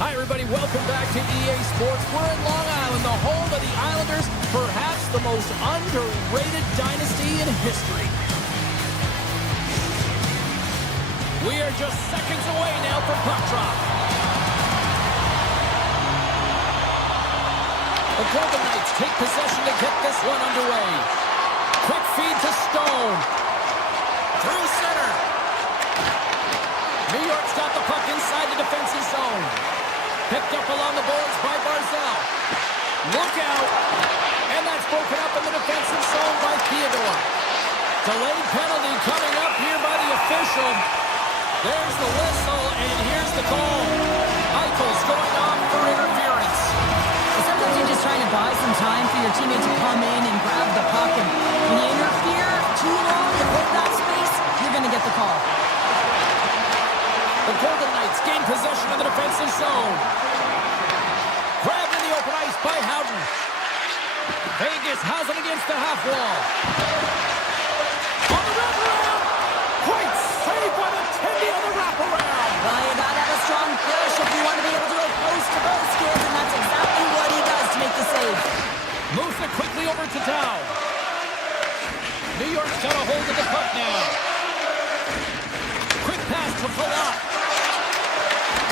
Hi, everybody. Welcome back to EA Sports. We're in Long Island, the home of the Islanders, perhaps the most underrated dynasty in history. We are just seconds away now from puck drop. The Golden Knights take possession to get this one underway. Quick feed to Stone. Through center. New York's got the puck inside the defensive zone. Picked up along the boards by Barzal. Look out. And that's broken up in the defensive zone by Theodore. Delayed penalty coming up here by the official. There's the whistle, and here's the call. Eichel's going off for interference. Sometimes you're just trying to buy some time for your teammate to come in and grab the puck. And when you interfere too long to hold that space, you're going to get the call. The Golden Knights gain possession of the defensive zone. Grabbed in the open ice by Howden. Vegas has it against the half wall. On the wraparound. Quite saved by the Tendy on the wraparound. Well, you got to have a strong push if you want to be able to go post-to-post, kids, and that's exactly what he does to make the save. Moves it quickly over to Dow. New York's got a hold of the puck now. Quick pass to Palat.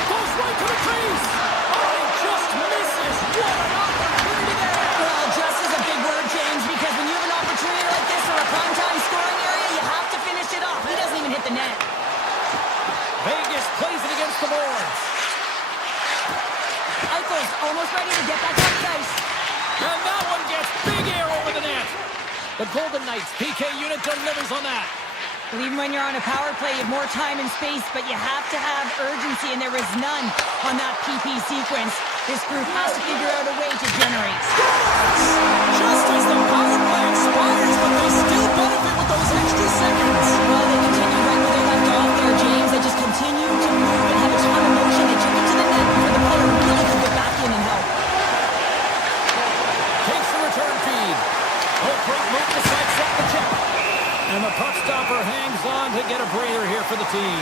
Goes right to the crease. Oh, he just misses. What an opportunity there. Well, just is a big word, James, because when you have an opportunity like this or a primetime scoring area, you have to finish it off. He doesn't even hit the net. Vegas plays it against the boards. Eichel's almost ready to get back on the ice. And that one gets big air over the net. The Golden Knights PK unit delivers on that. Well, even when you're on a power play, you have more time and space, but you have to have urgency, and there is none on that PP sequence. This group has to figure out a way to generate. Just as the power play expires, but they still benefit with those extra seconds. Well, they continue right where they left off there, James. They just continue to move and have a ton of motion. They chip it to the net before the player really can get back in and help. Takes the return feed. Oh, great move to sidestep the check. And the puck stopper hangs on to get a breather here for the team.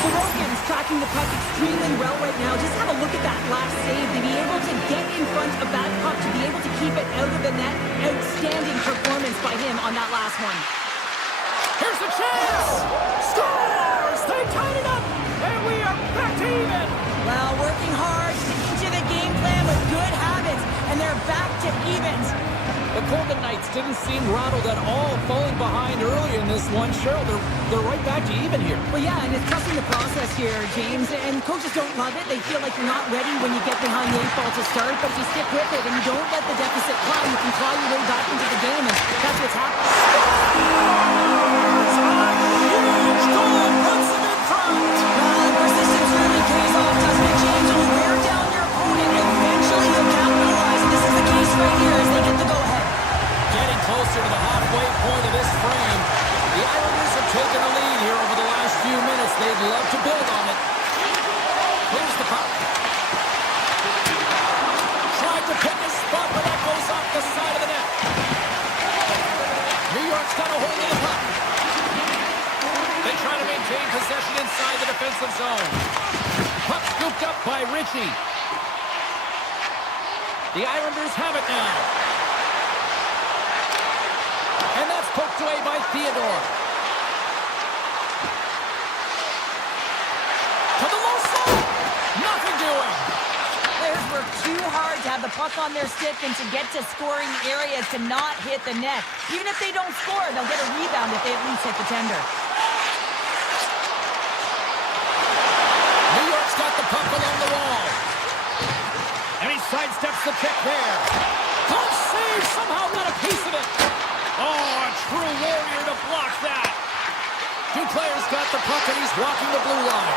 Sorokin's tracking the puck extremely well right now. Just have a look at that last save. To be able to get in front of that puck, to be able to keep it out of the net. Outstanding performance by him on that last one. Here's the chance! Scores! They tied it up! And we are back to even! Well, working hard, sticking to the game plan with good habits, and they're back to evens. The Golden Knights didn't seem rattled at all, falling behind early in this one. Cheryl, they're right back to even here. Well, yeah, and it's trusting the process here, James, and coaches don't love it. They feel like you're not ready when you get behind the 8 ball to start, but if you stick with it and you don't let the deficit climb, you can claw your way back into the game, and that's what's happening. Huge goal puts them in front! Well, persistence really pays off, doesn't it, James? When you wear down your opponent, eventually you'll capitalize, and this is the case right here as they get the go-ahead. Getting closer to the halfway point of this frame. The Islanders have taken a lead here over the last few minutes. They'd love to build on it. Here's the puck. Tried to pick his spot, but that goes off the side of the net. New York's got a hold of the puck. They try to maintain possession inside the defensive zone. Puck scooped up by Ritchie. The Islanders have it now. And that's poked away by Theodore. To the low slot. Nothing doing. Players work too hard to have the puck on their stick and to get to scoring areas to not hit the net. Even if they don't score, they'll get a rebound if they at least hit the tender. New York's got the puck along the wall. And he sidesteps the check there. Don't save. Somehow got a piece of it. Oh, a true warrior to block that. Two players got the puck, and he's walking the blue line.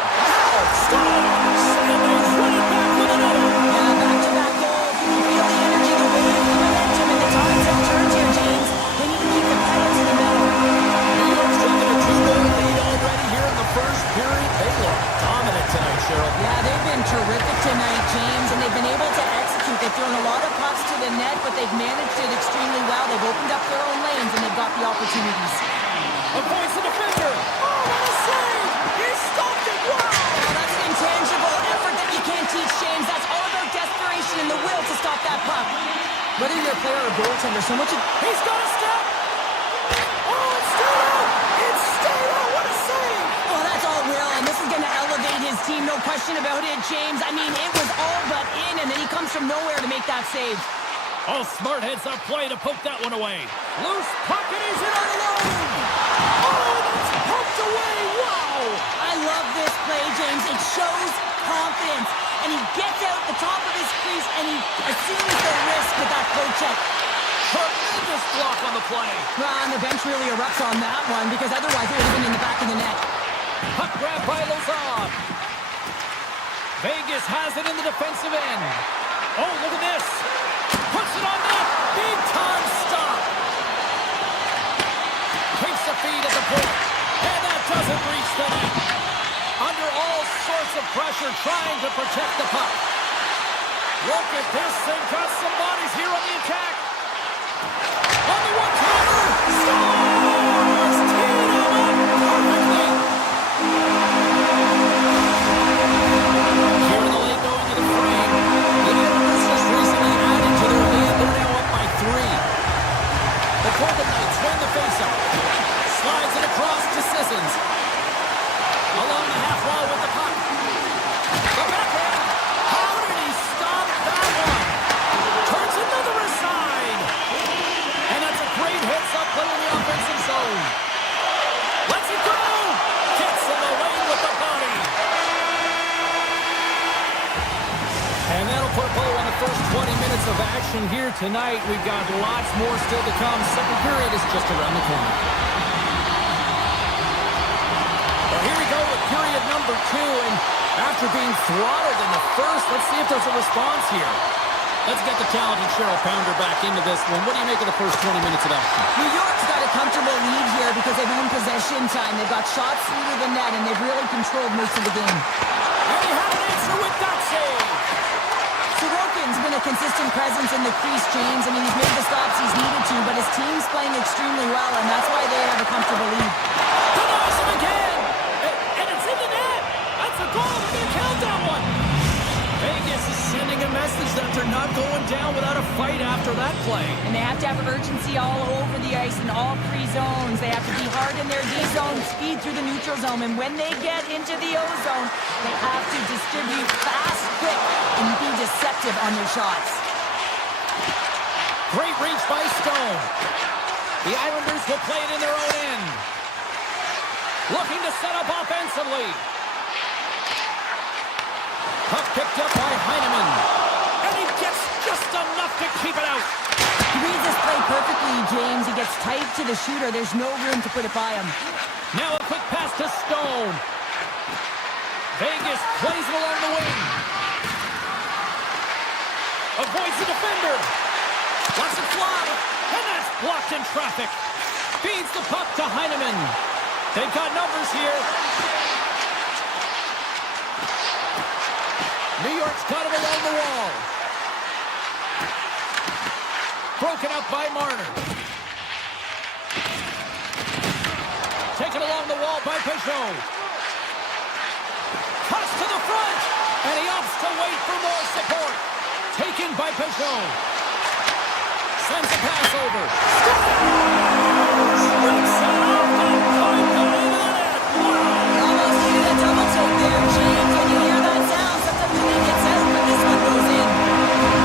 Scores! And they run it back with another. Yeah, back-to-back goals. You can feel the energy, the wave, the momentum, and the tides have turned here, James. They need to keep the pedal to the metal. New York's taken a 2-goal lead already here in the first period. They look dominant tonight, Cheryl. Yeah, they've been terrific tonight, James, and they've been able to execute. They've thrown a lot of pucks to the net, but they've managed it extremely well. They've opened up their own lanes, and they've got the opportunities. Avoids the defender. Oh, what a save! He stopped it! Wow! Well, that's an intention. goaltender. So much of... He's got a step. Oh, it's stayed out. It's stayed out. What a save. Oh, that's all Will, and this is going to elevate his team, no question about it, James. I mean, it was all but in, and then he comes from nowhere to make that save. Oh, smart heads up play to poke that one away. Loose puck, and he's in on the line. Oh, that's poked away. Wow. I love this play, James. It shows confidence, and he gets out the top of his crease, and he assumes the risk with that poke check. Tremendous block on the play. Well, and the bench really erupts on that one, because otherwise it would have been in the back of the net. Puck grab by Lazard. Vegas has it in the defensive end. Oh, look at this. Puts it on net. Big time stop. Takes the feed at the point. And that doesn't reach the net. Under all sorts of pressure, trying to protect the puck. Look at this. They've got some bodies here on the attack. On the one-timer. Scores! Teed him up perfectly. Here in the late going to the frame. The Islanders just recently added to their lead. They're now up by 3. The Golden Knights win the faceoff. Slides it across to Sissons. Along the half wall with the puck. The backhand. How did he stop that one? Turns another aside. And that's a great heads-up play in the offensive zone. Lets it go. Gets in the lane with the body. And that'll put a bow on the first 20 minutes of action here tonight. We've got lots more still to come. Second period is just around the corner. Well, here we go with period number 2. And after being throttled in the first, let's see if there's a response here. Let's get the talented Cheryl Pounder back into this one. What do you make of the first 20 minutes of action? New York's got a comfortable lead here because they've owned possession time. They've got shots through the net, and they've really controlled most of the game. And you have an answer with that save. Sorokin's been a consistent presence in the crease, James. I mean, he's made the stops he's needed to, but his team's playing extremely well, and that's why they have a comfortable lead. Denies him again. And it's in the net. That's a goal. We're going to count that one. Vegas is sending a message that they're not going down without a fight after that play. And they have to have urgency all over the ice in all 3 zones. They have to be hard in their D zone, speed through the neutral zone, and when they get into the O zone, they have to distribute fast, quick, and be deceptive on their shots. Great reach by Stone. The Islanders will play it in their own end. Looking to set up offensively. Puck picked up by Heineman. And he gets just enough to keep it out. He reads this play perfectly, James. He gets tight to the shooter. There's no room to put it by him. Now a quick pass to Stone. Vegas plays it along the wing. Avoids the defender. Lets it fly. And that's blocked in traffic. Feeds the puck to Heineman. They've got numbers here. New York's got it along the wall. Broken up by Marner. Taken along the wall by Peugeot. Cuts to the front. And he opts to wait for more support. Taken by Peugeot. Sends a pass over. Scores! Rips it off and finds the end of the net. Wow! Almost needed a double take there, James. When you hear that sound, sometimes the lead gets out, but this one goes in.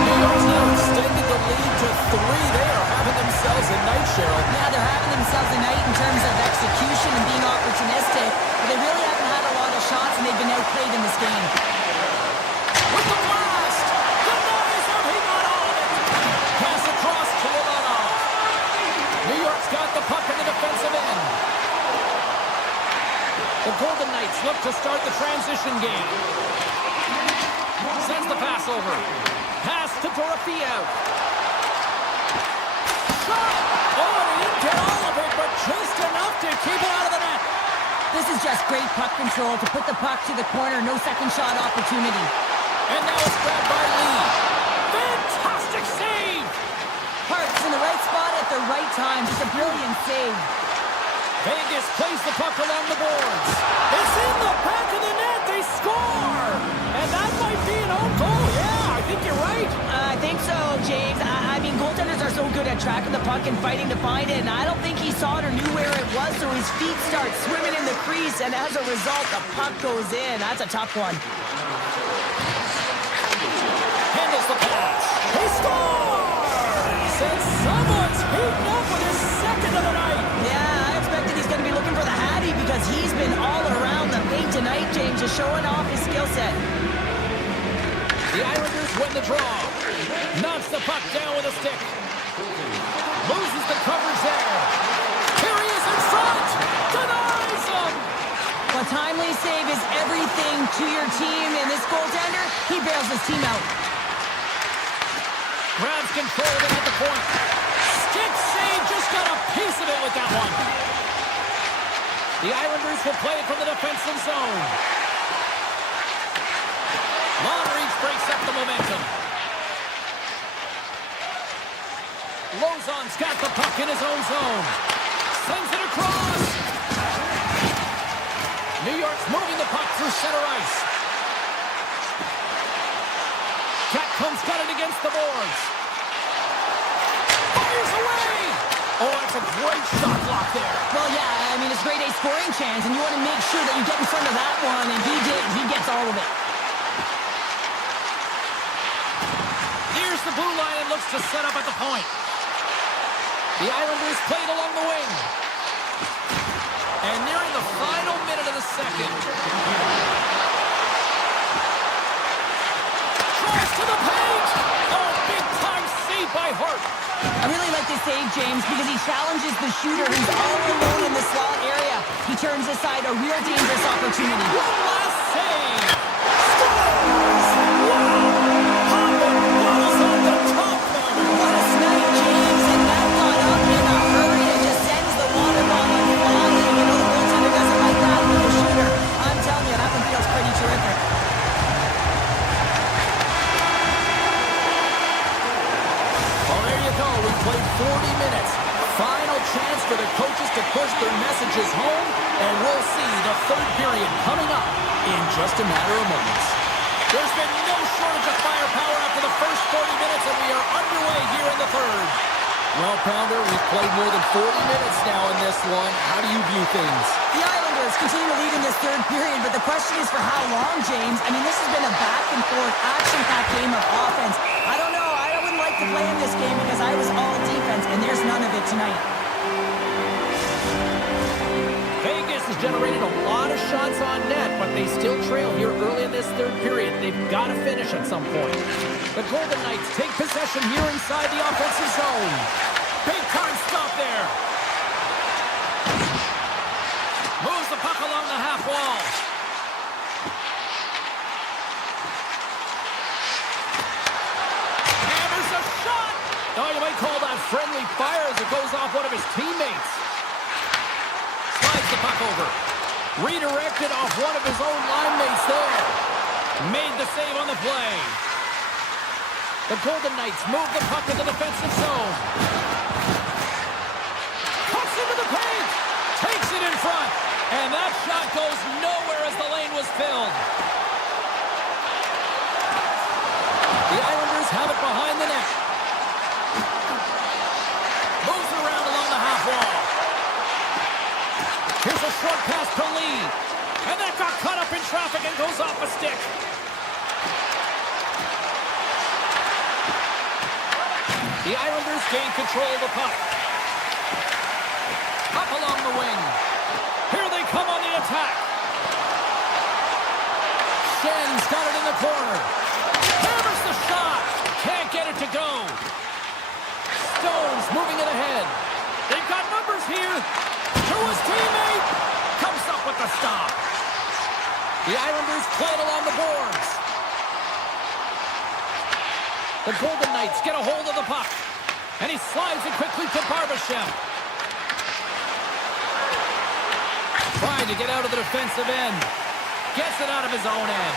New York's now extended the lead to 3. They are having themselves a night, Cheryl. Yeah, they're having themselves a night in terms of execution and being opportunistic, but they really haven't had a lot of shots, and they've been outplayed in this game. With the blast! Denies him! He got all of it! Pass across to Romanov. New York's got the puck in the defensive end. The Golden Knights look to start the transition game. Sends the pass over. Pass to Dorofeev. Shot! Oh, and he didn't get all of it, but just enough to keep it out of the net. This is just great puck control to put the puck to the corner. No second shot opportunity. And now it's grabbed by Lee. Fantastic save! Hart's in the right spot at the right time. Just a brilliant save. Vegas plays the puck along the boards. It's in the back of the net. They score! And that might be an own goal. Yeah, I think you're right. I think so, James. I mean, goaltenders are so good at puck and fighting to find it, and I don't think he saw it or knew where it was, so his feet start swimming in the crease, and as a result, the puck goes in. That's a tough one. Handles the pass. He scores! And someone's heating up with his second of the night. Yeah, I expected he's going to be looking for the Hattie because he's been all around the paint tonight, James, just showing off his skill set. The Islanders win the draw. Knocks the puck down with a stick. Loses the coverage there. Here he is in front. Denies him. A timely save is everything to your team, and this goaltender, he bails his team out. Grabs control of it at the point. Stick save, just got a piece of it with that one. The Islanders will play it from the defensive zone. Long reach breaks up the momentum. Lozon's got the puck in his own zone. Sends it across. New York's moving the puck through center ice. Catcomb's got it against the boards. Fires away! Oh, that's a great shot block there. Well, yeah, I mean, it's a grade A scoring chance, and you want to make sure that you get in front of that one, and he did. He gets all of it. Here's the blue line and looks to set up at the point. The Islanders played along the wing. And nearing the final minute of the second. Tries to the paint! Oh, big-time save by Hart. I really like this save, James, because he challenges the shooter who's all alone in the slot area. He turns aside a real dangerous opportunity. One last save. Scores! Wow! Hopping balls on the top corner. What a snipe, James, and that got up in a hurry. It just sends the water bottle flying. You know, the goaltender doesn't like that with the shooter. I'm telling you, that one feels pretty terrific. Well, there you go. We played 40 minutes. Final chance for the coaches to push their messages home, and we'll see the third period coming up in just a matter of moments. There's been no shortage of firepower after the first 40 minutes, and we are underway here in the third. Well, Pounder, we've played more than 40 minutes now in this one. How do you view things? The Islanders continue to lead in this third period, but the question is for how long, James? I mean, this has been a back-and-forth, action-packed game of offense. I don't know. I wouldn't like to play in this game because I was all defense, and there's none of it tonight. Vegas has generated a lot of shots on net, but they still trail here early in this third period. They've got to finish at some point. The Golden Knights take possession here inside the offensive zone. Big time stop there. Moves the puck along the half wall. Hammers a shot. Oh, you might call that friendly fire as it goes off one of his teammates. Slides the puck over. Redirected off one of his own line mates there. Made the save on the play. The Golden Knights move the puck in the defensive zone. Cuts into the paint. Takes it in front. And that shot goes nowhere as the lane was filled. The Islanders have it behind the net. Moves it around along the half wall. Here's a short pass to Lee. And that got caught up in traffic and goes off a stick. The Islanders gain control of the puck. Up along the wing. Here they come on the attack. Schen's got it in the corner. Hammers the shot. Can't get it to go. Stone's moving it ahead. They've got numbers here. To his teammate. Comes up with the stop. The Islanders play it along the boards. The Golden Knights get a hold of the puck. And he slides it quickly to Barbashev. Trying to get out of the defensive end. Gets it out of his own end.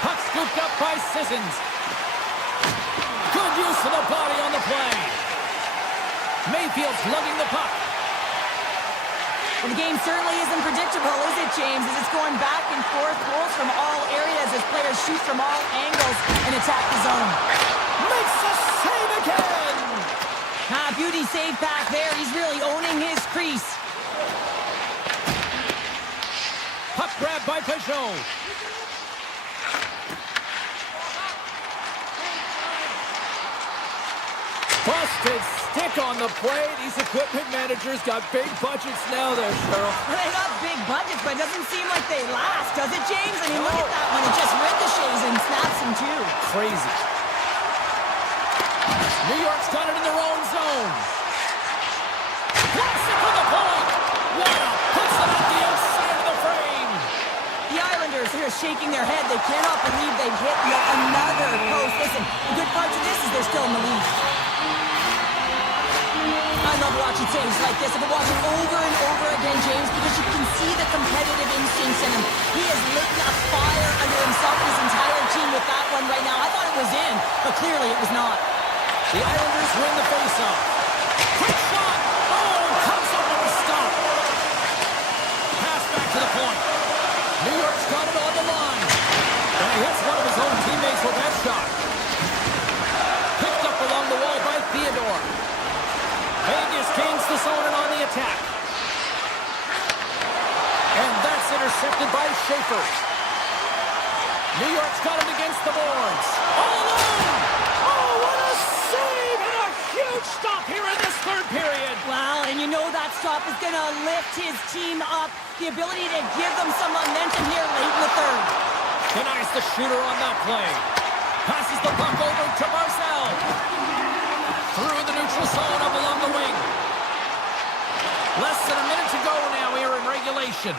Puck scooped up by Sissons. Good use of the body on the play. Mayfield's lugging the puck. Well, the game certainly isn't predictable, is it, James? As it's going back and forth, goals from all areas as players shoot from all angles and attack the zone. Makes the save again! Beauty save back there. He's really owning his crease. Puck grab by Peugeot. Busted stick on the play. These equipment managers got big budgets now there, Cheryl. They got big budgets, but it doesn't seem like they last, does it, James? I mean, look at that one. It just ricochets and snaps in two. Crazy. New York's got it in their own zone. Classic on the point. Wow, puts it at the outside of the frame. The Islanders are shaking their head. They cannot believe they've hit yet another post. Listen, the good part of this is they're still in the lead. I love watching saves like this. I can watch it over and over again, James, because you can see the competitive instincts in him. He is lit a fire under himself and his entire team with that one right now. I thought it was in, but clearly it was not. The Islanders win the faceoff. Quick shot. Oh, comes up with a stop. Pass back to the point. New York's got it on the line. And he hits one of his own teammates with that shot. Picked up along the wall by Theodore. Vegas gains the zone and on the attack. And that's intercepted by Schaefer. New York's got it against the boards. All alone! Oh, what a save and a huge stop here in this third period. Wow, and you know that stop is going to lift his team up. The ability to give them some momentum here late in the third. Denies the shooter on that play. Passes the puck over to Barzal. Through the neutral zone up along the wing. Less than a minute to go now here in regulation.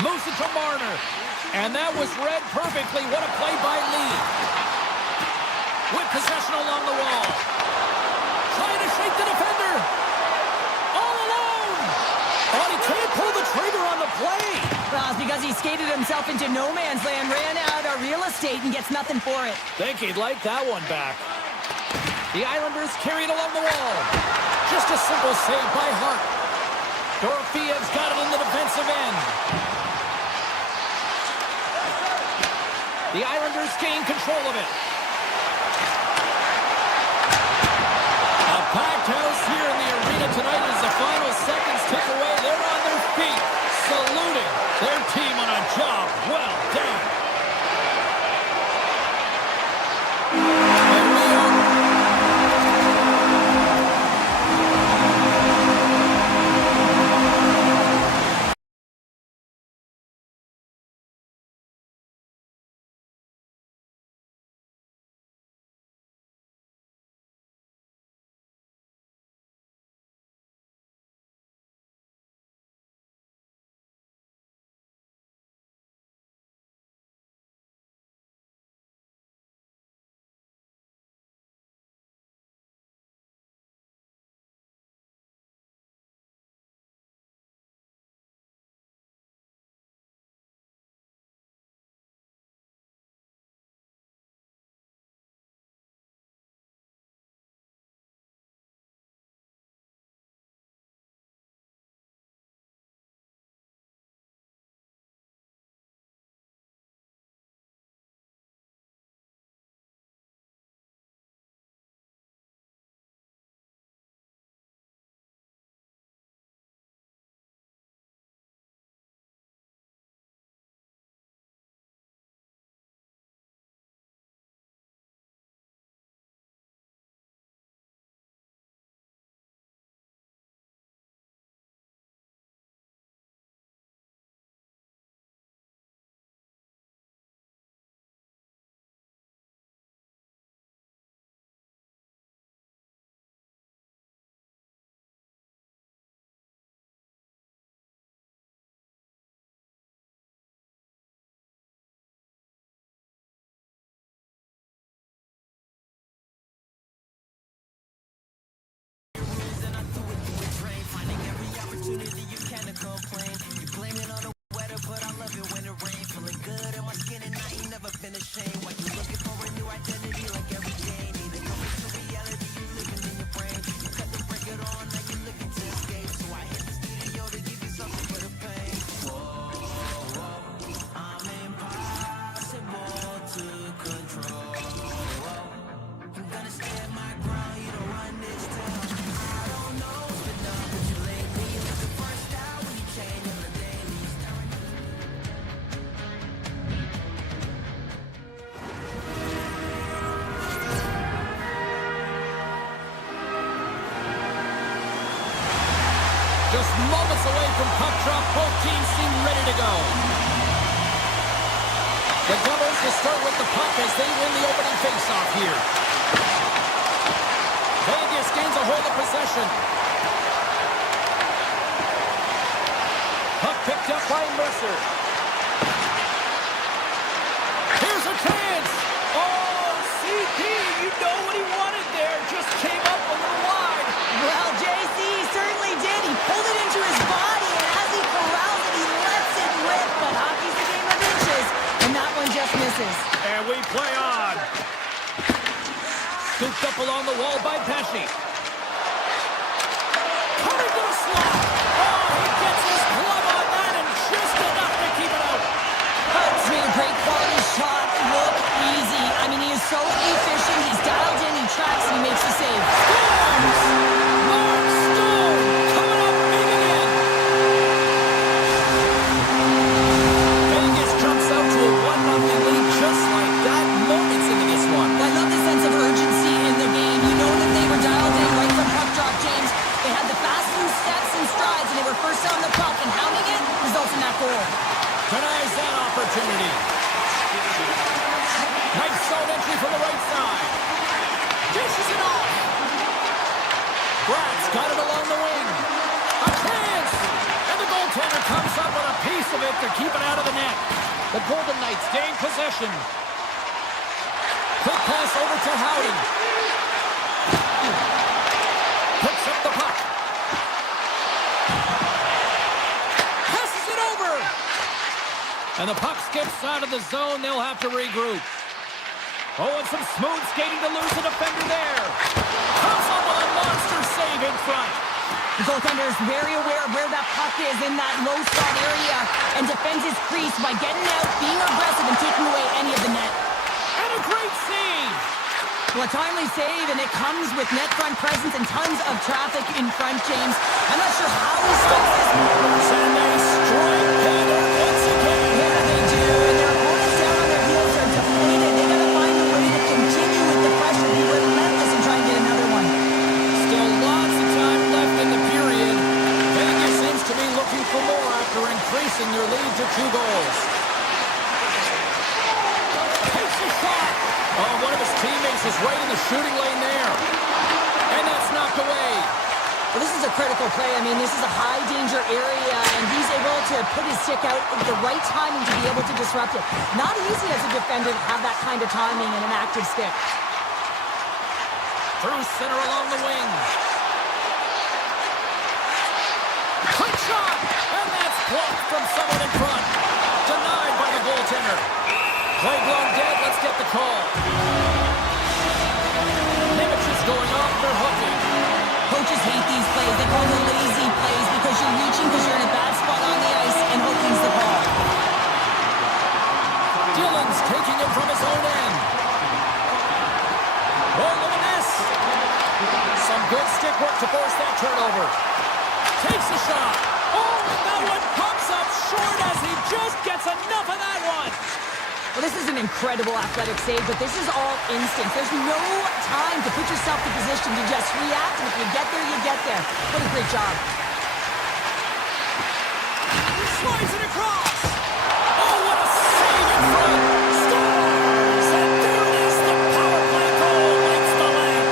Moves it to Marner. And that was read perfectly. What a play by Lee. With possession along the wall. Trying to shake the defender. All alone. Oh, he can't pull the trigger on the play. Well, it's because he skated himself into no man's land, ran out of real estate, and gets nothing for it. Think he'd like that one back. The Islanders carry it along the wall. Just a simple save by Hart. Dorofeyev's got it in the defensive end. The Islanders gain control of it. A packed house here in the arena tonight as the final seconds tick away. They're on their feet, saluting their team on a job well done. pass away from puck drop. Both teams seem ready to go. The Devils will start with the puck as they win the opening faceoff here. Vegas gains a hold of possession. Puck picked up by Mercer. Here's a chance. Oh, CP, you know what he wanted there. Just came up a little wide. Well, JC certainly did. He pulled it into his body, and as he corrals it, he lets it rip. But hockey's a game of inches, and that one just misses. And we play on. Scooped up along the wall by Pesci. Cutting to the slot. Oh, he gets his glove on that and just enough to keep it out. It's made a great quality shot. Look easy. I mean, he is so efficient. He's dialed in, he tracks, and he makes the save. Mark Stone coming up big again. Vegas jumps out to a 1-0 lead just like that. Moments into this one. I love the sense of urgency in the game. You know that they were dialed in right from puck drop, James. They had the fast loose steps and strides, and they were first on the puck, and hounding it results in that goal. Denies that opportunity. Nice zone entry from the right side. Dishes it off. Brad's got it along the wing. A chance! And the goaltender comes up with a piece of it to keep it out of the net. The Golden Knights gain possession. Quick pass over to Howden. Picks up the puck. Passes it over. And the puck skips out of the zone. They'll have to regroup. Oh, and some smooth skating to lose the defender there. Comes up with a monster save in front. The goaltender is very aware of where that puck is in that low spot area and defends his crease by getting out, being aggressive, and taking away any of the net. And a great save. Well, a timely save, and it comes with net front presence and tons of traffic in front, James. I'm not sure how he stops this. And they strike Taylor once again. Yeah, they do. And their opponents down on their heels are deflated. They got to find a way to continue with the pressure, be relentless, and try and get another one. Still lots of time left in the period. Vegas seems to be looking for more after increasing their lead to 2 goals. Takes a shot. Oh, one of his teammates is right in the shooting lane there. And that's knocked away. Well, this is a critical play. I mean, this is a high-danger area, and he's able to put his stick out at the right timing to be able to disrupt it. Not easy as a defender to have that kind of timing and an active stick. Through center along the wing. Quick shot! And that's blocked from someone in front. Denied by the goaltender. Play blown dead. Let's get the call. Nimitz is going off for hooking. Coaches hate these plays. They call them lazy plays because you're reaching because you're in a bad spot on the ice, and hooking's the call. Dillon's taking it from his own end. Oh, look at this. Some good stick work to force that turnover. Takes a shot. Oh, that one comes up short as he just gets enough of that one. Well, this is an incredible athletic save, but this is all instinct. There's no time to put yourself in position to just react, and if you get there, you get there. What a great job. Slides it across. Oh, what a save in front. Scores! And there it is, the power play goal makes the lane.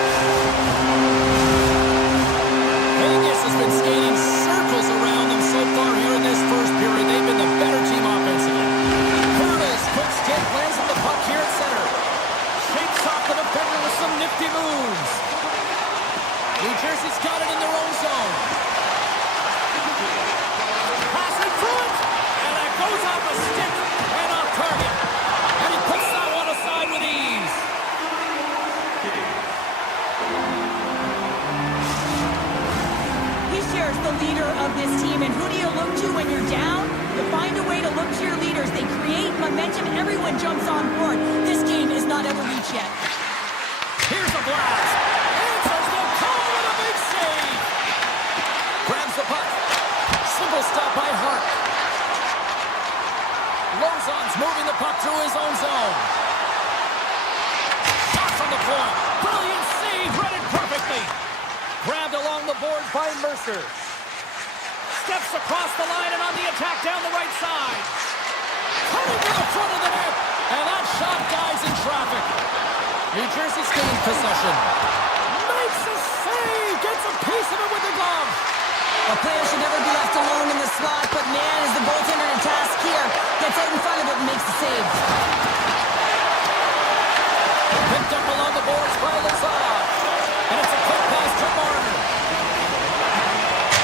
Vegas has been skating circles around them so far here in this first period. They've been the better team offensively. Hurdles, quick stick, lands on the puck here at center. Shakes off the defender with some nifty moves. New Jersey's got it in their own zone. Pass in front, and that goes off a stick and off target. And he puts that one aside with ease. He shares the leader of this team, and who do you look to when you're down? You find a way to look to your leaders. They create momentum. Everyone jumps on board. This game is not ever reached yet. Here's a blast. Answers the call with a big save. Grabs the puck. Simple stop by Hart. Lozon's moving the puck through his own zone. Shot from the point. Brilliant save. Read it perfectly. Grabbed along the boards by Mercer. steps across the line and on the attack down the right side. Cutting to the front of the net. And that shot dies in traffic. New Jersey's gained possession. Makes a save. Gets a piece of it with the glove. A player should never be left alone in the slot, but man, is the goaltender in a task here. Gets out in front of it and makes the save. Picked up along the boards by Lazar. And it's a quick pass to Marner.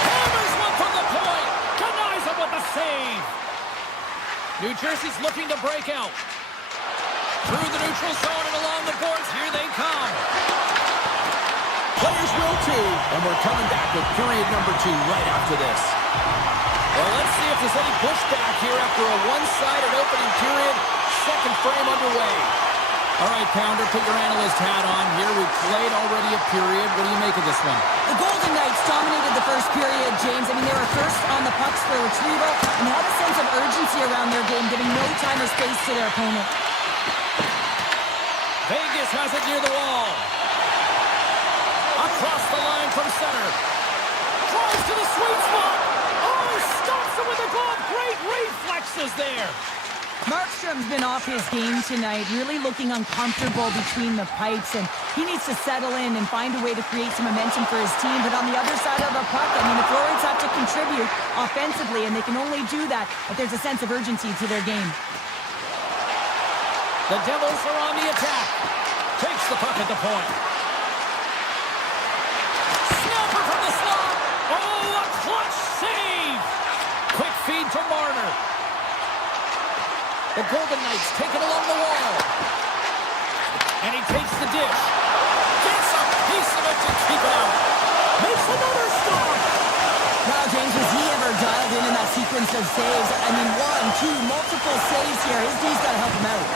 Hammers one from the point. Denies him with the save. New Jersey's looking to break out. Through the neutral zone and along the boards. Here they come. Players will too. And we're coming back with period number 2 right after this. Well, let's see if there's any pushback here after a one-sided opening period. Second frame underway. All right, Pounder, put your analyst hat on here. We've played already a period. What do you make of this one? The Golden Knights dominated the first period, James. I mean, they were first on the pucks for retrieval and had a sense of urgency around their game, giving no time or space to their opponent. Vegas has it near the wall. Across the line from center. Drives to the sweet spot. Oh, he stops it with a glove. Great reflexes there. Markstrom's been off his game tonight, really looking uncomfortable between the pipes, and he needs to settle in and find a way to create some momentum for his team. But on the other side of the puck, I mean, the forwards have to contribute offensively, and they can only do that if there's a sense of urgency to their game. The Devils are on the attack. Takes the puck at the point. Snapper from the slot. Oh, a clutch save. Quick feed to Marner. The Golden Knights take it along the wall. And he takes the dish. Gets a piece of it to keep it out. Makes another stop. Wow, James, was he ever dialed in that sequence of saves? I mean, 1, 2, multiple saves here. His D's got to help him out.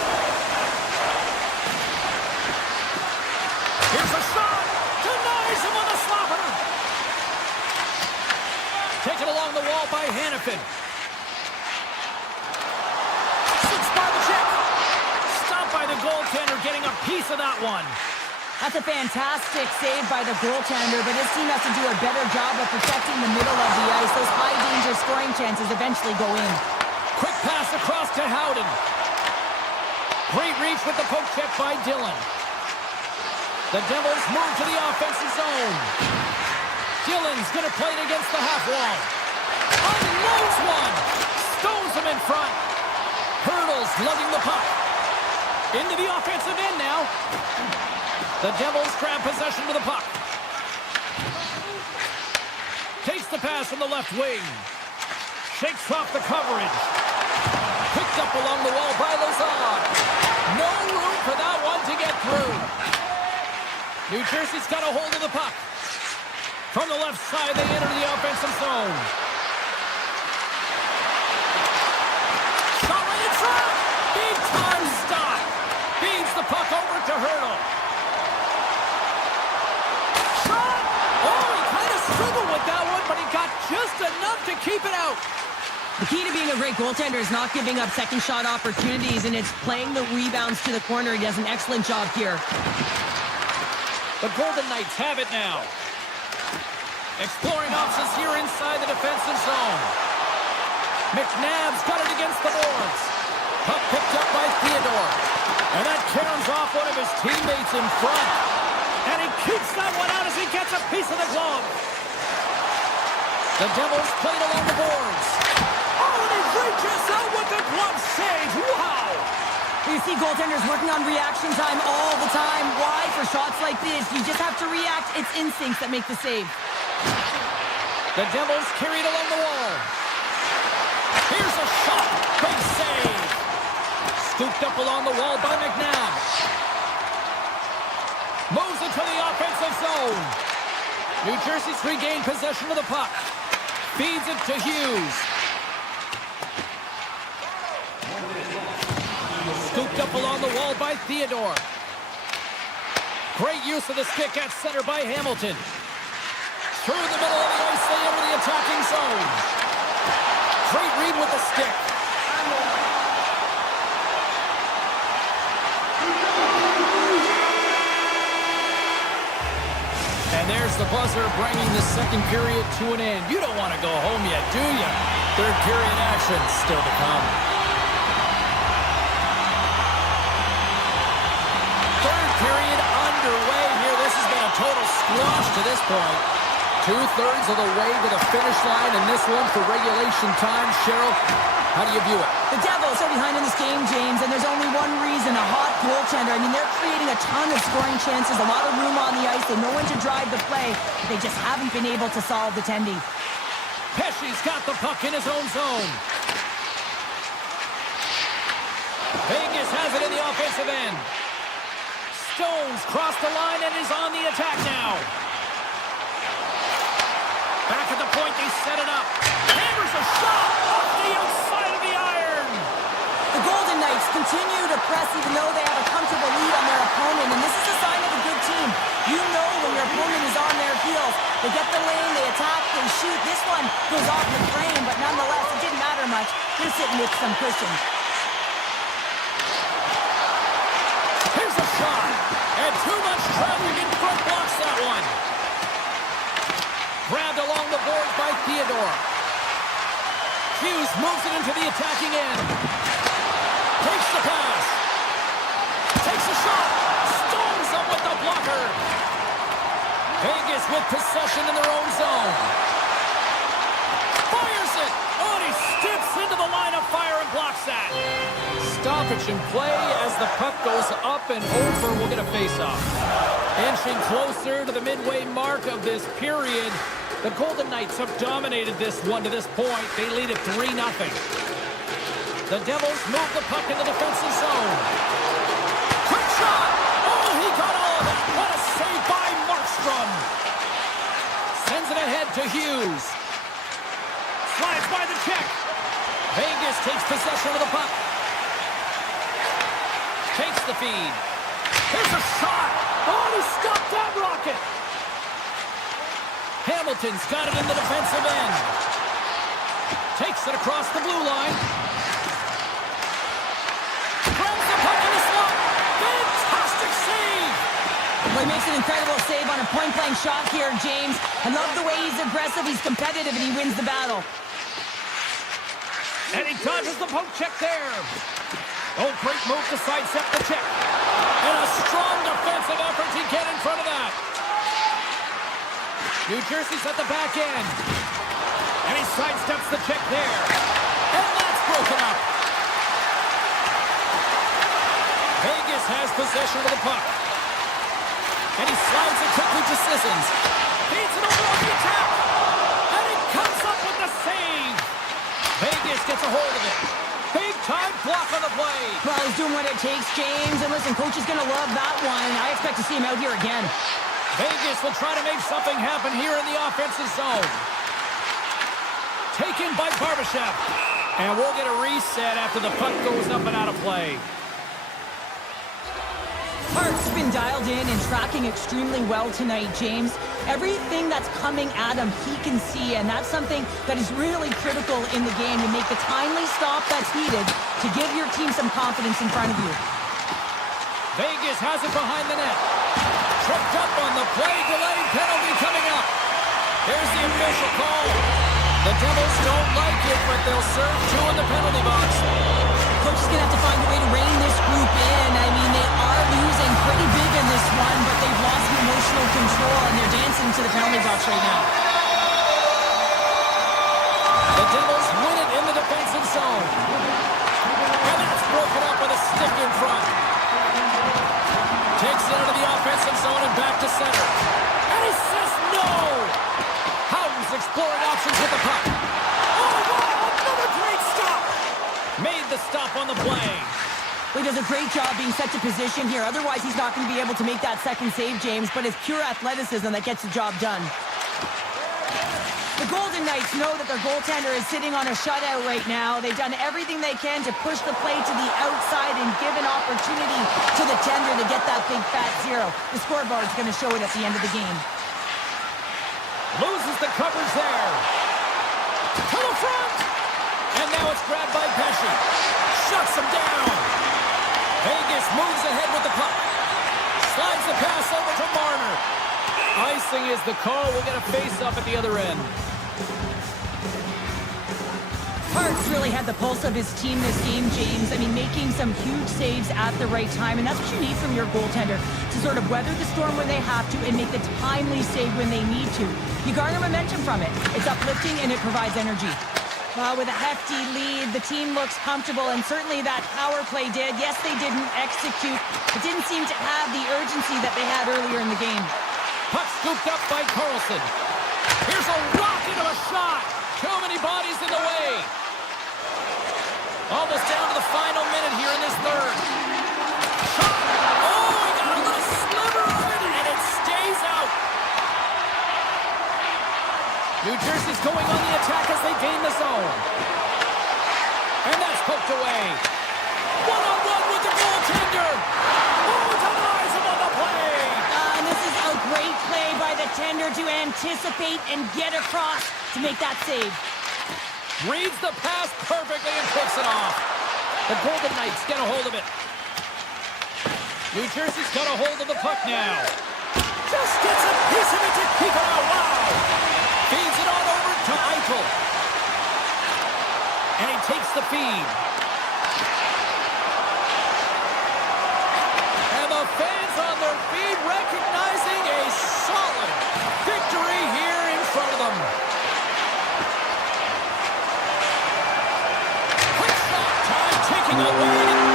Here's a shot. Denies him on the slapper. Taken along the wall by Hannafin. By the check. Stopped by the goaltender, getting a piece of that one. That's a fantastic save by the goaltender, but his team has to do a better job of protecting the middle of the ice. Those high-danger scoring chances eventually go in. Quick pass across to Howden. Great reach with the poke check by Dillon. The Devils move to the offensive zone. Dillon's going to play it against the half wall. Unloads one. Stones him in front. Hurdles lugging the puck. Into the offensive end now. The Devils grab possession with the puck. Takes the pass from the left wing. Shakes off the coverage. Picked up along the wall by Lazar. No room for that one to get through. New Jersey's got a hold of the puck. From the left side, they enter the offensive zone. Big time stop. Feeds the puck over to Hurdle. Shot. Oh, he kind of struggled with that one, but he got just enough to keep it out. The key to being a great goaltender is not giving up second shot opportunities, and it's playing the rebounds to the corner. He does an excellent job here. The Golden Knights have it now. Exploring options here inside the defensive zone. McNabb's got it against the boards. Puck picked up by Theodore. And that caroms off one of his teammates in front. And he keeps that one out as he gets a piece of the glove. The Devils played along the boards. Oh, and he reaches out with the glove save. Wow! You see goaltenders working on reaction time all the time. Why? For shots like this, you just have to react. It's instincts that make the save. The Devils carried along the wall. Here's a shot. Big save. Scooped up along the wall by McNabb. Moves into the offensive zone. New Jersey's regained possession of the puck. Feeds it to Hughes. Scooped up along the wall by Theodore. Great use of the stick at center by Hamilton. Through the middle of the ice, they enter the attacking zone. Great read with the stick. And there's There's the buzzer bringing the second period to an end. You don't want to go home yet, do you? Third period action still to come. Third period underway here. This has been a total squash to this point. 2/3 of the way to the finish line in this one for regulation time. Cheryl, how do you view it? The Devils are behind in this game, James, and there's only one reason, a hot goaltender. I mean, they're creating a ton of scoring chances, a lot of room on the ice. They know when to drive the play. They just haven't been able to solve the tendy. Pesci's got the puck in his own zone. Vegas has it in the offensive end. Stones crossed the line and is on the attack now. Back at the point, they set it up. Hammers a shot off the outside of the iron. The Golden Knights continue to press even though they have a comfortable lead on their opponent, and this is a sign of a good team. You know when your opponent is on their heels. They get the lane, they attack, they shoot. This one goes off the frame, but nonetheless, it didn't matter much. They're sitting with some cushion. Here's a shot, and too much traffic in front blocks that one. Grabbed along the boards by Theodore. Hughes moves it into the attacking end. Takes the pass. Takes a shot. Stones up with the blocker. Vegas with possession in their own zone. Fires it. Oh, and he steps into the line of fire and blocks that. Stoppage in play as the puck goes up and over. We'll get a face-off. Inching closer to the midway mark of this period. The Golden Knights have dominated this one to this point. They lead it 3-0. The Devils move the puck in the defensive zone. Quick shot! Oh, he got all of that. What a save by Markstrom. Sends it ahead to Hughes. Slides by the check. Vegas takes possession of the puck. Takes the feed. Here's a shot. Oh, he stopped that rocket. Hamilton's got it in the defensive end. Takes it across the blue line. Grabs the puck in the slot. Fantastic save. Well, he makes an incredible save on a point-blank shot here, James. I love the way he's aggressive, he's competitive, and he wins the battle. And he dodges the poke check there. Oh, great move to sidestep the check. And a strong defensive effort to get in front of that. New Jersey's at the back end. And he sidesteps the check there. And that's broken up. Vegas has possession of the puck. And he slides it quickly to Sissons. Feeds it over on the attack. And he comes up with the save. Vegas gets a hold of it. Big-time block on the play. Well, he's doing what it takes, James. And listen, coach is going to love that one. I expect to see him out here again. Vegas will try to make something happen here in the offensive zone. Taken by Barbashev. And we'll get a reset after the puck goes up and out of play. Hart's been dialed in and tracking extremely well tonight, James. Everything that's coming at him, he can see, and that's something that is really critical in the game to make the timely stop that's needed to give your team some confidence in front of you. Vegas has it behind the net. Tripped up on the play, delayed penalty coming up. There's the official call. The Devils don't like it, but they'll serve two in the penalty box. Coach is going to have to find a way to rein this group in. I mean, they are losing pretty big in this one, but they've lost the emotional control, and they're dancing to the penalty box right now. The Devils win it in the defensive zone. And that's broken up with a stick in front. Takes it out of the offensive zone and back to center. And he says no! Howden's exploring options with the puck. Oh, wow! Another great stop! Made the stop on the play. Well, he does a great job being set to position here. Otherwise, he's not going to be able to make that second save, James. But it's pure athleticism that gets the job done. The Golden Knights know that their goaltender is sitting on a shutout right now. They've done everything they can to push the play to the outside and give an opportunity to the tender to get that big fat zero. The scoreboard's going to show it at the end of the game. Loses the coverage there. To the front! And now it's grabbed by Pesci. Shuts him down. Vegas moves ahead with the puck. Slides the pass over to Marner. Icing is the call. We'll get a face-up at the other end. Hart's really had the pulse of his team this game, James. I mean, making some huge saves at the right time, and that's what you need from your goaltender, to sort of weather the storm when they have to and make the timely save when they need to. You garner momentum from it. It's uplifting and it provides energy. With a hefty lead, the team looks comfortable, and certainly that power play did. Yes, they didn't execute. It didn't seem to have the urgency that they had earlier in the game. Puck scooped up by Carlson. Here's a rocket of a shot. Too many bodies in the way. Almost down to the final minute here in this third. Shot. Oh, he got a little sliver of it, and it stays out. New Jersey's going on the attack as they gain the zone. And that's poked away. One-on-one with the goaltender. Oh, denies him on the play. And this is a great play by the tender to anticipate and get across to make that save. Reads the pass perfectly and puts it off. The Golden Knights get a hold of it. New Jersey's got a hold of the puck now. Just gets a piece of it to keep it out. Wow! Feeds it on over to Eichel. And he takes the feed. And the fans on their feet recognizing a solid victory here in front of them. Taking away.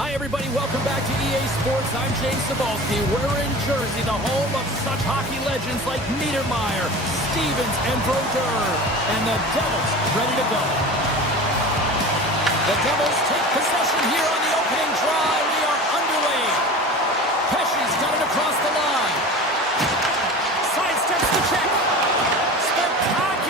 Hi, everybody. Welcome back to EA Sports. I'm Jay Sabalski. We're in Jersey, the home of such hockey legends like Niedermeyer, Stevens, and Brodeur. And the Devils ready to go. The Devils take possession here on the opening draw. We are underway. Pesci's got it across the line. Sidesteps the check. Spectacular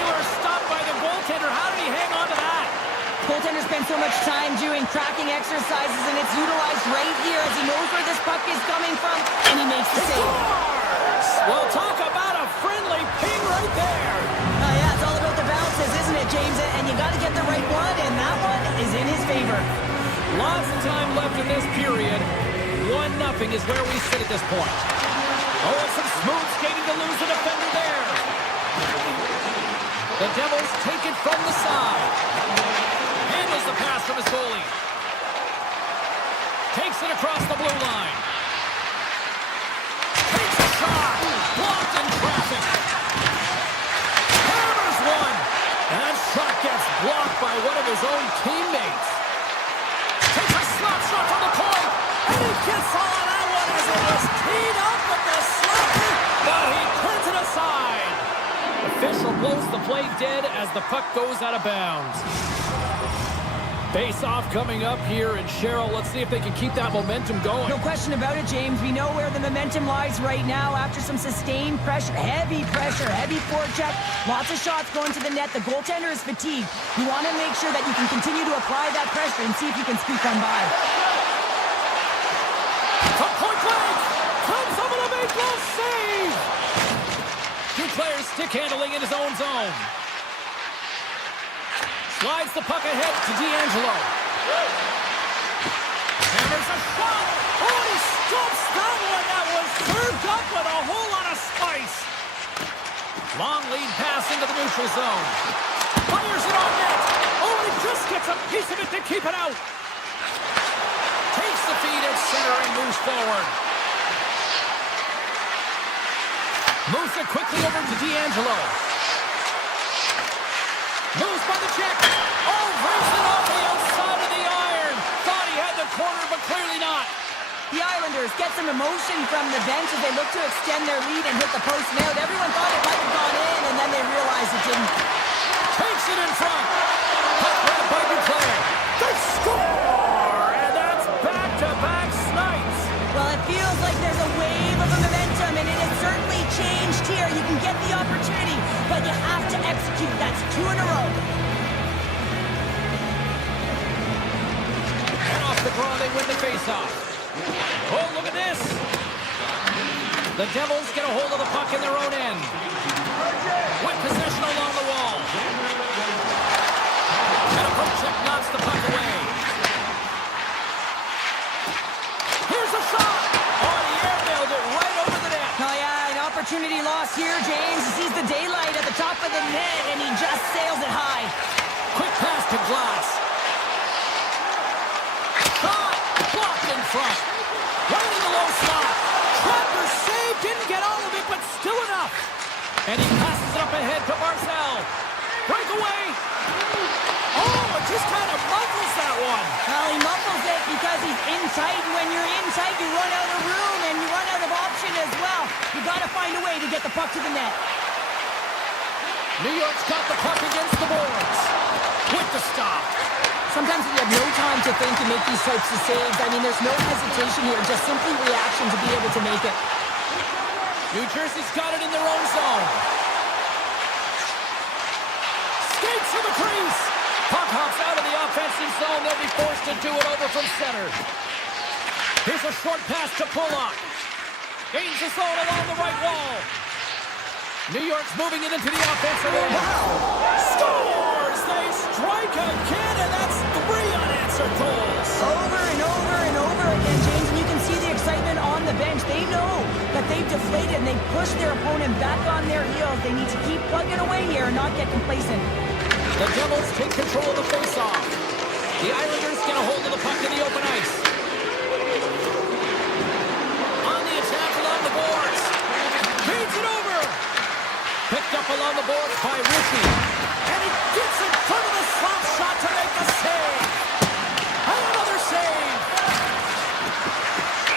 tracking exercises, and it's utilized right here as he knows where this puck is coming from, and he makes the save. Scores! Well, talk about a friendly ping right there. Yeah, it's all about the bounces, isn't it, James? And you got to get the right one, and that one is in his favor. Lots of time left in this period. 1-0 is where we sit at this point. Oh, and some smooth skating to lose the defender there. The Devils take it from the side. Handles the pass from his goalie. Takes it across the blue line. Takes a shot. Blocked in traffic. Hammers one. And that shot gets blocked by one of his own teammates. Takes a slap shot from the point. And he gets all of that one as it was teed up with the slapper. But he turns it aside. Official blows the play dead as the puck goes out of bounds. Face-off coming up here, and Cheryl, let's see if they can keep that momentum going. No question about it, James. We know where the momentum lies right now after some sustained pressure, heavy forecheck, lots of shots going to the net. The goaltender is fatigued. You want to make sure that you can continue to apply that pressure and see if you can squeak on by. From point blank, comes up with a big glove save. Duclair's stick handling in his own zone. Slides the puck ahead to D'Angelo. Hammers a shot. Oh, he stops that one. That was served up with a whole lot of spice. Long lead pass into the neutral zone. Fires it on net. Oh, he just gets a piece of it to keep it out. Takes the feed at center and moves forward. Moves it quickly over to D'Angelo. Moves by the check. Oh, brings it off the outside of the iron. Thought he had the corner, but clearly not. The Islanders get some emotion from the bench as they look to extend their lead and hit the post and out. Everyone thought it might have gone in, and then they realized it didn't. Takes it in front. Puck right by Duclair. They score! And that's back-to-back snipes. Well, it feels like there's a wave of momentum, and it has certainly changed here. You can get the opportunity, but you have to execute. That's 2 in a row. And off the draw, they win the faceoff. Oh, look at this. The Devils get a hold of the puck in their own end. With possession along the wall. And a poke check knocks the puck away. Here's a shot. Oh, the air nailed it right over the net. Oh, yeah, an opportunity lost here, James. He sees the daylight at the top of the net, and he just sails it high. Quick pass to Glass. Shot. Blocked in front. Right in the low slot. Trapper save. Didn't get all of it, but still enough. And he passes it up ahead to Barzal. Breakaway. Oh, it just kind of muffles that one. Well, he muffles it because he's in tight, and when you're in tight, you run out of room, and you run out of option as well. You got to find a way to get the puck to the net. New York's got the puck against the boards. With the stop. Sometimes you have no time to think and make these types of saves. I mean, there's no hesitation here, just simply reaction to be able to make it. New Jersey's got it in their own zone. Skates to the crease. Puck hops out of the offensive zone. They'll be forced to do it over from center. Here's a short pass to Pulock. Gains the zone along the right wall. New York's moving it into the offensive zone. Scores! They strike again, and that's 3 unanswered goals. Over and over and over again, James, and you can see the excitement on the bench. They know that they've deflated and they've pushed their opponent back on their heels. They need to keep plugging away here and not get complacent. The Devils take control of the faceoff. The Islanders get a hold of the puck in the open ice. On the attack along the boards. Feeds it over. Picked up along the boards by Ritchie. And he gets in front of the slap shot to make the save. And another save.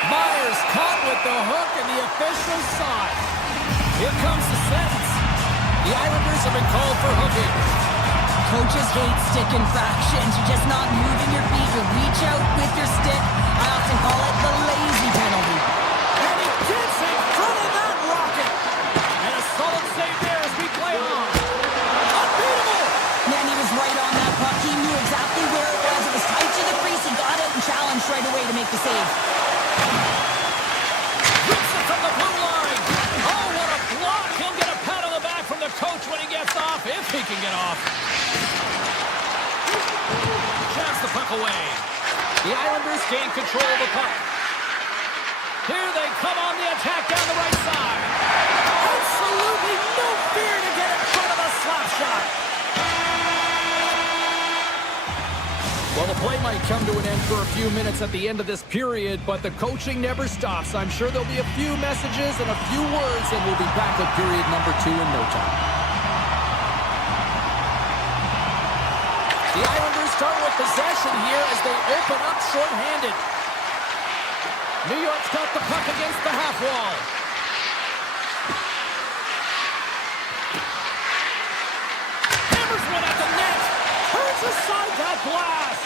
Myers caught with the hook, and the officials saw it. Here comes the sentence. The Islanders have been called for hooking. Coaches hate stick infractions. You're just not moving your feet. You reach out with your stick. I often call it the lazy penalty. And he gets in front of that rocket. And a solid save there as we play on. Unbeatable. Man, he was right on that puck. He knew exactly where it was. It was tight to the crease. He away. The Islanders gain control of the puck. Here they come on the attack down the right side. Absolutely no fear to get in front of the slap shot. Well, the play might come to an end for a few minutes at the end of this period, but the coaching never stops. I'm sure there'll be a few messages and a few words, and we'll be back with period number 2 in no time. The Islanders start with possession here as they open up shorthanded. New York's got the puck against the half wall. Hammers one at the net. Turns aside that blast.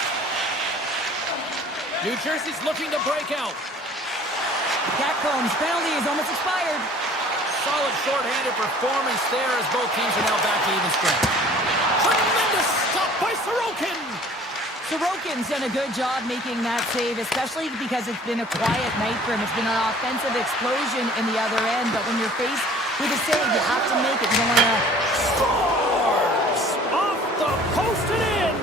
New Jersey's looking to break out. Catcomb's penalty is almost expired. Solid shorthanded performance there as both teams are now back to even strength. Tremendous stop by Sorokin. Sorokin's done a good job making that save, especially because it's been a quiet night for him. It's been an offensive explosion in the other end, but when you're faced with a save, you have to make it. You don't want to... Scores! Off the post and in!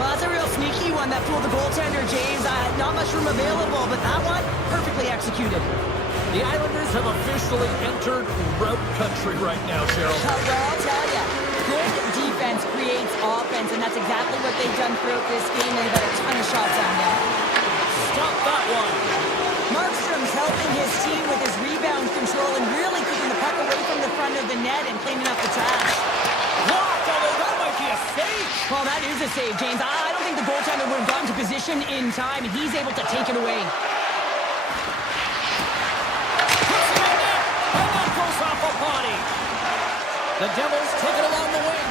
Well, that's a real sneaky one that fooled the goaltender, James. Not much room available, but that one, perfectly executed. The Islanders have officially entered road country right now, Cheryl. Well, I'll tell you, good defense creates offense, and that's exactly what they've done throughout this game. They've had a ton of shots on them. Stop that one. Markstrom's helping his team with his rebound control and really keeping the puck away from the front of the net and cleaning up the trash. Blocked, although that might be a save. Well, that is a save, James. I don't think the goaltender would have gotten to position in time, and he's able to take it away. Off a body. The Devils take it along the wing.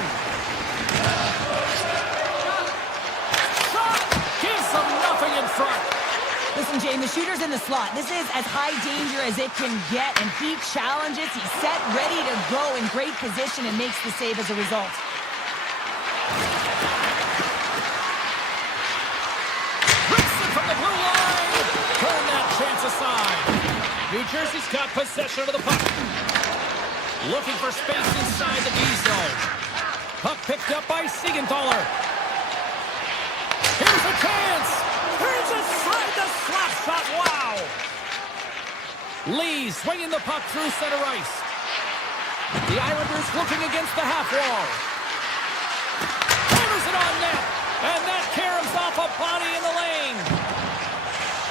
Shot! Gives them nothing in front. Listen, Jane, the shooter's in the slot. This is as high danger as it can get, and he challenges. He's set, ready to go in great position, and makes the save as a result. Rips it from the blue line. Turn that chance aside. New Jersey's got possession of the puck. Looking for space inside the D zone. Puck picked up by Siegenthaler. Here's a chance. Turns aside the slap shot. Wow. Lee swinging the puck through center ice. The Islanders looking against the half wall. Hammers it on net. And that caroms off a body in the lane.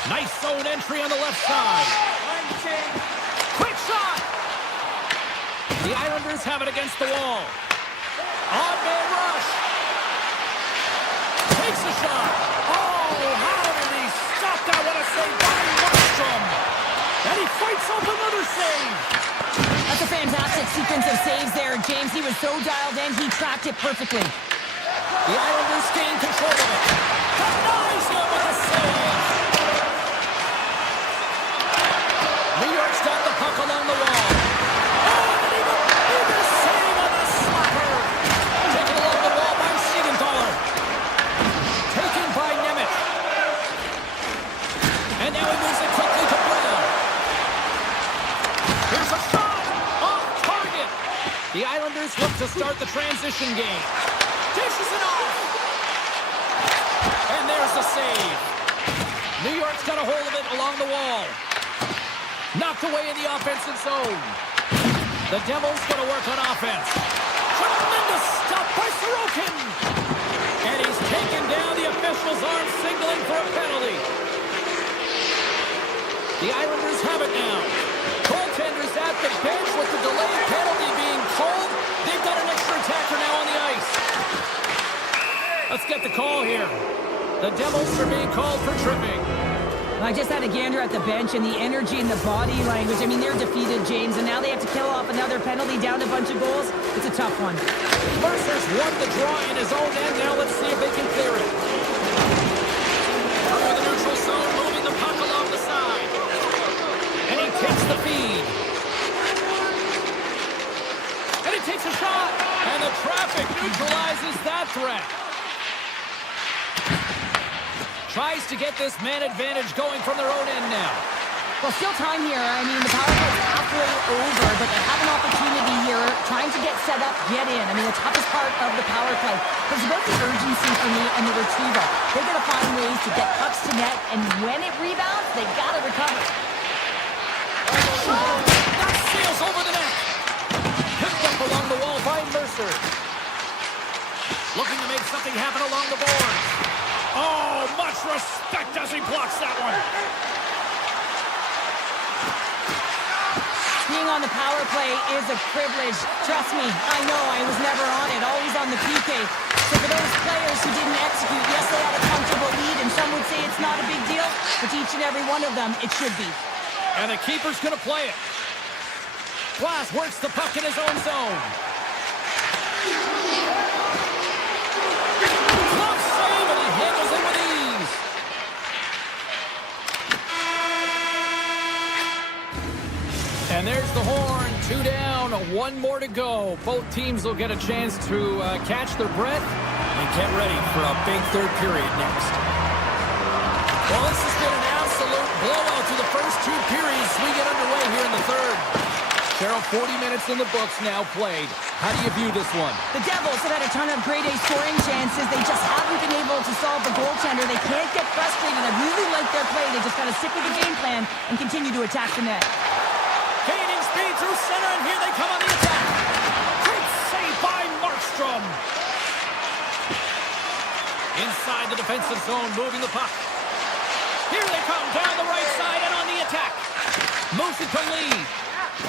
Nice zone entry on the left side. Quick shot. The Islanders have it against the wall. On-man rush. Takes a shot. Oh, how did he stop that? What a save by Markstrom. And he fights off another save. That's a fantastic sequence of saves there, James. He was so dialed in, he tracked it perfectly. The Islanders gain control of it. Denies him with a save. New York's got the puck along the wall. The Islanders look to start the transition game. Dishes it off. And there's the save. New York's got a hold of it along the wall. Knocked away in the offensive zone. The Devils going to work on offense. Tremendous stop by Sorokin. And he's taken down. The officials aren't signaling for a penalty. The Islanders have it now. Goaltenders at the bench with the delayed penalty being called. They've got an extra attacker now on the ice. Let's get the call here. The Devils are being called for tripping. I just had a gander at the bench, and the energy and the body language. I mean, they're defeated, James, and now they have to kill off another penalty down a bunch of goals. It's a tough one. Mercer's won the draw in his own end. Now let's see if they can clear it. Through the neutral zone, moving the puck along the side. And he takes the feed. And he takes a shot. And the traffic neutralizes that threat. Tries to get this man advantage going from their own end now. Well, still time here. I mean, the power play's halfway over, but they have an opportunity here trying to get set up, get in. I mean, the toughest part of the power play is about the urgency for me and the retrieval. They're going to find ways to get pucks to net, and when it rebounds, they got to recover. That sails over the net. Picked up along the wall by Mercer. Looking to make something happen along the boards. Oh, much respect as he blocks that one. Being on the power play is a privilege. Trust me, I know I was never on it, always on the PK. So for those players who didn't execute, yes, they had a comfortable lead, and some would say it's not a big deal, but to each and every one of them, it should be. And the keeper's going to play it. Glass works the puck in his own zone. Glove save, and he handles it with ease. And there's the horn. 2 down, 1 more to go. Both teams will get a chance to catch their breath and get ready for a big third period next. Well, this has been an absolute blowout through the first 2 periods. We get underway here in the third. Cheryl, 40 minutes in the books now played. How do you view this one? The Devils have had a ton of grade A scoring chances. They just haven't been able to solve the goaltender. They can't get frustrated. I really like their play. They just got to stick with the game plan and continue to attack the net. Gaining speed through center, and here they come on the attack. Great save by Markstrom. Inside the defensive zone, moving the puck. Here they come, down the right side and on the attack. Moves it to Lee.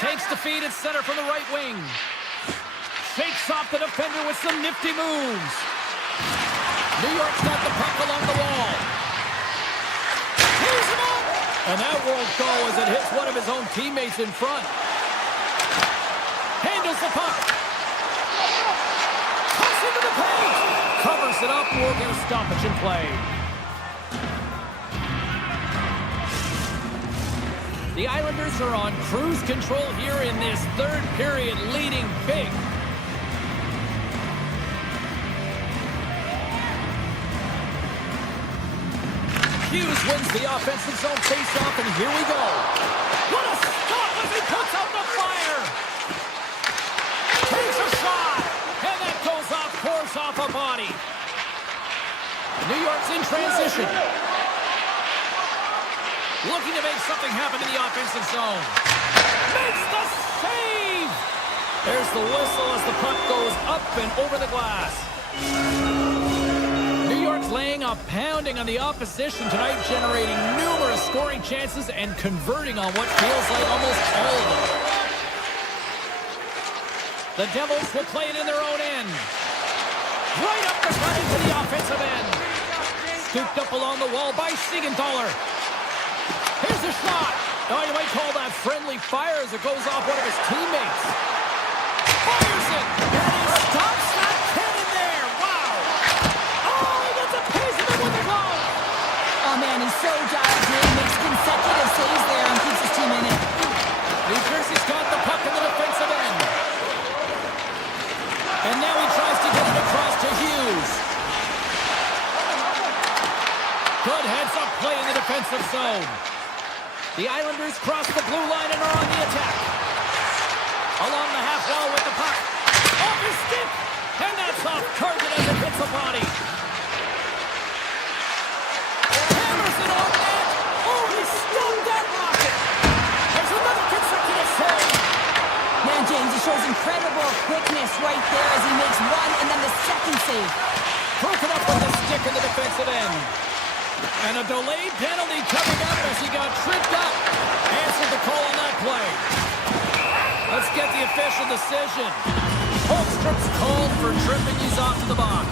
Takes the feed at center from the right wing. Shakes off the defender with some nifty moves. New York's got the puck along the wall. He's him up! And that won't go as it hits one of his own teammates in front. Handles the puck. Cuts into the paint. Covers it up. We'll get a stoppage in play. The Islanders are on cruise control here in this third period, leading big. Hughes wins the offensive zone face-off, and here we go. What a stop as he puts out the fire! Takes a shot, and that goes off course off a body. New York's in transition. Looking to make something happen in the offensive zone. Makes the save! There's the whistle as the puck goes up and over the glass. New York's laying a pounding on the opposition tonight, generating numerous scoring chances and converting on what feels like almost all of them. The Devils will play it in their own end. Right up the gut into the offensive end. Scooped up along the wall by Siegenthaler. Here's a shot. Now you might call that friendly fire as it goes off one of his teammates. Fires it. And he stops that cannon there. Wow. Oh, he gets a piece of it with the glove. Oh, man, he's so dialed in. Makes consecutive saves there and keeps his team in it. New Jersey's got the puck in the defensive end. And now he tries to get it across to Hughes. Good heads-up play in the defensive zone. The Islanders cross the blue line and are on the attack. Along the half wall with the puck. Off his stick! And that's off target as it hits the body. Hammers it on net. Oh, he stunned that rocket. There's another consecutive save. Man, James, he shows incredible quickness right there as he makes one and then the second save. Broken up with the stick in the defensive end. And a delayed penalty coming up as he got tripped up. Answered the call on that play. Let's get the official decision. Holmstrom's called for tripping. He's off to the box.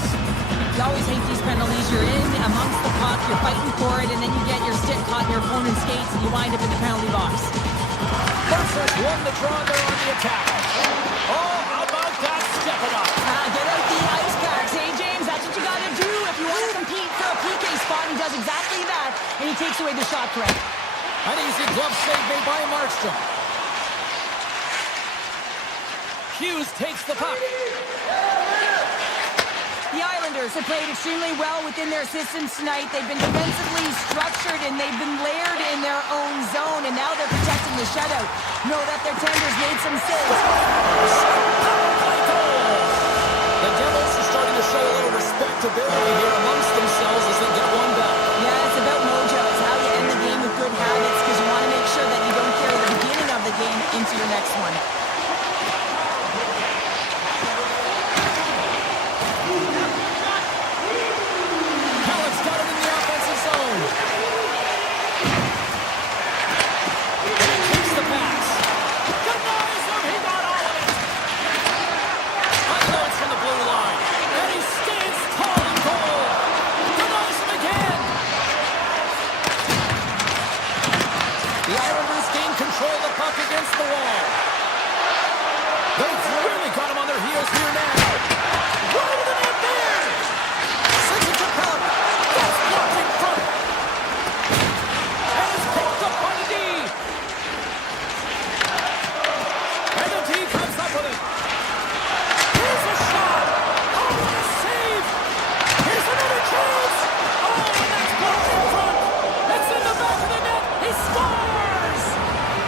You always hate these penalties. You're in amongst the puck, you're fighting for it, and then you get your stick caught in your opponent's skates, and you wind up in the penalty box. Mercer's won the draw there on the attack. Oh, how about that? Step it up. Get out the ice packs, hey, James? That's what you got to do if you want to compete for a PK spot. He does exactly that, and he takes away the shot threat. An easy glove save made by Markstrom. Hughes takes the puck. The Islanders have played extremely well within their systems tonight. They've been defensively structured and they've been layered in their own zone, and now they're protecting the shutout. Know that their tenders made some saves. The Devils are starting to show a little respectability here amongst themselves as they get one back. Yeah, it's about mojo. It's how you end the game with good habits, because you want to make sure that you don't carry the beginning of the game into your next one. Against the wall. They've really got him on their heels here now. Right in the net there. Sends it to Pellet. That's blocked in front. And it's picked up by the D. And the D comes up with it. Here's a shot. Oh, what a save. Here's another chance. Oh, and that's blocked in front. It's in the back of the net. He scores.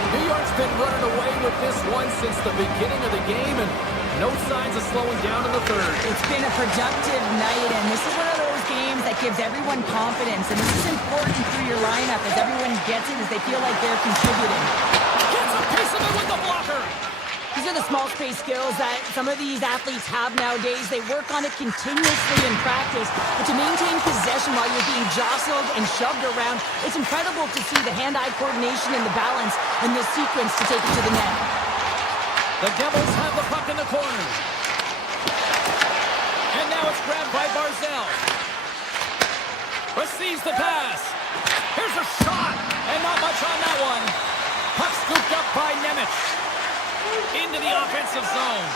New York's been running away with this one since the beginning of the game, and no signs of slowing down in the third. It's been a productive night, and this is one of those games that gives everyone confidence, and this is important through your lineup as everyone gets it, as they feel like they're contributing. Gets a piece of it with the blocker. These are the small space skills that some of these athletes have nowadays. They work on it continuously in practice, but to maintain possession while you're being jostled and shoved around, it's incredible to see the hand-eye coordination and the balance in this sequence to take it to the net. The Devils have the puck in the corner. And now it's grabbed by Barzal. Receives the pass. Here's a shot, and not much on that one. Puck scooped up by Nemec. Into the offensive zone.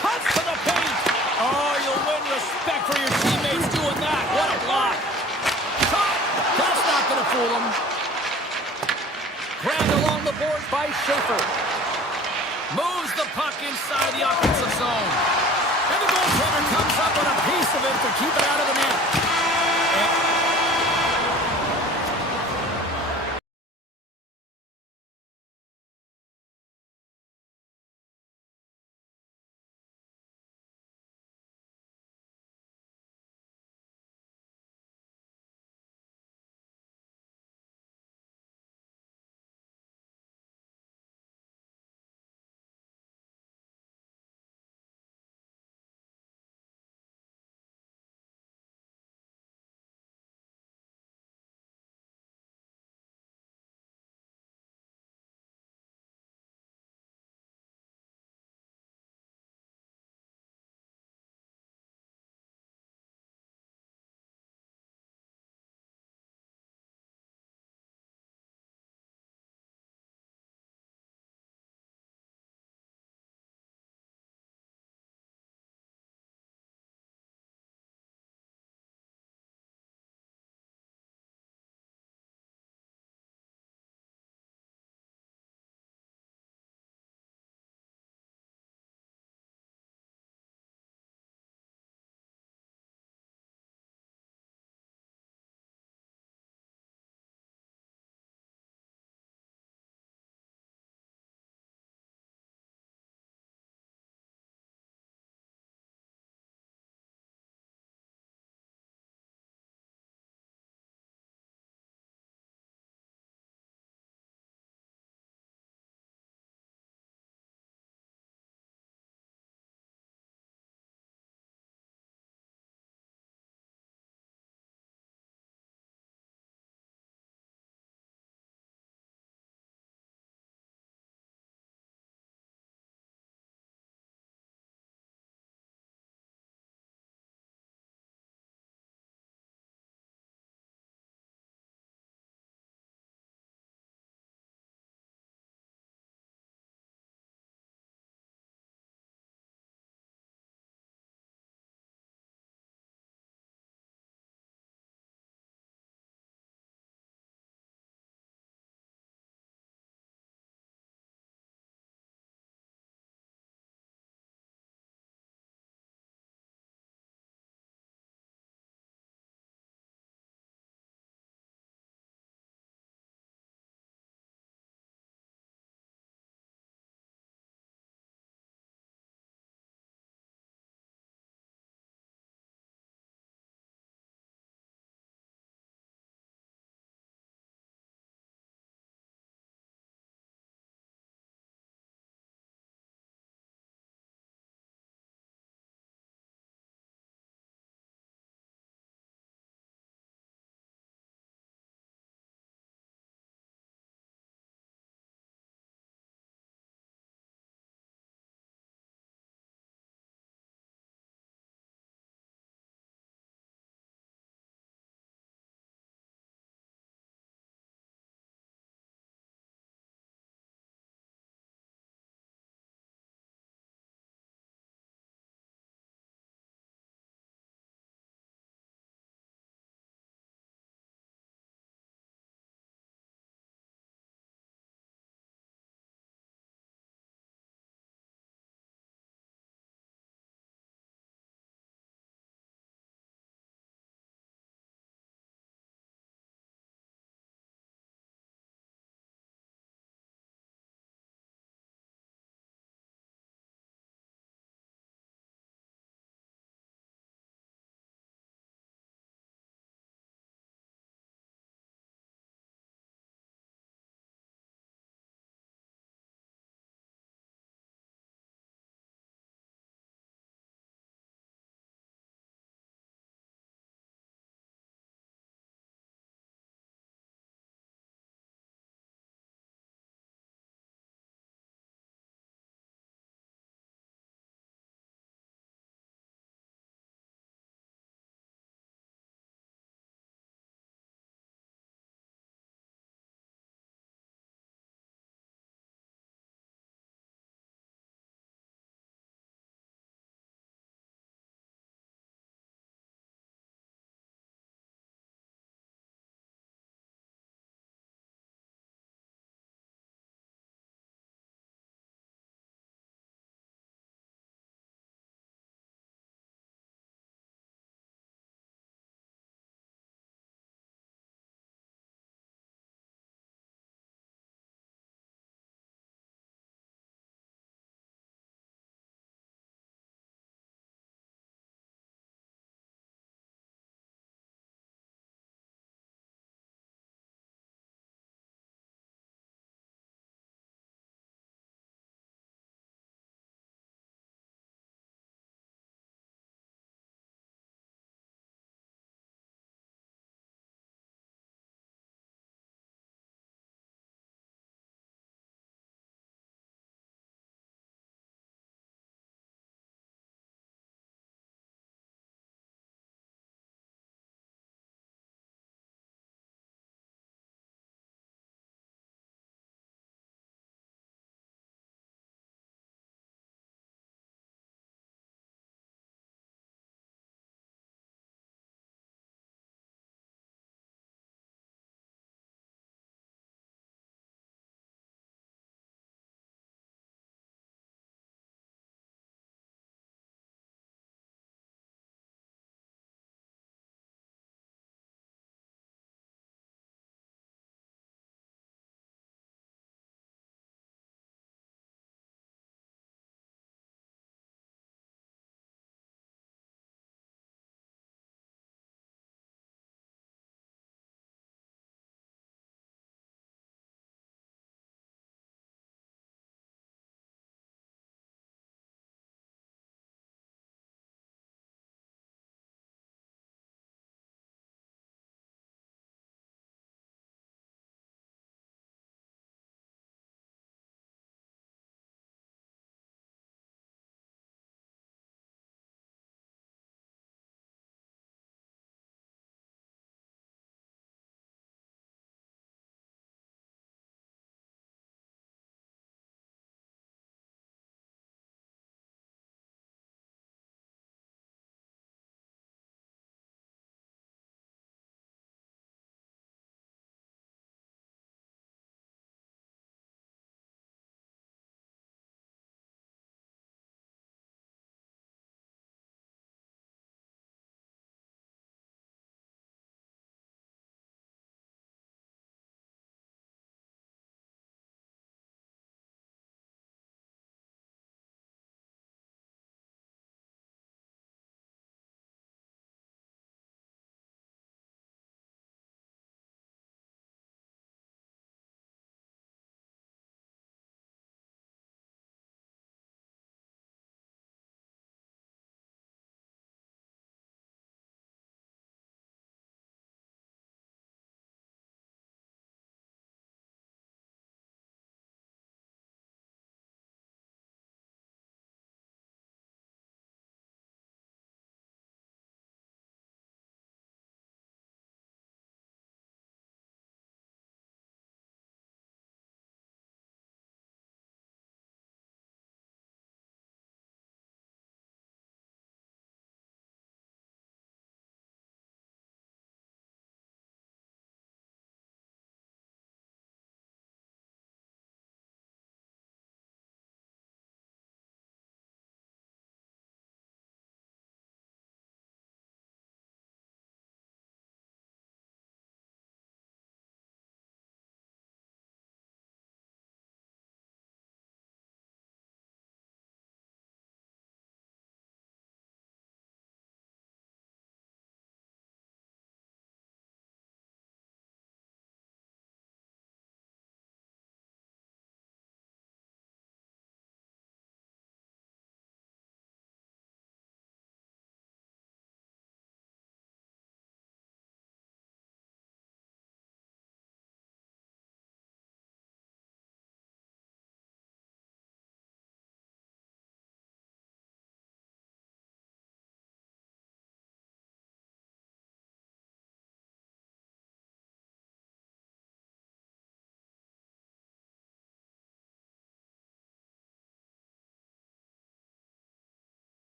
Cuts to the paint. Oh, you'll win respect for your teammates doing that. What a block. Shot. That's not going to fool him. Grabbed along the boards by Schaefer. Moves the puck inside the offensive zone. And the goaltender comes up with a piece of it to keep it out of the net.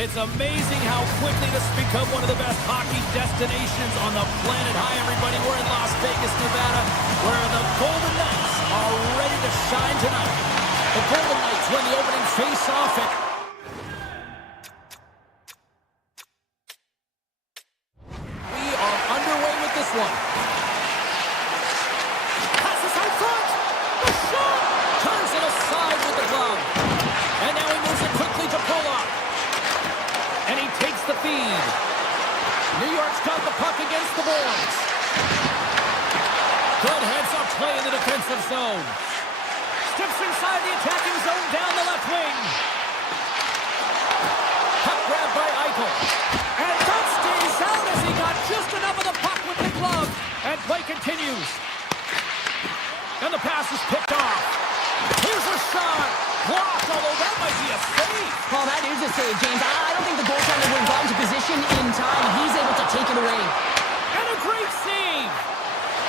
It's amazing how quickly this has become one of the best hockey destinations on the planet. Hi, everybody. We're in Las Vegas, Nevada, where the Golden Knights are ready to shine tonight. The Golden Knights win the opening face-off. We are underway with this one. Passes out front. The shot. Turns it aside with the glove. And now he moves it quickly to Pollock. And he takes the feed. New York's got the puck against the boards. Good heads-up play in the defensive zone. Steps inside the attacking zone down the left wing. Puck grabbed by Eichel. And that stays out as he got just enough of the puck with the glove. And play continues. And the pass is picked off. Here's a shot. Blocked, although that might be a save. Well, that is a save, James. I don't think the goaltender would have gotten to position in time. He's able to take it away. And a great save.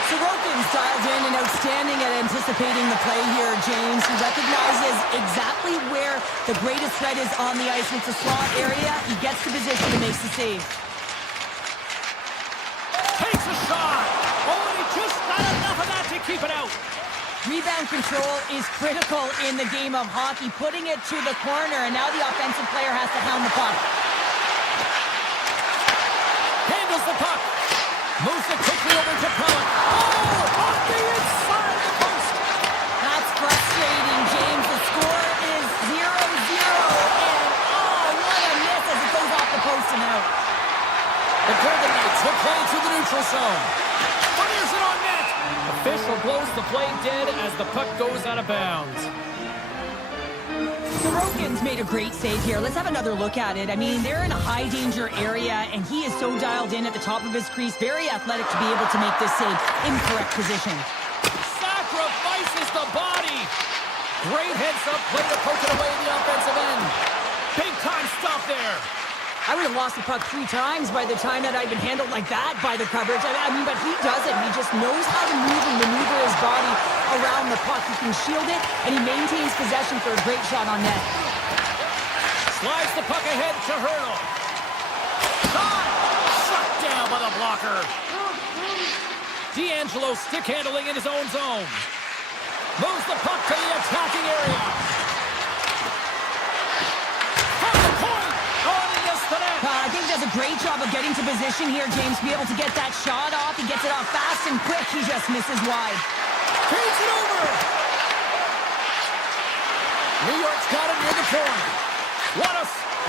Sorokin's dialed in and outstanding at anticipating the play here, James. He recognizes exactly where the greatest threat is on the ice. It's a slot area. He gets to position and makes the save. Takes a shot. Oh, and he just got enough of that to keep it out. Rebound control is critical in the game of hockey. Putting it to the corner, and now the offensive player has to hound the puck. Handles the puck. Moves it quickly over to Pollock. Oh, off the inside of the post. That's frustrating, James. The score is 0-0, and oh, what a miss as it goes off the post and out. The Golden Knights will play to the neutral zone. Fires it on net. Official blows the play dead as the puck goes out of bounds. Sorokin's made a great save here. Let's have another look at it. I mean, they're in a high-danger area, and he is so dialed in at the top of his crease. Very athletic to be able to make this save in correct position. Sacrifices the body. Great heads-up play to poke it away in the offensive end. Big-time stop there. I would have lost the puck 3 times by the time that I'd been handled like that by the coverage. I mean, but he does it. He just knows how to move and maneuver his body around the puck. He can shield it, and he maintains possession for a great shot on net. Slides the puck ahead to Hurdle. Shot! Shut down by the blocker. D'Angelo stick handling in his own zone. Moves the puck to the attacking area. From the point! I think he does a great job of getting to position here, James, to be able to get that shot off. He gets it off fast and quick. He just misses wide. Feeds it over. New York's got it near the corner.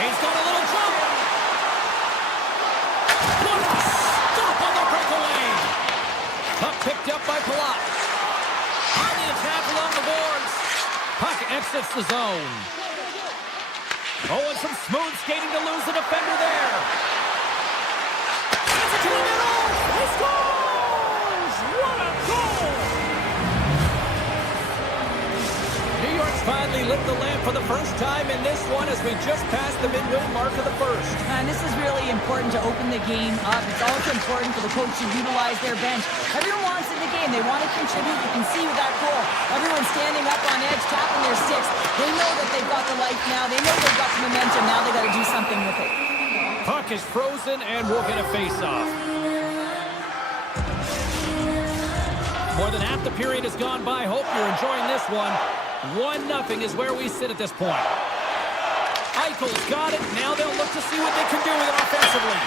He's got a little jump. What a stop on the breakaway. Puck picked up by Palat. On the attack along the boards. Puck exits the zone. Oh, and some smooth skating to lose the defender there. It's a to the middle. He scores! What a goal! New York's finally lit the lamp for the first time in this one as we just passed the midway mark of the first. And this is really important to open the game up. It's also important for the coach to utilize their bench. Everyone wants in the game. They want to contribute. You can see with that goal. Everyone's standing up on edge, tapping their sticks. They know that they've got the life now. They know they've got the momentum. Now they've got to do something with it. Puck is frozen, and we'll get a face-off. More than half the period has gone by. Hope you're enjoying this one. 1-0 is where we sit at this point. Eichel's got it. Now they'll look to see what they can do with it offensively.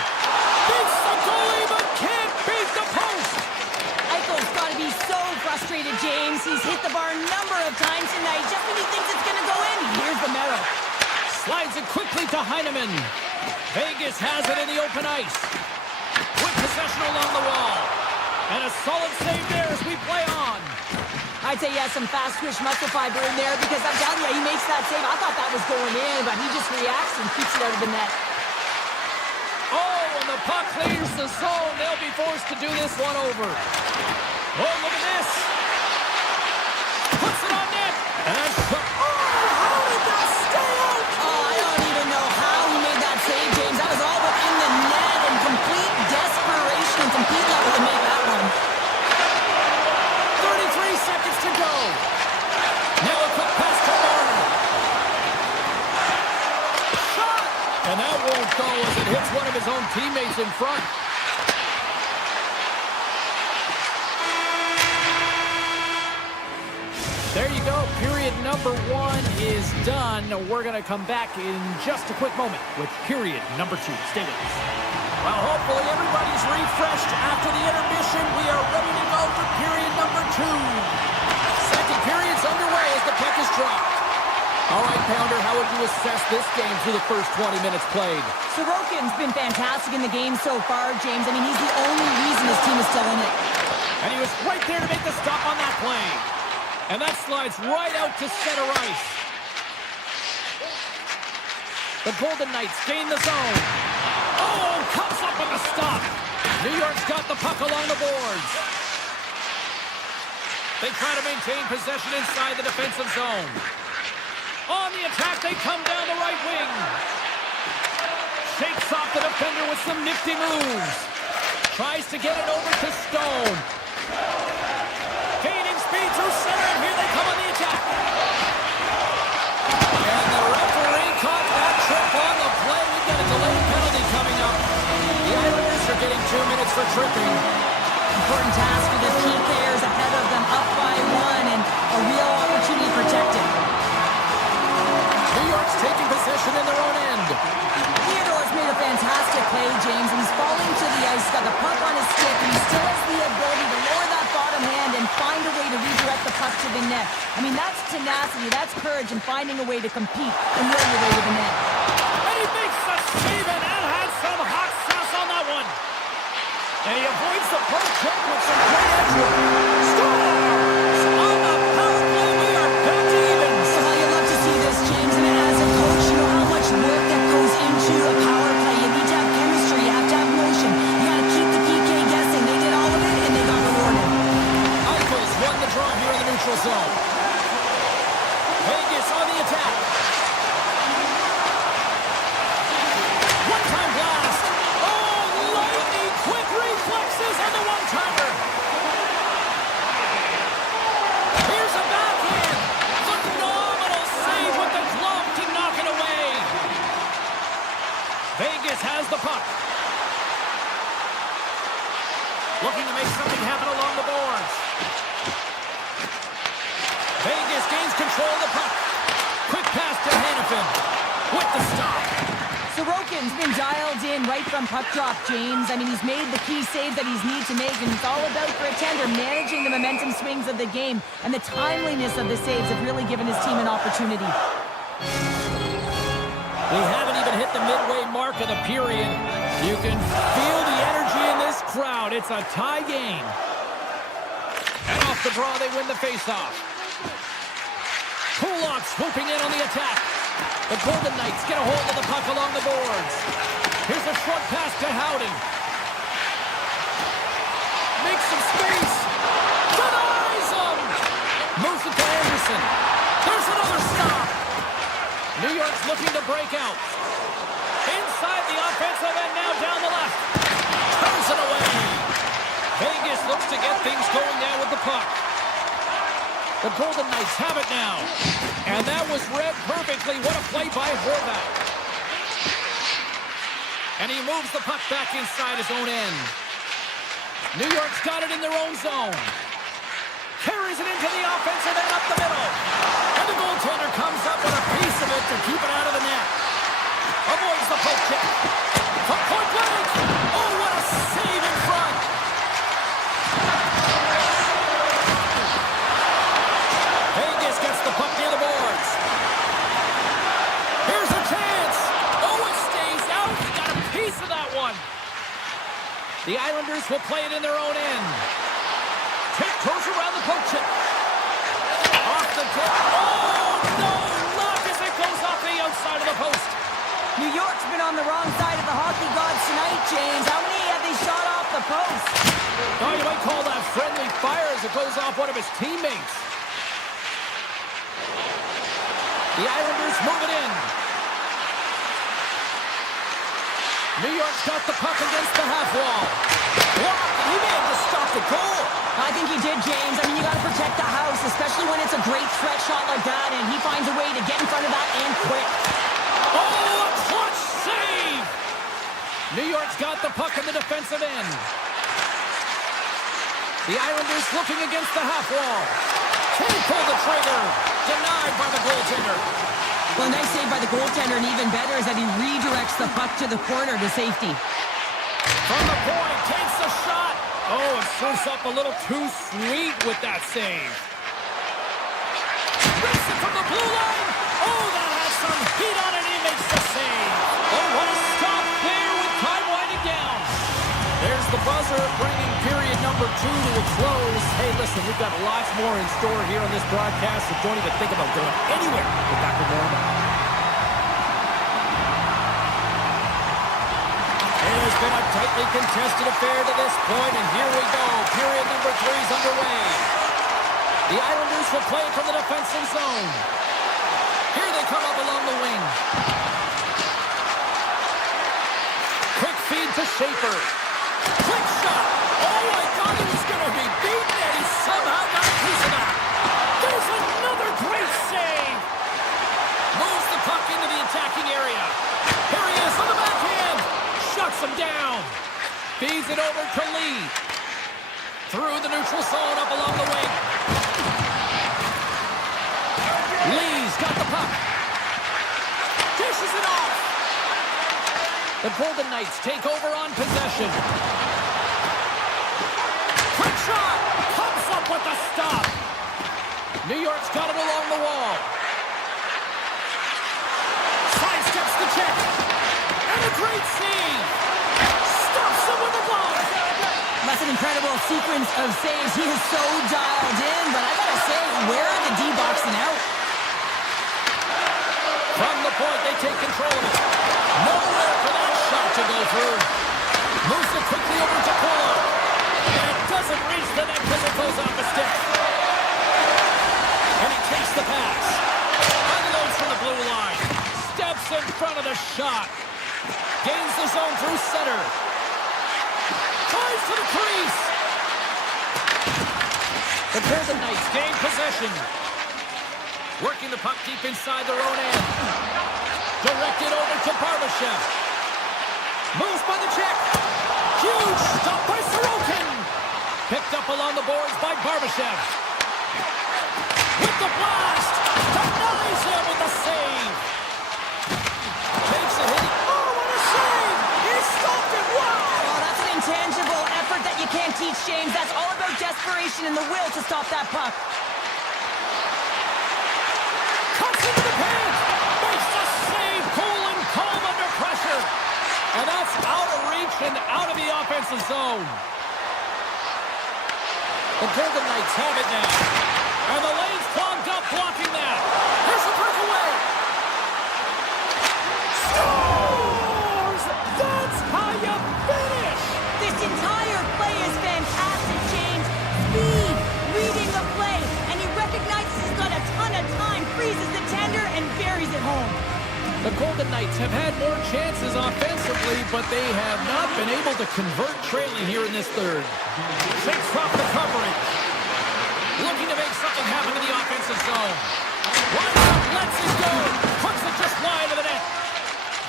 Beats the goalie, but can't beat the post. Eichel's got to be so frustrated, James. He's hit the bar a number of times tonight. Just when he thinks it's going to go in, here's the medal. Slides it quickly to Heineman. Vegas has it in the open ice. With possession along the wall. And a solid save there as we play on. I'd say he has some fast-twitch muscle fiber in there because I'm telling you, he makes that save. I thought that was going in, but he just reacts and keeps it out of the net. Oh, and the puck clears the zone. They'll be forced to do this one over. Oh, look at this. Puts it on net. And how did that stay out? Oh, I don't even know how he made that save, James. That was all within the net and complete desperation and complete level to make that one. 33 seconds to go. Now a quick pass to Marner. Shot! And that won't go as it hits one of his own teammates in front. There you go. Period number 1 is done. We're going to come back in just a quick moment with period number 2. Stay with us. Well, hopefully everybody's refreshed after the intermission. We are ready to go for period number 2. Second period's underway as the puck is dropped. All right, Pounder, how would you assess this game through the first 20 minutes played? Sorokin's been fantastic in the game so far, James. I mean, he's the only reason his team is still in it. And he was right there to make the stop on that play. And that slides right out to center ice. The Golden Knights gain the zone. Oh, comes up with the stop. New York's got the puck along the boards. They try to maintain possession inside the defensive zone. On the attack, they come down the right wing. Shakes off the defender with some nifty moves. Tries to get it over to Stone. Gaining speed through center, and here they come on the attack. And the referee caught that trip on the play. We've got a delayed penalty coming up. The Islanders are getting 2 minutes for tripping. Important task for the key players ahead of them, up by 1, and a real opportunity protected. New York's taking possession in their own end. Theodore's made a fantastic play, James, and he's falling to the ice. He's got the puck on his stick, and he still has the ability to lower that bottom hand and find a way to redirect the puck to the net. I mean, that's tenacity, that's courage, and finding a way to compete and will your way to the net. And he makes the save and has some hot sauce on that one. And he avoids the poke check with some great entry. Scores! On the power play, we are back to even. So how you love to see this, James, and as a coach, you know how much work that goes into a power play. You need to have chemistry, you have to have motion. You got to keep the PK guessing. They did all of it, and they got rewarded. Eichels won the draw here in the neutral zone. Vegas on the attack. One-time blast. Oh, lightning quick reflexes on the one-timer. Here's a backhand. Phenomenal save with the glove to knock it away. Vegas has the puck. Looking to make something happen along the boards. Vegas gains control of the puck. Quick pass to Hannafin with the stop. Sorokin's been dialed in right from puck drop, James. I mean, he's made the key saves that he's needed to make, and it's all about, for a tender, managing the momentum swings of the game, and the timeliness of the saves have really given his team an opportunity. We haven't even hit the midway mark of the period. You can feel the energy in this crowd. It's a tie game. And off the draw, they win the faceoff. Kulak swooping in on the attack. The Golden Knights get a hold of the puck along the boards. Here's a short pass to Howden. Makes some space. Denies him. Moves it to Anderson. There's another stop. New York's looking to break out. Inside the offensive end, now down the left. Turns it away. Vegas looks to get things going now with the puck. The Golden Knights have it now. And that was read perfectly. What a play by Horvat. And he moves the puck back inside his own end. New York's got it in their own zone. Carries it into the offensive end up the middle. And the goaltender comes up with a piece of it to keep it out of the net. Avoids the poke check. From point blank. Oh, what a save in front. Vegas gets the puck near the boards. Here's a chance. Oh, it stays out. He got a piece of that one. The Islanders will play it in their own end. Tiptoes around the poke check. Off the tip. Oh, no. Look as it goes off the outside of the post. New York's been on the wrong side of the hockey gods tonight, James. How many have they shot off the post? Oh, you might call that friendly fire as it goes off one of his teammates. The Islanders move it in. New York's got the puck against the half wall. Blocked, and he may have just stopped the goal. I think he did, James. I mean, you got to protect the house, especially when it's a great threat shot like that, and he finds a way to get in front of that and quick. Oh, a clutch save! New York's got the puck in the defensive end. The Islanders looking against the half wall. Can't pull the trigger. Denied by the goaltender. Well, nice save by the goaltender, and even better is that he redirects the puck to the corner to safety. From the point, takes the shot. Oh, it serves up a little too sweet with that save. Rips it from the blue line. Oh, that has some heat on it. He makes the save. Oh, what a stop there with time winding down. There's the buzzer bringing period number 2 to a close. Hey, listen, we've got lots more in store here on this broadcast, so don't even think about going anywhere. We're back with more. It has been a tightly contested affair to this point, and here we go. Period number 3 is underway. The Islanders will play from the defensive zone. Here they come up along the wing. Quick feed to Schaefer. Quick shot. Oh, I thought he was going to be beaten, and he somehow got a piece of that. There's another great save. Moves the puck into the attacking area. Here he is on the backhand. Shuts him down. Feeds it over to Lee. Through the neutral zone up along the wing. Lee's got the puck. Dishes it off. The Golden Knights take over on possession. Quick shot. Comes up with the stop. New York's got it along the wall. Sidesteps the check. And a great save. Stops him with the glove. That's an incredible sequence of saves. He is so dialed in, but I gotta say, where are the D-boxing out? From the point, they take control of it. Nowhere for that shot to go through. Moves it quickly over to Polo. And it doesn't reach the net because it goes off the stick. And he takes the pass. Unloads from the blue line. Steps in front of the shot. Gains the zone through center. Tries to the crease. The Golden Knights gain possession. Working the puck deep inside their own end. Directed over to Barbashev. Moves by the check. Huge stop by Sorokin. Picked up along the boards by Barbashev. With the blast. Denies him with the save. Takes a hit. Oh, what a save. He stopped it. Wow. Oh, that's an intangible effort that you can't teach, James. That's all about desperation and the will to stop that puck. Into the paint, makes the save, cool and calm under pressure. And that's out of reach and out of the offensive zone. The Golden Knights have it now. And the lane's clogged up, blocking that. Here's the breakaway. Scores! That's how you finish! This entire play is fantastic, James. Speed, reading the play, and he recognizes he's got a ton of time, freezes the tender, and buries it home. The Golden Knights have had more chances offensively, but they have not been able to convert trailing here in this third. Shakes off the coverage. Looking to make something happen in the offensive zone. Winds up, lets it go. Puts it just wide of the net.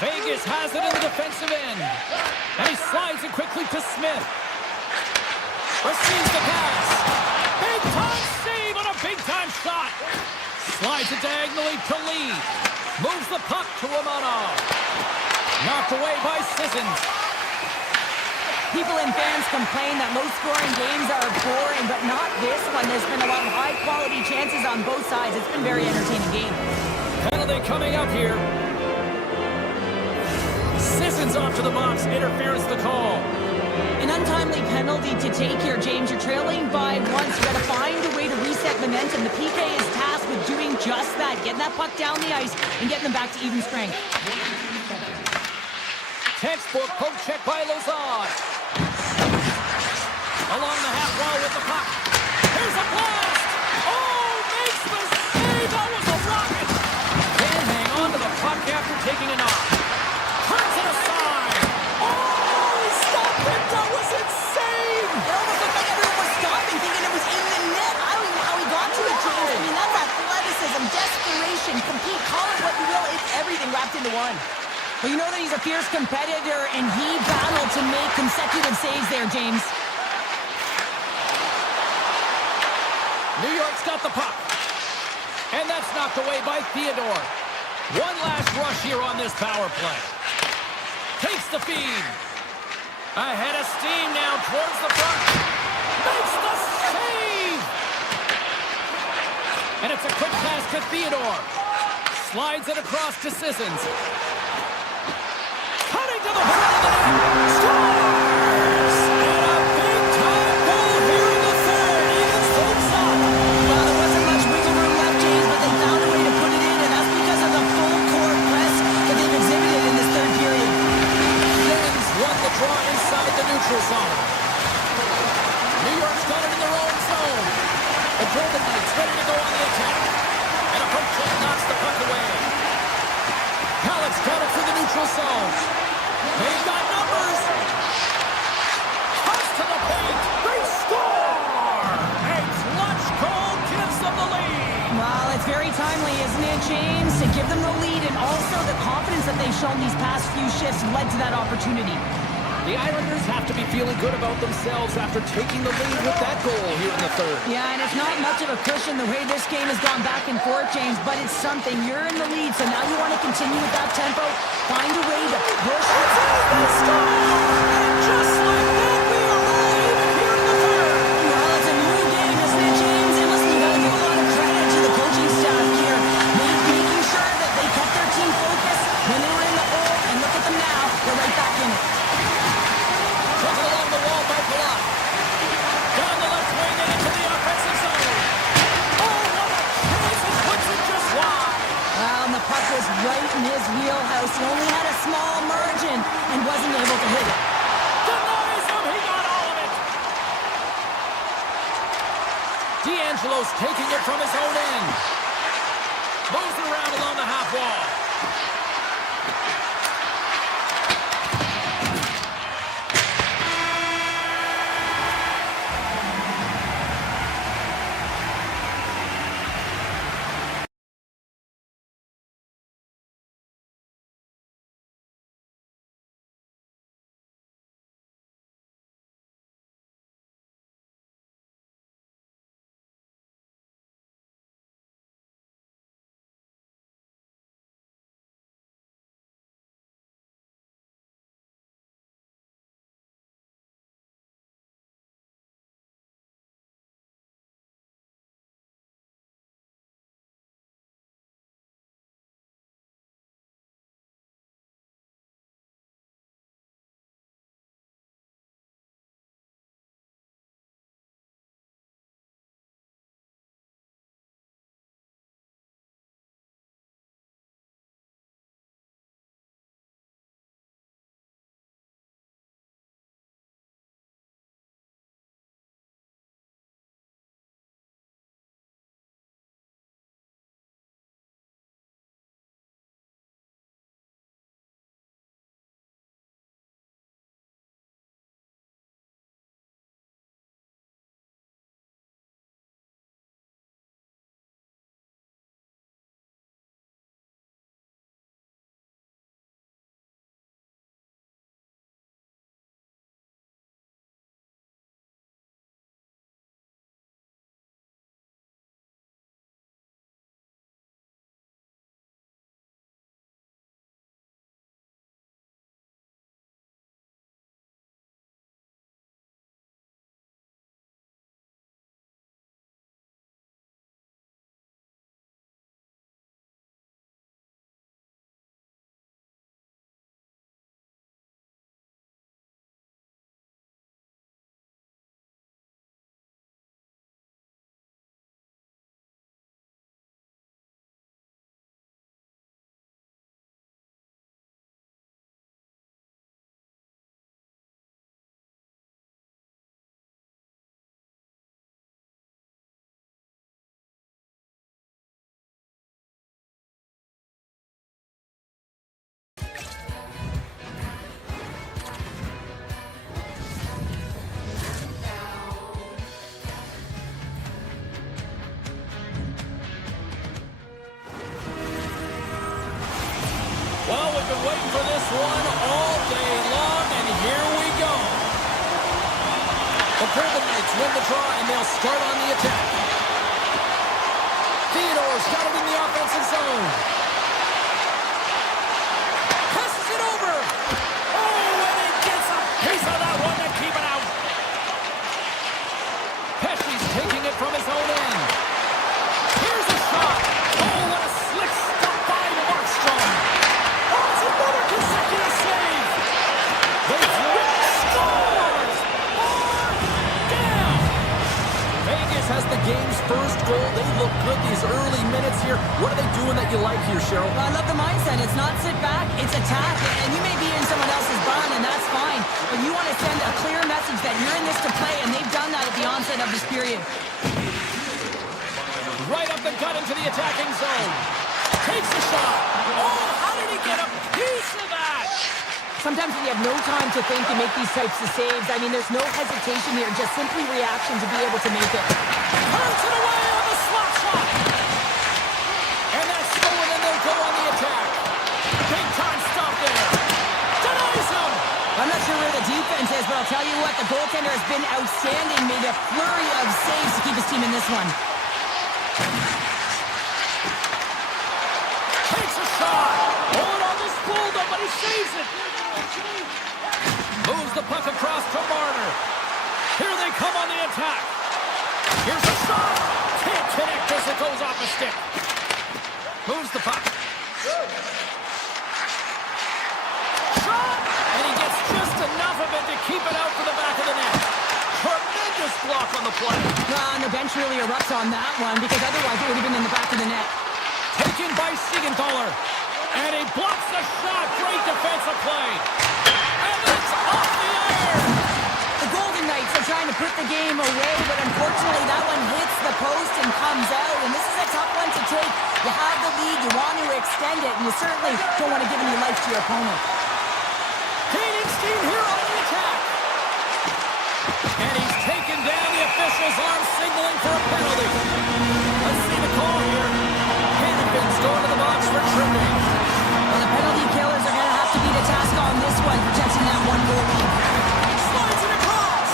Vegas has it in the defensive end. And he slides it quickly to Smith. Receives the pass. Big-time save on a big-time shot. Slides it diagonally to Lee. Moves the puck to Romanov. Knocked away by Sissons. People and fans complain that low-scoring games are boring, but not this one. There's been a lot of high-quality chances on both sides. It's been a very entertaining game. Penalty coming up here. Sissons off to the box. Interference the call. An untimely penalty to take here, James. You're trailing by once. You got to find a way to reset momentum. The PK is tasked with doing just that, getting that puck down the ice and getting them back to even strength. Textbook poke check by Lazard. Along the half wall with the puck. Here's a blast. Oh, makes the save. That was a rocket. Can hang on to the puck after taking a knock. Turns it aside. Oh, he stopped it. That was insane. It almost looked like everyone was stopping, thinking it was in the net. I don't even know how he got to it, James. I mean, that's athleticism, desperation, compete, call it what you will. It's everything wrapped into one. Well, you know that he's a fierce competitor, and he battled to make consecutive saves there, James. New York's got the puck. And that's knocked away by Theodore. One last rush here on this power play. Takes the feed. Ahead of steam now towards the front. Makes the save! And it's a quick pass to Theodore. Slides it across to Sissons. Cutting to the front of the net. Scores! And a big-time goal here in the third. Evens things up. Well, there wasn't much wiggle room left, James, but they found a way to put it in, and that's because of the full-court press that they've exhibited in this third period. Evens won the draw inside the neutral zone. New York's got it in their own zone. The Golden Knights ready to go on the attack. And a poke check knocks the puck away. Halleck's got it for the neutral zone. They've got numbers. Toss to the paint. They score! A clutch goal gives them the lead. Well, it's very timely, isn't it, James? To give them the lead, and also the confidence that they've shown these past few shifts led to that opportunity. The Islanders have to be feeling good about themselves after taking the lead with that goal here in the third. Yeah, and it's not much of a cushion the way this game has gone back and forth, James, but it's something. You're in the lead, so now you want to continue with that tempo. Find a way to push. They score! And just like that, we arrive here in the third. Well, it's a new game, isn't it, James? And listen, you got to give a lot of credit to the coaching staff here. Making sure that they kept their team focused when they were in the hole, and look at them now. They're right back in it. Took it along the wall by Palat. Down the left wing and into the offensive zone. Oh, what a chance! He puts it just wide. Well, and the puck was right in his wheelhouse. He only had a small margin and wasn't able to hit it. Denies him. He got all of it. D'Angelo's taking it from his own end. Moves around along the half wall. I've been waiting for this one all day long, and here we go. The Golden Knights win the draw, and they'll start on the attack. Theodore's got it in the offensive zone. Passes it over. Oh, and he gets a piece of that one to keep it out. Pesci's taking it from his own end. Here's a shot. Oh, what a slick stop by ePuckStorm. Oh, it's another consecutive save. They scores. Down. Vegas has the game's first goal. They look good these early minutes here. What are they doing that you like here, Cheryl? Well, I love the mindset. It's not sit back, it's attack. And you may be in someone else's barn, and that's fine. But you want to send a clear message that you're in this to play, and they've done that at the onset of this period. Right up the gut into the attacking zone. Takes a shot. Oh, how did he get a piece of that? Sometimes when you have no time to think and make these types of saves, I mean, there's no hesitation here, just simply reaction to be able to make it. Turns it away on the slap shot. And that's stolen, and they'll go on the attack. Big time stop there. Denies him. I'm not sure where the defense is, but I'll tell you what, the goaltender has been outstanding, made a flurry of saves to keep his team in this one. Takes a shot. Oh, it almost fooled him, but he saves it. Moves the puck across to Marner. Here they come on the attack. Here's a shot. Can't connect as it goes off the stick. Moves the puck. Shot. And he gets just enough of it to keep it out for the back of the net. Tremendous block on the play. And the bench really erupts on that one, because otherwise it would have been in the back of the net. Taken by Siegenthaler. And he blocks the shot. Great defensive play. And it's off the iron. The Golden Knights are trying to put the game away, but unfortunately that one hits the post and comes out. And this is a tough one to take. You have the lead, you want to extend it, and you certainly don't want to give any life to your opponent. Gaining steam here on the attack. And he's taken down. The official's arm signaling for a penalty. Let's see the call here. Hannifin's going to the box for tripping. Well, the penalty killers are going to have to be the task on this one, protecting that one goal lead. Slides it across.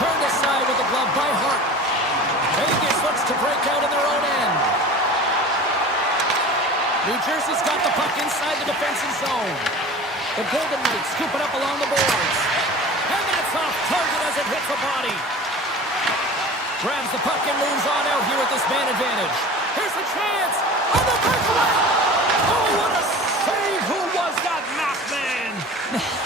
Turned aside with the glove by Hart. Vegas looks to break out in their own end. New Jersey's got the puck inside the defensive zone. The Golden Knights scoop it up along the boards. And that's off target as it hits the body. Grabs the puck and moves on out here with this man advantage. Here's a chance. On the breakaway. Oh, what a save. Who was that masked man?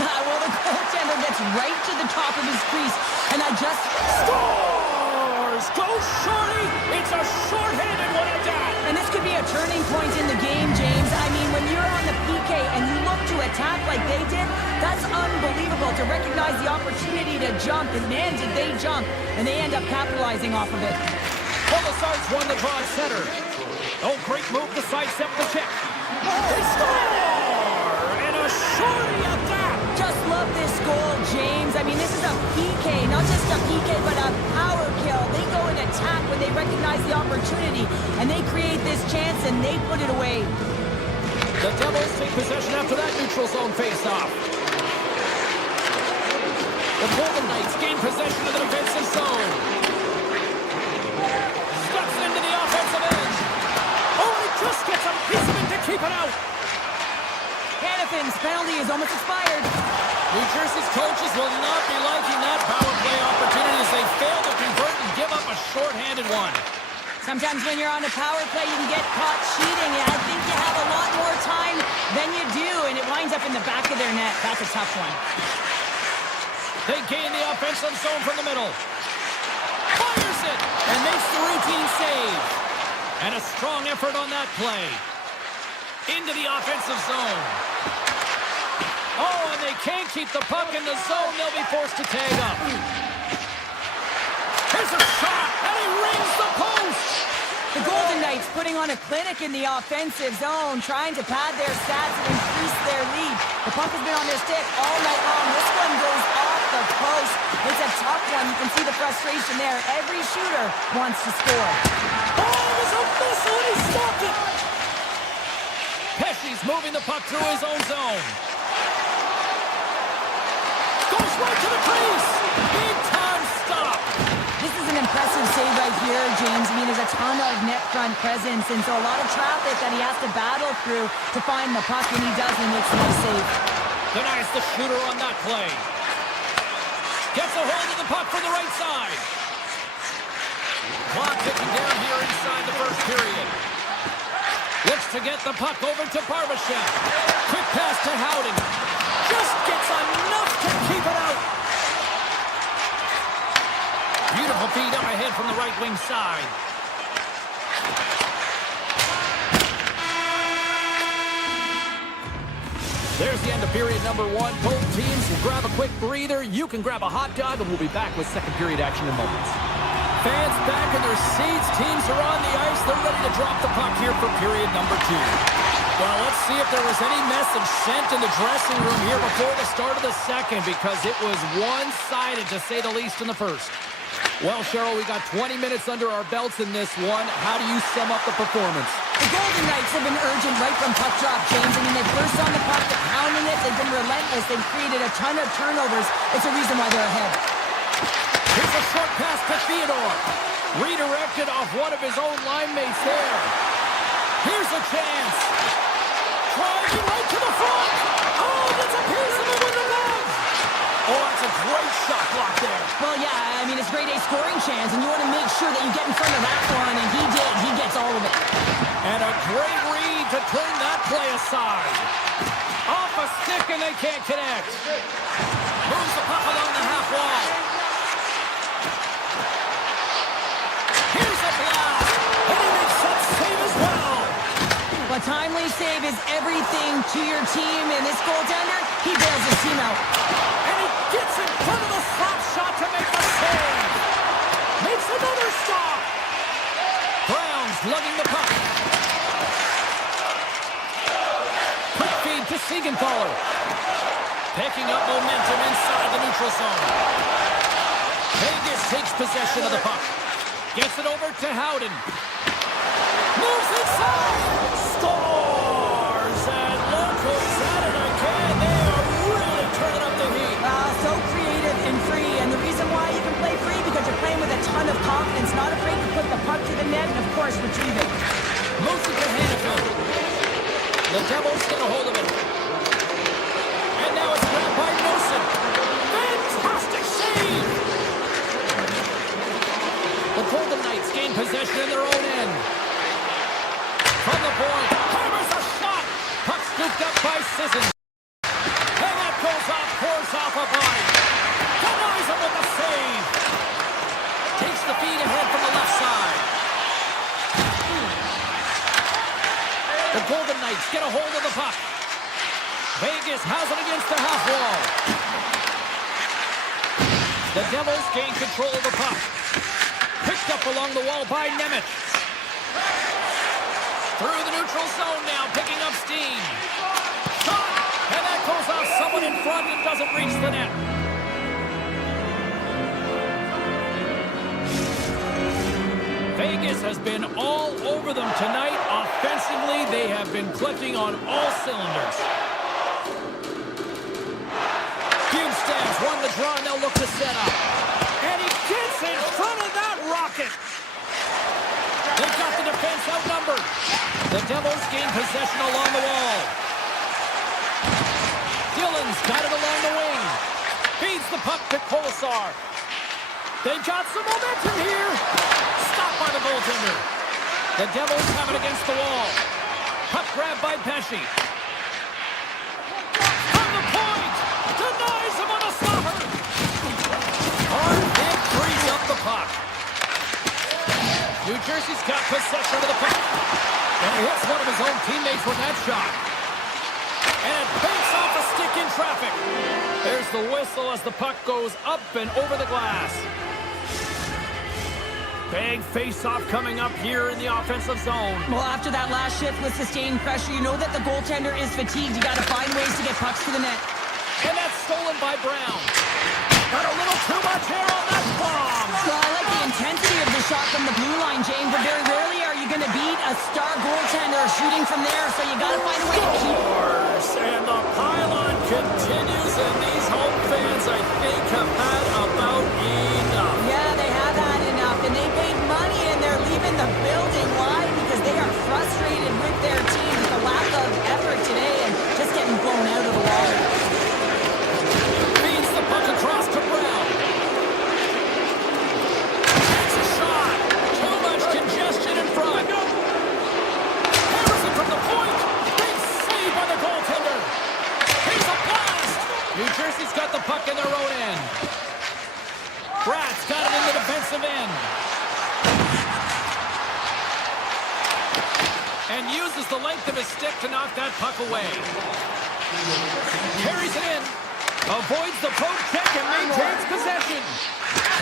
Well, the goaltender gets right to the top of his crease, and I just... Scores! Go Shorty! It's a short-handed one at that. And this could be a turning point in the game, James. I mean, when you're on the PK and you look to attack like they did, that's unbelievable to recognize the opportunity to jump. And man, did they jump. And they end up capitalizing off of it. Well, the Sarge won the draw at center. Oh, great move to sidestep the check. They score! And a shorty at that. Just love this goal, James. I mean, this is a PK, not just a PK, but a power kill. They go and attack when they recognize the opportunity, and they create this chance, and they put it away. The Devils take possession after that neutral zone face-off. The Golden Knights gain possession of the defensive zone. Steps into the offensive end. Oh, he just gets a piece of it to keep it out. Hannifin's penalty is almost expired. New Jersey's coaches will not be liking that power play opportunity as they fail to convert and give up a short-handed one. Sometimes when you're on a power play, you can get caught cheating. I think you have a lot more time than you do, and it winds up in the back of their net. That's a tough one. They gain the offensive zone from the middle. Fires it and makes the routine save. And a strong effort on that play. Into the offensive zone. Oh, and they can't keep the puck in the zone. They'll be forced to tag up. Here's a shot, and he rings the post. The Golden Knights putting on a clinic in the offensive zone, trying to pad their stats and increase their lead. The puck has been on their stick all night long. This one goes off the post. It's a tough one. You can see the frustration there. Every shooter wants to score. Oh, it was a missile, and he stopped it. Pesci's moving the puck through his own zone. Goes right to the crease. Big time stop. This is an impressive save right here, James. I mean, there's a ton of net front presence, and so a lot of traffic that he has to battle through to find the puck. When he does, he makes a nice save. Denies the shooter on that play. Gets a hold of the puck from the right side. Clock ticking down here inside the first period. Looks to get the puck over to Barbashev. Quick pass to Howden. Just gets enough to keep it out. Beautiful feed up ahead from the right wing side. There's the end of period number one. Both teams will grab a quick breather. You can grab a hot dog, and we'll be back with second period action in moments. Fans back in their seats. Teams are on the ice. They're ready to drop the puck here for period number two. Well, let's see if there was any message sent in the dressing room here before the start of the second, because it was one-sided, to say the least, in the first. Well, Cheryl, we got 20 minutes under our belts in this one. How do you sum up the performance? The Golden Knights have been urgent right from puck drop, James. I mean, they've burst on the puck, they're pounding it, they've been relentless, they've created a ton of turnovers. It's a reason why they're ahead. Here's a short pass to Theodore. Redirected off one of his own line mates there. Here's a chance. Driving right to the front. Oh, that's a piece of it with the glove. Oh, that's a great shot block there. Well, yeah, I mean, it's grade A scoring chance, and you want to make sure that you get in front of that one, and he did. He gets all of it. And a great read to turn that play aside. Off a stick, and they can't connect. Moves the puck along the half wall. Here's a blast. And he makes that save as well. A timely save is everything to your team, and this goaltender, he bails his team out. And he gets in front of the slap shot to make the save. Makes another stop. Brown's lugging the puck. Quick feed to Siegenthaler. Picking up momentum inside the neutral zone. Vegas takes possession of the puck. Gets it over to Howden. Moves inside. Scores. And locals at it again. They are really turning up the heat. So creative and free, and the reason why you can play free, because you're playing with a ton of confidence, not afraid to put the puck to the net, and of course retrieve it. Moves it to Hannafin. The Devils get a hold of it. And now it's grabbed by Nelson. Fantastic save! The Golden Knights gain possession in their own end. From the point, hammers a shot. Puck scooped up by Sissons. And that goes off, pours off a body. Denies him with the save. Takes the feed ahead from the left side. The Golden Knights get a hold of the puck. Vegas has it against the half wall. The Devils gain control of the puck. Picked up along the wall by Nemeth. Through the neutral zone now, picking up steam. Shot! And that goes off someone in front and doesn't reach the net. Vegas has been all over them tonight. Offensively, they have been clicking on all cylinders. Bjugstad's won the draw, and they'll look to set up. And he gets in front of that rocket. They've got the defense outnumbered. The Devils gain possession along the wall. Dillon's got it along the wing. Feeds the puck to Kolesar. They've got some momentum here. Stopped by the goaltender. The Devils have it against the wall. Puck grabbed by Pesci. From the point. Denies him on a stopper. Hard hit frees up the puck. New Jersey's got possession of the puck. And he hits one of his own teammates with that shot. And it banks off a stick in traffic. There's the whistle as the puck goes up and over the glass. Big face-off coming up here in the offensive zone. Well, after that last shift with sustained pressure, you know that the goaltender is fatigued. You got to find ways to get pucks to the net. And that's stolen by Brown. Got a little too much air on that bomb. So I like the intensity of the shot from the blue line, James, but very rarely are you going to beat a a star goaltender shooting from there, so you got to find a way to keep. And the pylon continues, and these home fans, I think, have had about enough. Yeah, they have had enough, and they paid money, and they're leaving the building. Why? Because they are frustrated with their team, with the lack of effort today, and just getting blown out of the water. Feeds the puck across to Brown. Takes a shot. Too much congestion in front. Harrison from the point. Big save by the goaltender. Here's a blast. New Jersey's got the puck in their own end. Bratt's got it in the defensive end. And uses the length of his stick to knock that puck away. Carries it in. Avoids the poke check and maintains possession.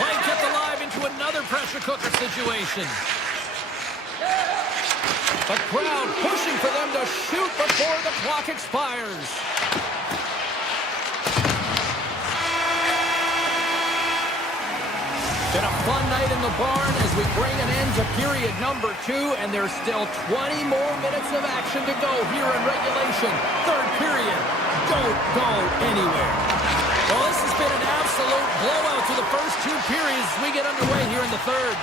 Play kept alive into another pressure cooker situation. The crowd pushing for them to shoot before the clock expires. Been a fun night in the barn as we bring an end to period number 2, and there's still 20 more minutes of action to go here in regulation. Third period. Don't go anywhere. Well, this has been an absolute blowout through the first 2 periods as we get underway here in the third.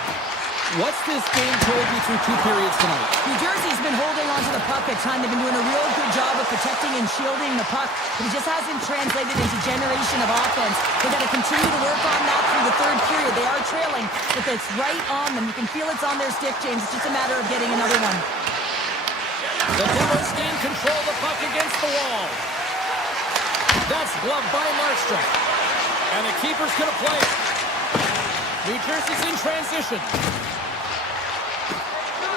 What's this game told you through 2 periods tonight? New Jersey's been holding on to the puck at times. They've been doing a real good job of protecting and shielding the puck, but it just hasn't translated into generation of offense. They've got to continue to work on that through the third period. They are trailing, but it's right on them. You can feel it's on their stick, James. It's just a matter of getting another one. The Devils gain control of the puck against the wall. That's gloved by Markstrom. And the keeper's going to play it. New Jersey's in transition.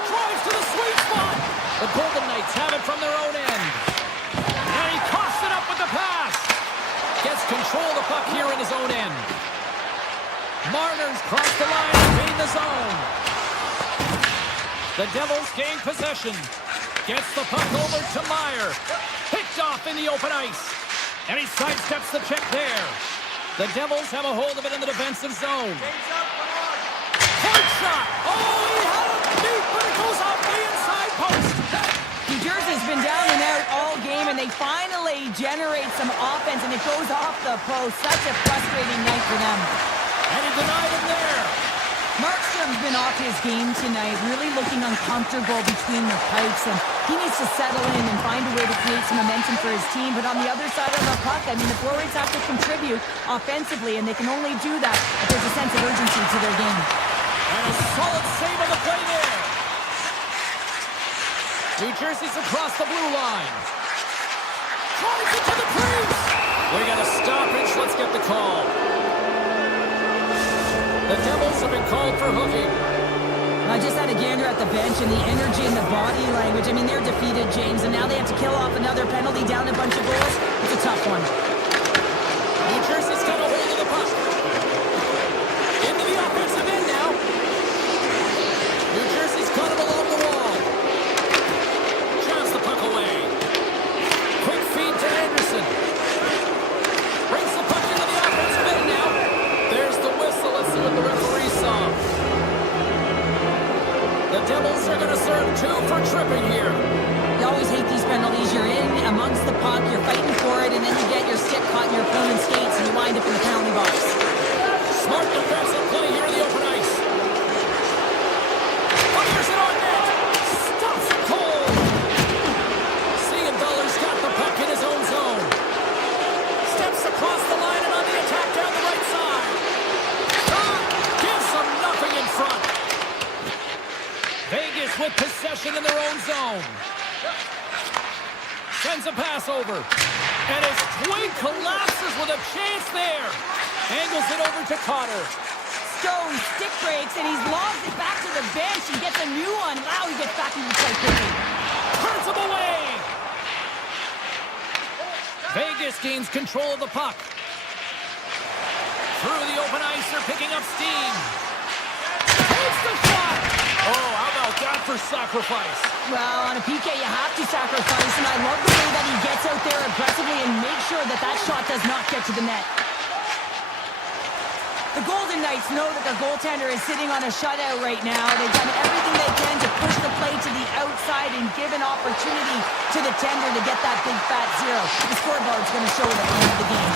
Drives to the sweet spot. The Golden Knights have it from their own end. And he coughs it up with the pass. Gets control of the puck here in his own end. Marner's crossed the line and gain the zone. The Devils gain possession. Gets the puck over to Meyer. Picked off in the open ice. And he sidesteps the check there. The Devils have a hold of it in the defensive zone. Point shot. Oh, he had it deep, but it goes off the inside post. New Jersey's been down and out all game, and they finally generate some offense, and it goes off the post. Such a frustrating night for them. And he denied him there. Markstrom's been off his game tonight, really looking uncomfortable between the pipes, and he needs to settle in and find a way to create some momentum for his team. But on the other side of the puck, I mean, the forwards have to contribute offensively, and they can only do that if there's a sense of urgency to their game. And a solid save on the play there. New Jersey's across the blue line. Drives it to the crease. We got a stoppage. Let's get the call. The Devils have been called for hooking. I just had a gander at the bench, and the energy and the body language. I mean, they're defeated, James, and now they have to kill off another penalty, down a bunch of goals. It's a tough one. New Jersey's got a hold of the puck. Into the offensive end now. New Jersey's got him along the wall. Shots the puck away. Quick feed to Anderson. Brings the puck into the offensive end now. There's the whistle. Let's see what the referee saw. The Devils are going to serve 2 for tripping here. You always hate these penalties. You're in amongst the puck, you're fighting for it, and then you get your stick caught in your opponent's skates, and you wind up in the penalty box. Smart defensive play here in the open ice. Fires it on net. Stops it cold. Siegenthaler's got the puck in his own zone. Steps across the line and on the attack down the right side. Gives them nothing in front. Vegas with possession in their own zone. Sends a pass over. And his twin collapses with a chance there. Angles it over to Cotter. Stone stick breaks, and he's lost it back to the bench and gets a new one. Wow, he gets back into play quickly. Turns him away. Vegas gains control of the puck. Through the open ice, they're picking up steam. Takes the shot. Oh, how about that for sacrifice? Well, on a PK, you have to sacrifice, and I love the way that he gets out there aggressively and makes sure that that shot does not get to the net. The Golden Knights know that their goaltender is sitting on a shutout right now. They've done everything they can to push the play to the outside and give an opportunity to the tender to get that big fat zero. The scoreboard's going to show it at the end of the game.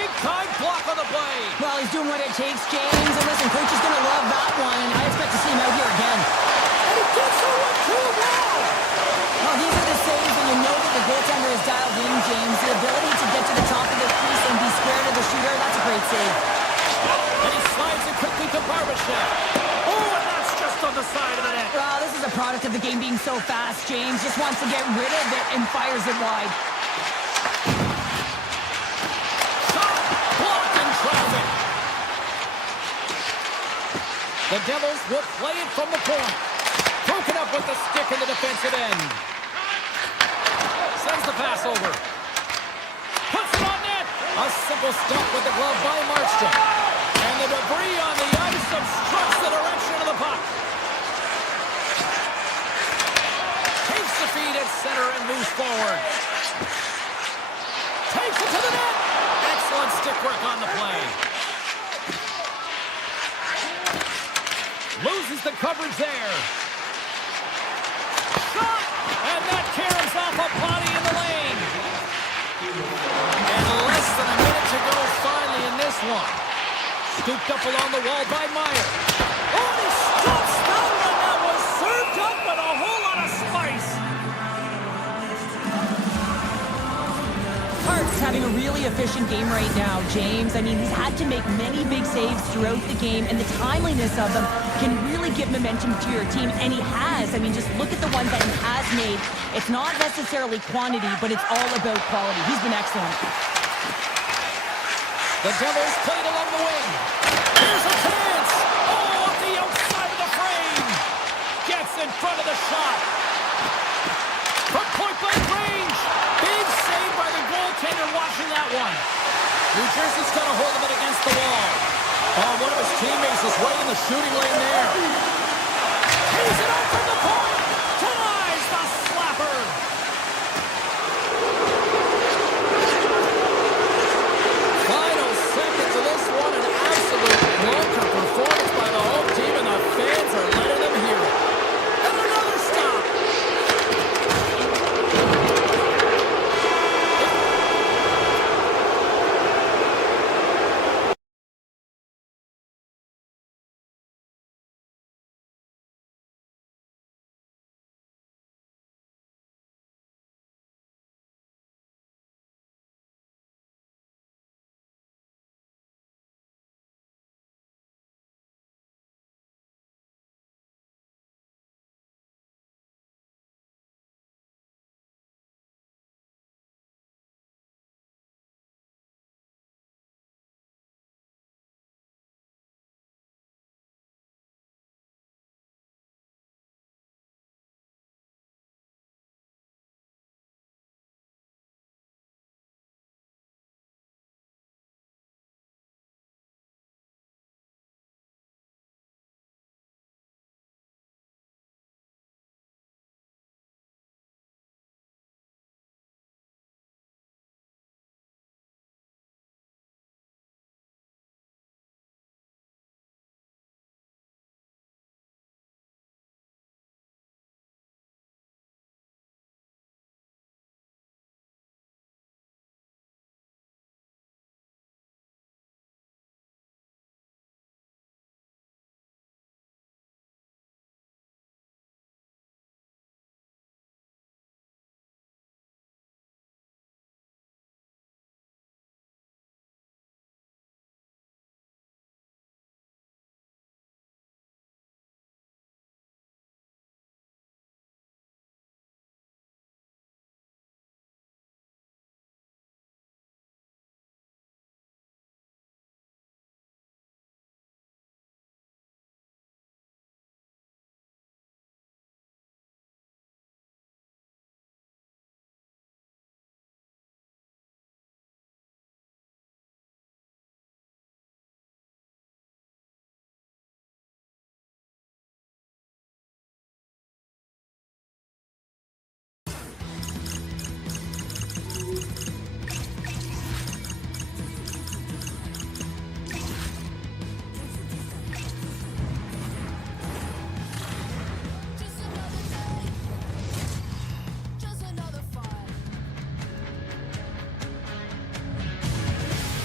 Big time block on the play. Well, he's doing what it takes, James. And listen, coach is going to love that one. I expect to see him out here again. And he gets the one too well. Well, these are the saves when you know that the goaltender is dialed in, James. The ability to get to the top of the crease and be square to the shooter, that's a great save. And he slides it quickly to Barbashev. Oh, and that's just on the side of the net. Well, this is a product of the game being so fast. James just wants to get rid of it and fires it wide. Shot blocked in traffic. The Devils will play it from the point. Broken up with the stick in the defensive end. Sends the pass over. Puts it on net. A simple stop with the glove by Markstrom. And the debris on the ice obstructs the direction of the puck. Takes the feed at center and moves forward. Takes it to the net. Excellent stick work on the play. Loses the coverage there. Shot! And that caroms off a body in the lane. And less than a minute to go finally in this one. Scooped up along the wall by Meyer. Oh, he stops that one. That was served up with a whole lot of spice. Hart's having a really efficient game right now, James. I mean, he's had to make many big saves throughout the game, and the timeliness of them can really give momentum to your team, and he has. I mean, just look at the ones that he has made. It's not necessarily quantity, but it's all about quality. He's been excellent. The Devils played along the wing. Here's a chance. Oh, off the outside of the frame. Gets in front of the shot. From point-blank range. Big save by the goaltender watching that one. New Jersey's got to hold him against the wall. Oh, one of his teammates is right in the shooting lane there. He's it out from the point. Denies the slapper.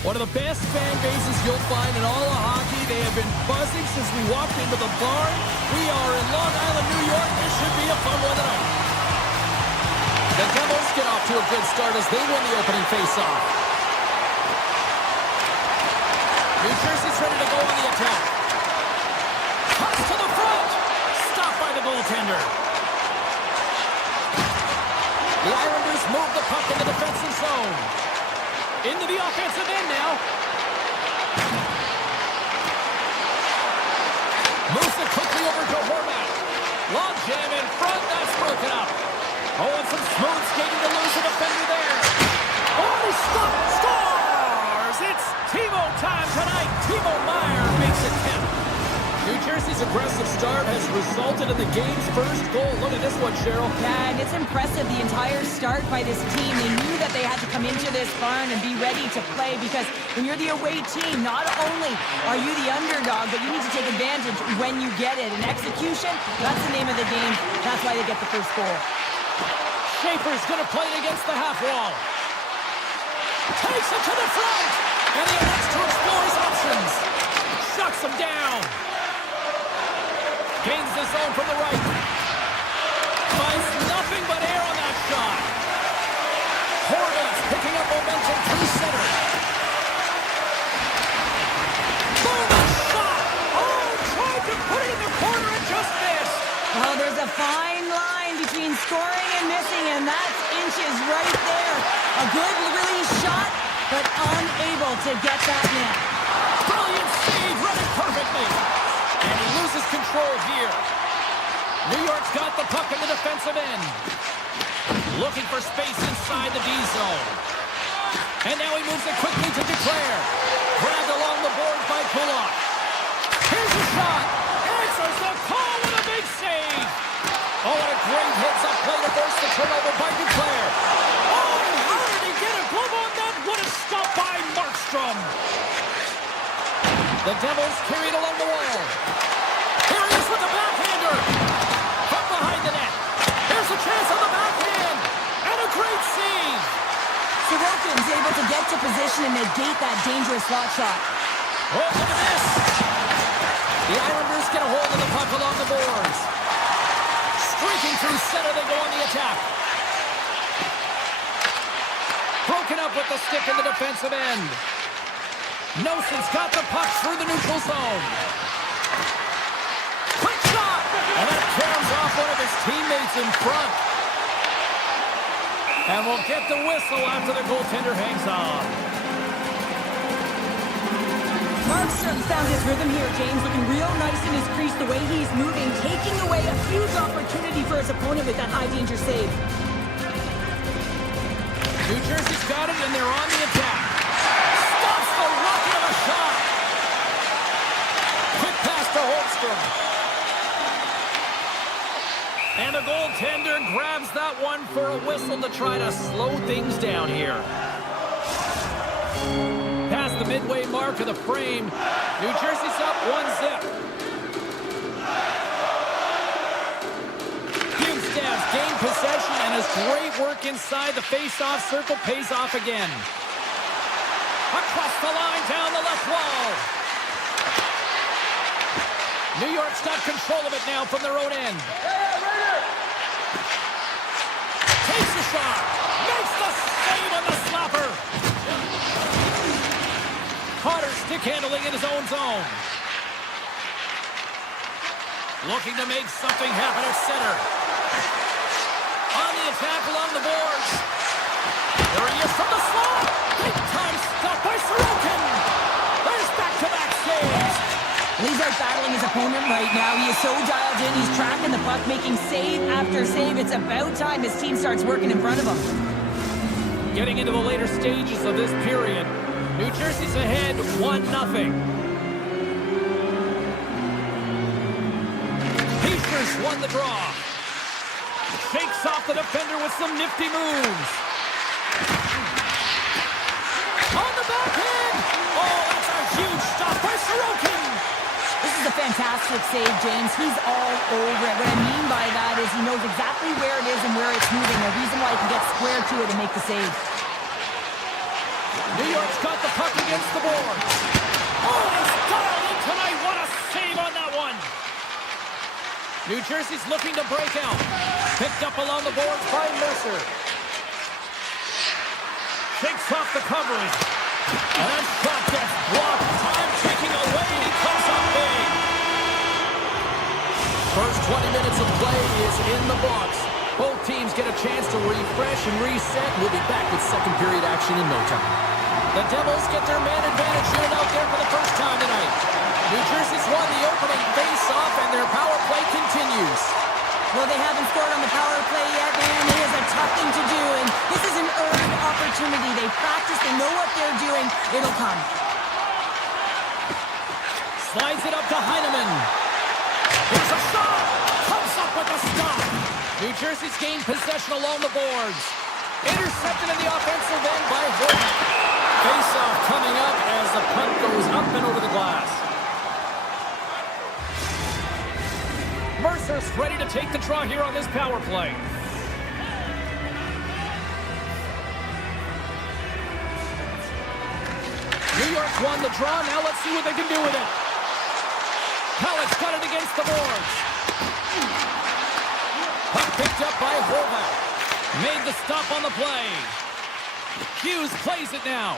One of the best fan bases you'll find in all of hockey. They have been buzzing since we walked into the barn. We are in Long Island, New York. This should be a fun one tonight. The Devils get off to a good start as they win the opening faceoff. New Jersey's ready to go on the attack. Cuts to the front. Stopped by the goaltender. The Islanders move the puck in the defensive zone. Into the offensive end now. Moves it quickly over to Horvat. Long jam in front. That's broken up. Oh, and some smooth skating to lose a defender there. Oh, scores! It's Timo time tonight. Timo Meier makes it 10. New Jersey's aggressive start has resulted in the game's first goal. Look at this one, Cheryl. Yeah, and it's impressive, the entire start by this team. They knew that they had to come into this barn and be ready to play because when you're the away team, not only are you the underdog, but you need to take advantage when you get it. And execution, that's the name of the game. That's why they get the first goal. Schaefer's going to play it against the half wall. Takes it to the front. And he elects to explore his options. Shuts him down. Gains the zone from the right. Finds nothing but air on that shot. Horvat's picking up momentum through center. Boom! Shot! Oh, tried to put it in the corner and just missed. Oh, there's a fine line between scoring and missing, and that's inches right there. A good release shot, but unable to get that net. Brilliant save, running perfectly. And he loses control here. New York's got the puck in the defensive end. Looking for space inside the D zone. And now he moves it quickly to Declare. Grabbed along the boards by Kulak. Here's a shot. Answers the call with a big save. Oh, what a great hits-up play to force the turnover by Declare. Oh, how did he get a glove on that? What a stop by Markstrom. The Devils carry it along the wall. Here he is with the backhander. From behind the net. There's a chance on the backhand. And a great save. Sorokin's able to get to position and negate that dangerous slot shot. Oh, look at this. The Islanders get a hold of the puck along the boards. Streaking through center, they go on the attack. Broken up with the stick in the defensive end. Noson's got the puck through the neutral zone. Quick shot! And that jams off one of his teammates in front. And we'll get the whistle after the goaltender hangs on. Markstrom found his rhythm here, James, looking real nice in his crease, the way he's moving, taking away a huge opportunity for his opponent with that high-danger save. New Jersey's got it, and they're on the attack. Stops the rocket of a shot. Quick pass to Holmstrom. And the goaltender grabs that one for a whistle to try to slow things down here. Past the midway mark of the frame, New Jersey's up 1-0. Bjugstad's gained possession, and his great work inside the face-off circle pays off again. Across the line, down the left wall. New York's got control of it now from their own end. Takes the shot. Makes the save on the slapper. Carter stick handling in his own zone. Looking to make something happen at center. On the attack along the boards. There he is from the slot. Big time stop by Sorokin. There's back-to-back saves. He's out battling his opponent right now. He is so dialed in. He's tracking the puck, making save after save. It's about time his team starts working in front of him. Getting into the later stages of this period, New Jersey's ahead 1-0. Pacers won the draw. Shakes off the defender with some nifty moves. On the backhand! Oh, that's a huge stop by Sorokin! This is a fantastic save, James. He's all over it. What I mean by that is he knows exactly where it is and where it's moving. The reason why he can get square to it and make the save. New York's got the puck against the boards. Oh, he's dialed in tonight. What a save on that one. New Jersey's looking to break out. Picked up along the boards by Mercer. Shakes off the coverage. And that shot gets blocked. Time ticking away. He comes up big. First 20 minutes of play is in the books. Both teams get a chance to refresh and reset. We'll be back with second period action in no time. The Devils get their man advantage unit out there for the first time tonight. New Jersey's won the opening face-off, and their power play continues. Well, they haven't scored on the power play yet, man. It is a tough thing to do, and this is an earned opportunity. They practice, they know what they're doing. It'll come. Slides it up to Heineman. Here's a shot! Comes up with a stop. New Jersey's gained possession along the boards. Intercepted in the offensive end by Horvath. Face-off coming up as the puck goes up and over the glass. Mercer's ready to take the draw here on this power play. New York's won the draw. Now let's see what they can do with it. Halleck's got it against the boards. Puck picked up by Horvath. Made the stop on the play. Hughes plays it now.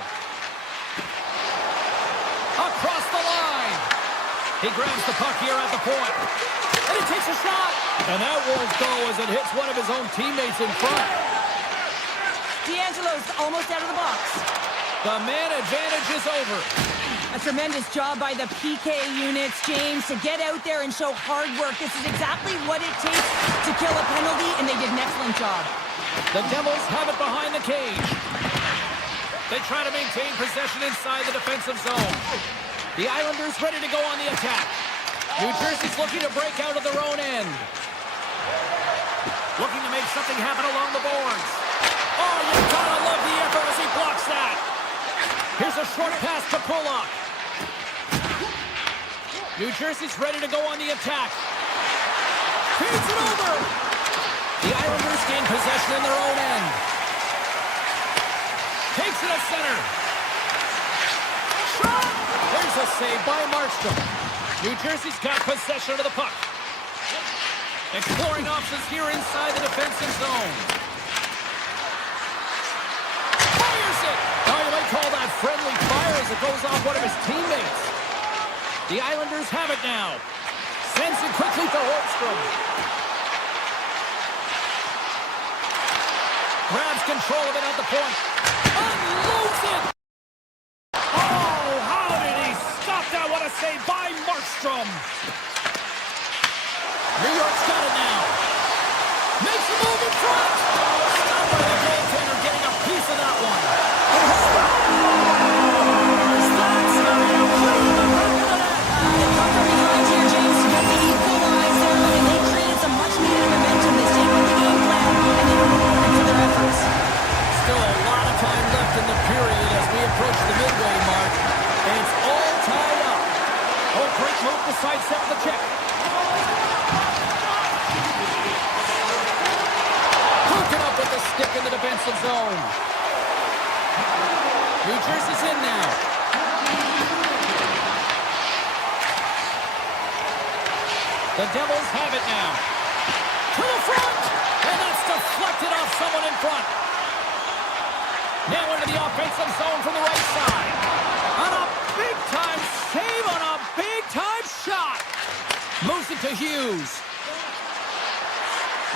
Across the line. He grabs the puck here at the point. And he takes a shot. And that won't go as it hits one of his own teammates in front. D'Angelo's almost out of the box. The man advantage is over. A tremendous job by the PK units, James, to get out there and show hard work. This is exactly what it takes to kill a penalty, and they did an excellent job. The Devils have it behind the cage. They try to maintain possession inside the defensive zone. The Islanders ready to go on the attack. New Jersey's looking to break out of their own end. Looking to make something happen along the boards. Oh, you gotta love the effort as he blocks that. Here's a short pass to Pulock. New Jersey's ready to go on the attack. Feeds it over. The Islanders gain possession in their own end. Takes it at center. Shot! There's a save by Markstrom. New Jersey's got possession of the puck. Exploring options here inside the defensive zone. Fires it! Oh, you might call that friendly fire as it goes off one of his teammates. The Islanders have it now. Sends it quickly to Holmstrom. Grabs control of it at the point. Unloads it! Oh, how did he stop that? What a save by Markstrom. New York's got it now. Makes a move in front. Stopped by the goaltender, getting a piece of that one. The puck are behind here, James, to get the equalize there, and they created some much-needed momentum. They stayed with the game plan, and they rewarded for their efforts. Still a lot of time left in the period as we approach the midway mark. And it's all tied up. Oh, great move to sidestep the check. Broken up with the stick in the defensive zone. New Jersey's in now. The Devils have it now. To the front! And that's deflected off someone in front. Now into the offensive zone from the right side. On a big-time save on a big-time shot. Moves it to Hughes.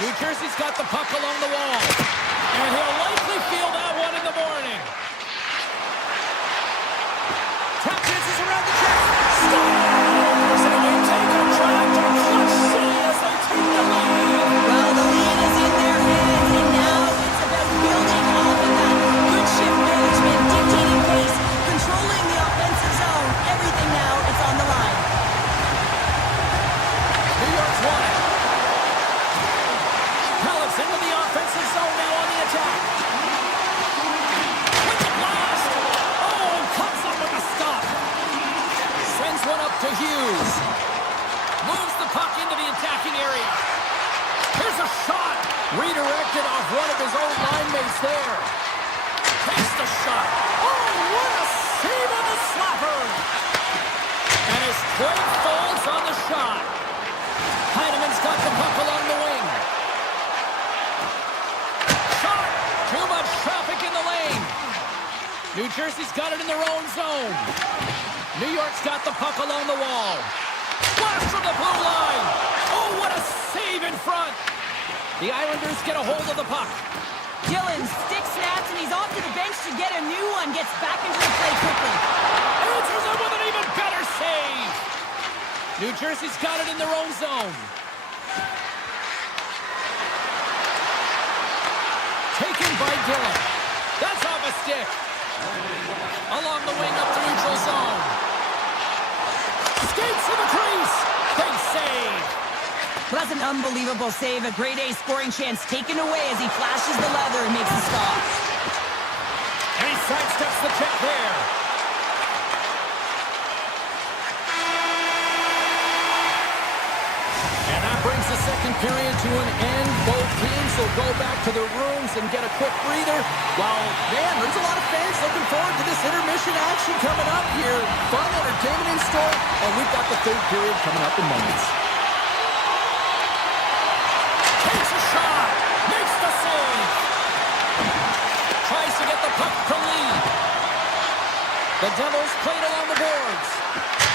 New Jersey's got the puck along the wall. And he'll likely feel that one in the morning. Tap dances around the track. Scores! And they take a drive to Clutch City as they take the lead. Well, the lead is in their hands, and now it's about building off of that. Good shift management, dictating pace, controlling the offensive zone. Everything now is on the line. New York's won it. Halleck's into the offensive zone now on the attack. New Jersey's got it in their own zone. New York's got the puck along the wall. Blast from the blue line. Oh, what a save in front. The Islanders get a hold of the puck. Dylan stick snaps, and he's off to the bench to get a new one. Gets back into the play quickly. Answers it with an even better save. New Jersey's got it in their own zone. Taken by Dylan. That's off a stick. Along the wing up the neutral zone. Skates to the crease. Big save. Well, that's an unbelievable save. A grade A scoring chance taken away as he flashes the leather and makes a stop. And he sidesteps the check there. And that brings the second period to an end. Both teams will go back to their rooms and get a quick breather. While, man, there's a lot of fans looking forward to this intermission action coming up here. Fun entertainment in store, and we've got the third period coming up in moments. Takes a shot, makes the save. Tries to get the puck to lead. The Devils played along the boards.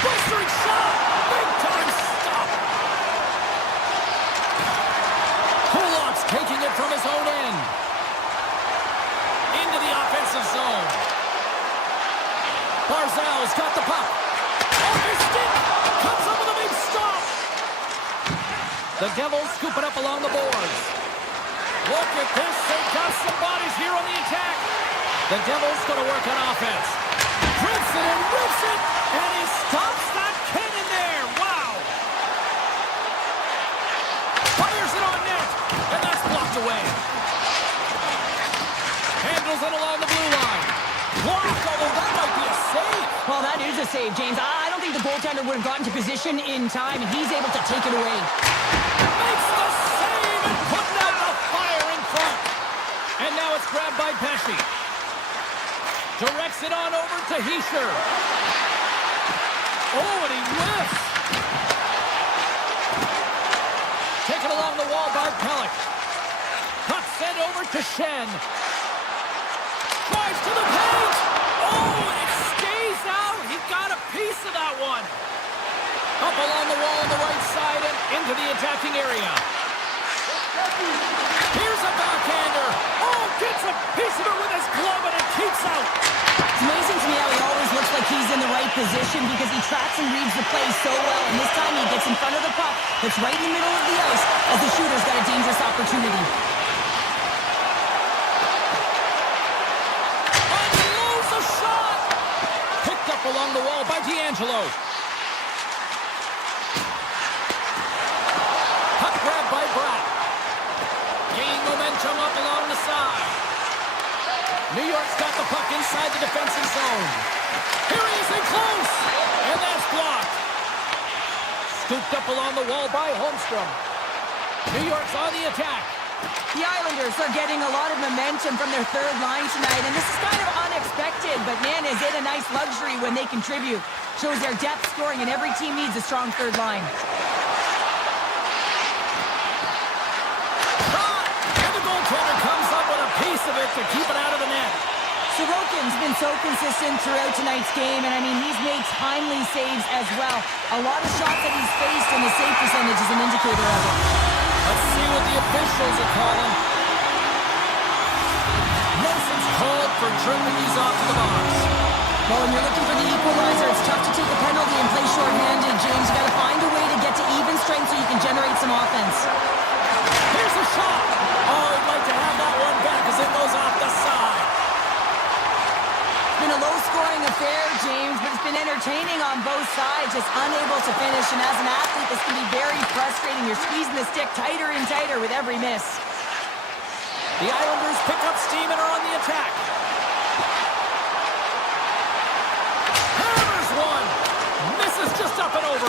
Blistering shot, big time stop. Kulak's taking it from his own end. Into the offensive zone. Barzal's got the puck. Off his stick. Comes up with a big stop. The Devils scoop it up along the boards. Look at this. They've got some bodies here on the attack. The Devils going to work on offense. Drips it and rips it. And he stops that cannon there. Wow. Fires it on net. And that's blocked away. Handles it along the blue line. Blocked, although that might be a save. Well, that is a save, James. I don't think the goaltender would have gotten to position in time, and he's able to take it away. Makes the save and putting out the fire in front. And now it's grabbed by Pesci. Directs it on over to Hischier. Oh, and he whiffs. Taken along the wall by Pellick. Puck sent over to Shen. Drives to the paint. Oh, and it stays out. He got a piece of that one. Up along the wall on the right side and into the attacking area. Here's a backhander. Oh, gets a piece of it with his glove and it keeps out. It's amazing to me how he always looks like he's in the right position because he tracks and reads the play so well. And this time he gets in front of the puck that's right in the middle of the ice as the shooter's got a dangerous opportunity. Unloads a shot. Picked up along the wall by D'Angelo. Puck grabbed by Brock. Gaining momentum up along the side. New York's got the puck inside the defensive zone. Here he is in close. And that's blocked. Scooped up along the wall by Holmstrom. New York's on the attack. The Islanders are getting a lot of momentum from their third line tonight, and this is kind of unexpected, but man, is it a nice luxury when they contribute. Shows their depth scoring, and every team needs a strong third line. And the goaltender comes up with a piece of it to keep it out of the net. Sorokin's been so consistent throughout tonight's game, and I mean, he's made timely saves as well. A lot of shots that he's faced, and his save percentage is an indicator of it. Let's see what the officials are calling. Nelson's called for dribbling these off to the box. Well, when you're looking for the equalizer, it's tough to take a penalty and play short-handed, James. You got to find a way to get to even strength so you can generate some offense. Here's a shot. Oh, I'd like to have that one back as it goes off the side. It's been a low-scoring affair, James, but it's been entertaining on both sides, just unable to finish. And as an athlete, this can be very frustrating. You're squeezing the stick tighter and tighter with every miss. The Islanders pick up steam and are on the attack. Hammers one. Misses just up and over.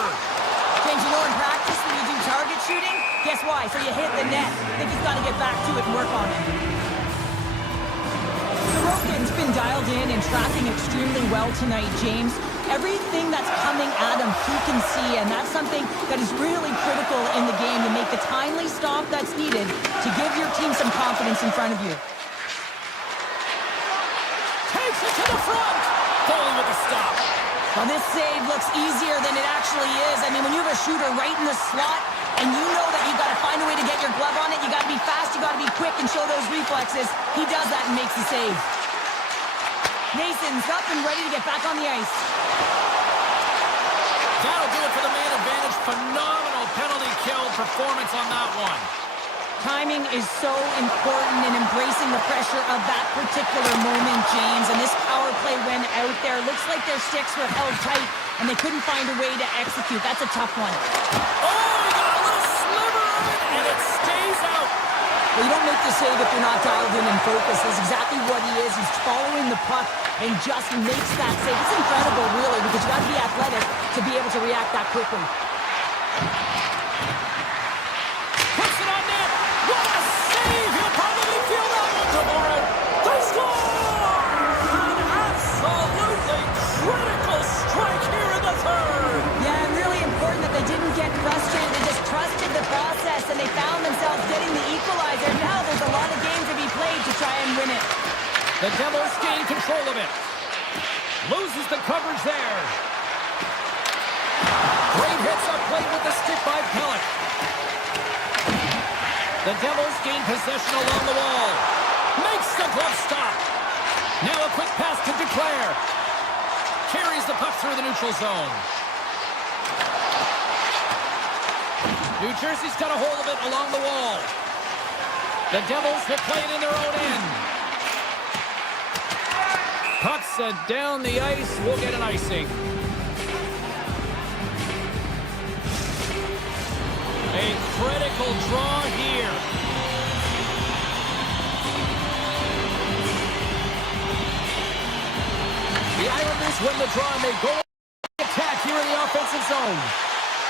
James, you know in practice when you do target shooting, guess why? So you hit the net. I think he's got to get back to it and work on it. Sorokin's been dialed in and tracking extremely well tonight, James. Everything that's coming at him, he can see, and that's something that is really critical in the game to make the timely stop that's needed to give your team some confidence in front of you. Takes it to the front. Foley with the stop. Well, this save looks easier than it actually is. I mean, when you have a shooter right in the slot and you know that you've got to find a way to get your glove on it, you got to be fast, you got to be quick and show those reflexes. He does that and makes the save. Nason's up and ready to get back on the ice. That'll do it for the man advantage. Phenomenal penalty kill performance on that one. Timing is so important in embracing the pressure of that particular moment, James. And this power play went out there. Looks like their sticks were held tight, and they couldn't find a way to execute. That's a tough one. Oh, he got a little sliver of it, and it stays out. Well, you don't make the save if you're not dialed in and focused. That's exactly what he is. He's following the puck and just makes that save. It's incredible, really, because you got to be athletic to be able to react that quickly. Puts it on net. What a save! He'll probably feel that one tomorrow. They score! An absolutely critical strike here in the third. Yeah, and really important that they didn't get frustrated. They just trusted the process, and they found themselves getting the equalizer. Now there's a lot of game to be played to try and win it. The Devils gain control of it. Loses the coverage there. Great hits up play with the stick by Pellick. The Devils gain possession along the wall. Makes the glove stop. Now a quick pass to Declare. Carries the puck through the neutral zone. New Jersey's got a hold of it along the wall. The Devils will play it in their own end. Puck set down the ice. We'll get an icing. A critical draw here. The Islanders win the draw and they go attack here in the offensive zone.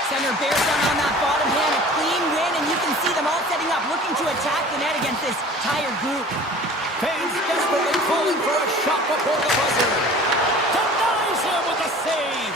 Center bears down on that bottom hand, a clean win, and you can see them all setting up, looking to attack the net against this tired group. Fans desperately calling for a shot before the buzzer. Denies him with a save.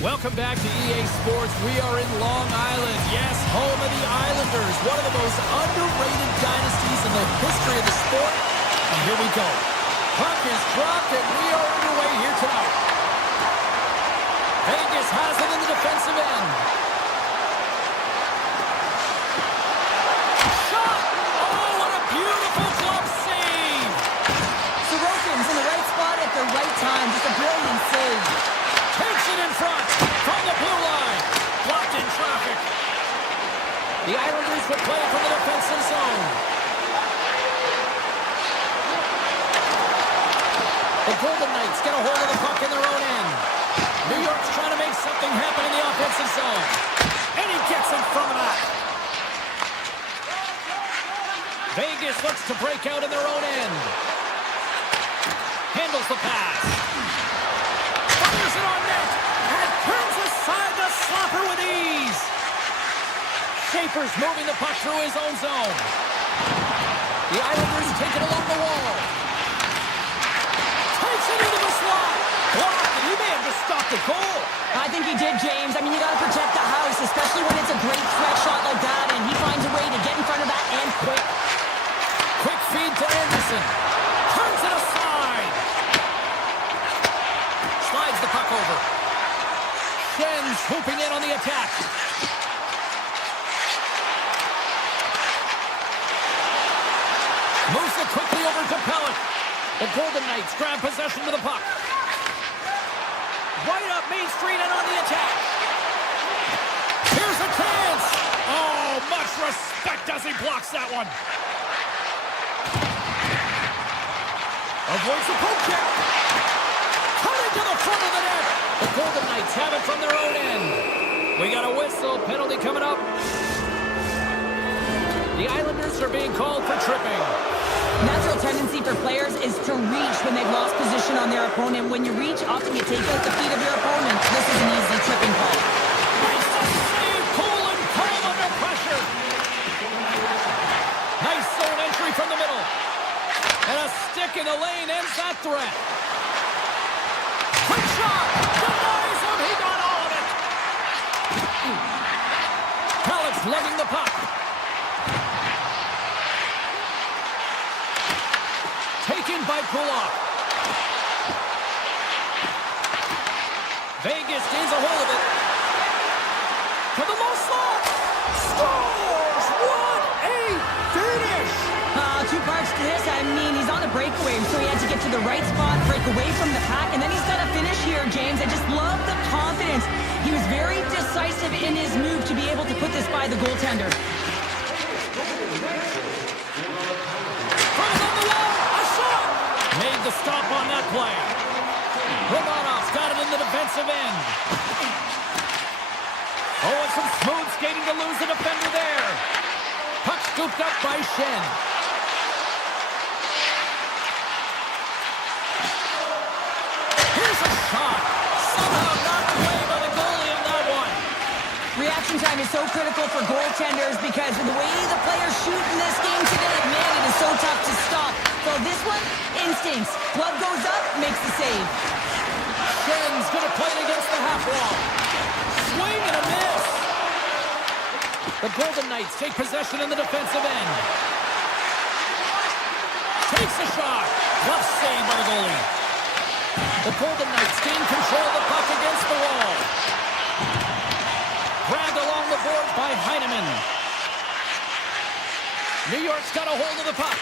Welcome back to EA Sports. We are in Long Island. Yes, home of the Islanders. One of the most underrated dynasties in the history of the sport. And here we go. Puck is dropped, and we are underway here tonight. Vegas has it in the defensive end. The Islanders will play from the defensive zone. The Golden Knights get a hold of the puck in their own end. New York's trying to make something happen in the offensive zone. And he gets in front of that. Vegas looks to break out in their own end. Handles the pass. Fires it on net. And turns aside the slapper with ease. Schaefer's moving the puck through his own zone. The Islanders take it along the wall. Takes it into the slot. Blocked, and he may have just stopped the goal. I think he did, James. I mean, you got to protect the house, especially when it's a great threat shot like that, and he finds a way to get in front of that and quick. Quick feed to Anderson. Turns it aside. Slides the puck over. Schenn swooping in on the attack. Moves it quickly over to Pellet. The Golden Knights grab possession of the puck. Right up Main Street and on the attack. Here's a chance. Oh, much respect as he blocks that one. Avoids the poke check. Coming to the front of the net. The Golden Knights have it from their own end. We got a whistle. Penalty coming up. The Islanders are being called for tripping. Natural tendency for players is to reach when they've lost position on their opponent. When you reach, often you take out the feet of your opponent. This is an easy tripping call. Nice to save. Cool and calm under pressure. Nice zone entry from the middle. And a stick in the lane ends that threat. Quick shot. Denies him. He got all of it. Pellet's lugging the puck. Taken by Kulak. Vegas gains a hold of it. To the low slot. Scores! What a finish! Two parts to this. I mean, he's on a breakaway, so he had to get to the right spot, break away from the pack, and then he's got to finish here, James. I just love the confidence. He was very decisive in his move to be able to put this by the goaltender. Made the stop on that play. Romanov's got it in the defensive end. Oh, and some smooth skating to lose the defender there. Puck scooped up by Schenn. Here's a shot. Somehow knocked away by the goalie on that one. Reaction time is so critical for goaltenders because with the way the players shoot in this game today, man, it is so tough to stop. So this one, instincts. Glove goes up, makes the save. Schenn's going to play it against the half wall. Swing and a miss. The Golden Knights take possession in the defensive end. Takes a shot. Tough save by the goalie. The Golden Knights gain control of the puck against the wall. Grabbed along the boards by Heineman. New York's got a hold of the puck.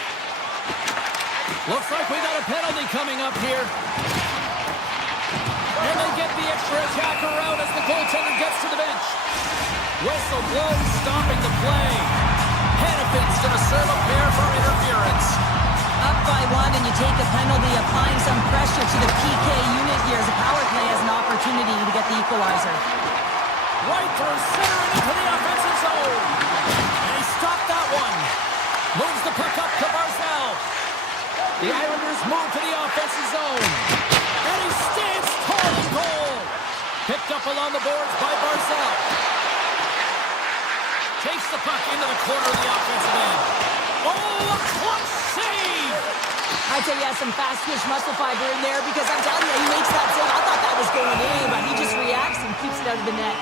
Looks like we got a penalty coming up here. And they get the extra attacker out as the goaltender gets to the bench. Whistle blows, stopping the play. Hannafin's going to serve a pair for interference. Up by one and you take a penalty, applying some pressure to the PK unit here as a power play has an opportunity to get the equalizer. Right through center and into the offensive zone. And he stopped that one. Moves the puck up to Barzal. The Islanders move to the offensive zone. And he stands tall in goal. Picked up along the boards by Barzal. Takes the puck into the corner of the offensive end. Oh, a clutch save! I'd say he has some fast twitch muscle fiber in there because I'm telling you, he makes that save. I thought that was going in, but he just reacts and keeps it out of the net.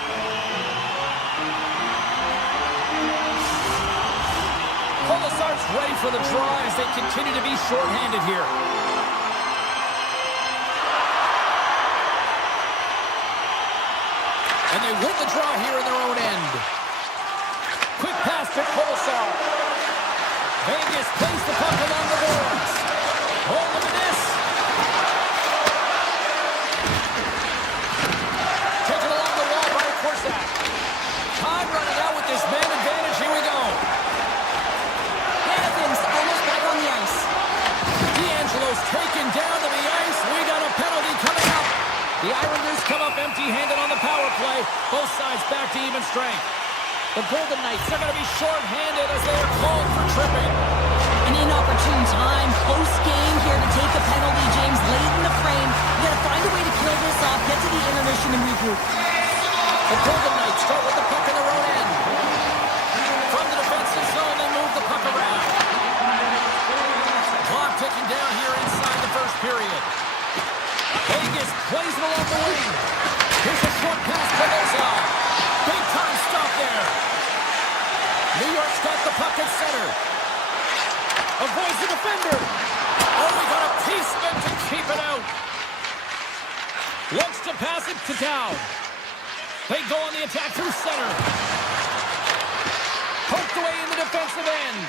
Colasar's ready for the draw as they continue to be shorthanded here. And they win the draw here in their own end. Quick pass to Colasar. Vegas plays the puck along the boards. Oh, look at this. Taken along the wall by Korsak. Time running out with this man advantage here strength. The Golden Knights are going to be short-handed as they are called for tripping. An inopportune time, close game here to take a penalty, James, late in the frame. You got to find a way to kill this off, get to the intermission and regroup. The Golden Knights start with the puck in their own end. From the defensive zone, they move the puck around. Clock ticking down here inside the first period. Vegas plays it along the wing. Here's a short pass to Lozon. Big time stop there. New York's got the puck at center. Avoids the defender. Oh, we got a pieceman to keep it out. Looks to pass it to Dow. They go on the attack through center. Poked away in the defensive end.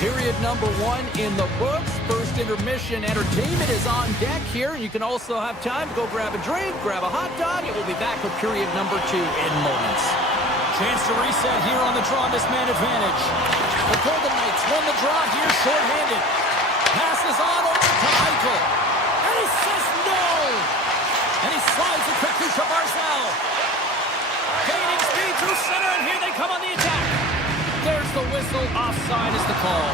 Period number 1 in the books. First intermission entertainment is on deck here. You can also have time to go grab a drink, grab a hot dog, and we'll be back with period number 2 in moments. Chance to reset here on the draw man advantage. The Golden Knights won the draw here short-handed. Passes on over to Eichel. And he says no! And he slides it quickly to Barzal. Gaining speed through center, and here they come on the attack. There's the whistle. Offside is the call.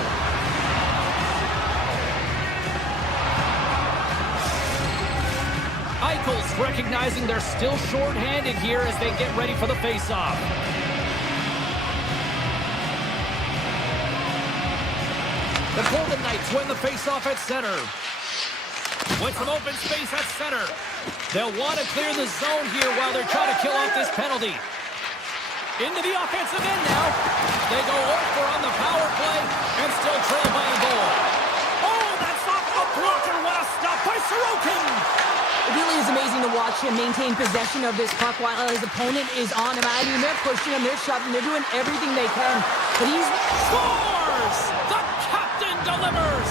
Eichel's recognizing they're still short-handed here as they get ready for the face-off. The Golden Knights win the face-off at center. With some open space at center. They'll want to clear the zone here while they're trying to kill off this penalty. Into the offensive end now. They go over on the power play and still trail by a goal. Oh, that's off the blocker. What a stop by Sorokin. It really is amazing to watch him maintain possession of this puck while his opponent is on him. I mean, they're pushing him, they're shoving, they're doing everything they can. But he's... Scores! The captain delivers!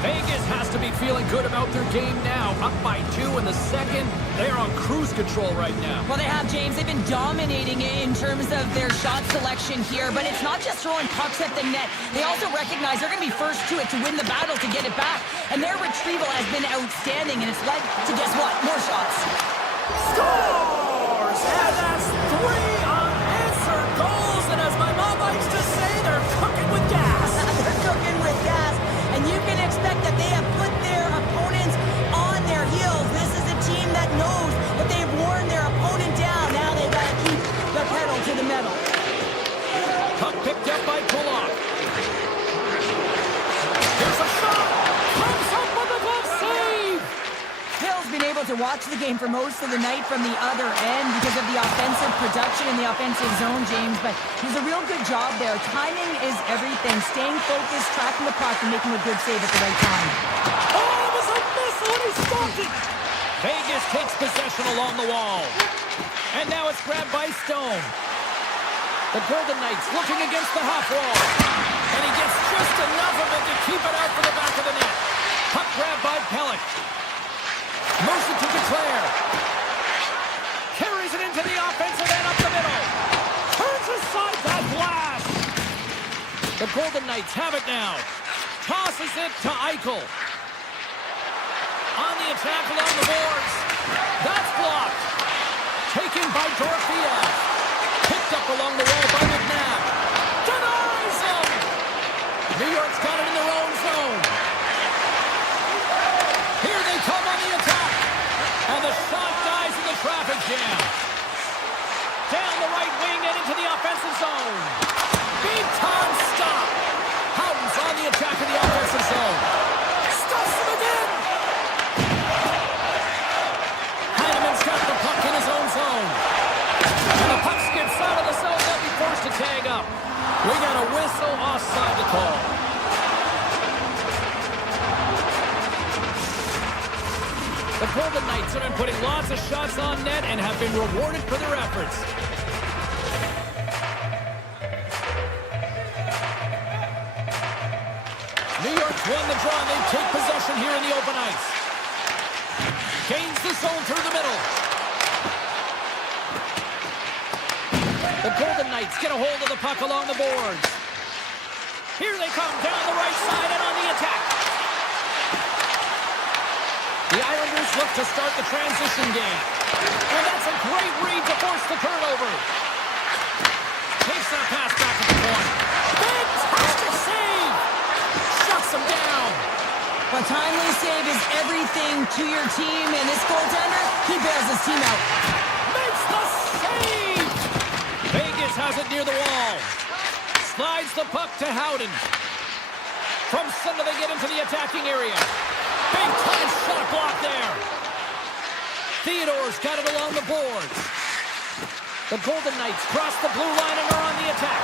Vegas has to be feeling good about their game now. Up by 2 in the second. They're on cruise control right now. Well, they have, James. They've been dominating in terms of their shot selection here, but it's not just throwing pucks at the net. They also recognize they're going to be first to it to win the battle, to get it back. And their retrieval has been outstanding, and it's led to, guess what, more shots. Scores! And that's 3 unanswered goals. And as my mom likes to say, they're cooking with gas. They're cooking with gas. And you can expect that they have put their opponents on their heels. This is a team that knows that they've worn their opponent down. Now they've got to keep the pedal to the metal. Puck picked up by Pulock. Here's a shot. Comes up with a glove save. Hill's been able to watch the game for most of the night from the other end because of the offensive production in the offensive zone, James. But he's a real good job there. Timing is everything. Staying focused, tracking the puck, and making a good save at the right time. Oh, it was a miss when he stopped it. Vegas takes possession along the wall. And now it's grabbed by Stone. The Golden Knights looking against the half wall. And he gets just enough of it to keep it out for the back of the net. Puck grabbed by Pellick. Moves it to Declare. Carries it into the offensive end up the middle. Turns aside that blast. The Golden Knights have it now. Tosses it to Eichel. On the attack along the boards. That's blocked. Taken by Dorothea. Picked up along the wall by McNabb. Denies him. New York's got it in their own zone. Here they come on the attack. And the shot dies in the traffic jam. Down the right wing and into the offensive zone. Big time stop. Houghton's on the attack in the offensive zone. Stuffs him again. Heineman's got the puck in his own zone. And the puck skips out of the zone. They'll be forced to tag up. We got a whistle offside to call. The Golden Knights have been putting lots of shots on net and have been rewarded for their efforts. New York's won the draw and they take possession here in the open ice. Gains the zone through the middle. The Golden Knights get a hold of the puck along the boards. Here they come down the right side and on the attack. The Islanders look to start the transition game. And that's a great read to force the turnover. Takes that pass back at the point. Fantastic save! Shuts him down. A timely save is everything to your team, and this goaltender, he bails his team out. Makes the save! Vegas has it near the wall. Slides the puck to Howden. From center they get into the attacking area. Big time shot block there. Theodore's got it along the boards. The Golden Knights cross the blue line and are on the attack.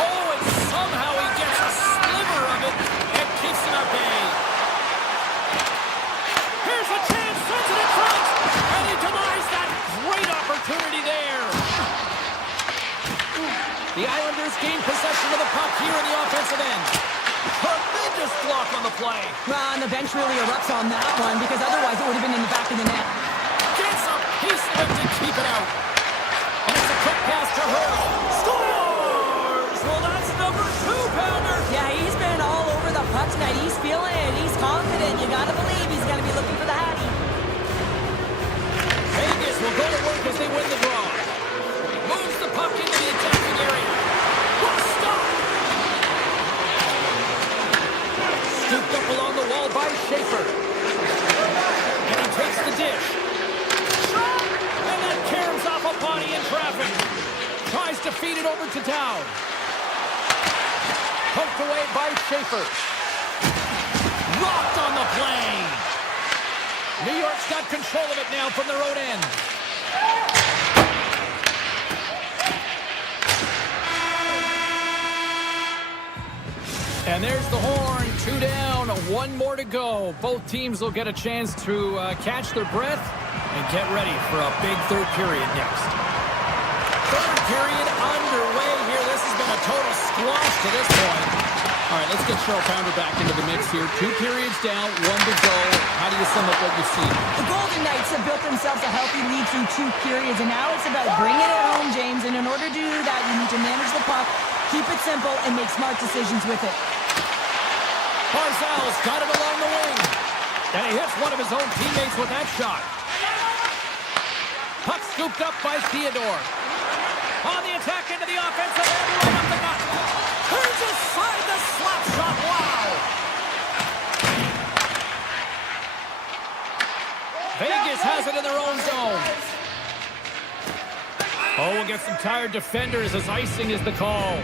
Oh, and somehow he gets a sliver of it and keeps it at bay. Here's a chance, sends it in front, and he denies that great opportunity there. The Islanders gain possession of the puck here in the offensive end. Tremendous block on the play. Well, and the bench really erupts on that one because otherwise it would have been in the back of the net. Gets a piece of it to keep it out. And it's a quick pass to Hurl. Scores! Well, that's number 2-pounder. Yeah, he's been all over the puck tonight. He's feeling it. He's confident. You got to believe he's going to be looking for the Hattie. Vegas will go to work as they win the draw. Moves the puck into the attacking area. What a stop! Scooped up along the wall by Schaefer. And he takes the dish. And that caroms off a body in traffic. Tries to feed it over to Dow. Poked away by Schaefer. Rocked on the play. New York's got control of it now from their own end. And there's the horn. 2 down, 1 more to go. Both teams will get a chance to catch their breath and get ready for a big third period next. Third period underway here. This has been a total squash to this point. All right, let's get Cheryl Pounder back into the mix here. 2 periods down, 1 to go. How do you sum up what you've seen? The Golden Knights have built themselves a healthy lead through 2 periods, and now it's about bringing it home, James. And in order to do that, you need to manage the puck, keep it simple, and make smart decisions with it. Barzal's got it along the wing. And he hits one of his own teammates with that shot. Puck scooped up by Theodore. On the attack into the offensive end, right up the gut. Turns aside the slap shot. Wow! Vegas has it in their own zone. Oh, we'll get some tired defenders as icing is the call.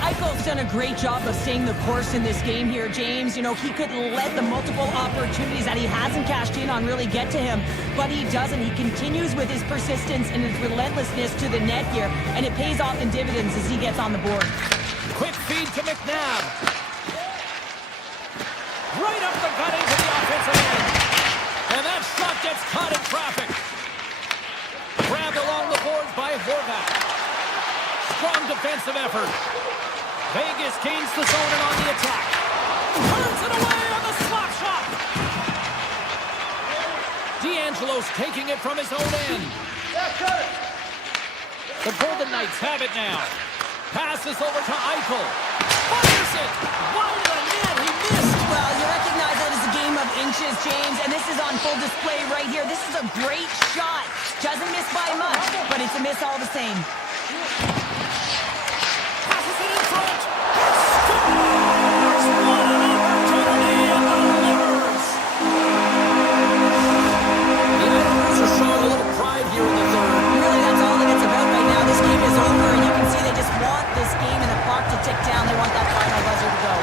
Eichel's done a great job of staying the course in this game here, James. You know, he could let the multiple opportunities that he hasn't cashed in on really get to him, but he doesn't. He continues with his persistence and his relentlessness to the net here, and it pays off in dividends as he gets on the board. Quick feed to McNabb. Right up the gut into the offensive end. And that shot gets caught in traffic. Grabbed along the boards by Horvat. Strong defensive effort. Vegas gains the zone and on the attack. Turns it away on the slap shot. D'Angelo's taking it from his own end. The Golden Knights have it now. Passes over to Eichel. Fires it. Wide of the net. He missed. Well, you recognize that it's a game of inches, James, and this is on full display right here. This is a great shot. Doesn't miss by much, but it's a miss all the same. Passes it in front. Scores! What an opportunity and delivers! The Islanders are showing a little pride here in the third. Really, that's all that it's about right now. This game is over, and you can see they just want this game and the clock to tick down. They want that final buzzer to go.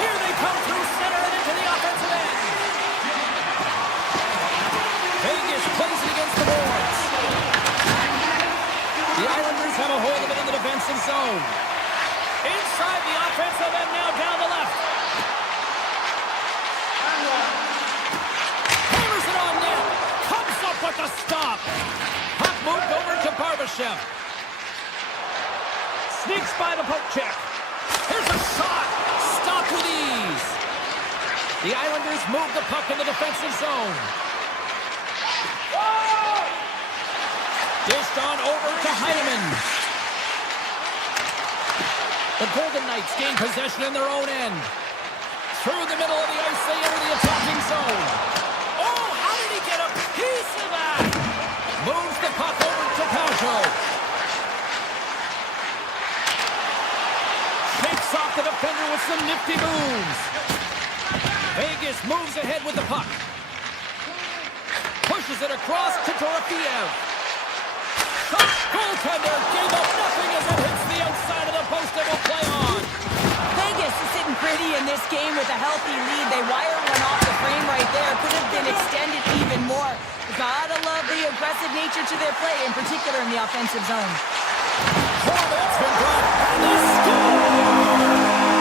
Here they come through center and into the offensive end. Vegas plays it against the boards. The Islanders have a hold of it in the defensive zone. Inside the offensive end now down the left. Hammers it on net. Comes up with the stop. Puck moved over to Barbashev. Sneaks by the poke check. Here's a shot. Stopped with ease. The Islanders move the puck in the defensive zone. Dish Passed on over to Heineman. The Golden Knights gain possession in their own end. Through the middle of the ice, they enter the attacking zone. Oh, how did he get a piece of that? Moves the puck over to Pajot. Shakes off the defender with some nifty moves. Vegas moves ahead with the puck. Pushes it across to Dorofeev. Goaltender gave up nothing as it hits the outside of the post and will play on. Vegas is sitting pretty in this game with a healthy lead. They wire one off the frame right there. Could have been extended even more. Gotta love the aggressive nature to their play, in particular in the offensive zone. Horvat's been brought, and they score!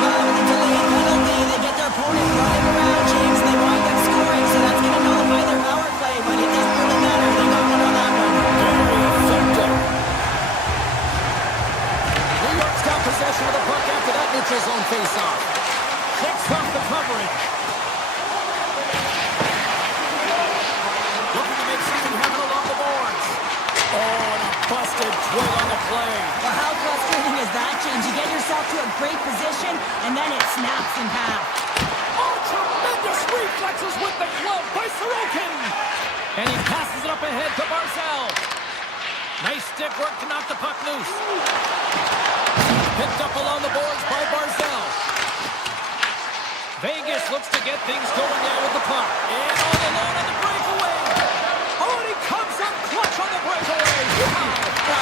Well, with a delayed penalty, they get their opponent running around, James, and they wind up scoring, so that's going to nullify their power play, but it doesn't really matter. They got one on that one. Very effective. New York's got possession of the puck after that neutral zone faceoff. Shakes off the coverage. Looking to make something happen along the boards. Oh, and a busted twig on the play. Well, how frustrating is that, James? You get yourself to a great position, and then it snaps in half. Oh, tremendous reflexes with the glove by Sorokin. And he passes it up ahead to Barzal. Nice stick work to knock the puck loose. Picked up along the boards by Barzal. Vegas looks to get things going now with the puck. And all alone on the breakaway. Oh, and he comes up clutch on the breakaway.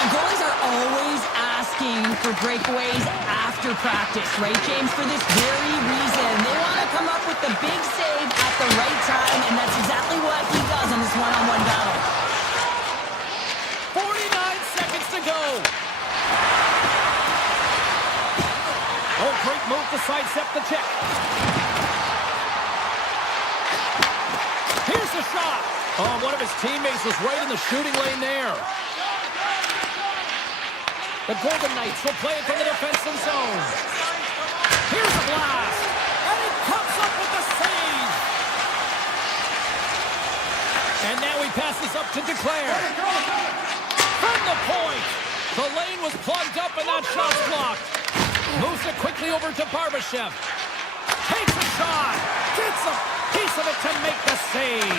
Goalies are always asking for breakaways after practice, right, James? For this very reason. They want to come up with the big save at the right time, and that's exactly what he does on this one-on-one battle. 49 seconds to go. Oh, great move to sidestep the check. Here's the shot. Oh, one of his teammates was right in the shooting lane there. The Golden Knights will play it from the defensive zone. Here's a blast. And he comes up with the save. And now he passes up to Declare. From the point. The lane was plugged up and that shot's blocked. Moves it quickly over to Barbashev. Takes a shot. Gets a piece of it to make the save.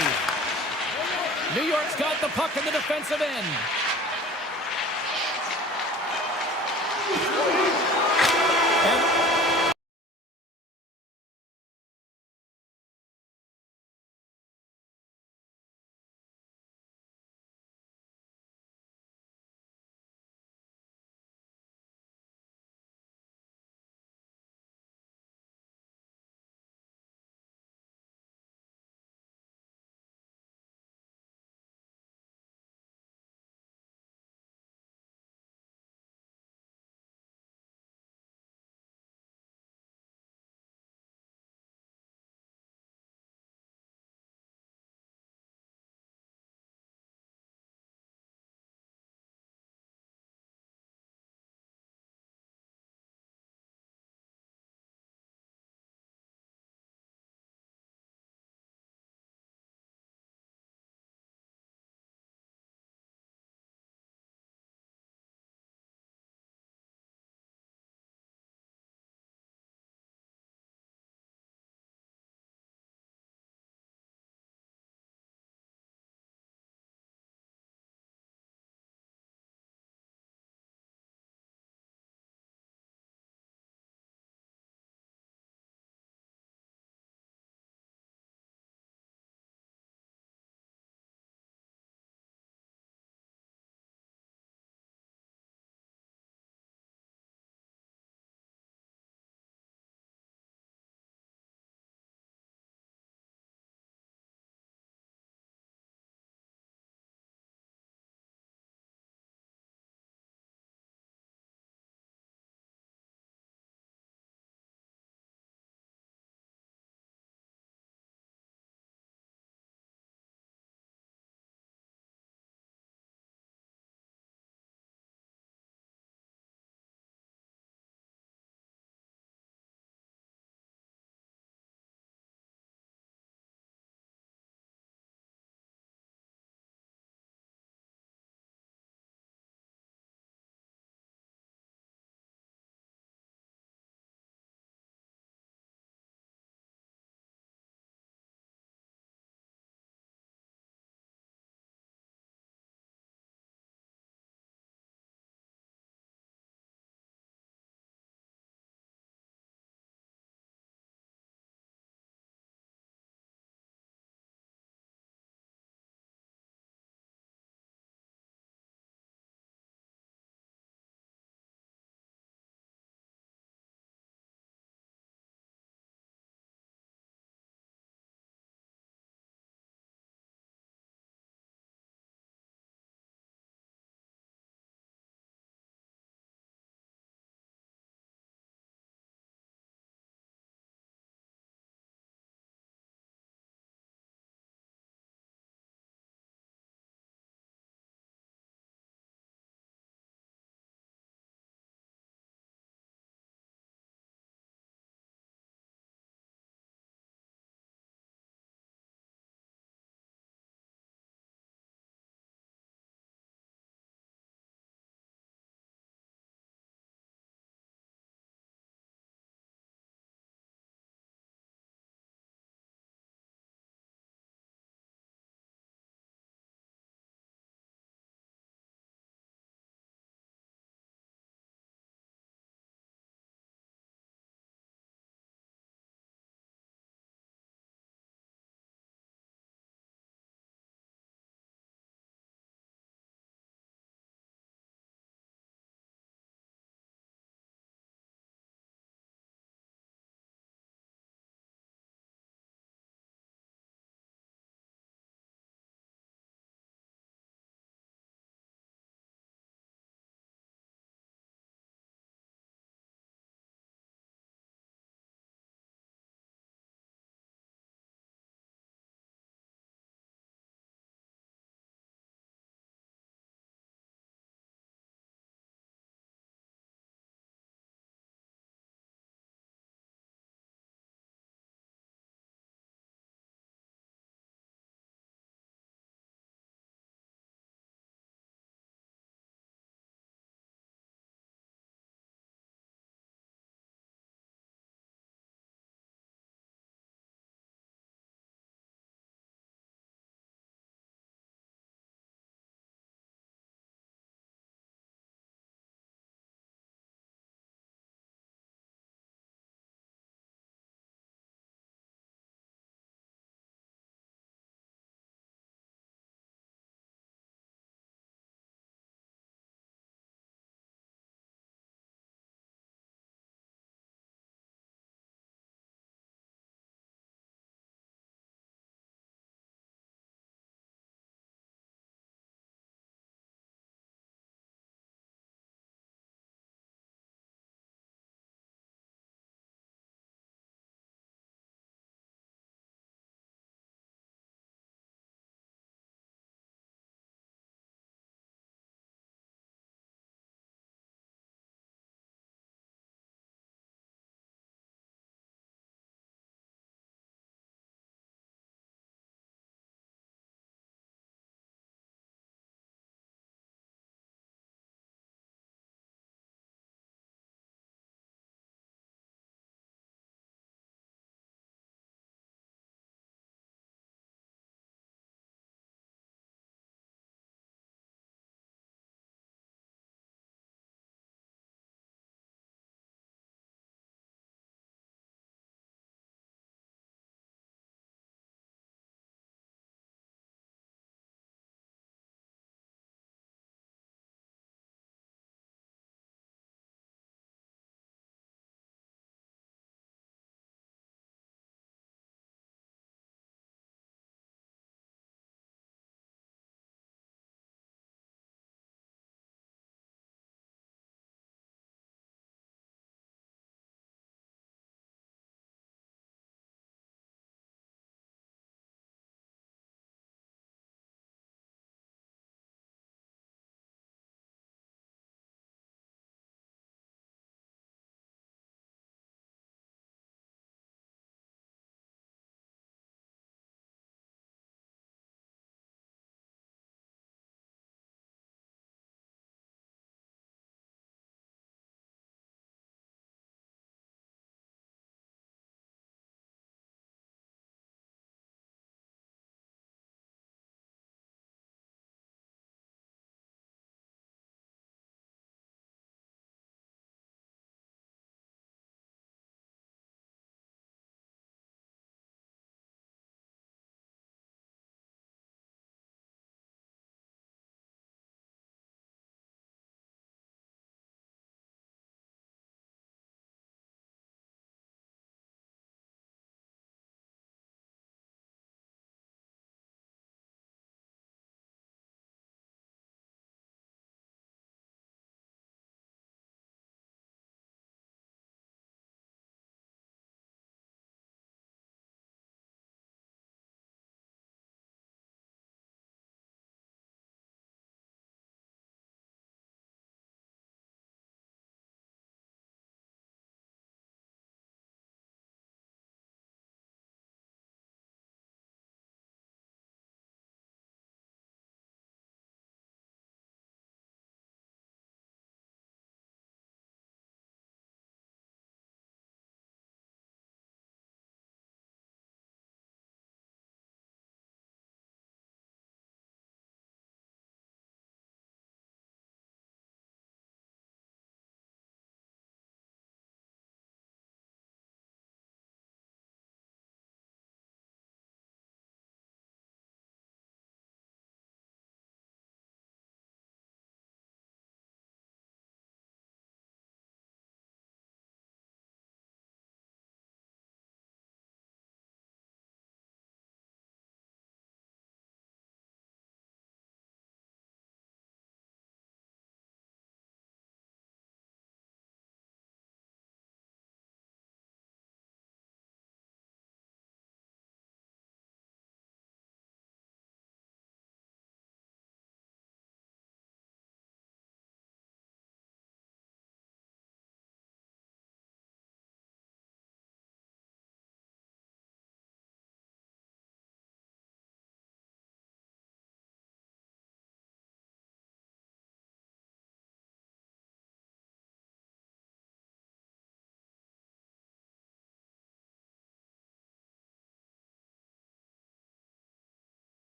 New York's got the puck in the defensive end.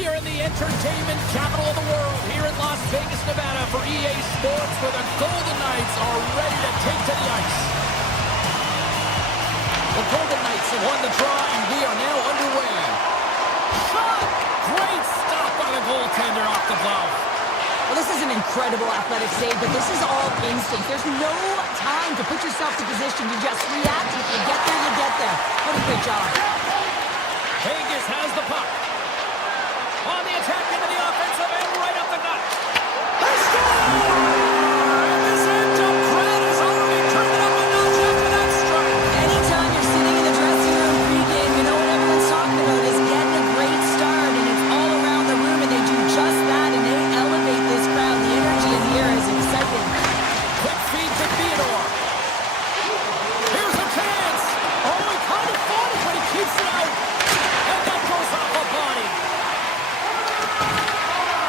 We are in the entertainment capital of the world here in Las Vegas, Nevada for EA Sports, where the Golden Knights are ready to take to the ice. The Golden Knights have won the draw, and we are now underway. Shot! Great stop by the goaltender off the glove. Well, this is an incredible athletic save, but this is all instinct. There's no time to put yourself in position. You just react. If you get there, you get there. What a great job. Vegas has the puck. On the attack into the offensive end, right up the gut. They score! And this end-up crowd has already turned it up a notch after that strike. Anytime you're sitting in the dressing room pregame, you know what everyone's talking about is getting a great start, and it's all around the room, and they do just that, and they elevate this crowd. The energy in here is exciting. Quick feed to Theodore. Here's a chance. Oh, he kind of fought it, but he keeps it out. And that goes off a body.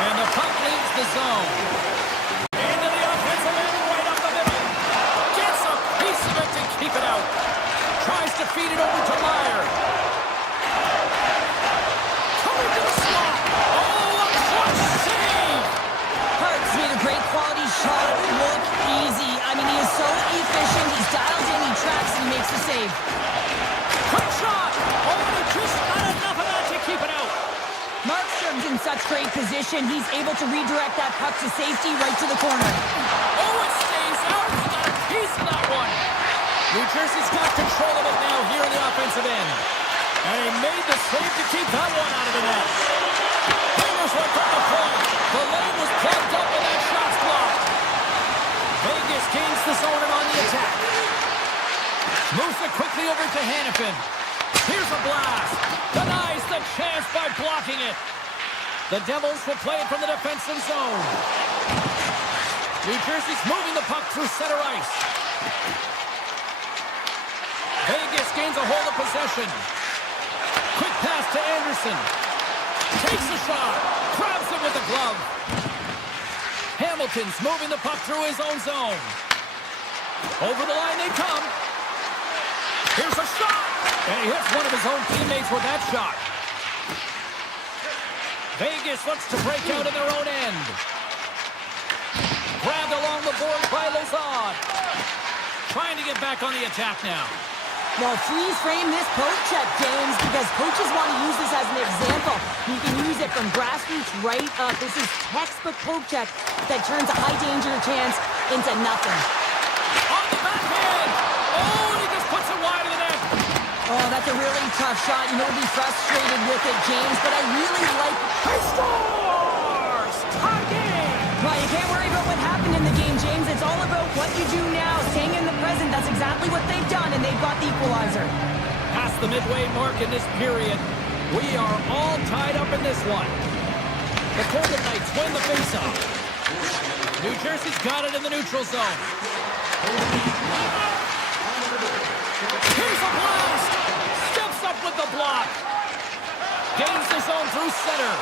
And the puck leaves the zone. Into the offensive end, right up the middle. Gets a piece of it to keep it out. Tries to feed it over to Meyer. Coming to the slot. Oh, a clutch save. Hart's made a great quality shot look easy. I mean, he is so efficient. He's dialed in, he tracks, and he makes the save. Quick shot. Oh, and he just got enough of that to keep it out. Markstrom's in such great position. He's able to redirect that puck to safety right to the corner. Oh, it stays out. He got a piece of that one. New Jersey's got control of it now here in the offensive end. And he made the save to keep that one out of the net. Fingers went from the point. The lane was plugged up and that shot's blocked. Vegas gains the zone and on the attack. Moves it quickly over to Hannafin. Here's a blast. Denies the chance by blocking it. The Devils will play it from the defensive zone. New Jersey's moving the puck through center ice. Vegas gains a hold of possession. Quick pass to Anderson. Takes a shot. Grabs it with the glove. Hamilton's moving the puck through his own zone. Over the line they come. Here's a shot. And he hits one of his own teammates with that shot. Vegas looks to break out in their own end. Grabbed along the board by Lazard. Trying to get back on the attack now. Well, freeze frame this poke check, James, because coaches want to use this as an example. You can use it from grassroots right up. This is textbook poke check that turns a high danger chance into nothing. On the backhand. Oh, and he just puts it wide of the net. Oh, that's a really tough shot. You know, be frustrated with it, James, but I really like... He scores! Tie game! Well, you can't worry about what happened in the game, James. It's all about what you do now, staying in the present. That's exactly what they've done, and they've got the equalizer. Past the midway mark in this period, we are all tied up in this one. The Golden Knights win the faceoff. New Jersey's got it in the neutral zone. Here's a blast! Steps up with the block. Gains the zone through center.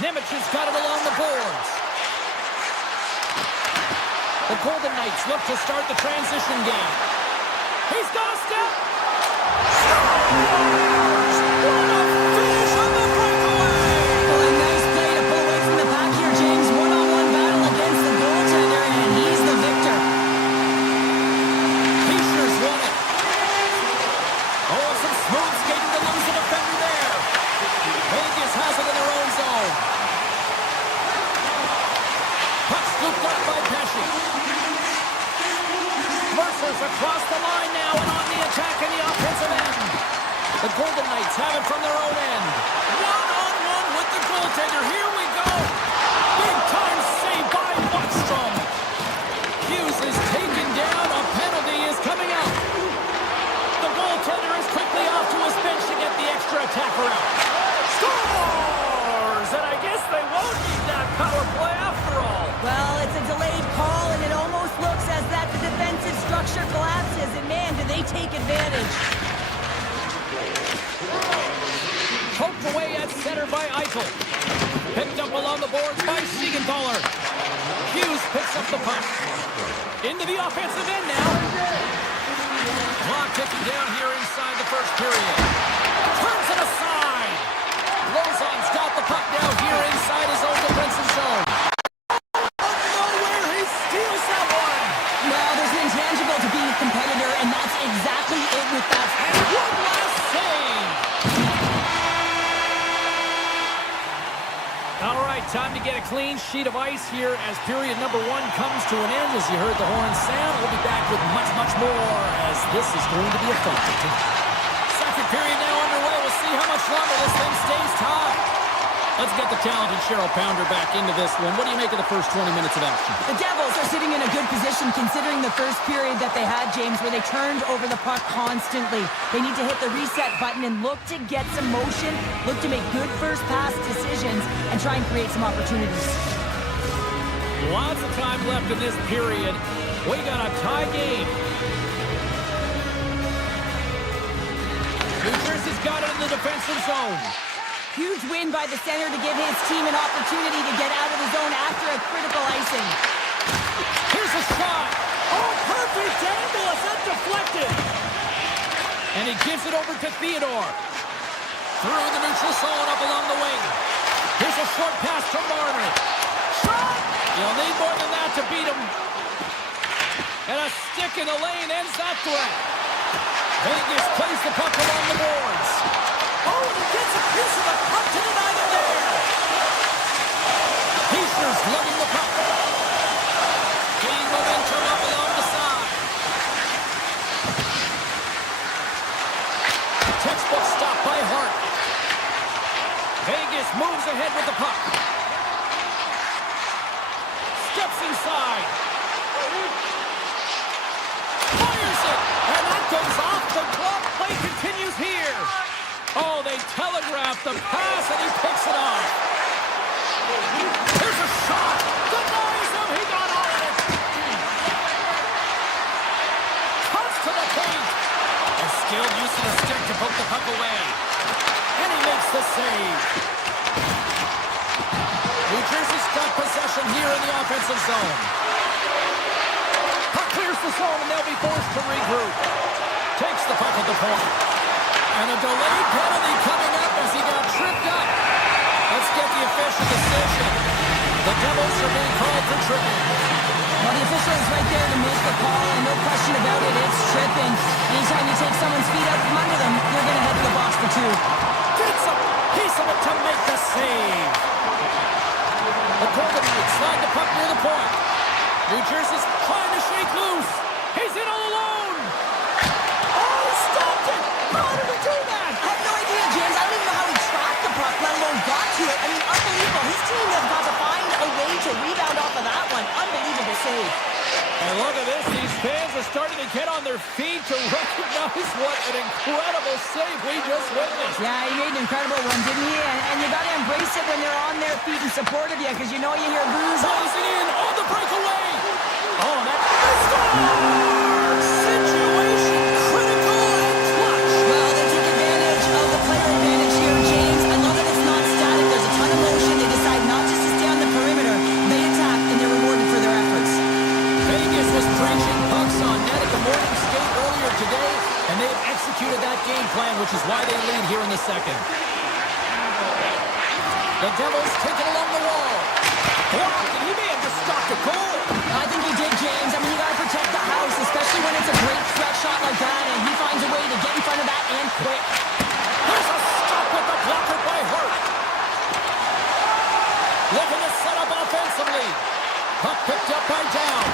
Nemec has got it along the boards. The Golden Knights look to start the transition game. He's got a step. Scores! What a finish on the breakaway! Well, a nice play to pull away from the pack here, James. One-on-one battle against the goaltender, and he's the victor. Fischer's won it. Oh, some smooth skating to lose the defender there. Vegas has it in their own zone. Puck scooped up by Pesci. Mercer's across the line now and on the attack in the offensive end. The Golden Knights have it from their own end. One-on-one with the goaltender. Here we go. Big time save by Buckstrom. Hughes is taken down. A penalty is coming out. The goaltender is quickly off to his bench to get the extra attacker out. Scores! And I guess they won't need that power play after all. Well, it's a delayed call, and it almost looks as that the defensive structure collapses, and man, do they take advantage. Poked away at center by Eichel. Picked up along the boards by Siegenthaler. Hughes picks up the puck. Into the offensive end now. Clock ticking down here inside the first period. Turns it aside. Blows on with that. One last save. All right, time to get a clean sheet of ice here as period number 1 comes to an end. As you heard the horn sound, we'll be back with much, much more as this is going to be a fun one. Second period now underway. We'll see how much longer this thing stays tied. Let's get the talented Cheryl Pounder back into this one. What do you make of the first 20 minutes of action? The Devils are sitting in a good position considering the first period that they had, James, where they turned over the puck constantly. They need to hit the reset button and look to get some motion, look to make good first pass decisions, and try and create some opportunities. Lots of time left in this period. We got a tie game. New Jersey's got it in the defensive zone. Huge win by the center to give his team an opportunity to get out of the zone after a critical icing. Here's a shot. Oh, perfect angle as that deflected. And he gives it over to Theodore. Through the neutral zone up along the wing. Here's a short pass to Marner. Shot! You'll need more than that to beat him. And a stick in the lane ends that threat. Vegas plays the puck along the boards. Oh, and he gets a piece of the puck to deny the there. Heischer's lugging the puck. Gaining momentum up along the side. Textbook stop by Hart. Vegas moves ahead with the puck. Steps inside. Fires it. And that goes off the glove. Play continues here. Oh, they telegraph the pass, and he picks it off. Here's a shot. Denies him. He got all of it. Cuts to the paint. A skilled use of the stick to poke the puck away. And he makes the save. New Jersey's got possession here in the offensive zone. Puck clears the zone, and they'll be forced to regroup. Takes the puck at the point. And a delayed penalty coming up as he got tripped up. Let's get the official decision. The Devils are being called for tripping. Well, the official is right there to make the call, and no question about it, it's tripping. Anytime you take someone's feet out from under them, you're going to head to the box for 2. Gets a piece of it to make the save. The Golden Knights slide the puck near the point. New Jersey's trying to shake loose. He's in all alone. Oh, he stopped it. How did he do that? I have no idea, James. I don't even know how he tracked the puck, let alone got to it. I mean, unbelievable. His team has got to find a way to rebound off of that one. Unbelievable save. And look at this. These fans are starting to get on their feet to recognize what an incredible save we just witnessed. Yeah, he made an incredible one, didn't he? And you got to embrace it when they're on their feet in support of you, because you know you hear boos. Closing in on the breakaway. Oh, and that score! Situation critical and clutch. Well, they took advantage of the player advantage here, James. I love that it's not static. There's a ton of motion. They decide not just to stay on the perimeter. They attack, and they're rewarded for their efforts. Vegas was preaching pucks on net at the morning skate earlier today, and they've executed that game plan, which is why they lead here in the second. The Devils take it along the wall. Blocked, and he may have just stopped a goal. I think he did, James. I mean, you got to protect the house, especially when it's a great stretch shot like that, and he finds a way to get in front of that and quick. There's a stop with the blocker by Hart. Looking to set up offensively. Puck picked up by Down.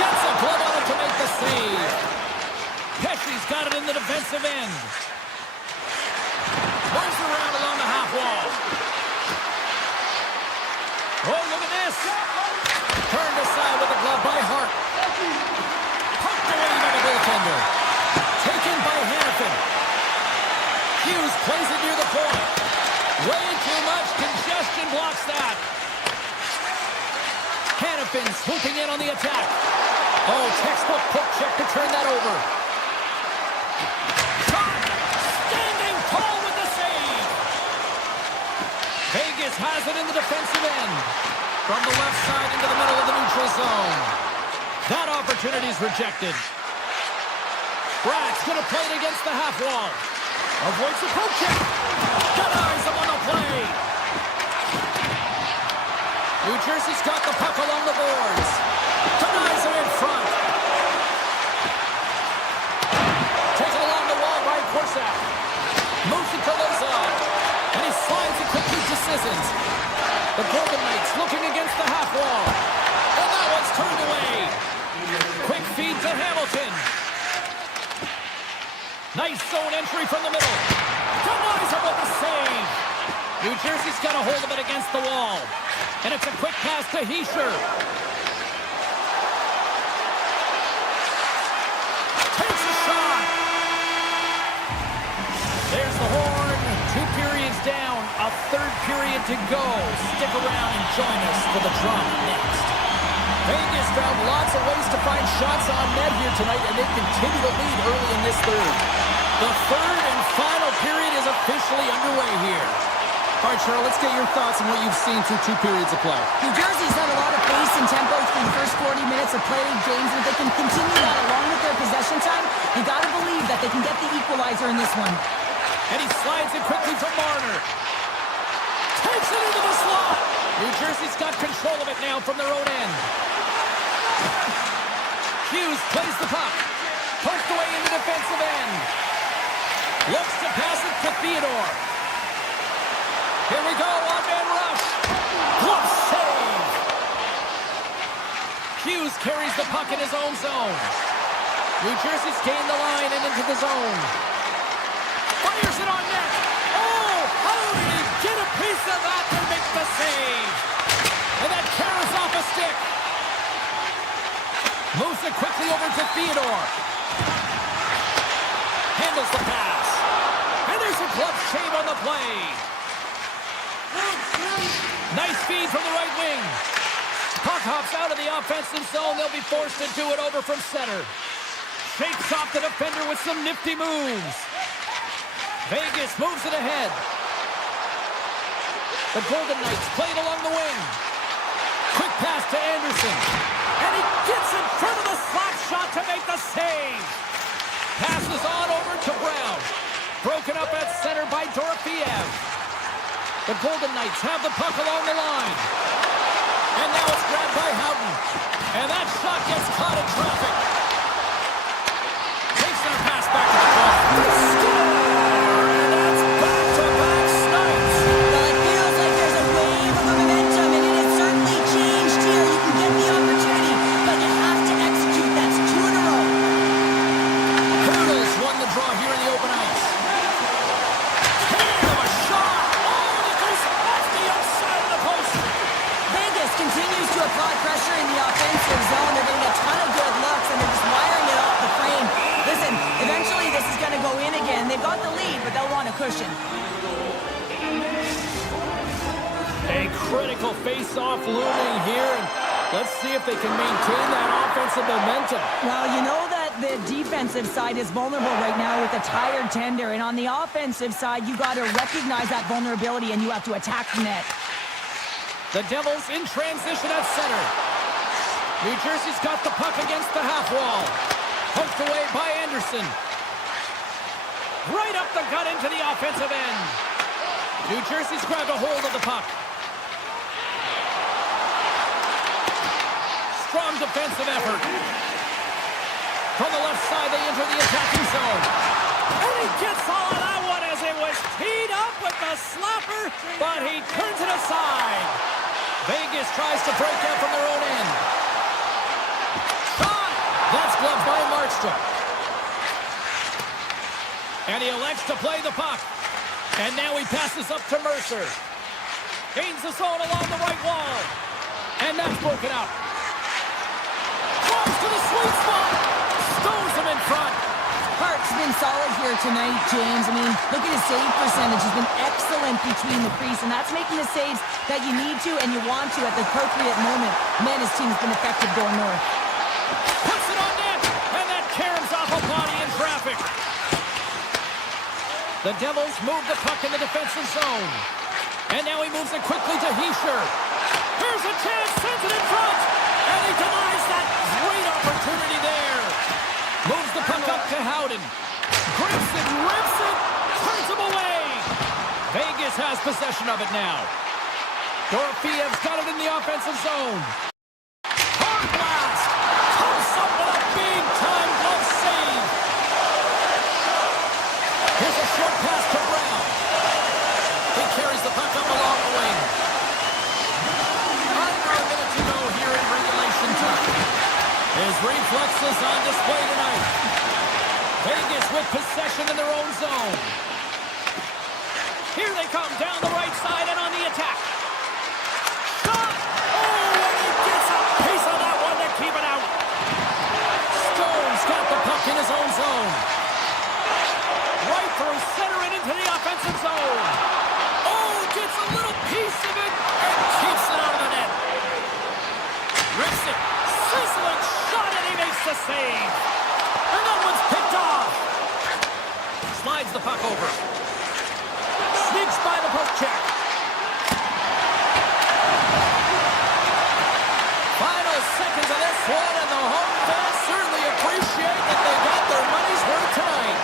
Gets a glove on it to make the save. Pesci's got it in the defensive end. Moves around along the half wall. Oh, look at this. Turned aside with a glove by Hart. Poked away by the goaltender. Taken by Hannafin. Hughes plays it near the point. Way too much congestion blocks that. Hannafin swooping in on the attack. Oh, textbook poke check to turn that over. Shot! Standing tall with the save. Vegas has it in the defensive end. From the left side into the middle of the neutral zone. That opportunity is rejected. Bratt's going to play it against the half wall. Avoids the poke check. Denies him on the play. New Jersey's got the puck along the boards. Denies him in front. Taken along the Nice zone entry from the middle. Denies him with the save. New Jersey's got a hold of it against the wall. And it's a quick pass to Hischier. Takes a shot. There's the horn. 2 periods down. A third period to go. Stick around and join us for the drama next. Vegas found lots of ways to find shots on net here tonight, and they continue to lead early in this third. The third and final period is officially underway here. All right, Cheryl, let's get your thoughts on what you've seen through 2 periods of play. New Jersey's had a lot of pace and tempo through the first 40 minutes of play, James, and if they can continue that along with their possession time, you got to believe that they can get the equalizer in this one. And he slides it quickly to Marner. Takes it into the slot. New Jersey's got control of it now from their own end. Hughes plays the puck. Poked away in the defensive end. Looks to pass it to Theodore. Here we go, one-man rush. Glove save. Hughes carries the puck in his own zone. New Jersey's gained the line and into the zone. Fires it on net. Oh, how did he get a piece of that to make the save? And that carries off a stick. Moves it quickly over to Theodore. Handles the pass. And there's a glove shave on the play. Nice feed from the right wing. Puck hops out of the offensive zone. They'll be forced to do it over from center. Shakes off the defender with some nifty moves. Vegas moves it ahead. The Golden Knights play it along the wing. Quick pass to Anderson. And he gets in front of the slap shot to make the save. Passes on over to Brown. Broken up at center by Dorofeev. The Golden Knights have the puck along the line. And now it's grabbed by Houghton. And that shot gets caught in traffic. Takes their pass back to the ball. And that's back-to-back snipes. Well, it feels like there's a wave of momentum, and it has certainly changed here. You can get the opportunity, but you have to execute. That's 2 in a row. Hurdles won the draw here in the open ice. Continues to apply pressure in the offensive zone. They're getting a ton of good looks, and they're just wiring it off the frame. Listen, eventually this is going to go in again. They've got the lead, but they'll want a cushion. A critical face-off looming here, and let's see if they can maintain that offensive momentum. Well, you know that the defensive side is vulnerable right now with a tired tender, and on the offensive side, you got to recognize that vulnerability, and you have to attack the net. The Devils in transition at center. New Jersey's got the puck against the half wall. Poked away by Anderson. Right up the gut into the offensive end. New Jersey's grabbed a hold of the puck. Strong defensive effort. From the left side, they enter the attacking zone. And he gets all of that one as it was teed up with the slapper, but he turns it aside. Vegas tries to break out from their own end. Shot! That's gloved by Markstrom. And he elects to play the puck. And now he passes up to Mercer. Gains the zone along the right wall. And that's broken up. Drives to the sweet spot. Stones him in front. Hart's been solid here tonight, James. I mean, look at his save percentage. He's been excellent between the crease, and that's making the saves that you need to and you want to at the appropriate moment. Man, his team's been effective going north. Puts it on net, and that caroms off a body in traffic. The Devils move the puck in the defensive zone. And now he moves it quickly to Hischier. Here's a chance, sends it in front, and he denies that great opportunity there. Moves the puck up to Houghton. Grips it, rips it, turns him away. Vegas has possession of it now. Dorofeev's got it in the offensive zone. Hard blast. Comes up with a big-time glove save. Here's a short pass to Brown. He carries the puck up along the wing. Under a minute to go here in regulation time. His reflexes on display tonight. Vegas with possession in their own zone. Here they come down the right side and on the attack. Shot! Oh, and he gets a piece of that one to keep it out. Stone's got the puck in his own zone. Right through center and into the offensive zone. Oh, gets a little piece of it and keeps it out of the net. Rips it. Sizzling shot and he makes the save. And that one's picked off. Slides the puck over. Sneaks by the poke check. Final seconds of this one, and the home fans certainly appreciate that they got their money's worth tonight.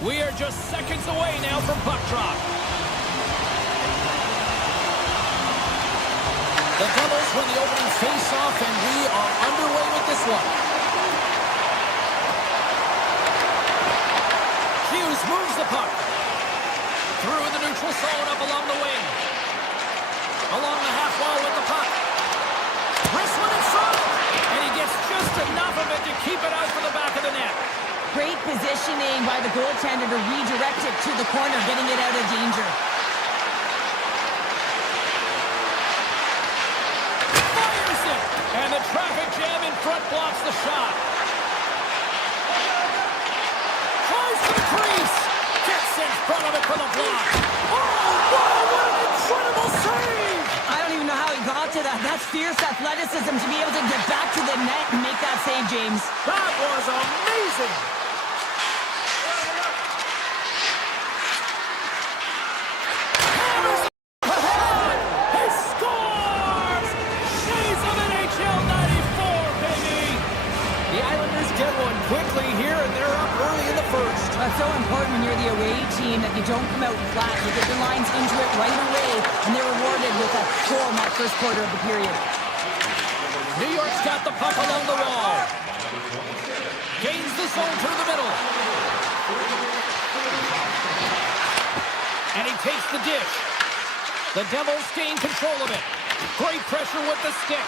We are just seconds away now from puck drop. The Devils win the opening face-off, and we are underway with this one. Hughes moves the puck. Through the neutral zone, up along the wing. Along the half wall with the puck. positioning by the goaltender to redirect it to the corner, getting it out of danger. Fires it! And the traffic jam in front blocks the shot. Tries to the crease. Gets in front of it for the block. Oh, wow, what an incredible save! I don't even know how he got to that. That's fierce athleticism to be able to get back to the net and make that save, James. That was amazing! Hammers ahead! He scores! Shades of NHL 94, baby! The Islanders get one quickly here, and they're up early in the first. That's so important when you're the away team that you don't come out flat. You get your lines into it right away, and they're rewarded with a goal in that first quarter of the period. New York's got the puck along the wall. Gains the zone through the middle. And he takes the dish. The Devils gain control of it. Great pressure with the stick.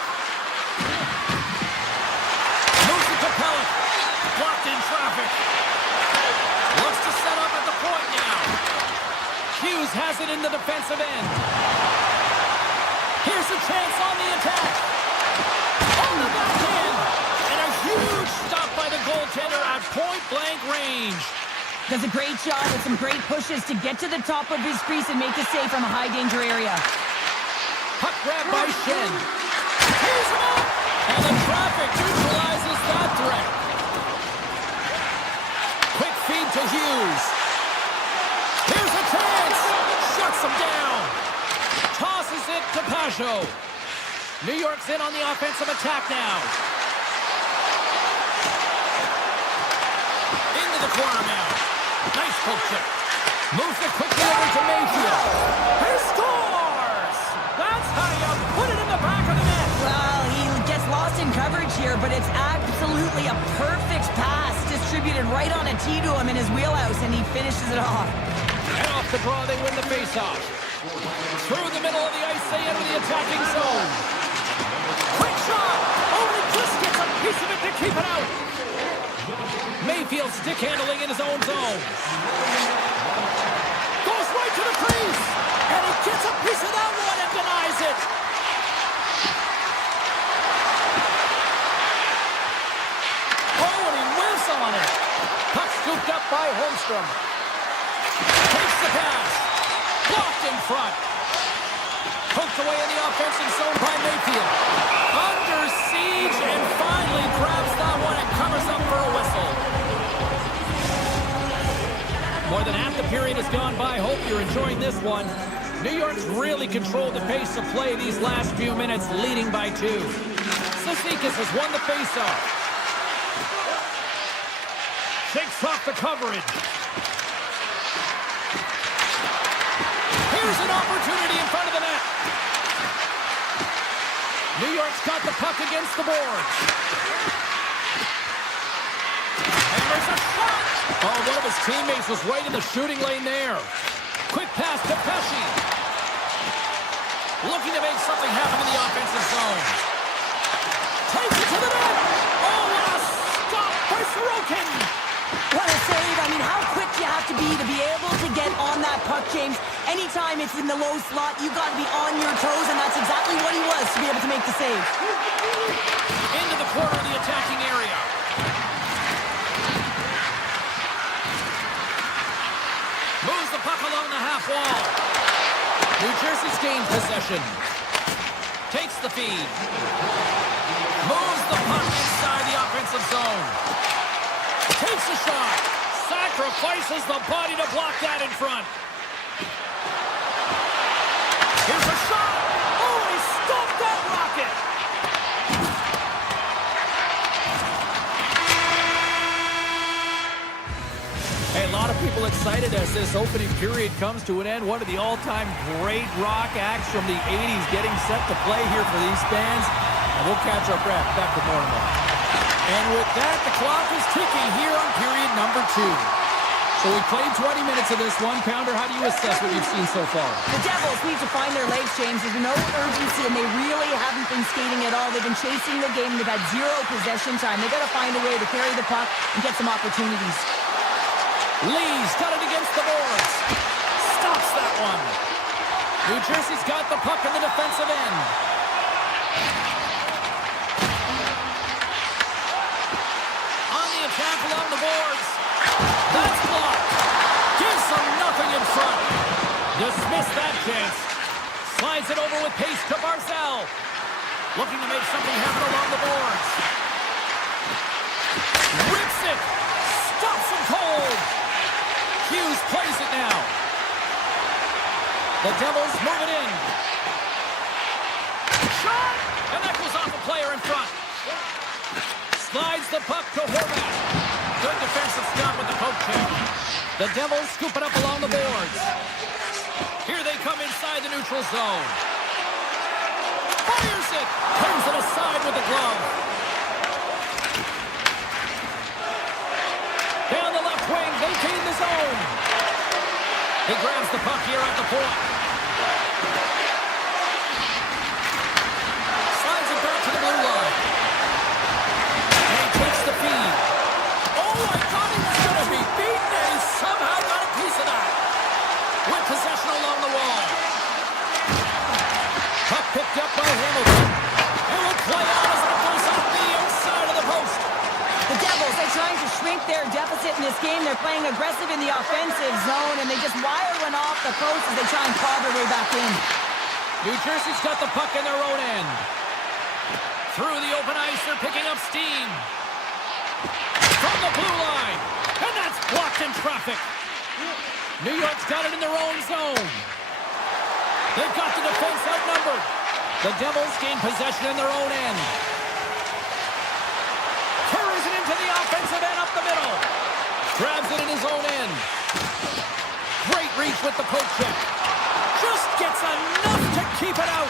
Moves it to Pellet. Blocked in traffic. Looks to set up at the point now. Hughes has it in the defensive end. Here's a chance on the attack. On the backhand. And a huge stop by the goaltender at point-blank range. Does a great job with some great pushes to get to the top of his crease and make the save from a high-danger area. Puck grab by Shen. Here's him up. And the traffic neutralizes that threat. Quick feed to Hughes. Here's a chance. Shuts him down. Tosses it to Pajot. New York's in on the offensive attack now. Into the corner now. Nice poke check. Moves it quickly over to Mayfield. He scores! That's how you put it in the back of the net. Well, he gets lost in coverage here, but it's absolutely a perfect pass distributed right on a tee to him in his wheelhouse, and he finishes it off. And off the draw, they win the faceoff. Through the middle of the ice, they enter the attacking zone. Quick shot! Only just gets a piece of it to keep it out. Mayfield stick handling in his own zone. Goes right to the crease. And he gets a piece of that one and denies it. Oh, and he whiffs on it. Puck scooped up by Holmstrom. Takes the pass. Blocked in front. Poked away in the offensive zone by Mayfield. Under siege and finally grabs that one and covers up for a whistle. More than half the period has gone by. Hope you're enjoying this one. New York's really controlled the pace of play these last few minutes, leading by 2. Cizikas has won the faceoff. Shakes off the coverage. Here's an opportunity in front of the net. New York's got the puck against the boards. And there's a shot. Oh, one of his teammates was right in the shooting lane there. Quick pass to Pesci. Looking to make something happen in the offensive zone. Takes it to the net. Oh, what a stop by Sorokin. What a save. I mean, how quick you have to be able to get on that puck, James. Anytime it's in the low slot, you've got to be on your toes, and that's exactly what he was to be able to make the save. Into the corner of the attacking area. Moves the puck along the half wall. New Jersey's gained possession. Takes the feed. Moves the puck inside the offensive zone. Takes a shot. Sacrifices the body to block that in front. Here's a shot. Oh, he stopped that rocket. Hey, a lot of people excited as this opening period comes to an end. One of the all-time great rock acts from the 80s getting set to play here for these fans. And we'll catch our breath. Back with more tomorrow. And with that, the clock is ticking here on period number 2. So we played 20 minutes of this one. Pounder, how do you assess what you've seen so far? The Devils need to find their legs, James. There's no urgency, and they really haven't been skating at all. They've been chasing the game. They've had 0 possession time. They've got to find a way to carry the puck and get some opportunities. Lee's got it against the boards. Stops that one. New Jersey's got the puck in the defensive end. On the attack along the boards. That's blocked. Gives them nothing in front. Dismiss that chance. Slides it over with pace to Barzal. Looking to make something happen along the boards. Rips it. Stops him cold. Hughes plays it now. The Devils move it in. Shot! And that goes off a player in front. Slides the puck to Horvat. Good defensive stop with the poke check. The Devils scoop it up along the boards. Here they come inside the neutral zone. Fires it! Turns it aside with the glove. Down the left wing, they gain the zone. He grabs the puck here at the point. Slides it back to the blue line. And he takes the feed. Oh, I thought he was going to be beaten, and he somehow got a piece of that. With possession along the wall. Puck picked up by Hamilton. And will play out as it goes off the inside of the post. The Devils, they're trying to shrink their deficit in this game. They're playing aggressive in the offensive zone, and they just wire one off the post as they try and claw their way back in. New Jersey's got the puck in their own end. Through the open ice, they're picking up steam. From the blue line. And that's blocked in traffic. New York's got it in their own zone. They've got the defense outnumbered. The Devils gain possession in their own end. Carries it into the offensive end up the middle. Grabs it in his own end. Great reach with the poke check. Just gets enough to keep it out.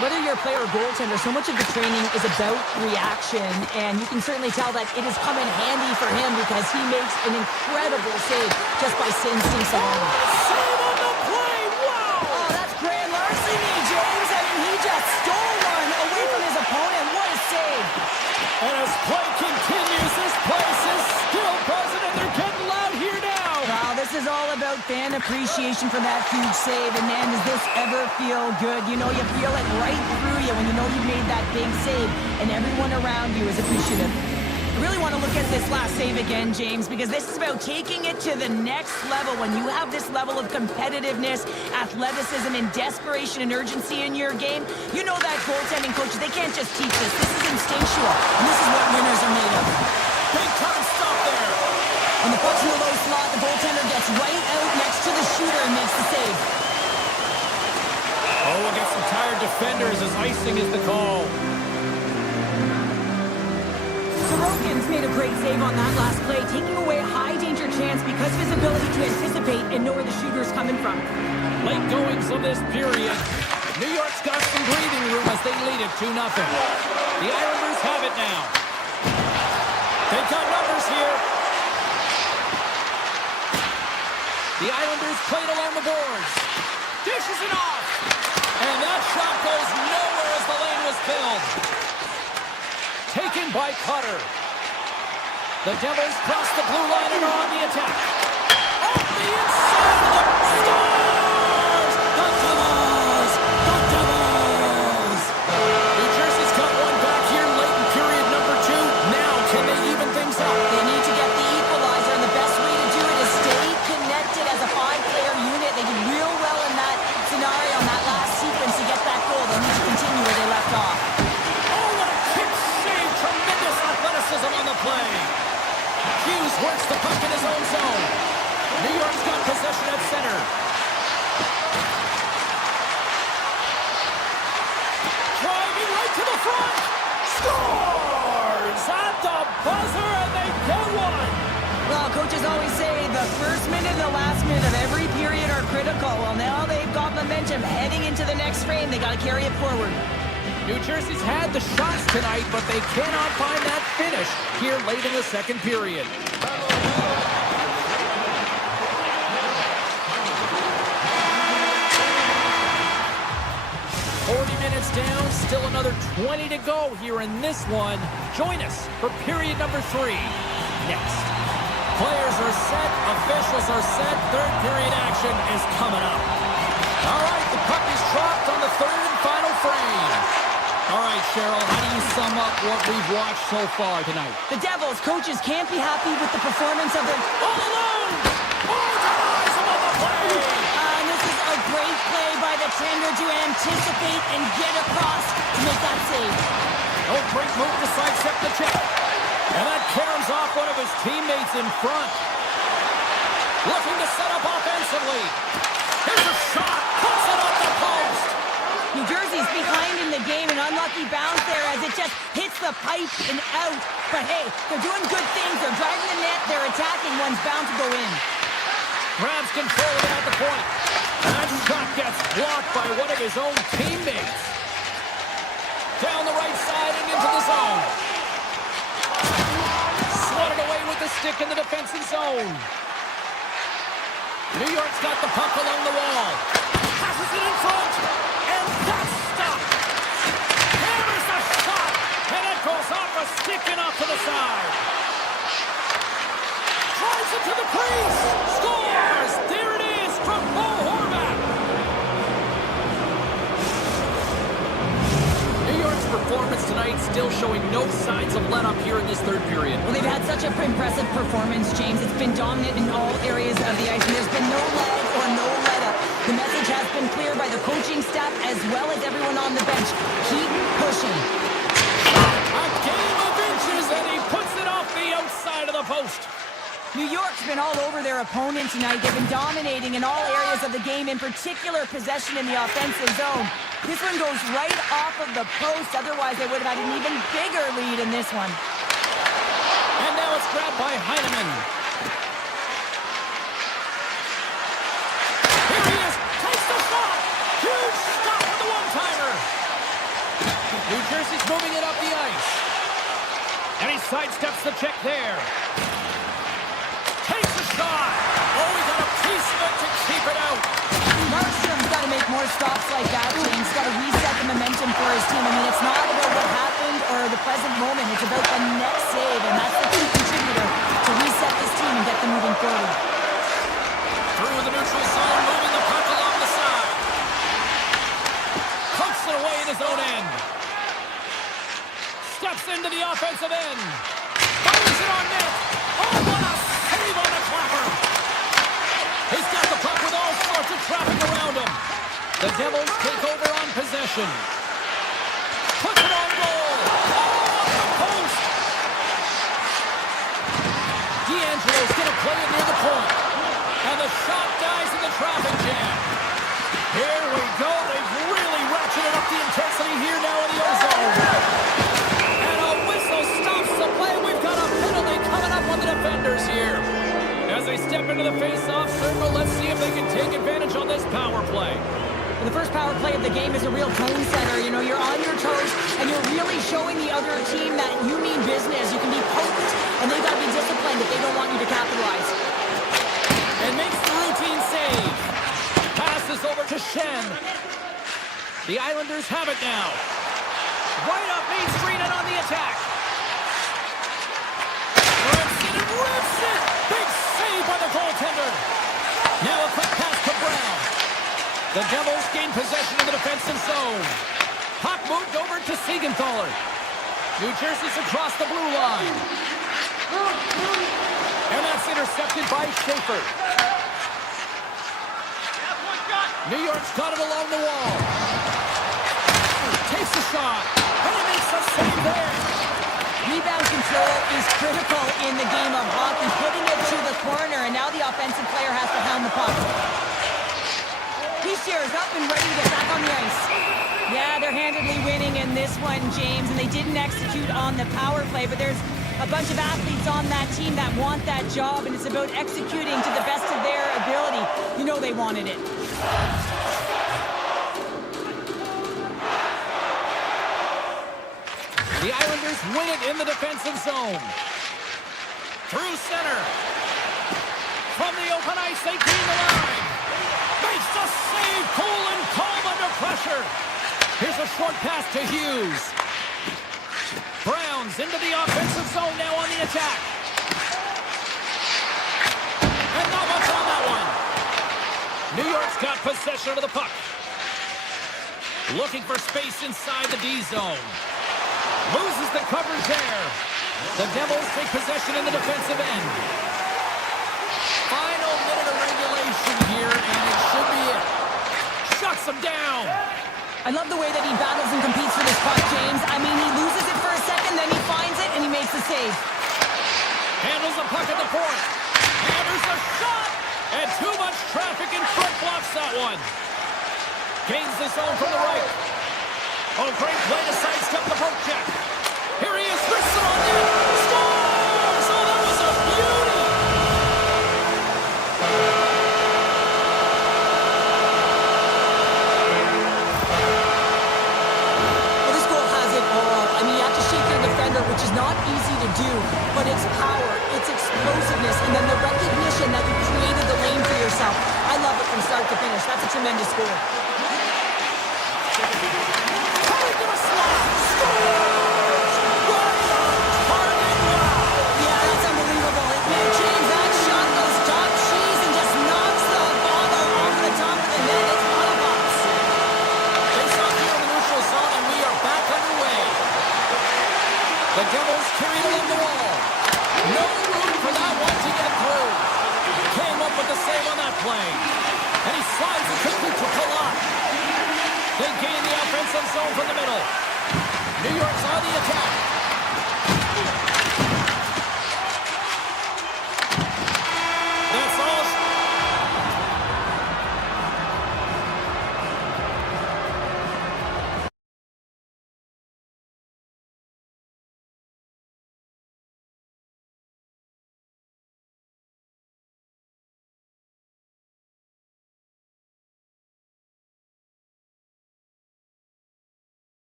Whether you're a player or goaltender, so much of the training is about reaction, and you can certainly tell that it has come in handy for him because he makes an incredible save just by sensing someone. Save on the play! Wow! Oh, that's grand larceny, James. I mean, he just stole one away from his opponent. What a save. And as play continues, this place is still buzzing, and they're getting loud here now. Wow, this is all about fan appreciation for that huge save. And man, does this ever feel good. You know, you feel it right through you when you know you've made that big save, and everyone around you is appreciative. I really want to look at this last save again, James, because this is about taking it to the next level. When you have this level of competitiveness, athleticism, and desperation and urgency in your game, you know that goaltending coaches, they can't just teach this. This is instinctual, and this is what winners are made of. Big time stop there. When the puck's in the low slot, the goaltender gets right out next to the shooter and makes the save. Oh, we'll get some tired defenders as icing is the call. Sorokin's made a great save on that last play, taking away a high-danger chance because of his ability to anticipate and know where the shooter's coming from. Late goings of this period. New York's got some breathing room as they lead it 2-0. The Islanders have it now. They've got numbers here. The Islanders played along the boards. Dishes it off. And that shot goes nowhere as the lane was filled. Taken by Cutter. The Devils cross the blue line and are on the attack. Off the inside of the Stars! The Devils! The Devils! New Jersey's got one back here late in period number 2. Now, can they even things up? They need to get the equalizer, and the best way to do it is stay connected as a 5-player unit. They did real well in that scenario, in that last sequence to get that goal. They need to continue where they left off. Oh, what a kick save! Tremendous athleticism on the play. Hughes works the puck in his own zone. New York's got possession at center. Driving right to the front. Scores at the buzzer, and they get one. Well, coaches always say the first minute and the last minute of every period are critical. Well, now they've got momentum heading into the next frame. They got to carry it forward. New Jersey's had the shots tonight, but they cannot find that finish here late in the second period. 40 minutes down, still another 20 to go here in this one. Join us for period number 3 next. Players are set, officials are set, third period action is coming up. All right, the puck is dropped on the third and final frame. All right, Cheryl, how do you sum up what we've watched so far tonight? The Devils coaches can't be happy with the performance of their... All alone! Organize him on the play! And this is a great play by the tender to anticipate and get across to make that save. Oh, great move to sidestep the check. And that caroms off one of his teammates in front. Looking to set up offensively. Here's a shot. Puts it off the post. New Jersey's behind in the game, an unlucky bounce there as it just hits the pipe and out. But hey, they're doing good things. They're driving the net. They're attacking. One's bound to go in. Grabs control of it at the point. That shot gets blocked by one of his own teammates. Down the right side and into the zone. Swatted away with the stick in the defensive zone. New York's got the puck along the wall. Passes it in front. And that's stopped. Hammers the shot. And it goes off a stick and off to the side. Drives it to the crease. Scores. There it is from Bo Horvat. New York's performance tonight still showing no signs of let-up here in this third period. Well, they've had such an impressive performance, James. It's been dominant in all areas of the ice, and there's been no lag or no let-up. The message has been clear by the coaching staff as well as everyone on the bench. Keep pushing. A game of inches, and he puts it off the outside of the post. New York's been all over their opponent tonight. They've been dominating in all areas of the game, in particular possession in the offensive zone. This one goes right off of the post. Otherwise, they would have had an even bigger lead in this one. And now it's grabbed by Heineman. Here he is. Takes the shot. Huge stop with the one-timer. New Jersey's moving it up the ice. And he sidesteps the check there. Takes the shot. Oh, he got a piece of it to keep it out. Markstrom's got to make more stops like that, James. Got to reset the momentum for his team. I mean, it's not about what happened or the present moment. It's about the next save, and that's the key contributor to reset this team and get them moving forward. Through the neutral zone, moving the puck along the side. Pokes it away in his own end. Steps into the offensive end. Fires it on net. Oh, what a save on the clapper. He's got the puck with all sorts of traffic around him. The Devils take over on possession. Puts it on goal. Oh, off the post. D'Angelo's going to play it near the point. And the shot dies in the traffic jam. Here we go. They've really ratcheted up the intensity here now in the O-zone. And a whistle stops the play. We've got a penalty coming up on the defenders here. As they step into the face-off circle, let's see if they can take advantage on this power play. The first power play of the game is a real tone setter. You know, you're on your toes, and you're really showing the other team that you mean business. You can be potent, and they've got to be disciplined if they don't want you to capitalize. And makes the routine save. Passes over to Shen. The Islanders have it now. Right up Main Street and on the attack. Rips it! Big save by the goaltender. Now a quick pass to Brown. The Devils gain possession in the defensive zone. Puck moved over to Siegenthaler. New Jersey's across the blue line. And that's intercepted by Schaefer. New York's got it along the wall. Takes a shot. And he makes a save there. Rebound control is critical in the game of hockey, putting it to the corner, and now the offensive player has to hound the puck. He shares up and ready to get back on the ice. Yeah, they're handedly winning in this one, James, and they didn't execute on the power play, but there's a bunch of athletes on that team that want that job, and it's about executing to the best of their ability. You know they wanted it. The Islanders win it in the defensive zone. Through center. From the open ice, they gain the line. Makes the save, cool and calm under pressure. Here's a short pass to Hughes. Browns into the offensive zone now on the attack. possession of the puck. Looking for space inside the D zone. Loses the coverage there. The Devils take possession in the defensive end. Final minute of regulation here, and it should be it. Shuts them down. I love the way that he battles and competes for this puck, James. I mean, he loses it for a second, then he finds it, and he makes the save. Handles the puck at the point. And there's a shot! And too much traffic in front blocks that one. Gains the zone from the right. Oh, great play to sidestep the poke check. Here he is, wrists it on net. Scores! Oh, that was a beauty! Well, this goal has it all. I mean, you have to shake your defender, which is not easy to do, but it's power, it's explosiveness, and then the recognition that you created the lane for yourself. I love it from start to finish. That's a tremendous goal. Hurry to the slot! Scores! Right on target! Wow! Yeah, that's unbelievable. Man, James, that shot goes top cheese and just knocks the bottle off the top of the net. It's one of us. Face off here in the neutral zone, and we are back underway. The Devils carry it along the wall. No room for that one to get through. Came up with the save on that play. And he slides it quickly to Palat. They gain the offensive zone from the middle. New York's on the attack.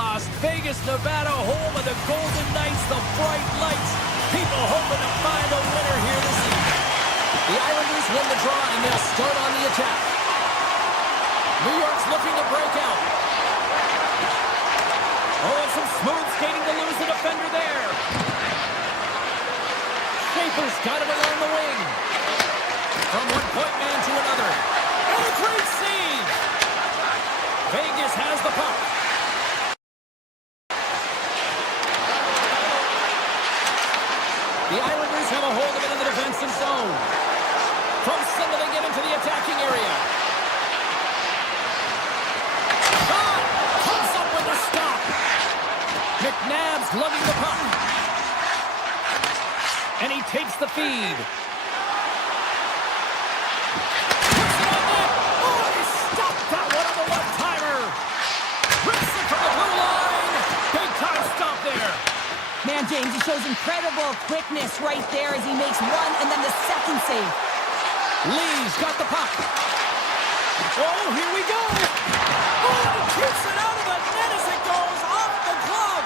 Las Vegas, Nevada, home of the Golden Knights, the bright lights. People hoping to find a winner here this evening. The Islanders win the draw, and they'll start on the attack. New York's looking to break out. Oh, and some smooth skating to lose the defender there. Schaefer's got it along the wing. From one point man to another. And a great save. Vegas has the puck. The Islanders have a hold of it in the defensive zone. From center, they get into the attacking area. Shot! Comes up with a stop. McNabb's lugging the puck. And he takes the feed. Puts it on net. Oh, he stopped that one on the one-timer. Rips it from the blue line. Big time stop there. Man, James, he shows incredible quickness right there as he makes one and then the second save. Lee's got the puck. Oh, here we go. Oh, he keeps it out of the net as it goes off the glove.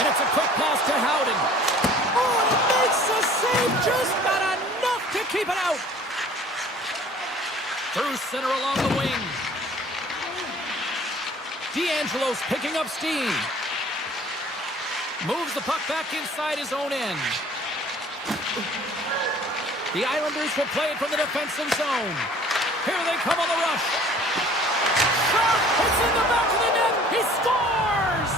And it's a quick pass to Howden. Oh, and it makes the save. Just not enough to keep it out. Through center along the wing. D'Angelo's picking up steam. Moves the puck back inside his own end. The Islanders will play it from the defensive zone. Here they come on the rush. Shot! It's in the back of the net. He scores!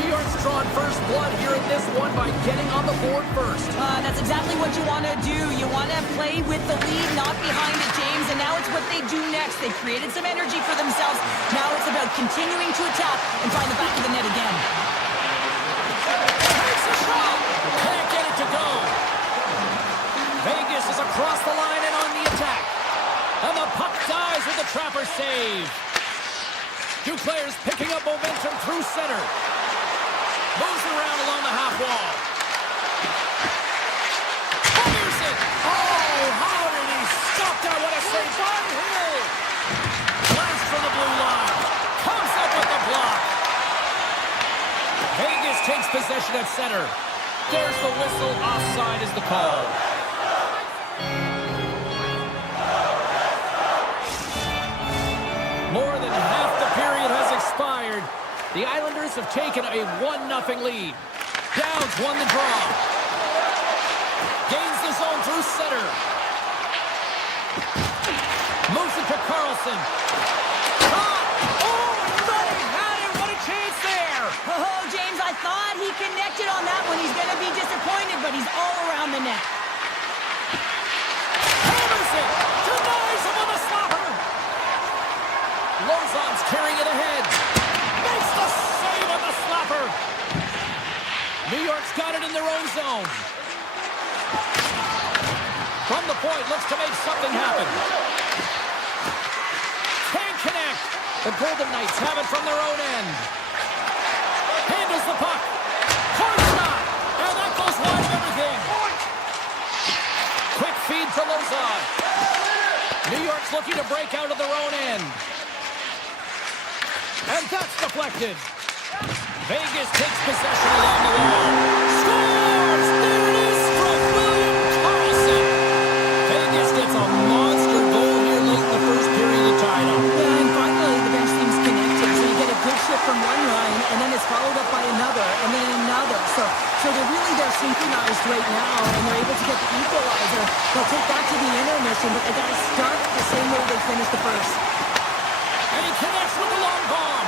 New York's drawn first blood here in this one by getting on the board first. That's exactly what you want to do. You want to play with the lead, not behind it, James. And now it's what they do next. They created some energy for themselves. Now it's about continuing to attack and find the back of the net again. Takes a shot! Can't get it to go. Vegas is across the line and on the attack. And the puck dies with the Trapper save. Two players picking up momentum through center. Moves around along the half wall. Fires it! Oh, how did he stop that? What a save by Hill! Blast from the blue line. Comes up with the block. Vegas takes possession at center. There's the whistle. Offside is the call. More than half the period has expired. The Islanders have taken a 1-0 lead. Downs won the draw. Gains the zone through center. Moves it to Carlson. Shot! Oh, I thought he had it. What a chance there! Oh, James, I thought he connected on that one. He's going to be disappointed, but he's all around the net. Hammers it! Denies him on the slapper! Lozon's carrying it ahead. Makes the save on the slapper! New York's got it in their own zone. From the point, looks to make something happen. Can't connect. The Golden Knights have it from their own end. Handles the puck. Hard shot. And that goes wide of everything. Quick feed to Lozon. New York's looking to break out of their own end. And that's deflected. Vegas takes possession along the wall. Scores! There it is from William Karlsson. Vegas gets a monster goal here late in the first period to tie it up. Yeah, and finally, the bench team's connected. So you get a good shift from one line, and then it's followed up by another, and then another. So they're synchronized right now, and they're able to get the equalizer. They'll take that to the intermission, but they got to start the same way they finished the first. And he connects with the long bomb.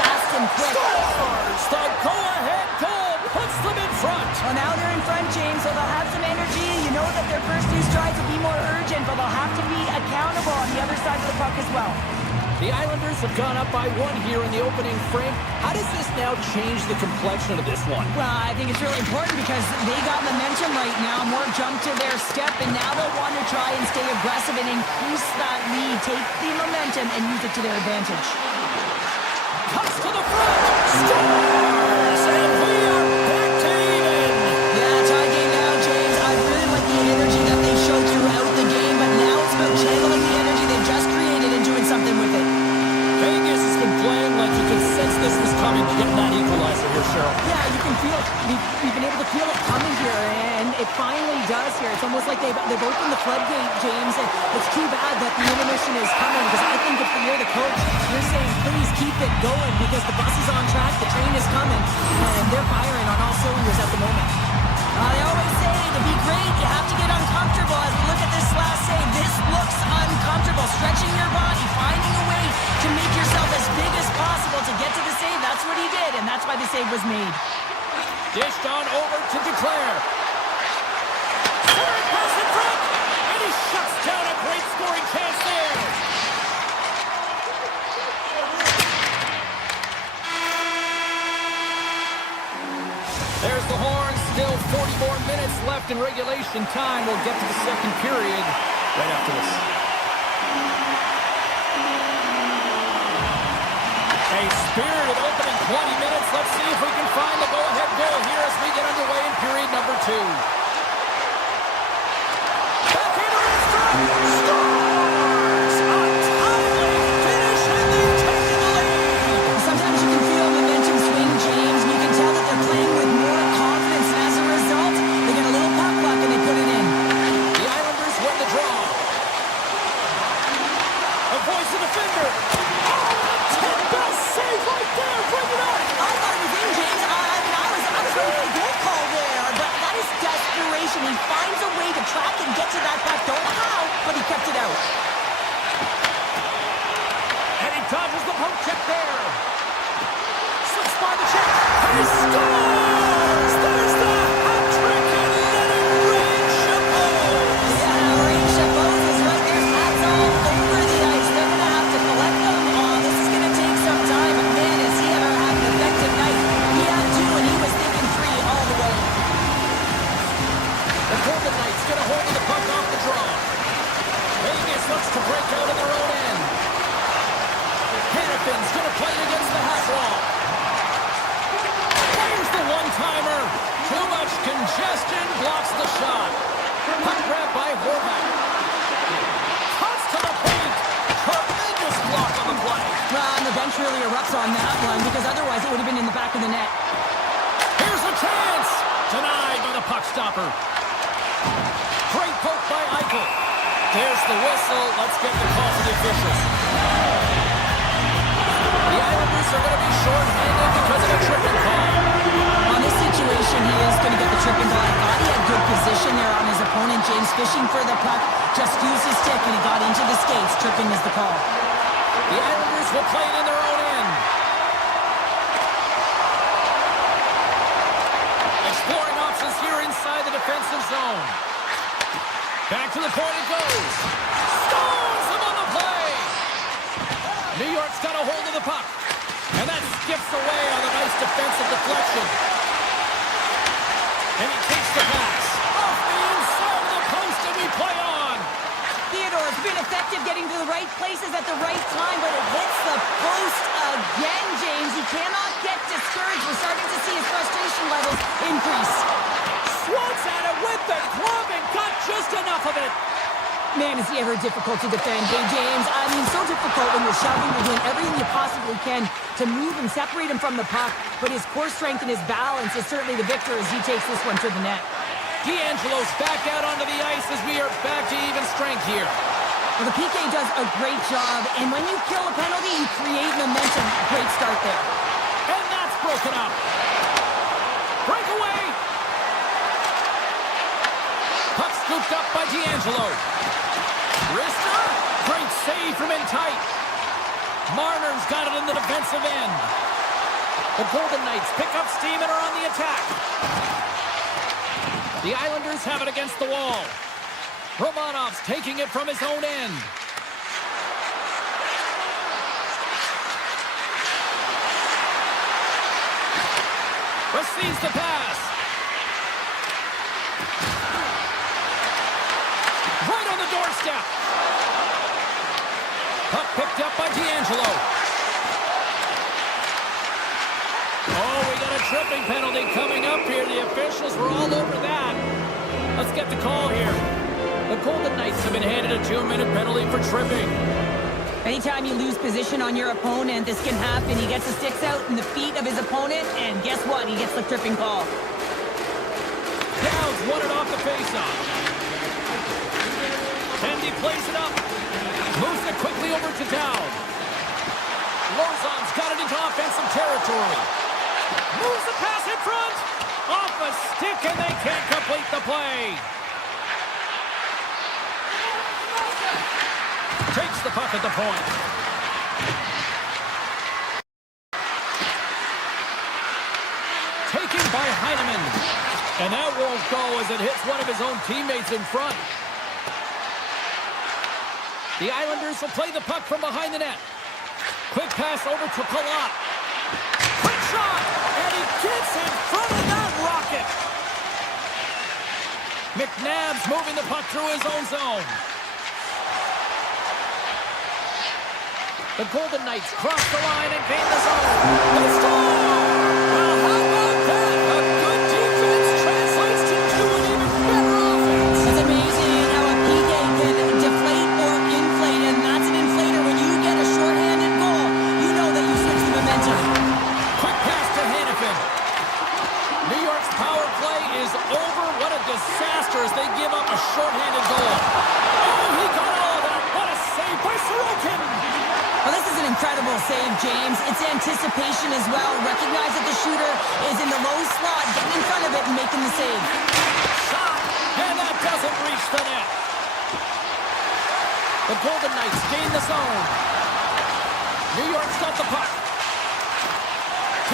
Fast and quick. Scores! The go-ahead goal puts them in front. Well, now they're in front, James, so they'll have some energy. You know that their first two strides will be more urgent, but they'll have to be accountable on the other side of the puck as well. The Islanders have gone up by one here in the opening frame. How does this now change the complexion of this one? Well, I think it's really important because they got momentum right now, more jump to their step, and now they'll want to try and stay aggressive and increase that lead, take the momentum, and use it to their advantage. Comes to the front, scores, and we are back to even. Yeah, tie game now, James. I really like the energy that they showed throughout the game, but now it's about channeling the energy they've just created and doing something with it. we've been able to feel it coming here, and it finally does here. It's almost like they've opened the floodgate, James, and it's too bad that the intermission is coming, because I think if you're the coach, you're saying, please keep it going, because the bus is on track, the train is coming, and they're firing on all cylinders at the moment. They always say to be great, you have to get uncomfortable. As we look at this last save, this looks uncomfortable. Stretching your body, finding a way to make yourself as big as possible to get to the save. That's what he did, and that's why the save was made. Dished on over to Declare. Centering pass in front, and he shuts down a great scoring chance there. There's the horn. Still 40 more minutes left in regulation time. We'll get to the second period right after this. A spirited opening 20 minutes. Let's see if we can find the go-ahead goal here as we get underway in period number 2. Backhander in front. Scores! A tough finish, and they take the lead. Sometimes you can feel momentum swing, James, and you can tell that they're playing with more confidence, and as a result, they get a little puck luck and they put it in. The Islanders win the draw. Avoids the defender. Best save right there. Bring it up. I thought it was in, James. I was ready for the goal call there, but that is desperation. He finds a way to track and get to that puck. Don't know how, but he kept it out. And he dodges the poke check there. Slips by the check. And he scores! There's the hat trick and letting Ray Chapeau. Yeah, Ray Chapeau is right there. Hats all over the ice. They're going to have to collect them. This is going to take some time, but man, has he ever had an effective night. He had 2, and he was thinking 3 all the way. The Golden Knights get a hold of the puck off the draw. Vegas looks to break out of their own end. Hannifin's going to play against the half wall. Fires the one-timer. Too much congestion blocks the shot. Puck grab by Horvath. Cuts to the paint. Tremendous block on the play. Well, and the bench really erupts on that one, because otherwise it would have been in the back of the net. Here's a chance. Denied by the puck stopper. Great poke by Eichel. There's the whistle. Let's get the call to the officials. The Islanders are going to be short-handed because of a tripping call. On this situation, he is going to get the tripping ball. I thought he had good position there on his opponent. James fishing for the puck, just used his stick, and he got into the skates. Tripping is the call. The Islanders will play it in their own end. Exploring options here inside the defensive zone. Back to the point it goes. Scores him on the play. New York's got a hold of the puck. And that skips away on a nice defensive deflection. And he takes the pass. Off the inside of the post, and we play on. Theodore's been effective getting to the right places at the right time, but it hits the post again, James. He cannot get discouraged. We're starting to see his frustration levels increase. Swats at it with the glove and got just enough of it. Man, is he ever difficult to defend. Hey, James, I mean, so difficult when you're shoving, you're doing everything you possibly can to move and separate him from the puck, but his core strength and his balance is certainly the victor as he takes this one to the net. D'Angelo's back out onto the ice as we are back to even strength here. Well, the PK does a great job, and when you kill a penalty, you create momentum. Great start there. And that's broken up. Breakaway. Puck scooped up by D'Angelo. Rister, great save from in tight. Marner's got it in the defensive end. The Golden Knights pick up steam and are on the attack. The Islanders have it against the wall. Romanov's taking it from his own end. Receives the pass. Right on the doorstep. Puck picked up by D'Angelo. Oh, we got a tripping penalty coming up here. The officials were all over that. Let's get the call here. The Golden Knights have been handed a 2-minute penalty for tripping. Anytime you lose position on your opponent, this can happen. He gets the sticks out in the feet of his opponent, and guess what? He gets the tripping call. Downs won it off the faceoff. Kennedy plays it up. Moves it quickly over to Downs. Lozon's got it into offensive territory. Moves the pass in front. Off a stick, and they can't complete the play. Takes the puck at the point. Taken by Heineman. And that won't go as it hits one of his own teammates in front. The Islanders will play the puck from behind the net. Quick pass over to Palat. Quick shot! And he gets in front of that rocket! McNabb's moving the puck through his own zone. The Golden Knights cross the line and gain the zone. They score! Well, how about that? A good defense translates to an even better offense. It's amazing how a PK can deflate or inflate, and that's an inflator. When you get a shorthanded goal, you know that you switch the momentum. Quick pass to Hannafin. New York's power play is over. What a disaster as they give up a shorthanded goal. Oh, he got all of that. What a save by Sorokin. Well, this is an incredible save, James. It's anticipation as well. Recognize that the shooter is in the low slot, getting in front of it and making the save. Shot, and that doesn't reach the net. The Golden Knights gain the zone. New York's got the puck.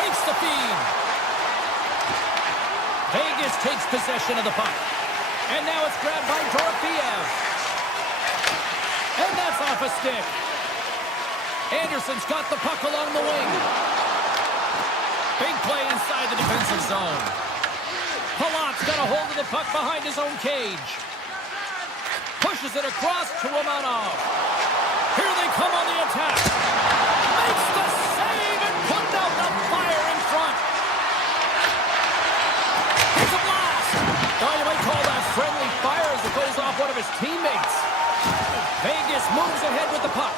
Takes the feed. Vegas takes possession of the puck. And now it's grabbed by Dorofeev. And that's off a stick. Anderson's got the puck along the wing. Big play inside the defensive zone. Palat's got a hold of the puck behind his own cage. Pushes it across to Romanov. Here they come on the attack. Makes the save and puts out the fire in front. It's a blast. Oh, you might call that friendly fire as it goes off one of his teammates. Vegas moves ahead with the puck.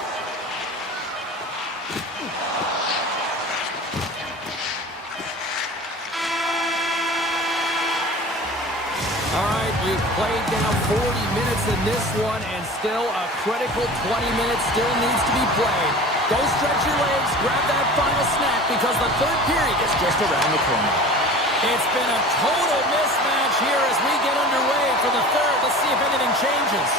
We've played now 40 minutes in this one, and still a critical 20 minutes still needs to be played. Go stretch your legs, grab that final snack, because the third period is just around the corner. It's been a total mismatch here as we get underway for the third. Let's see if anything changes.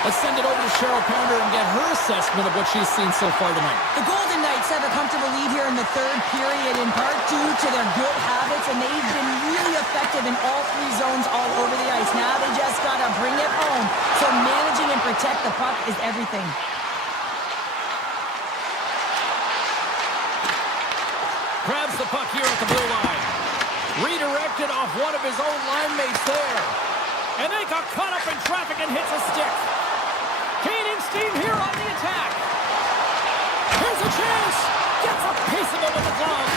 Let's send it over to Cheryl Pounder and get her assessment of what she's seen so far tonight. The Golden Knights have a comfortable lead here in the third period, in part due to their good habits, and they've been really effective in all three zones all over the ice. Now they just got to bring it home. So managing and protect the puck is everything. Grabs the puck here at the blue line. Redirected off one of his own line mates there. And they got caught up in traffic and hits a stick. Gaining steam here on the attack. Here's a chance. Gets a piece of it with the glove.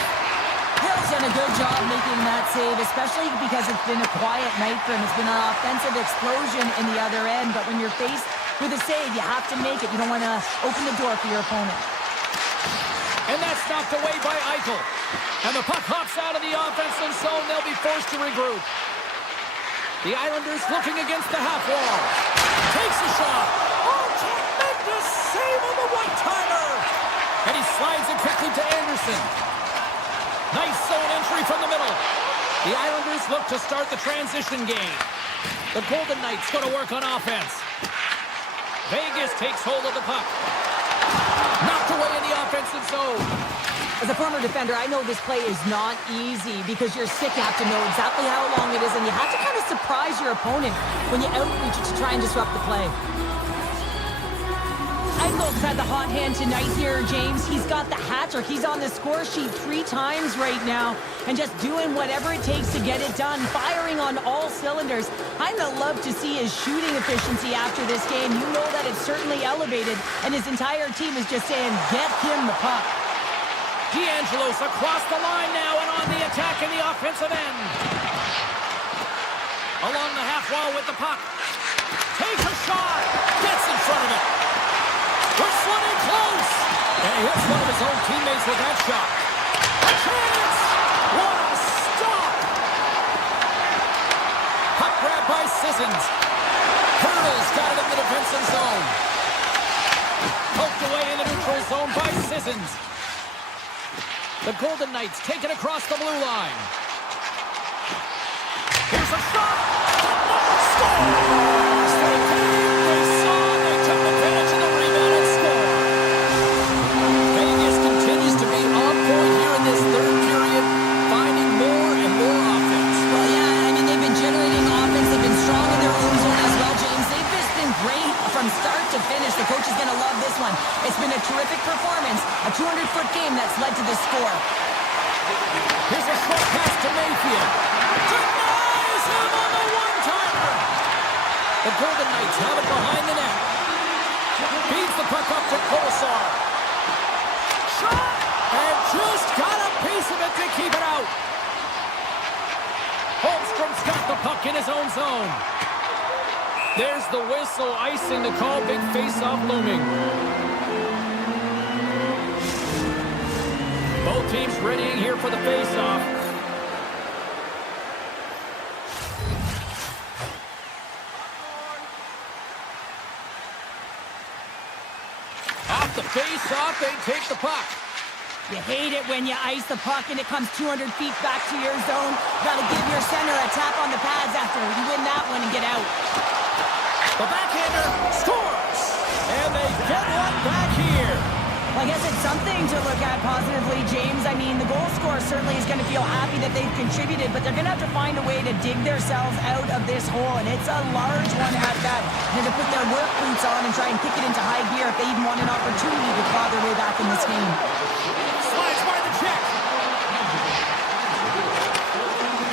Hill's done a good job making that save, especially because it's been a quiet night for him. It's been an offensive explosion in the other end, but when you're faced with a save, you have to make it. You don't want to open the door for your opponent. And that's knocked away by Eichel. And the puck hops out of the offensive zone. They'll be forced to regroup. The Islanders looking against the half wall. Takes a shot. Oh, tremendous save on the one-timer. And he slides it quickly to Anderson. Nice zone entry from the middle. The Islanders look to start the transition game. The Golden Knights going to work on offense. Vegas takes hold of the puck. Knocked away in the offensive zone. As a former defender, I know this play is not easy because you're sick. You have to know exactly how long it is, and you have to kind of surprise your opponent when you outreach to try and disrupt the play. Eichel's had the hot hand tonight here, James. He's got the hat trick. He's on the score sheet 3 times right now and just doing whatever it takes to get it done, firing on all cylinders. I'd love to see his shooting efficiency after this game. You know that it's certainly elevated, and his entire team is just saying, get him the puck. DeAngelo's across the line now and on the attack in the offensive end. Along the half wall with the puck. Takes a shot. Gets in front of it. Puts one in close. And he hits one of his own teammates with that shot. A chance. What a stop. it by Sissons. Hurdles got it in the defensive zone. Poked away in the neutral zone by Sissons. The Golden Knights take it across the blue line. Here's a shot. Scores! They came, they saw, they took advantage of the rebound and scored. Vegas continues to be on point here in this third period, finding more and more offense. Well, yeah, I mean, they've been generating offense. They've been strong in their own zone as well, James. They've just been great from start to finish. The coach is going to love this one. It's been a terrific performance, a 200-foot game that's led to the score. Here's a short pass to Mayfield. Denies him on the one-timer. The Golden Knights have it behind the net. Feeds the puck up to Kolesar. Shot! And just got a piece of it to keep it out. Holmstrom's got the puck in his own zone. There's the whistle, icing the call. Big face-off looming. Both teams readying here for the face-off. Off the face-off, they take the puck. You hate it when you ice the puck and it comes 200 feet back to your zone. Got to give your center a tap on the pads after you win that one and get out. The backhander scores! And they get one back here. Well, I guess it's something to look at positively, James. I mean, the goal scorer certainly is going to feel happy that they've contributed, but they're going to have to find a way to dig themselves out of this hole, and it's a large one at that. They're going to put their work boots on and try and kick it into high gear if they even want an opportunity to claw their way back in this game. Slides by the check.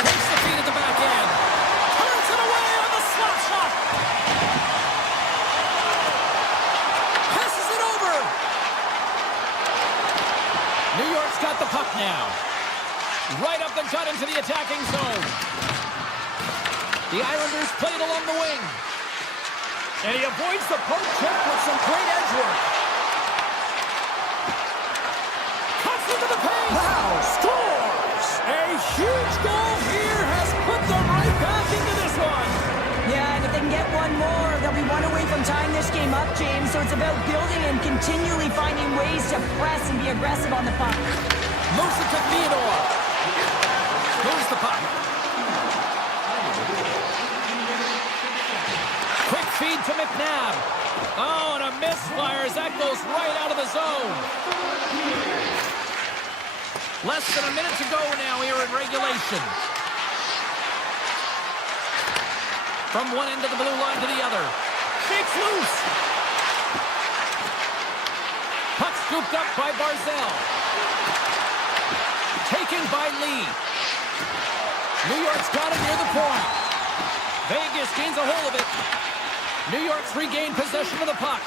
Takes the feed at the back end. Turns it away on the slap shot. Passes it over. New York's got the puck now. Right up the gut into the attacking zone. The Islanders play it along the wing. And he avoids the poke check with some great edge work. Cuts into the paint. Wow, scores! A huge goal here has put them right back into this one. Yeah, and if they can get one more, they'll be one away from tying this game up, James. So it's about building and continually finding ways to press and be aggressive on the puck. Moves it to Theodore. Moves the puck. Quick feed to McNabb. Oh, and a misfire as that goes right out of the zone. Less than a minute to go now here in regulation. From one end of the blue line to the other. Shakes loose. Puck scooped up by Barzal. Taken by Lee. New York's got it near the point. Vegas gains a hold of it. New York's regained possession of the puck.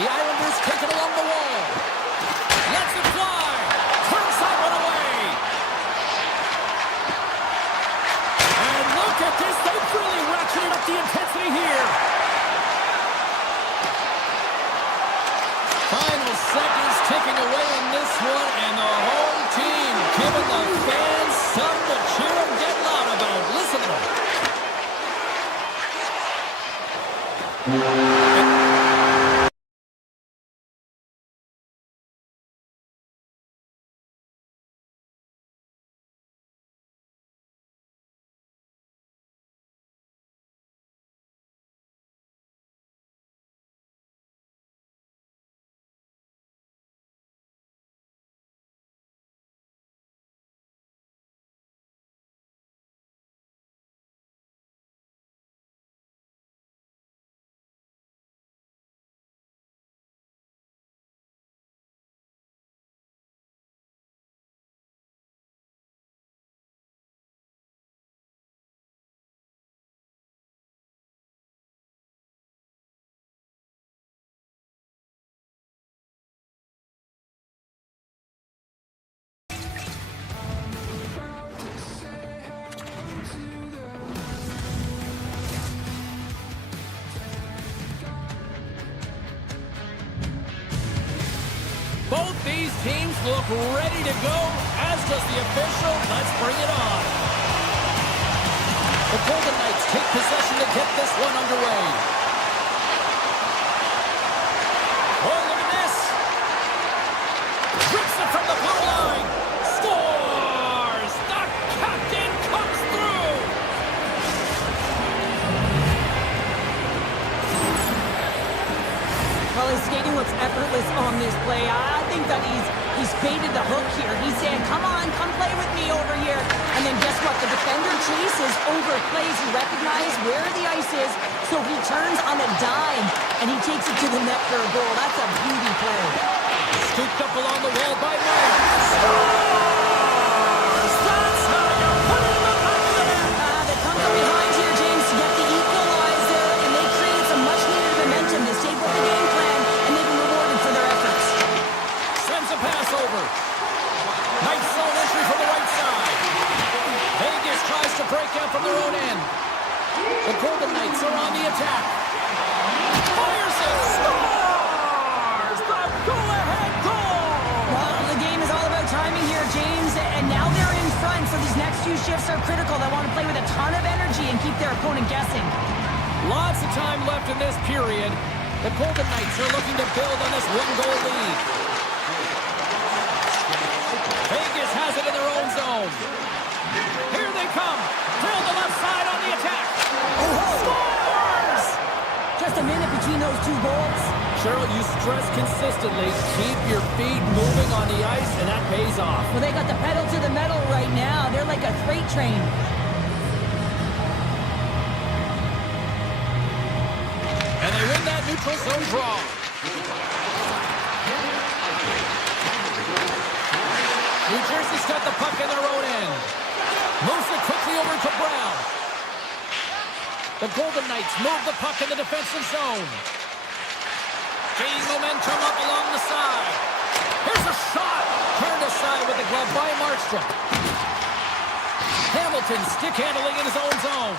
The Islanders take it along the wall. Lets it fly. Turns that one away. And look at this. They've really ratcheted up the intensity here. Final seconds ticking away in this one, and the home team giving the fans something to cheer them get loud about. Listen to them. Both these teams look ready to go, as does the official. Let's bring it on. The take possession to get this one underway. Oh, look at this. Rips it from the blue line. Scores! The captain comes through. Well, his skating looks effortless on this play. I think that he's baited the hook here. He's saying, come on, come play with me over here. And then guess what? The defender chases over plays. He recognizes where the ice is, so he turns on a dime, and he takes it to the net for a goal. That's a beauty play. Scooped up along the wall by Murray. Scores! That's how you put it in the back of the net. They come from behind here, James, to get the equalizer, and they create some much-needed momentum. They stayed with the game plan, and they've been rewarded for their efforts. Sends a pass over. Nice zone entry from the right side. Vegas tries to break out from their own end. The Golden Knights are on the attack. Fires it. Scores! The go-ahead goal! Well, the game is all about timing here, James, and now they're in front, so these next few shifts are critical. They want to play with a ton of energy and keep their opponent guessing. Lots of time left in this period. The Golden Knights are looking to build on this one-goal lead. Vegas has it in their own zone. Here they come. Down the left side on the attack. Scores! Just a minute between those two goals. Cheryl, you stress consistently, keep your feet moving on the ice, and that pays off. Well, they got the pedal to the metal right now. They're like a freight train. And they win that neutral zone draw. New Jersey's got the puck in their own end. Moves it quickly over to Brown. The Golden Knights move the puck in the defensive zone. Gaining momentum up along the side. Here's a shot. Turned aside with the glove by Markstrom. Hamilton stick handling in his own zone.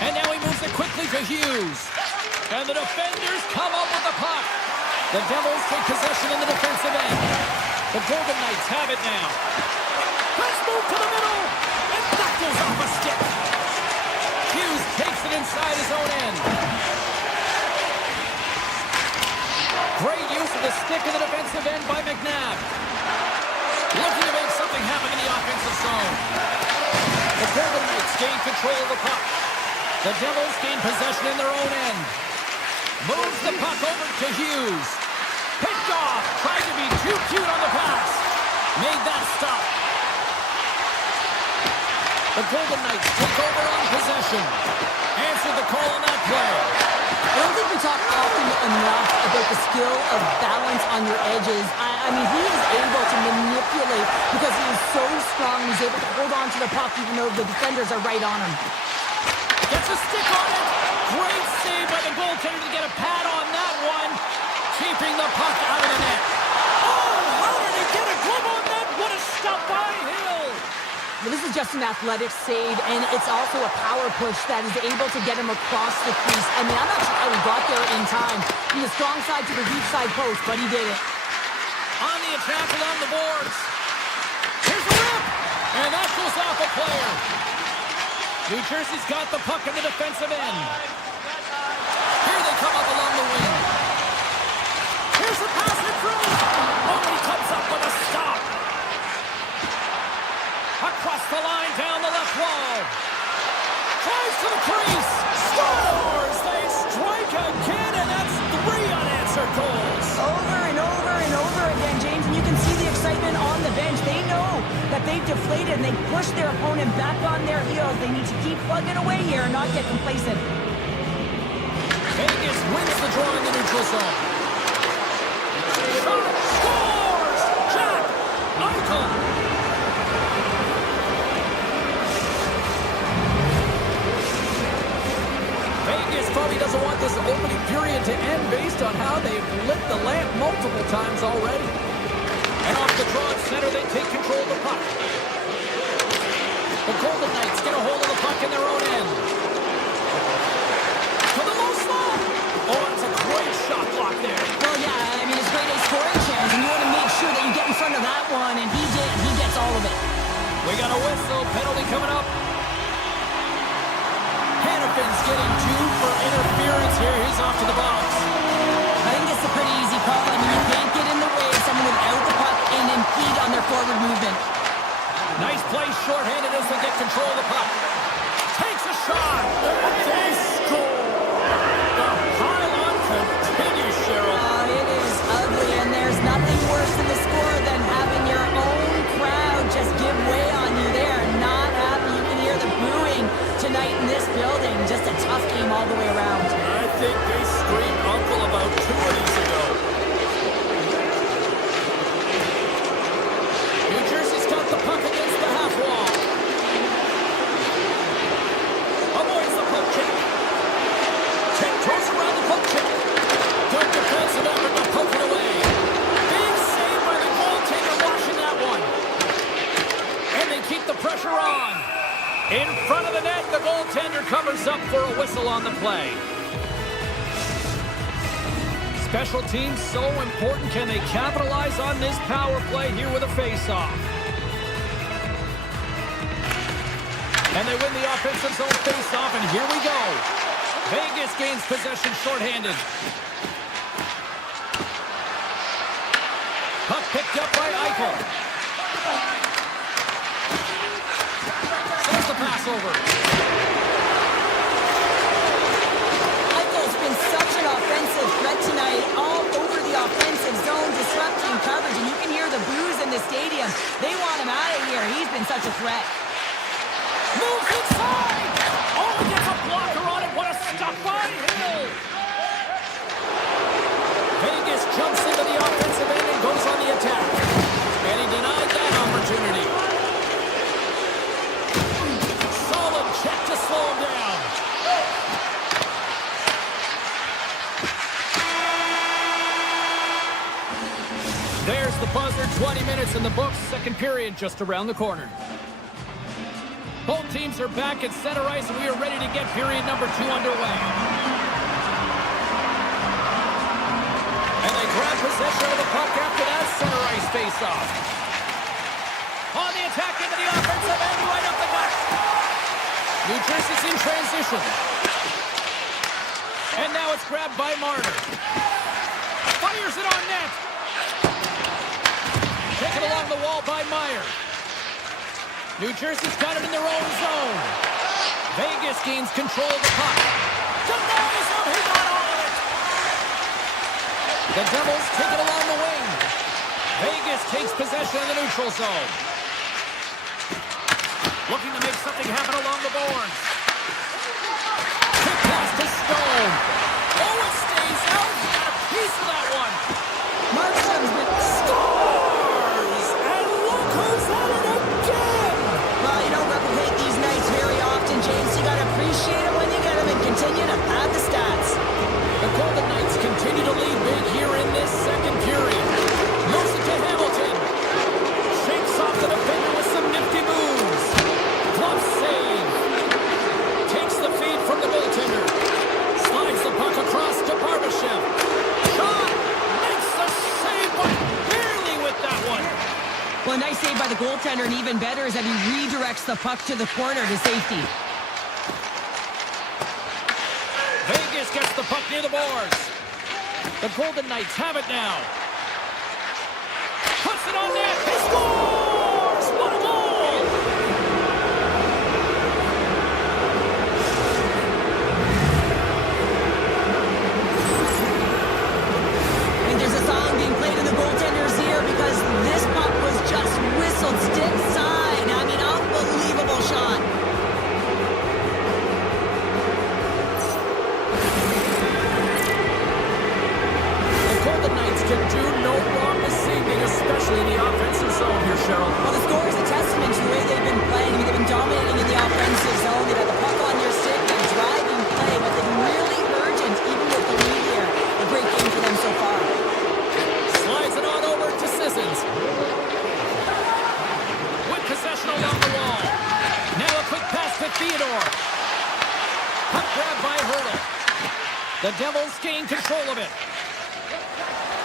And now he moves it quickly to Hughes. And the defenders come up with the puck. The Devils take possession in the defensive end. The Golden Knights have it now. Let's move to the middle. And that goes off a stick. Hughes takes it inside his own end. Great use of the stick in the defensive end by McNabb. Looking to make something happen in the offensive zone. The Golden Knights gain control of the puck. The Devils gain possession in their own end. Moves the puck over to Hughes. Picked off. Tried to be too cute on the pass. Made that stop. The Golden Knights took over on possession. Answered the call on that play. I don't think we talk often enough about the skill of balance on your edges. I mean, he is able to manipulate because he is so strong. He's able to hold on to the puck even though the defenders are right on him. Gets a stick on it. Great save by the goaltender to get a pad on that one. Keeping the puck out of the net. Oh, how did he get a glove on that? What a stop by Hill. Well, this is just an athletic save, and it's also a power push that is able to get him across the crease. I mean, I'm not sure how he got there in time. From the strong side to the weak side post, but he did it. On the attack along the boards. Here's a rip. And that goes off a player. New Jersey's got the puck in the defensive end. Here they come up along the wing. Here's the pass in front. Oh, he comes up with a stop. Across the line, down the left wall. Tries to the crease. Scores! They strike again, and that's 3 unanswered goals. Over and over and over again, James, and you can see the excitement on the bench. They know that they've deflated, and they push their opponent back on their heels. They need to keep plugging away here and not get complacent. Vegas wins the draw in the neutral zone. Shot, scores! Jack Eichel. Vegas probably doesn't want this opening period to end based on how they've lit the lamp multiple times already. And off the draw at center, they take control of the puck. The Golden Knights get a hold of the puck in their own end. To the low slot. Oh, that's a great shot block there. Well, yeah, I mean, it's great a scoring chance, and you want to make sure that you get in front of that one, and he did. He gets all of it. We got a whistle. Penalty coming up. defense getting due for interference here. He's off to the box. I think it's a pretty easy call. I mean, you can't get in the way of someone without the puck and impede on their forward movement. Nice play shorthanded as they get control of the puck. Takes a shot. They score. The pylon continues, Cheryl. It is ugly, and there's nothing worse in the score than having your own crowd just give way on you. They are not happy. You can hear the booing tonight in this building. Just a tough game all the way around. I think they screamed uncle about 2 innings ago. New Jersey's got the puck against the half wall. Avoids the poke check. Tiptoes around the poke check. Good defensive effort to poke it away. Big save by the goaltender washing that one. And they keep the pressure on. In front of the net, the goaltender covers up for a whistle on the play. Special teams so important. Can they capitalize on this power play here with a face-off? And they win the offensive zone face-off, and here we go. Vegas gains possession shorthanded. Puck picked up by Eichel. Sends the pass over. Eichel's been such an offensive threat tonight, all over the offensive zone, disrupting coverage, and you can hear the boos in the stadium. They want him out of here. He's been such a threat. Moves inside! Oh, he gets a blocker on it. What a stop by Hill! Vegas jumps into the offensive end and goes on the attack. And he denied that opportunity. Solid check to slow him down. There's the buzzer. 20 minutes in the books. Second period just around the corner. Both teams are back at center ice, and we are ready to get period number 2 underway. And they grab possession of the puck after that center ice face-off. On the attack into the offensive end, right up the gut. New Jersey's in transition. And now it's grabbed by Marner. Fires it on net. Taken along the wall by Meyer. New Jersey's got it in their own zone. Vegas gains control of the puck. Denies him. He got all of it. The Devils take it along the wing. Vegas takes possession of the neutral zone. Looking to make something happen along the boards. Quick pass to Stone. Oh, it stays out. He got a piece of that one. Markstrom's been Scores! And look who's at it again! Well, you don't replicate these nights very often, James. You got to appreciate them when you get them and continue to pad the stats. The Golden Knights continue to lead big here in this second period. Moves it to Hamilton. Shakes off the defender with some nifty moves. Glove save. Takes the feed from the goaltender. Slides the puck across to Barbashev. Shot! Makes the save, but barely with that one. Well, a nice save by the goaltender, and even better is that he redirects the puck to the corner to safety. Vegas gets the puck near the boards. The Golden Knights have it now. Puts it on net. He scores! What a goal! I think there's a song being played in the goaltender's ear because this puck was just whistled stick side. I mean, unbelievable shot. The Golden Knights can do no wrong this evening, especially in the offensive zone here, Cheryl. Well, the score is a testament to the way they've been playing. I mean, they've been dominating in the offensive zone. They've had the puck on your stick and driving play, but they've been really urgent, even with the lead here. A great game for them so far. Slides it on over to Sissons. With possession along the wall. Now a quick pass to Theodore. Puck grab by Hurdle. The Devils gain control of it.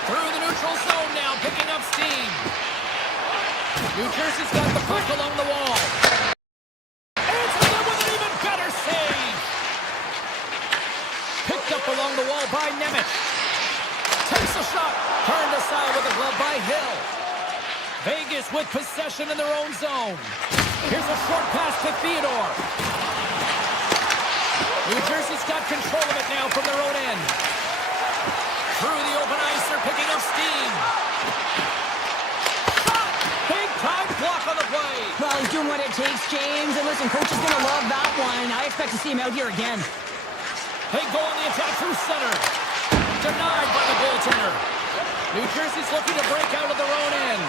Through the neutral zone now, picking up steam. New Jersey's got the puck along the wall. Answers it with an even better save. shot. Turned aside with a glove by Hill. Vegas with possession in their own zone. Here's a short pass to Theodore. New Jersey's got control of it now from their own end. Through the open ice, they're picking up steam. Shot! Big time block on the play. Well, he's doing what it takes, James. And listen, coach is going to love that one. I expect to see him out here again. They go on the attack through center. Denied by the goaltender. New Jersey's looking to break out of their own end.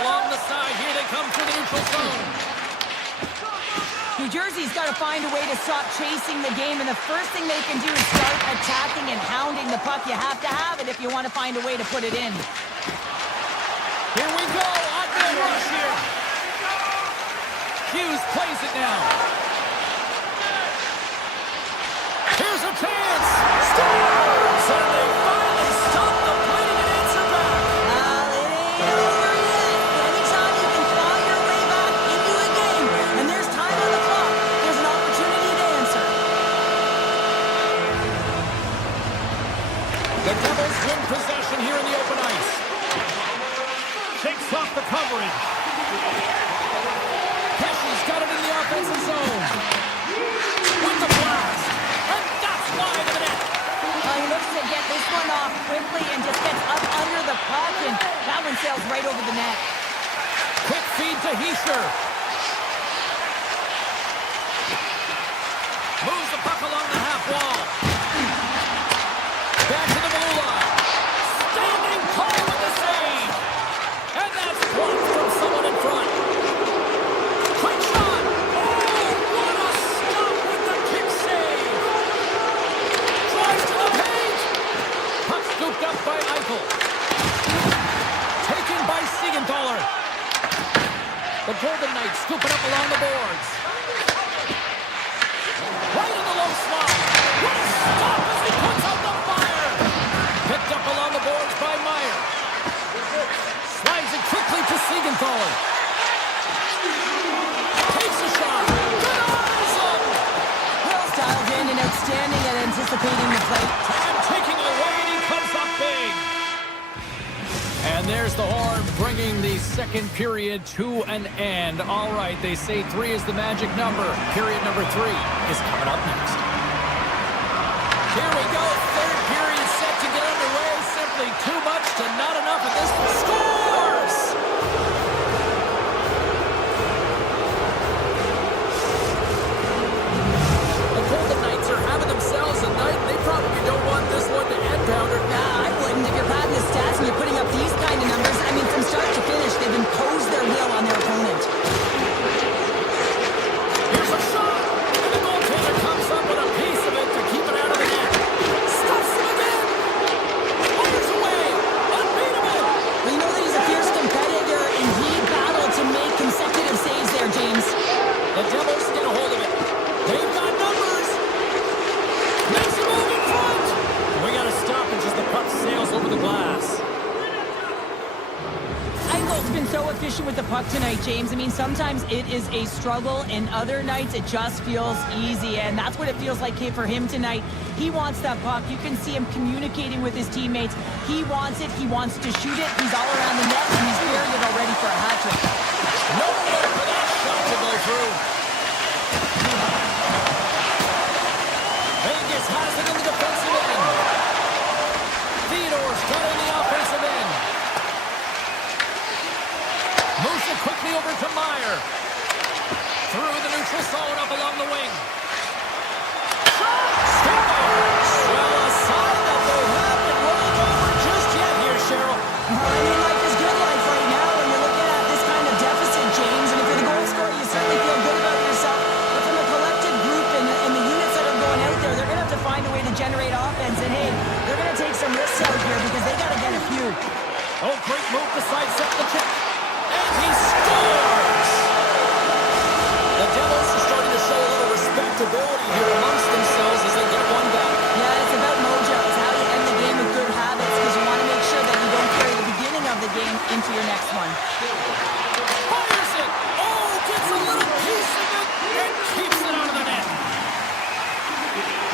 Along the side, here they come through the neutral zone. New Jersey's got to find a way to stop chasing the game, and the first thing they can do is start attacking and hounding the puck. You have to have it if you want to find a way to put it in. Here we go, on-man rush here. Hughes plays it now. Here's a chance. Scores! And they finally stop the bleeding and answer back. It ain't over yet. Anytime you can claw your way back into a game, and there's time on the clock, there's an opportunity to answer. The Devils win possession here in the open ice. Shakes off the coverage. Pesci's got it in the offensive zone. With the blast. And that's wide of the net. He looks to get this one off quickly and just gets up under the puck, and that one sails right over the net. Quick feed to Heischer. Moves the puck along the half wall. Back to the blue line. Standing tall with the save. And that's blocked from someone in front. Quick shot. Oh, what a stop with the kick save. Drives to the paint. Puck scooped up by Eichel. Taken by Siegenthaler. The Golden Knights scooping up along the boards. Right in the low slot. What a stop as he puts out the fire. Picked up along the boards by Meyer. Slides it quickly to Siegenthaler. Takes a shot. Denies him. Will's dialed in and outstanding at anticipating the play. Time ticking away, and he comes up big. And there's the horn, bringing the second period to an end. All right, they say 3 is the magic number. Period number 3 is coming up next. Here we go, third period set to get underway. Simply too much to not enough at this point. Scores! The Golden Knights are having themselves a night. They probably don't want this one to end, Pounder. Nah, I wouldn't. If you're padding the stats and you're putting up these kind of numbers, I mean, from start to finish, they've imposed their will on their opponent. Here's a shot, and the goaltender comes up with a piece of it to keep it out of the net. Stuffs him again. Fires away. Unbeatable. Well, you know that he's a fierce competitor, and he battled to make consecutive saves there, James. The Devils get a hold of it. They've got numbers. Makes a move in front. We got to stop it as the puck sails over the glass. Eichel's been so efficient with the puck tonight, James. I mean, sometimes it is a struggle, and other nights it just feels easy, and that's what it feels like for him tonight. He wants that puck. You can see him communicating with his teammates. He wants it. He wants to shoot it. He's all around the net, and he's buried it already for a hat trick. Nowhere for that shot to go through. Vegas has it in the defensive end. Theodore's got it in the offensive end. Moves it quickly over to Meyer. Through the neutral zone up along the wing. Scores! Well, a sign that they haven't rolled over just yet here, Cheryl. I mean, life is good life right now when you're looking at this kind of deficit, James. And if you're the goal scorer, you certainly feel good about yourself. But from a collective group and the units that are going out there, they're going to have to find a way to generate offense. And, hey, they're going to take some risks out here because they got to get a few. Oh, great move to sidestep the check. And he scores! The Devils are starting to show a little respectability here amongst themselves as they get one back. Yeah, it's about mojo. It's how you end the game with good habits because you want to make sure that you don't carry the beginning of the game into your next one. Fires it! Oh, gets a little piece of it and keeps it out of the net.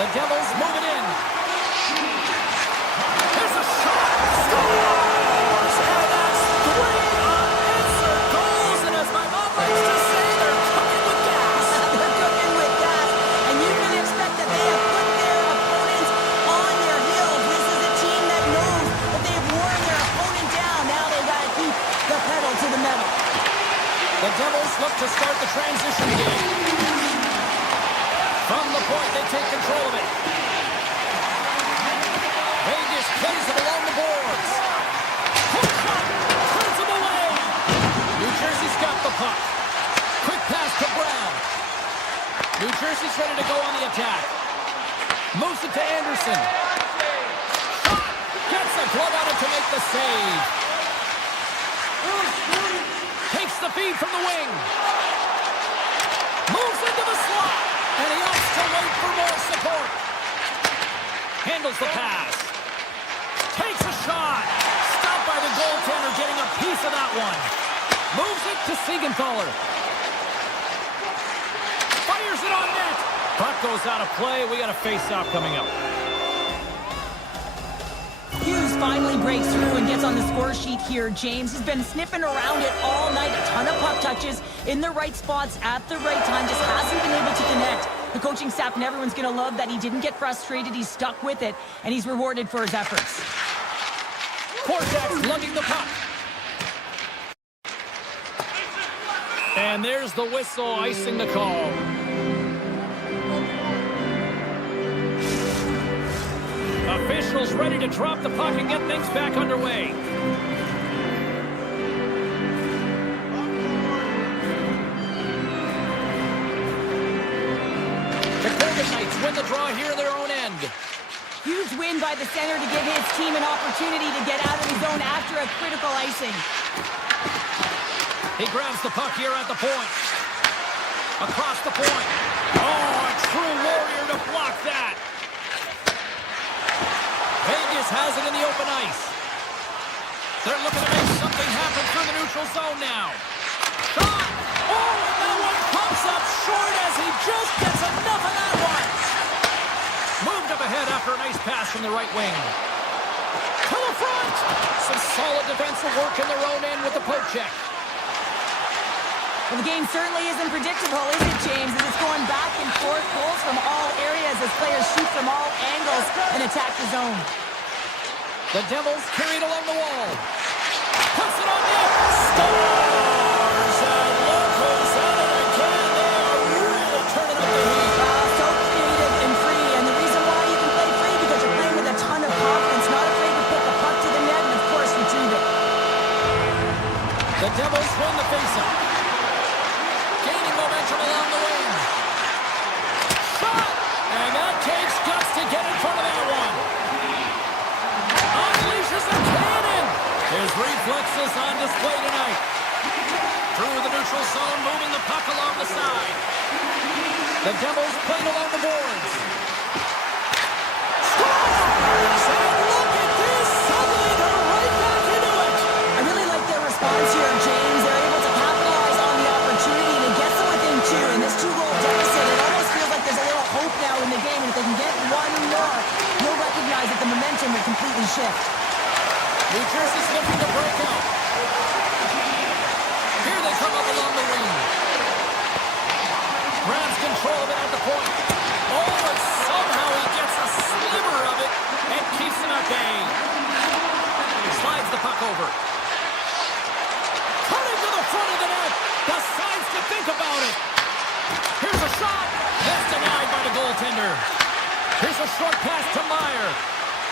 The Devils move it in. Here's a The Devils look to start the transition game. From the point, they take control of it. Vegas plays it along the boards. Hook shot, turns him away. New Jersey's got the puck. Quick pass to Brown. New Jersey's ready to go on the attack. Moves it to Anderson. Shot! Gets a glove on it to make the save. Takes the feed from the wing. Moves into the slot. And he opts to wait for more support. Handles the pass. Takes a shot. Stopped by the goaltender, getting a piece of that one. Moves it to Siegenthaler. Fires it on net. Puck goes out of play. We got a face-off coming up. Hughes finally breaks through and gets on the score sheet here. James has been sniffing around it all night. A ton of puck touches in the right spots at the right time. Just hasn't been able to connect. The coaching staff and everyone's going to love that he didn't get frustrated. He's stuck with it, and he's rewarded for his efforts. Vortex lugging the puck. And there's the whistle, icing the call. Officials ready to drop the puck and get things back underway. The Golden Knights win the draw here in their own end. Huge win by the center to give his team an opportunity to get out of his zone after a critical icing. He grabs the puck here at the point. Across the point. Oh, a true warrior to block that. Vegas has it in the open ice. They're looking to make something happen through the neutral zone now. Shot! Oh, and that one comes up short as he just gets enough of that one. Moved up ahead after a nice pass from the right wing. To the front! Some solid defensive work in their own end with the poke check. Well, the game certainly isn't predictable, is it, James? As it's going back and forth, goals from all areas as players shoot from all angles and attack the zone. The Devils carry it along the wall. Puts it on net. Stars! And look who's at it again. They are really turning up the heat. So creative and free. And the reason why you can play free because you're playing with a ton of confidence, not afraid to put the puck to the net and, of course, retrieve it. The Devils win the faceoff. Gaining momentum along the wing. Shot! And that takes guts to get in front of that one. Unleashes a cannon. His reflexes on display tonight. Through the neutral zone, moving the puck along the side. The Devils playing along the boards. Scores! And look at this. Suddenly they're right back into it. I really like their response here, James. They're able to capitalize on the opportunity to get them within two. In this two-goal deficit, it almost feels like there's a little hope now in the game. And if they can get one more, you'll recognize that the momentum will completely shift. New Jersey's looking to break out. Here they come up along the wing. Grabs control of it at the point. Oh, and somehow he gets a sliver of it and keeps him at bay. Slides the puck over. Cutting to the front of the net. Decides to think about it. Here's a shot. That's denied by the goaltender. Here's a short pass to Meyer.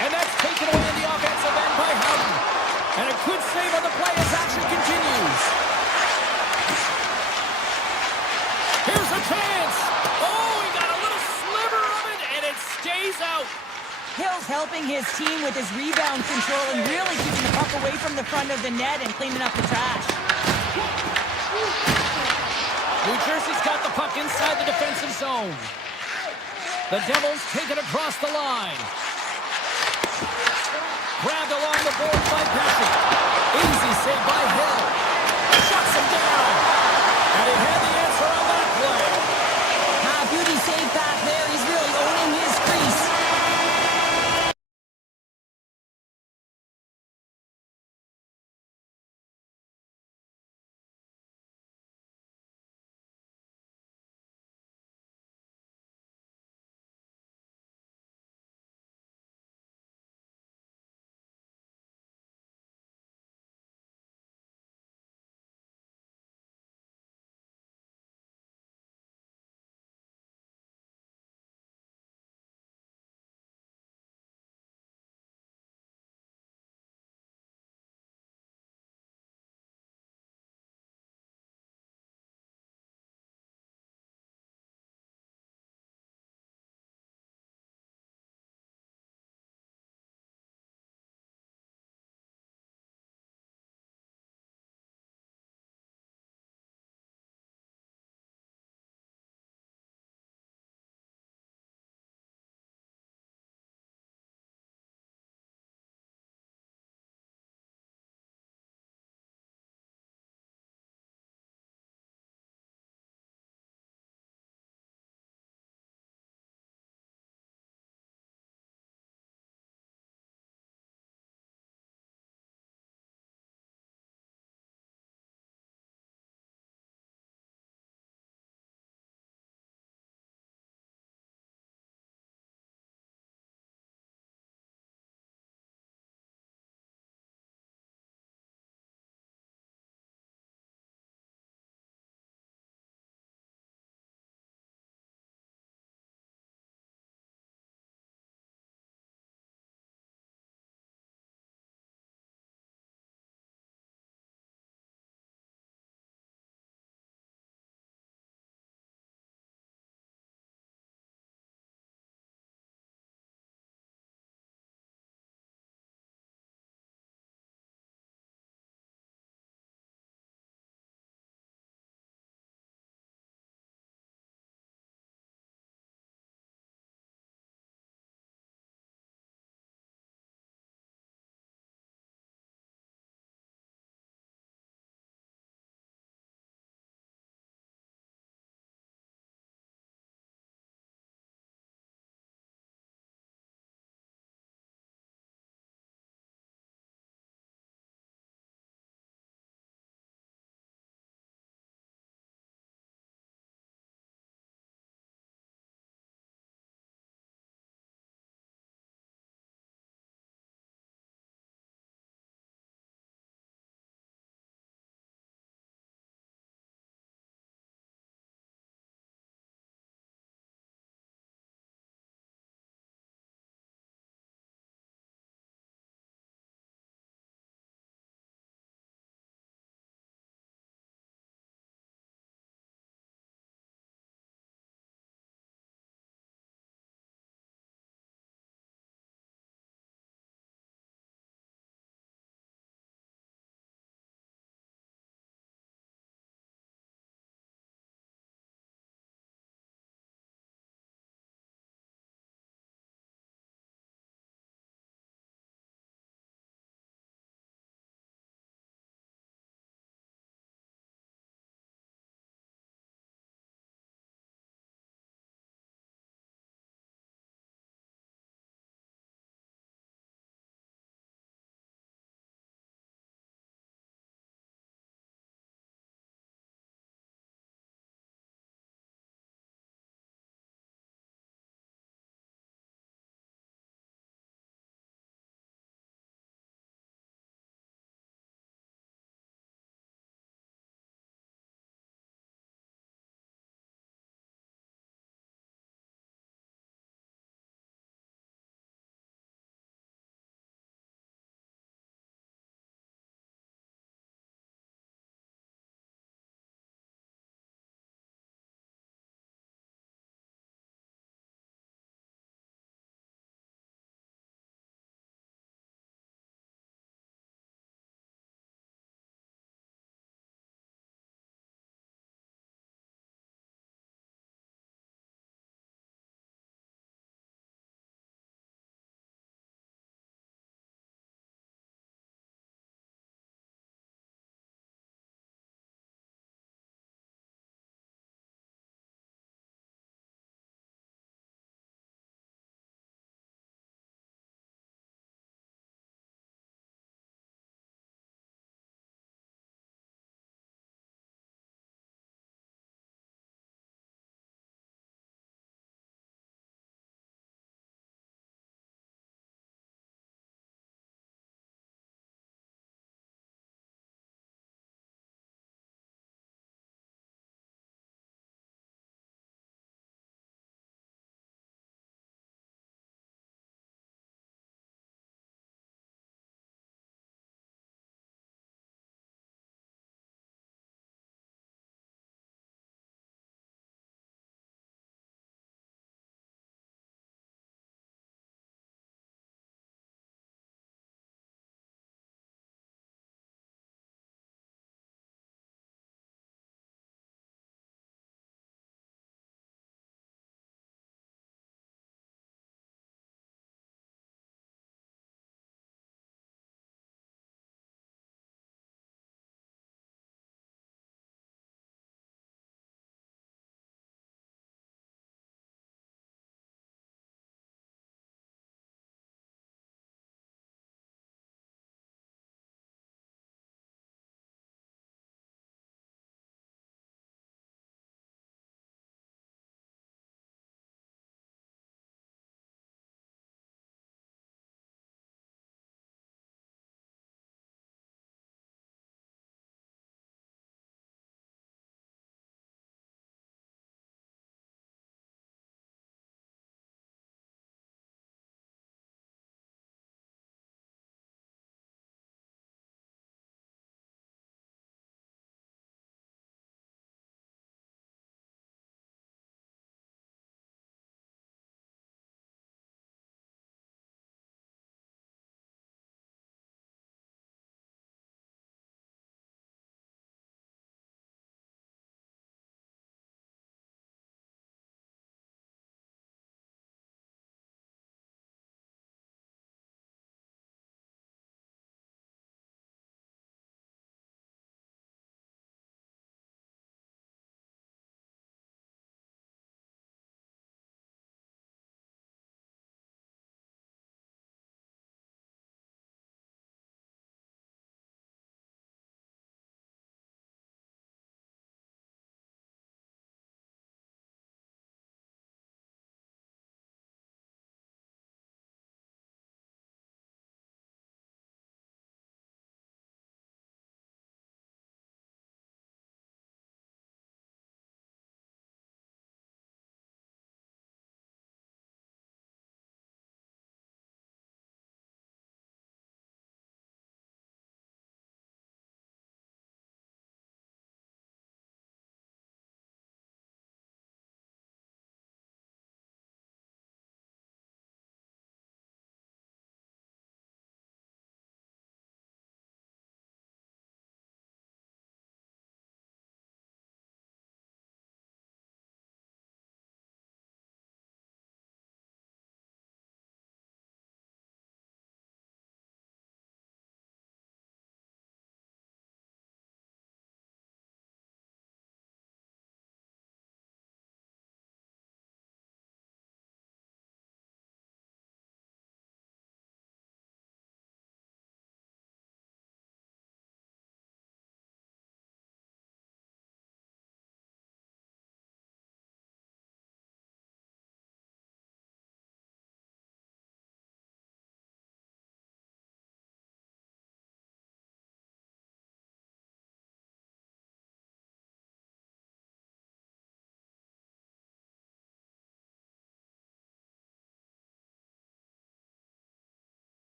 And that's taken away in the offensive end by Houghton. And a good save on the play as action continues. Here's a chance. Oh, he got a little sliver of it, and it stays out. Hill's helping his team with his rebound control and really keeping the puck away from the front of the net and cleaning up the trash. New Jersey's got the puck inside the defensive zone. The Devils take it across the line. Grabbed along the board by Pesci. Easy save by Hill. Shuts him down. And he had the answer on that play. Beauty save back there. He's really owning his crease.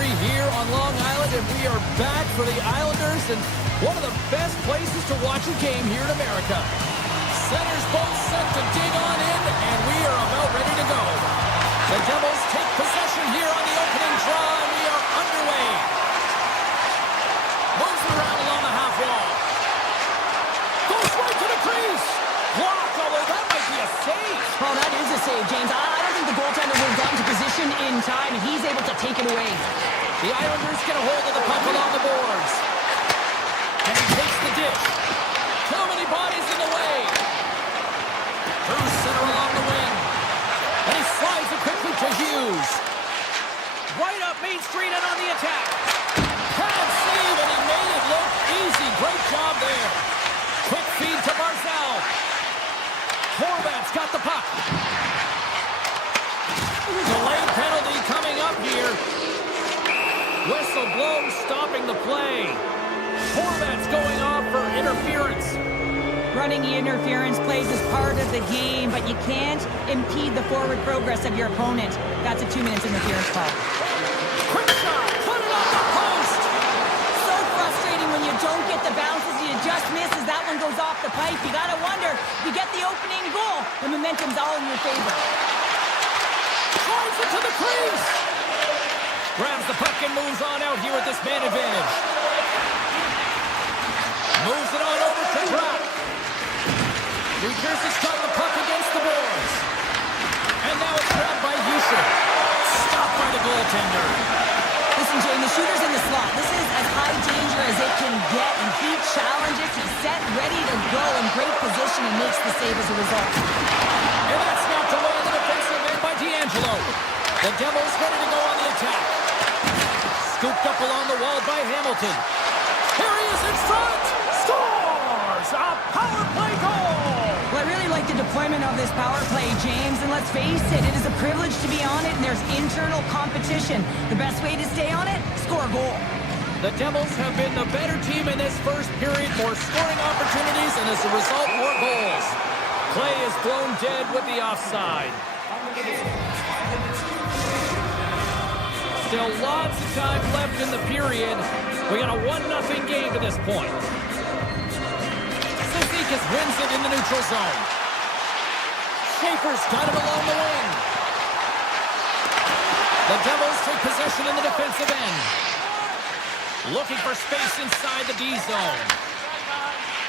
3 here on Long Island, and we are back for the Islanders and one of the best places to watch a game here in America. Centers both set to dig on in, and we are about ready to go. The Devils take possession here on the opening draw, and we are underway. Moves it around along the half wall. Goes right to the crease. Blocked, although that might be a save. Well, that is a save, James. I don't think the goaltender would have gotten to position in time, and he's able to take it away. The Islanders get a hold of the puck along the boards. And he takes the dish. Too many bodies in the way. Through center along the wing. And he slides it quickly to Hughes. Right up Main Street and on the attack. Pad save, and he made it look easy. Great job there. Quick feed to Barzal. Horvat's got the puck. Delayed penalty coming up here. Whistle blows, stopping the play. Horvat's going off for interference. Running interference plays is part of the game, but you can't impede the forward progress of your opponent. That's a 2-minute interference call. Quick shot, put it on the post. So frustrating when you don't get the bounces, you just miss as that one goes off the pipe. You gotta wonder, if you get the opening goal, the momentum's all in your favor. Drives it to the crease. Grabs the puck and moves on out here with this man advantage. Moves it on over to Brock. New Jersey's got the puck against the boards. And now it's grabbed by Houston. Stopped by the goaltender. Listen, Jane, the shooter's in the slot. This is as high danger as it can get, and he challenges. He's set, ready to go, in great position, and makes the save as a result. And that's knocked away on the defensive end by D'Angelo. The Devils ready to go on the attack. Scooped up along the wall by Hamilton. Here he is in front. Scores! A power play goal! Well, I really like the deployment of this power play, James, and let's face it, it is a privilege to be on it, and there's internal competition. The best way to stay on it, score a goal. The Devils have been the better team in this first period, more scoring opportunities, and as a result, more goals. Play is blown dead with the offside. Still lots of time left in the period. We got a 1-0 game to this point. Cizikas wins it in the neutral zone. Schaefer's got it along the wing. The Devils take possession in the defensive end. Looking for space inside the D zone.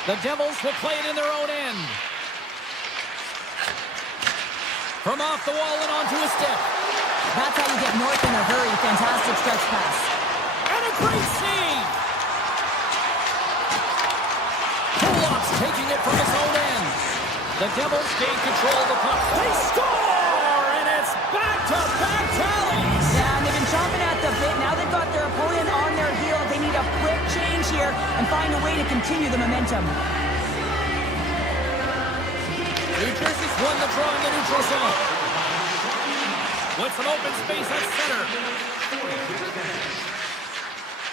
The Devils will play it in their own end. From off the wall and onto a stick. That's how you get north in a hurry. Fantastic stretch pass. And a great save. Kulop's taking it from his own end. The Devils gain control of the puck. They score! And it's back-to-back tallies. Yeah, and they've been chomping at the bit. Now they've got their opponent on their heel. They need a quick change here and find a way to continue the momentum. New Jersey's won the draw in the neutral zone. With some open space at center.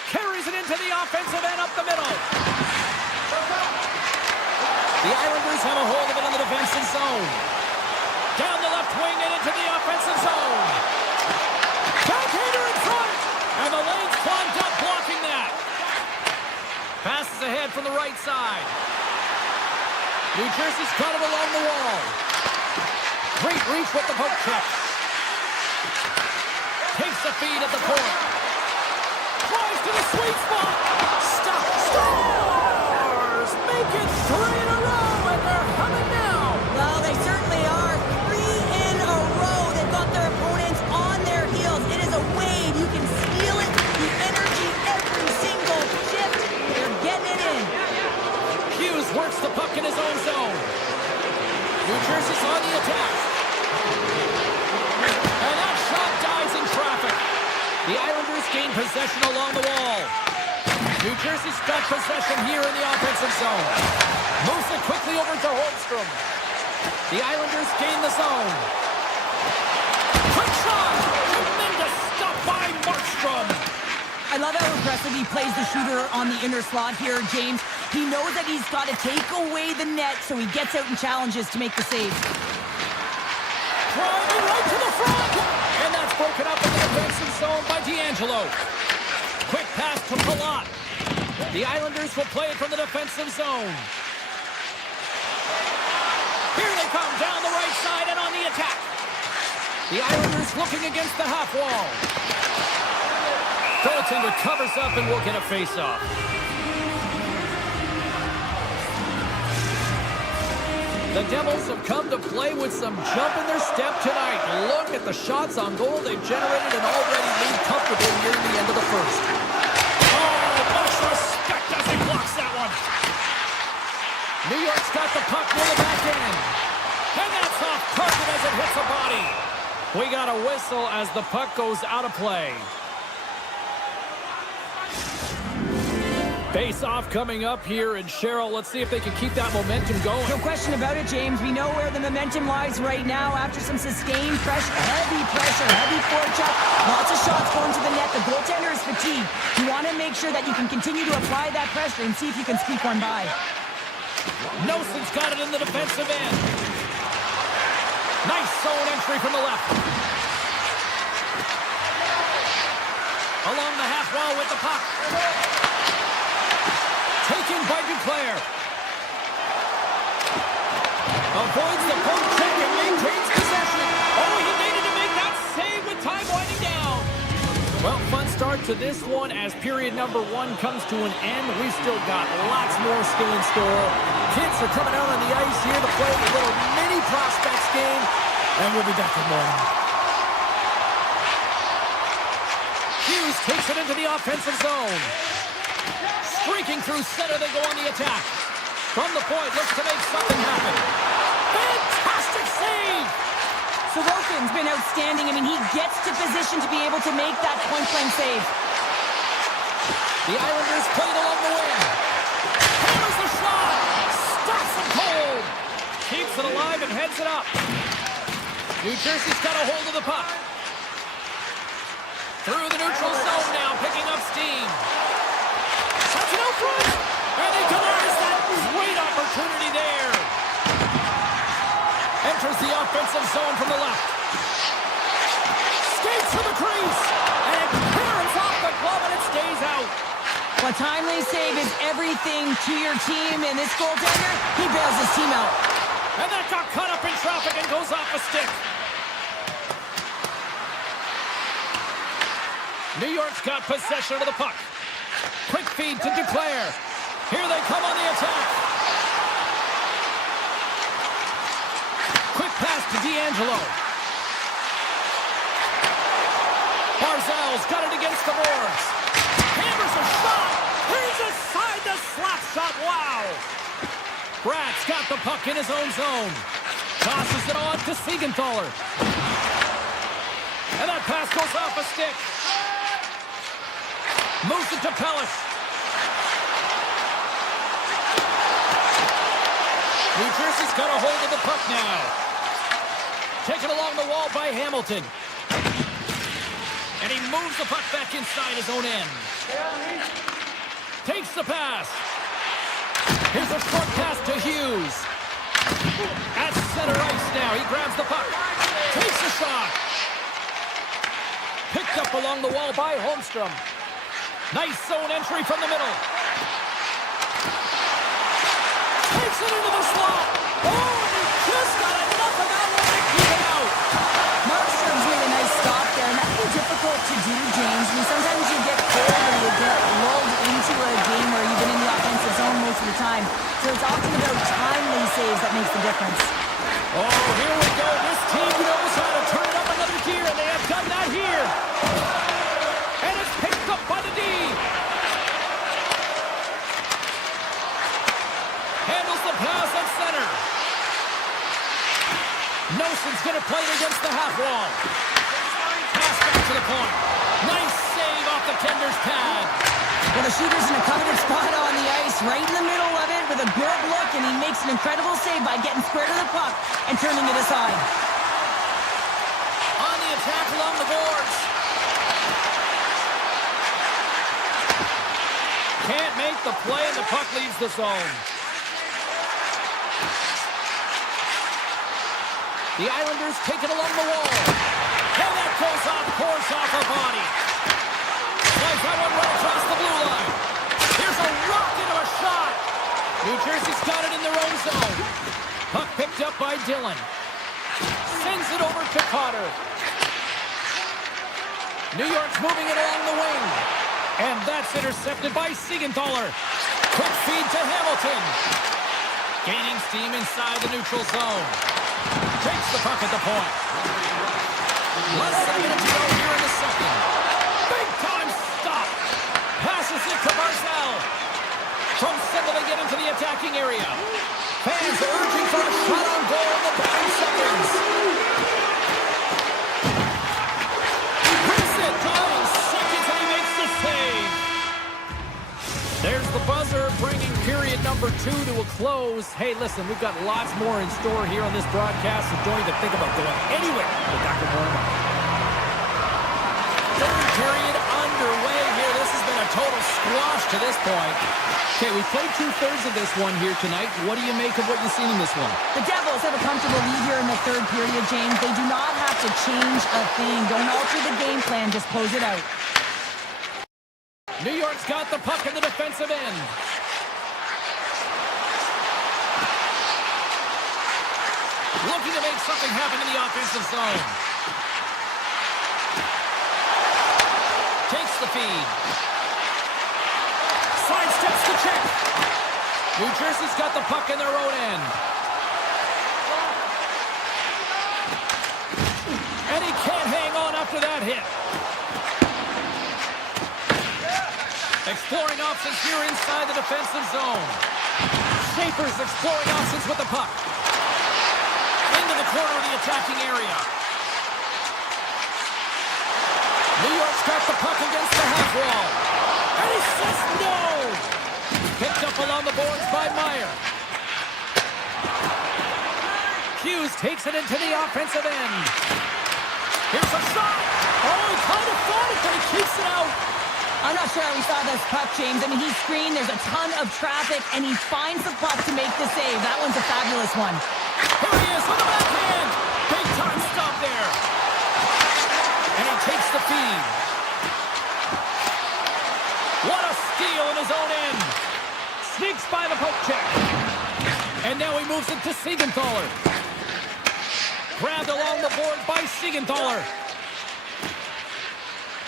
Carries it into the offensive end up the middle. The Islanders have a hold of it in the defensive zone. Down the left wing and into the offensive zone. Backhander in front. And the lane's clogged up, blocking that. Passes ahead from the right side. New Jersey's got it along the wall. Great reach with the poke check. Takes the feed at the point. Flies to the sweet spot. Stop. Scores! Make it 3 in a row, and they're humming now. Well, they certainly are. 3 in a row. They've got their opponents on their heels. It is a wave. You can feel it. The energy every single shift. They're getting it in. Hughes works the puck in his own zone. New Jersey's on the attack. And that shot dies in traffic. The Islanders gain possession along the wall. New Jersey's got possession here in the offensive zone. Moves it quickly over to Holmstrom. The Islanders gain the zone. Quick shot! Tremendous stop by Markstrom. I love how impressive he plays the shooter on the inner slot here, James. He knows that he's got to take away the net, so he gets out and challenges to make the save. Driving right to the front, and that's broken up in the defensive zone by D'Angelo. Quick pass to Palat. The Islanders will play it from the defensive zone. Here they come down the right side and on the attack. The Islanders looking against the half wall. Goaltender covers up and will get a face-off. The Devils have come to play with some jump in their step tonight. Look at the shots on goal. They've generated and already lead comfortably near the end of the first. Oh, much respect as he blocks that one. New York's got the puck near the back end. And that's off target as it hits a body. We got a whistle as the puck goes out of play. Face-off coming up here, and Cheryl, let's see if they can keep that momentum going. No question about it, James. We know where the momentum lies right now after some sustained pressure, heavy forecheck, lots of shots going to the net. The goaltender is fatigued. You want to make sure that you can continue to apply that pressure and see if you can squeak one by. Nelson's got it in the defensive end. Nice zone entry from the left. Along the half wall with the puck. Taken by Duclair. Avoids the poke check and maintains possession. Oh, he needed to make that save with time winding down. Well, fun start to this one as period number 1 comes to an end. We've still got lots more skill in store. Kids are coming out on the ice here to play a little mini prospects game, and we'll be back with more. Hughes takes it into the offensive zone. Streaking through center, they go on the attack. From the point, looks to make something happen. Fantastic save! Sorokin's been outstanding. I mean, he gets to position to be able to make that point-blank save. The Islanders played along the wing. Hammers the shot! Stops him cold! Keeps it alive and heads it up. New Jersey's got a hold of the puck. Through the neutral zone now, picking up steam. That's it out front! And they collapse that great opportunity there. Enters the offensive zone from the left. Skates to the crease. And it clears off the glove and it stays out. A timely save is everything to your team, and this goaltender, he bails his team out. And that got caught up in traffic and goes off a stick. New York's got possession of the puck. Quick feed to Duclair. Here they come on the attack. Quick pass to D'Angelo. Barzal's got it against the boards. Hammers a shot. He's aside the slap shot. Wow. Brad's got the puck in his own zone. Tosses it on to Siegenthaler. And that pass goes off a stick. Moves it to Pellis. New Jersey's got a hold of the puck now. Taken along the wall by Hamilton. And he moves the puck back inside his own end. Takes the pass. Here's a short pass to Hughes. At center ice now. He grabs the puck. Takes a shot. Picked up along the wall by Holmstrom. Nice zone entry from the middle. Takes it into the slot. Oh, and he just got enough of that one to keep it out. Markstrom's made a nice stop there, and that can be difficult to do, James. I mean, sometimes you get cold or you get lulled into a game where you've been in the offensive zone most of the time. So it's often about timely saves that makes the difference. Oh, here we go. This team knows how to turn it up another gear, and they have done that here. And it's picked up by the D. Handles the pass at center. Nelson's going to play it against the half wall. Pass back to the point. Nice save off the tender's pad. Well, the shooter's in a coveted spot on the ice, right in the middle of it with a good look, and he makes an incredible save by getting square to the puck and turning it aside. On the attack along the boards. Can't make the play, and the puck leaves the zone. The Islanders take it along the wall. And that goes off course off her body. Slides that one right across the blue line. Here's a rock into a shot. New Jersey's got it in their own zone. Puck picked up by Dillon. Sends it over to Cotter. New York's moving it along the wing. And that's intercepted by Siegenthaler. Quick feed to Hamilton. Gaining steam inside the neutral zone. Takes the puck at the point. Less than a minute to go here in the second. Big time stop. Passes it to Barzal. From settling it into the attacking area. Fans urging for a shot on goal in the 30 seconds. Brings it down in seconds and he makes the save. There's the buzzer bringing period number 2 to a close. Hey, listen, we've got lots more in store here on this broadcast, so don't even think about going anywhere with Dr. Borman. Third period underway here. This has been a total squash to this point. Okay, we played 2/3 of this one here tonight. What do you make of what you've seen in this one? The Devils have a comfortable lead here in the third period, James. They do not have to change a thing. Don't alter the game plan. Just close it out. New York's got the puck in the defensive end. Looking to make something happen in the offensive zone. Takes the feed. Sidesteps the check. New Jersey's got the puck in their own end. And he can't hang on after that hit. Exploring options here inside the defensive zone. Schaefer's exploring options with the puck. Into the corner of the attacking area. New York's got the puck against the half wall. And he says no! Picked up along the boards by Meyer. Hughes takes it into the offensive end. Here's a shot! Oh, he kind of fought it, but he keeps it out. I'm not sure how he saw this puck, James. I mean, he's screened. There's a ton of traffic, and he finds the puck to make the save. That one's a fabulous one. Here he is with the backhand. Big time stop there. And he takes the feed. What a steal in his own end. Sneaks by the poke check. And now he moves it to Siegenthaler. Grabbed along the board by Siegenthaler.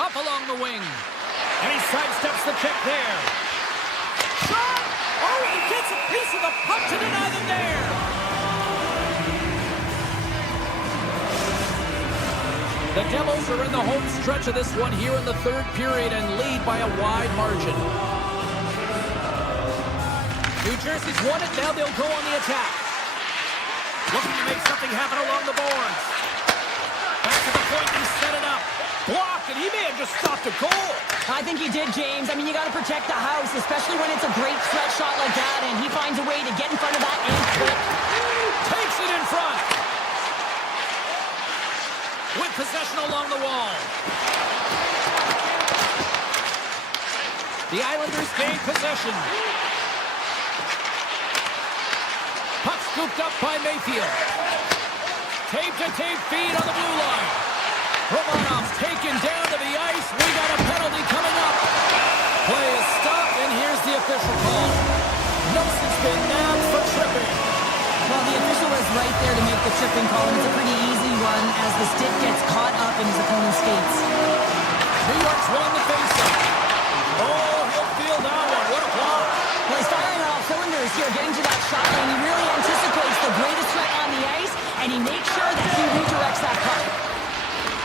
Up along the wing. And he sidesteps the check there. Shot! Oh, he gets a piece of the puck to deny them there. The Devils are in the home stretch of this one here in the third period and lead by a wide margin. New Jersey's won it. Now they'll go on the attack. Looking to make something happen along the boards. Back to the point and set it up. Blocked, and he may have just stopped a goal. I think he did, James. I mean, you got to protect the house, especially when it's a great stretch shot like that, and he finds a way to get in front of that and quick. Takes it in front. With possession along the wall. The Islanders gain possession. Puck scooped up by Mayfield. Tape-to-tape feed on the blue line. Romanov's taken down to the ice. We got a penalty coming up. Play is stopped, and here's the official call. Nelson's been nabbed for tripping. Well, the official was right there to make the tripping call, and it's a pretty easy one as the stick gets caught up in his opponent's skates. New York's won the faceoff. Oh, he'll feel that one. What a block. Well, he's firing on all cylinders here, getting to that shot lane. He really anticipates the greatest threat on the ice, and he makes sure that he redirects that puck.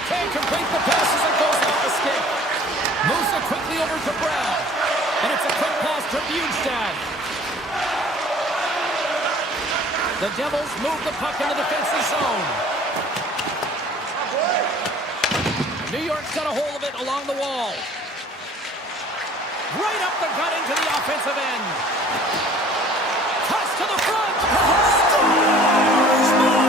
Can't complete the pass as it goes off the stick. Moves it quickly over to Brown. And it's a quick pass to Bjugstad. The Devils move the puck in the defensive zone. New York's got a hold of it along the wall. Right up the gut into the offensive end. Toss to the front. Scores! My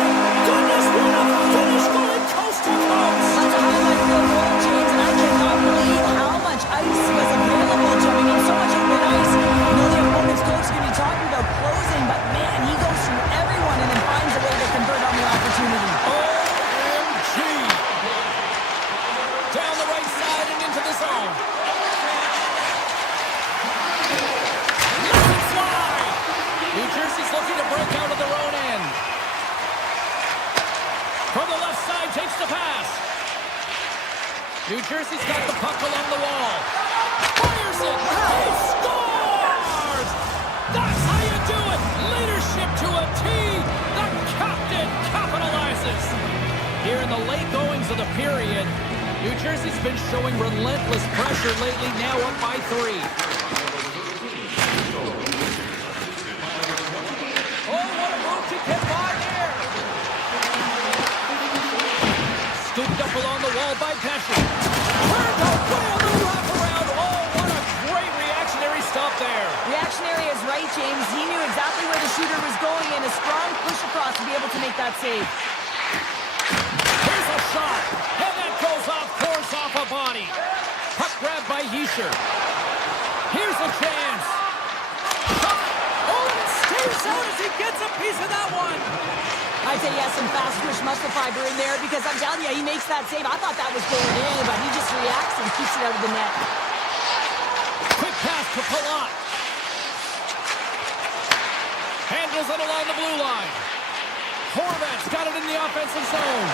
goodness, what a finish going coast to coast. That's a highlight reel goal, James, and I cannot believe how much ice was available to him. I mean, so much open ice. You know the opponent's coach is going to be talking about closing, but man, he goes through everyone and then finds a way to convert on the opportunity. OMG! Jersey's got the puck along the wall. Fires it. He scores! That's how you do it. Leadership to a T. The captain capitalizes. Here in the late goings of the period, New Jersey's been showing relentless pressure lately, now up by 3. Oh, what a move to get by there. Scooped up along the wall by Pesci. Turned away on the wraparound. Oh, what a great reactionary stop there. Reactionary is right, James. He knew exactly where the shooter was going and a strong push across to be able to make that save. Here's a shot. And that goes off course off a body. Puck grabbed by Hischier. Here's a chance. Shot. Oh, and it stays out as he gets a piece of that one. I'd say he has some fast twitch muscle fiber in there because I'm telling you, he makes that save. I thought that was going in, but he just reacts and keeps it out of the net. Quick pass to Palat. Handles it along the blue line. Horvat's got it in the offensive zone.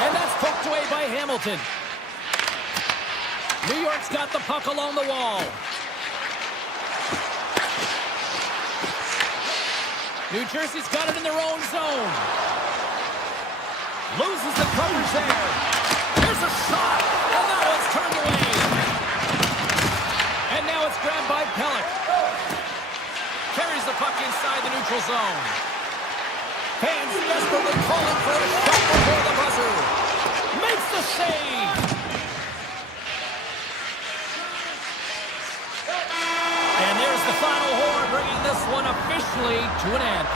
And that's poked away by Hamilton. New York's got the puck along the wall. New Jersey's got it in their own zone. Loses the coverage there. Here's a shot, and that one's turned away. And now it's grabbed by Pelech. Carries the puck inside the neutral zone. Fans desperately calling for a shot before the buzzer. Makes the save. And there's the final horn, bringing this one officially to an end.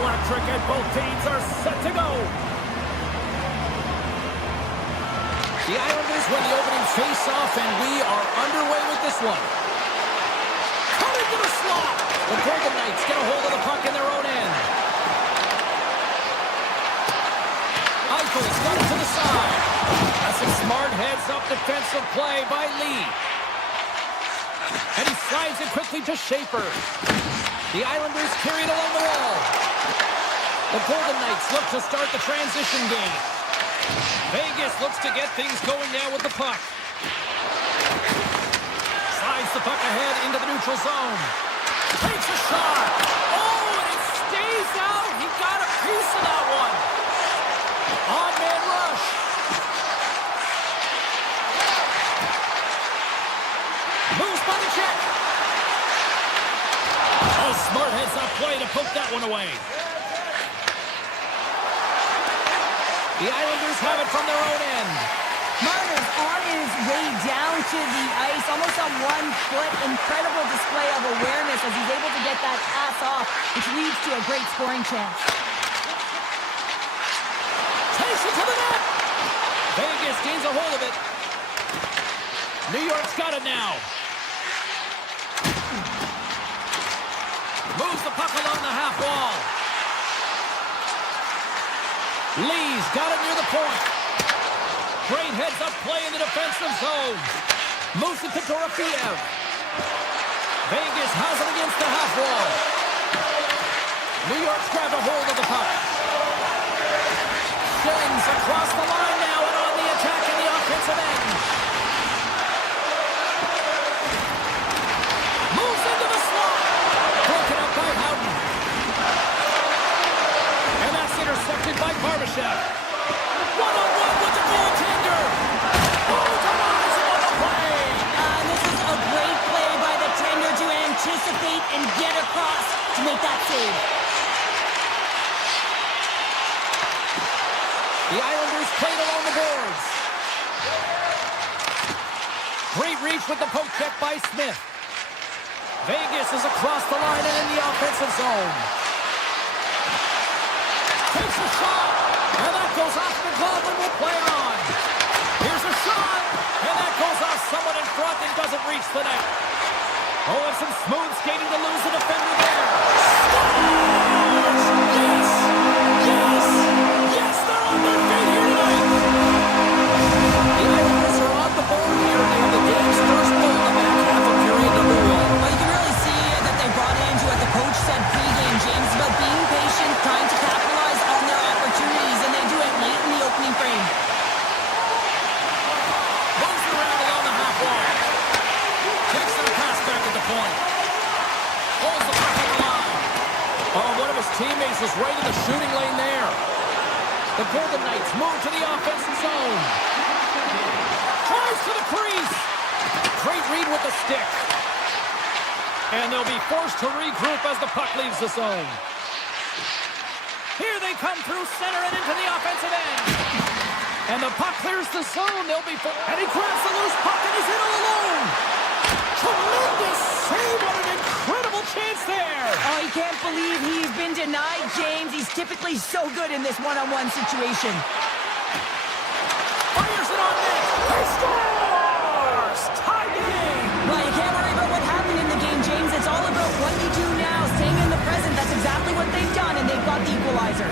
electric, and both teams are set to go. The Islanders win the opening face-off, and we are underway with this one. Cut into the slot. The Golden Knights get a hold of the puck in their own end. Eichel's got it to the side. That's a smart heads-up defensive play by Lee. And he slides it quickly to Schaefer. The Islanders carry it along the wall. The Golden Knights look to start the transition game. Vegas looks to get things going now with the puck. Slides the puck ahead into the neutral zone. Takes a shot. Oh, and it stays out. He got a piece of that one. On-man rush. Moves by the check. Oh, smart heads-up play to poke that one away. The Islanders have it from their own end. Marner's on his way down to the ice, almost on 1 foot. Incredible display of awareness as he's able to get that pass off, which leads to a great scoring chance. Takes it to the net. Vegas gains a hold of it. New York's got it now. Moves the puck along the half wall. Lee's got it near the point. Great heads-up play in the defensive zone. Moves it to Dorofeev. Vegas has it against the half wall. New York's grabbed a hold of the puck. Shins across the line now and on the attack in the offensive end. Moves into the slot. Broken up by Houghton. And that's intercepted by Barbashev. One-on-one with the goaltender. Oh, denies him on the play. This is a great play by the tender to anticipate and get across to make that save. The Islanders played along the boards. Great reach with the poke check by Smith. Vegas is across the line and in the offensive zone. Takes a shot, and that goes off the glove and will play on. Here's a shot, and that goes off someone in front and doesn't reach the net. Oh, and some smooth skating to lose the defender there. Yes! Yes! Yes, they're on their feet here tonight. The Islanders are on the board here. They have the game's first goal in the back half of period number 1. Well, you can really see that they brought into what the coach said pregame, James, about being patient, trying to capitalize on their opportunities, and they do it late in the opening frame. Moves it around along the half wall. Takes the pass back at the point. Holds the puck on the line. Oh, one of his teammates was right in the shooting lane there. The Golden Knights move to the offensive zone. Tries to the crease. Great read with the stick. And they'll be forced to regroup as the puck leaves the zone. Here they come through center and into the offensive end. And the puck clears the zone. They'll be and he grabs the loose puck and he's in all alone. Tremendous save. What an incredible chance there. Oh, he can't believe he's been denied, James. He's typically so good in this one-on-one situation. Fires it on net. He scores! Tie game. Well, you can't worry about what happened in the game, James. It's all about what you do now, staying in the present. That's exactly what they've done, and they've got the equalizer.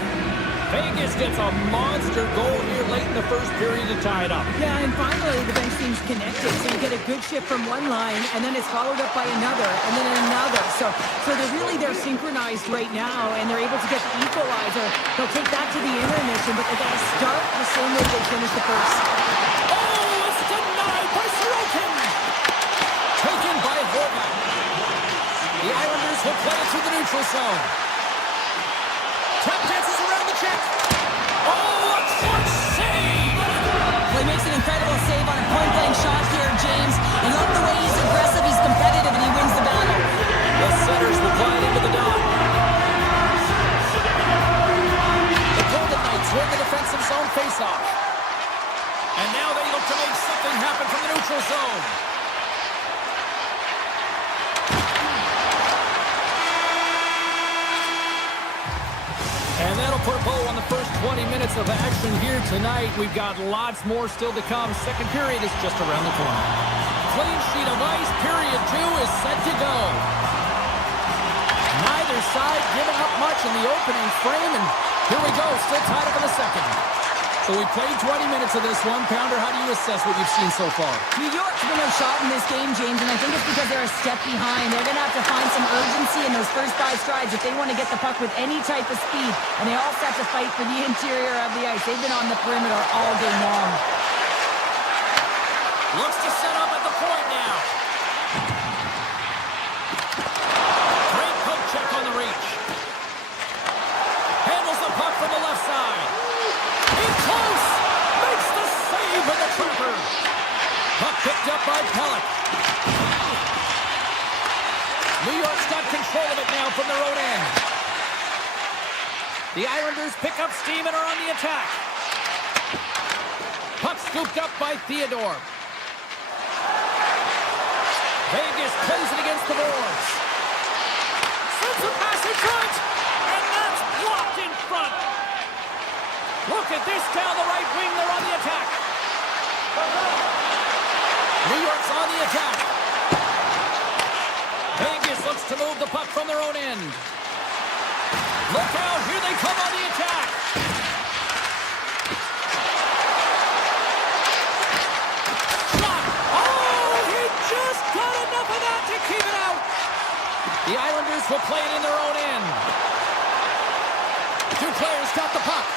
Vegas gets a monster goal here late in the first period to tie it up. Yeah, and finally the bench team's connected, so you get a good shift from one line, and then it's followed up by another, and then another. So they're synchronized right now, and they're able to get the equalizer. They'll take that to the intermission, but they got to start the same way they finished the first. Oh, it's denied by Sorokin. Taken by Horvath. The Islanders will play it through the neutral zone. Tap dances around the check. Oh, a clutch save! Well, he makes an incredible save on a point-blank shot here, James. And look the way he's aggressive, he's competitive, and he wins the battle. The centers will glide into the dot. The Golden Knights win the defensive zone faceoff. And now they look to make something happen from the neutral zone. That'll put a bow on the first 20 minutes of action here tonight. We've got lots more still to come. Second period is just around the corner. Clean sheet of ice. Period 2 is set to go. Neither side giving up much in the opening frame, and here we go. Still tied up in the second. So we played 20 minutes of this one. Pounder, how do you assess what you've seen so far? New York's been outshot in this game, James, and I think it's because they're a step behind. They're going to have to find some urgency in those first 5 strides if they want to get the puck with any type of speed. And they all set to fight for the interior of the ice. They've been on the perimeter all game long. Looks to set up at the point now. Great poke check on the reach. Handles the puck from the left side. In close. Makes the save with the trapper. Puck picked up by Pellick. New York's got control of it now from their own end. The Islanders pick up steam and are on the attack. Puck scooped up by Theodore. Vegas plays it against the boards. Sends a pass in front. And that's blocked in front. Look at this down the right wing. They're on the attack. New York's on the attack. Vegas looks to move the puck from their own end. Look out. Here they come on the attack. Shot. Oh, he just got enough of that to keep it out. The Islanders will play it in their own end. 2 players got the puck.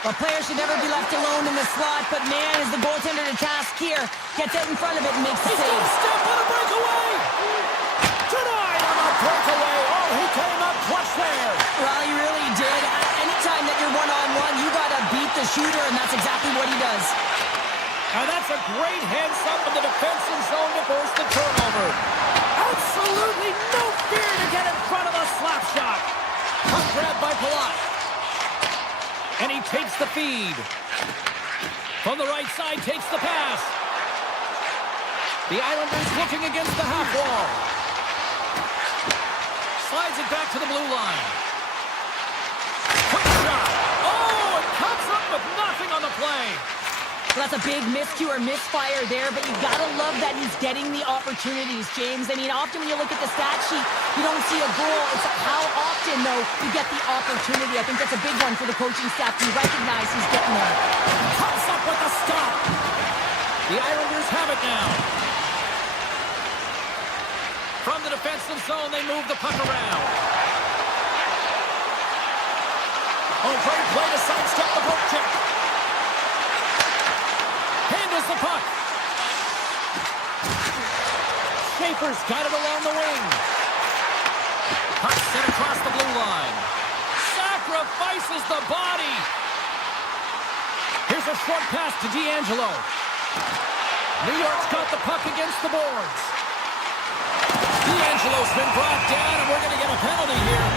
Well, players should never be left alone in the slot, but man, is the goaltender to task here. Gets out in front of it and makes the He's save. going to step on a breakaway. Denied on a breakaway. Oh, he came up clutch there. Well, he really did. Anytime that you're one-on-one, you got to beat the shooter, and that's exactly what he does. And that's a great hands-up in the defensive zone to force the turnover. Absolutely no fear to get in front of a slap shot. Puck grabbed by Palat. And he takes the feed. From the right side, takes the pass. The Islanders looking against the half wall. Slides it back to the blue line. Quick shot. Oh, it comes up with nothing on the play. Well, that's a big miscue or misfire there, but you got to love that he's getting the opportunities, James. I mean, often when you look at the stat sheet, you don't see a goal. It's how often, though, you get the opportunity. I think that's a big one for the coaching staff to recognize he's getting there. Comes up with a stop. The Islanders have it now. From the defensive zone, they move the puck around. Oh, great play to sidestep the poke check. Handles the puck. Schaefer's got it along the wing. Puck sent across the blue line. Sacrifices the body. Here's a short pass to D'Angelo. New York's got the puck against the boards. D'Angelo's been brought down, and we're going to get a penalty here.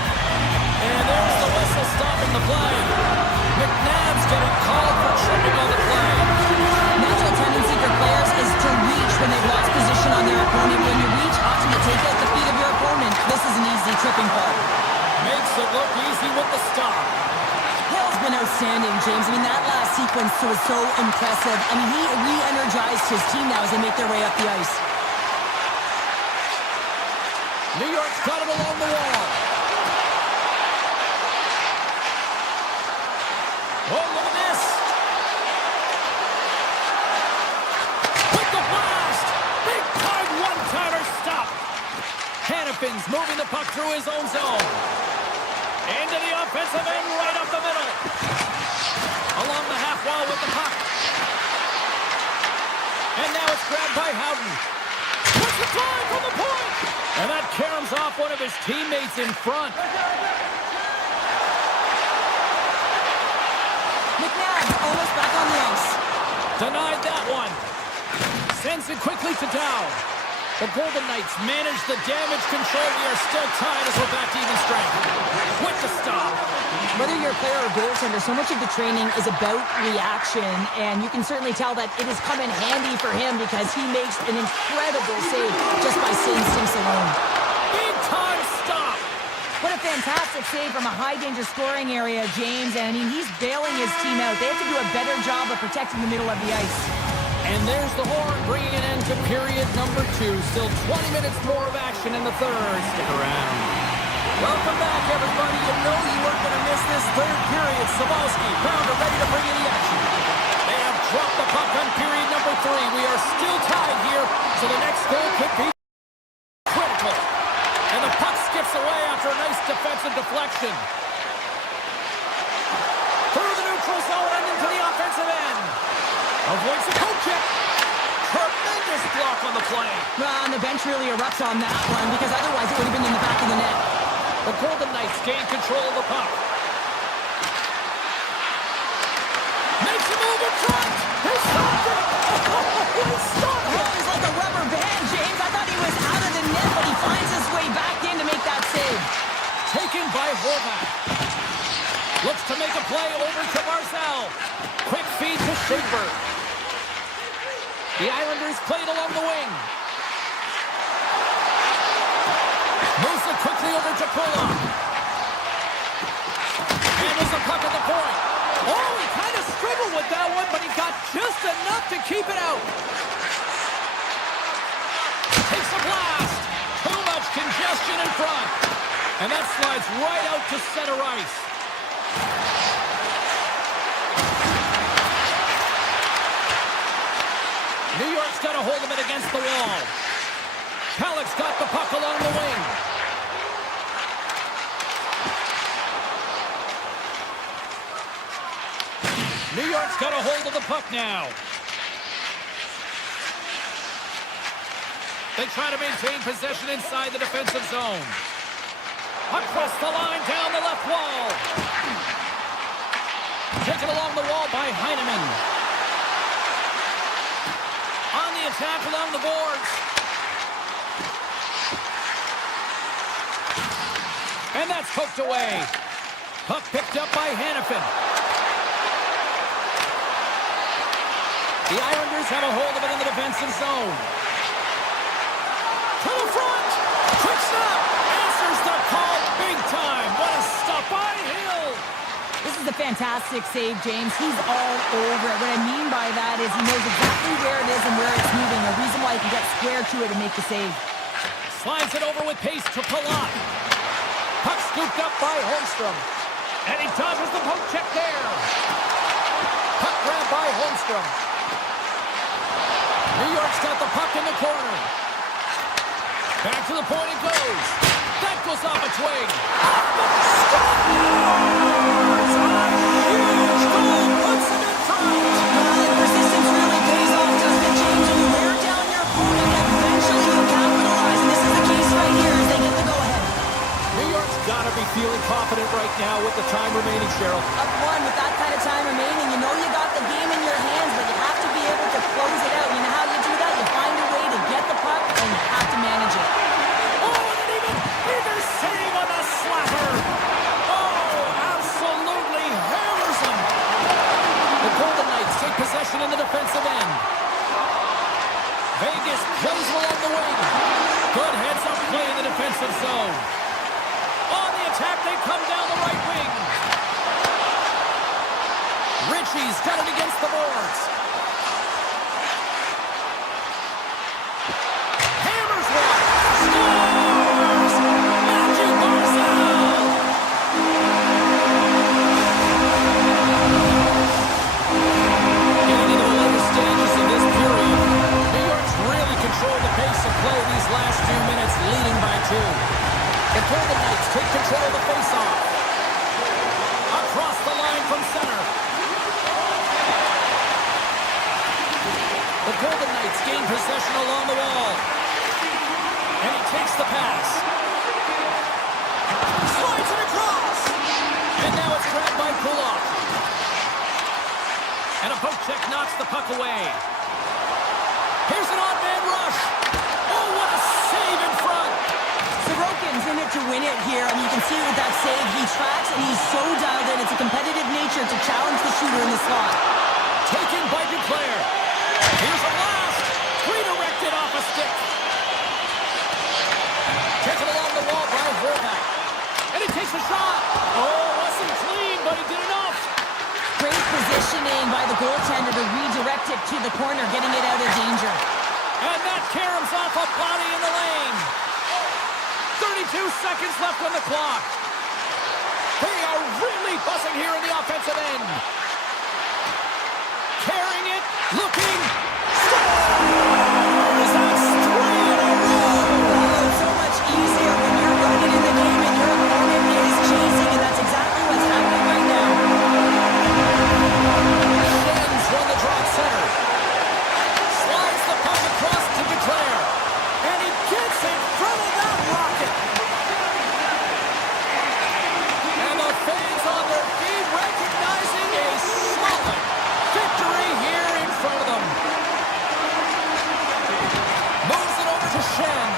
And there's the whistle stopping the play. McNabb's getting called for tripping on the play. Natural tendency for players is to reach when they've lost position on their opponent. When you reach, often you take out the feet of your opponent. This is an easy tripping ball. Makes it look easy with the stop. Hill's been outstanding, James. I mean, that last sequence was so impressive. I mean, he re-energized his team now as they make their way up the ice. New York's got it along the wall. Oh, look at this. With the blast. Big time one-timer stop. Hannafin's moving the puck through his own zone. Into the offensive end, right up the middle. Along the half wall with the puck. And now it's grabbed by Houghton. Puts the drive from the point. And that caroms off one of his teammates in front. McNabb almost back on the ice. Denied that one. Sends it quickly to Dow. The Golden Knights manage the damage control. We are still tied as we're back to even strength. With the stop. Whether you're a player or goaltender, so much of the training is about reaction, and you can certainly tell that it has come in handy for him because he makes an incredible save just by instincts alone. Big fantastic save from a high-danger scoring area, James. And I mean, he's bailing his team out. They have to do a better job of protecting the middle of the ice. And there's the horn, bringing an end to period number 2. Still 20 minutes more of action in the third. Stick around. Welcome back, everybody. You know you weren't going to miss this third period. Sabalski, Pounder ready to bring in the action. They have dropped the puck on period number 3. We are still tied here, so the next goal could be critical. And the puck skips away after a nice defensive deflection. Through the neutral zone and into the offensive end. Avoids the poke check. Tremendous block on the play. Well, and the bench really erupts on that one because otherwise it would have been in the back of the net. The Golden Knights gain control of the puck. Makes a move in front. He stopped it. He stopped it. Oh, he's like a rubber band, James. I thought he was out of the net, but he finds his way back in to make that save. Taken by Horvath. Looks to make a play over to Barzal. Quick feed to Schaefer. The Islanders played along the wing. Moves it quickly over to Pulock. Handles the puck at the point. Oh, he kind of struggled with that one, but he got just enough to keep it out. Takes a blast. Too much congestion in front. And that slides right out to center ice. New York's got a hold of it against the wall. Halleck's got the puck along the wing. New York's got a hold of the puck now. They try to maintain possession inside the defensive zone. Across the line, down the left wall. Taken along the wall by Heineman. On the attack along the boards. And that's poked away. Puck picked up by Hannafin. The Islanders have a hold of it in the defensive zone. To the front. Quick stop. Answers the call big time. What a stop by Hill. This is a fantastic save, James. He's all over it. What I mean by that is he knows exactly where it is and where it's moving. The reason why he can get square to it and make the save. Slides it over with pace to Palat. Puck scooped up by Holmstrom. And he dodges the poke check there. Puck grabbed by Holmstrom. New York's got the puck in the corner. Back to the point it goes. That goes off its wing. Off the scores! A huge goal puts them in front. Persistence really pays off, doesn't it, James? When you wear down your opponent, eventually you'll capitalize. And this is the case right here as they get the go-ahead. New York's got to be feeling confident right now with the time remaining, Cheryl. Up one with that kind of time remaining. You know you got the game in your hands, but you have to be able to close it out. You know how you do that? You find a way to get the puck, and you have to manage it. Oh, and an even save on the slapper. Oh, absolutely hammers him. The Golden Knights take possession in the defensive end. Vegas plays along the wing. Good heads-up play in the defensive zone. On the attack, they come down the right wing. Ritchie's got it against the boards. Hammers one. Scores! Matthew Barzal! Getting into the later stages of this period, New York's really controlled the pace of play these last few minutes, leading by 2. The Golden Knights take control of the faceoff. Across the line from center. The Golden Knights gain possession along the wall. And he takes the pass. Slides it across. And now it's grabbed by Pulock. And a poke check knocks the puck away. Here's an odd man rush. Oh, what a save in front. Sorokin's in it to win it here. I mean, you can see it with that save. He tracks, and he's so dialed in. It's a competitive nature to challenge the shooter in the slot. Taken by Duclair. Here's a blast. Redirected off a stick. Taken along the wall by Horvath. And he takes a shot. Oh, wasn't clean, but he did enough. Great positioning by the goaltender to redirect it to the corner, getting it out of danger. And that caroms off a body in the lane. 32 seconds left on the clock. They are really buzzing here in the offensive end. Carrying it, looking, scores! That's 3 in a row! Oh, so much easier when you're running in the game and your opponent is chasing, and that's exactly what's happening right now. Shen's won the draw at center. Slides the puck across to Declare. And he gets in front of that rocket. And the fans on their feet recognizing a solid victory here in front of them. Moves it over to Shen.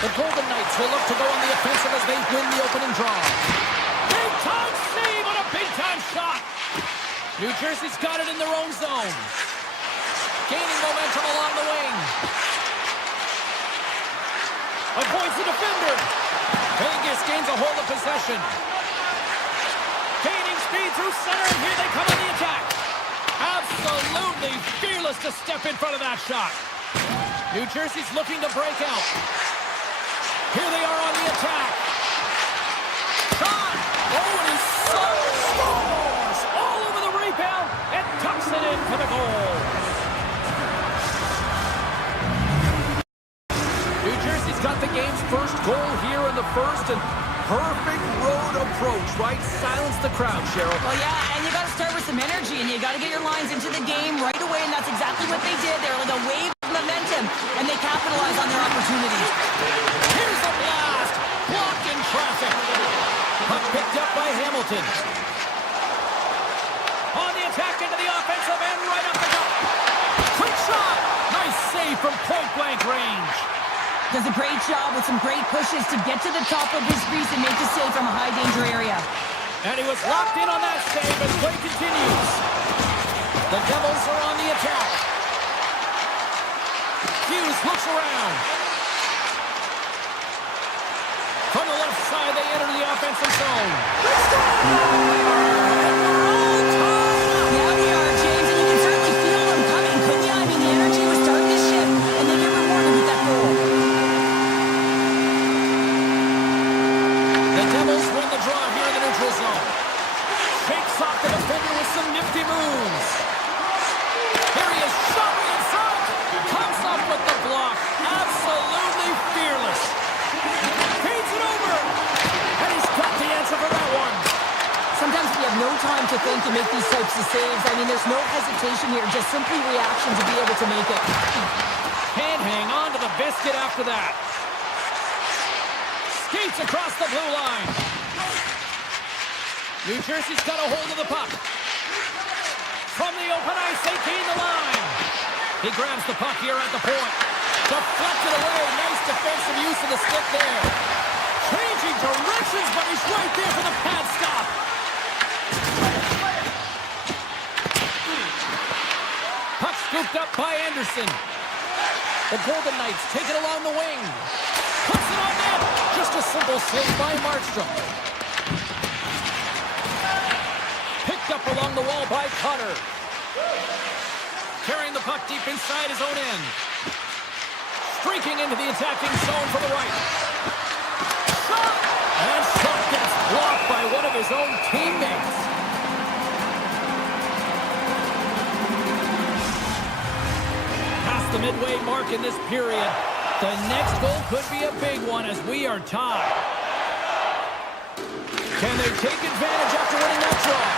The Golden Knights will look to go on the offensive as they win the opening draw. Big-time save on a big-time shot. New Jersey's got it in their own zone. Gaining momentum along the wing. Avoids the defender. Vegas gains a hold of possession. Gaining speed through center, and here they come on the attack. Absolutely fearless to step in front of that shot. New Jersey's looking to break out. Here they are on the attack. Shot! Oh, and he scores! All over the rebound and tucks it in for the goal. New Jersey's got the game's first goal here in the first, and perfect road approach, right? Silence the crowd, Cheryl. Well, yeah, and you got to start with some energy, and you got to get your lines into the game right away, and that's exactly what they did. They were like a wave of momentum, and they capitalized on their opportunities. Here's a blast! Blocked in traffic. Puck picked up by Hamilton. On the attack into the offensive end, right up the gut. Quick shot! Nice save from point-blank range. Does a great job with some great pushes to get to the top of his crease and make the save from a high-danger area. And he was locked in on that save as play continues. The Devils are on the attack. Hughes looks around. From the left side, they enter the offensive zone. Yeah, we are, James, and you can certainly feel them coming, couldn't you? I mean, the energy was starting to shift, and they get rewarded with that goal. The Devils win the draw here in the neutral zone. Shakes off the defender with some nifty moves. Here he is, shoving in front. Comes up with the block. Absolutely fearless. Feeds it over. And he's got the answer for that one. Sometimes we have no time to think to make these types of saves. I mean, there's no hesitation here, just simply reaction to be able to make it. Can't hang on to the biscuit after that. Skates across the blue line. New Jersey's got a hold of the puck. From the open ice, they gain the line. He grabs the puck here at the point. Deflected away. Nice defensive use of the stick there. Changing directions, but he's right there for the pad stop. Puck scooped up by Anderson. The Golden Knights take it along the wing. Puts it on net. Just a simple save by Markstrom. Picked up along the wall by Cutter. Carrying the puck deep inside his own end. Streaking into the attacking zone for the right. Shot! And shot gets blocked by one of his own teammates. Past the midway mark in this period. The next goal could be a big one as we are tied. Can they take advantage after winning that draw?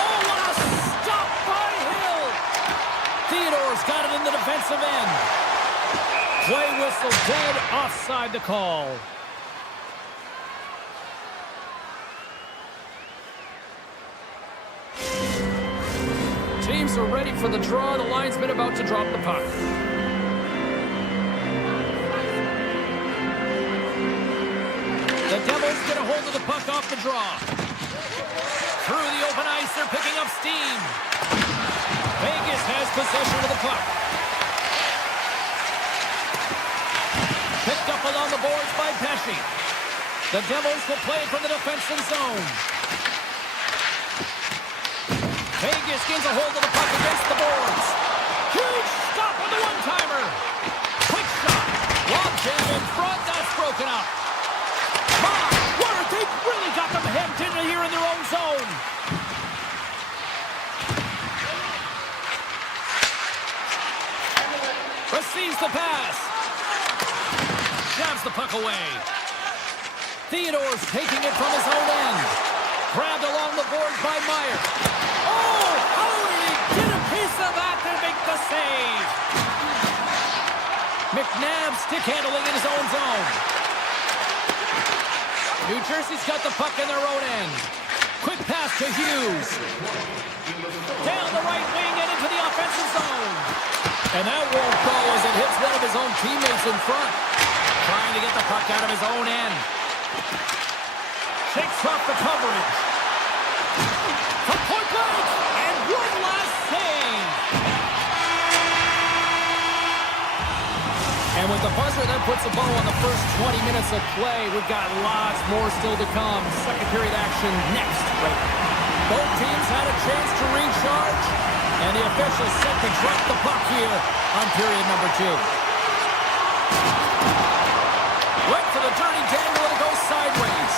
Oh, what a stop by Hill! Theodore's got it in the defensive end. Play whistle dead, offside the call. Teams are ready for the draw. The linesman about to drop the puck. The Devils get a hold of the puck off the draw. Through the open ice, they're picking up steam. Vegas has possession of the puck. Picked up along the boards by Pesci. The Devils will play it from the defensive zone. Vegas gains a hold of the puck against the boards. Huge stop on the one-timer. Quick shot. Long jam in front. That's broken up. They've really got them hemmed in here in their own zone. Receives the pass. Jabs the puck away. Theodore's taking it from his own end. Grabbed along the boards by Meyer. Oh, how did he get a piece of that to make the save? McNabb stick handling in his own zone. New Jersey's got the puck in their own end. Quick pass to Hughes. Down the right wing and into the offensive zone. And that won't go as it hits one of his own teammates in front. Trying to get the puck out of his own end. Shakes off the coverage. From point blank. And one last save. And And with the buzzer, that puts a bow on the first 20 minutes of play. We've got lots more still to come. Second period action next. Right. Both teams had a chance to recharge, and the officials set to drop the puck here on period number 2. Right for the dirty dangle, and it goes sideways.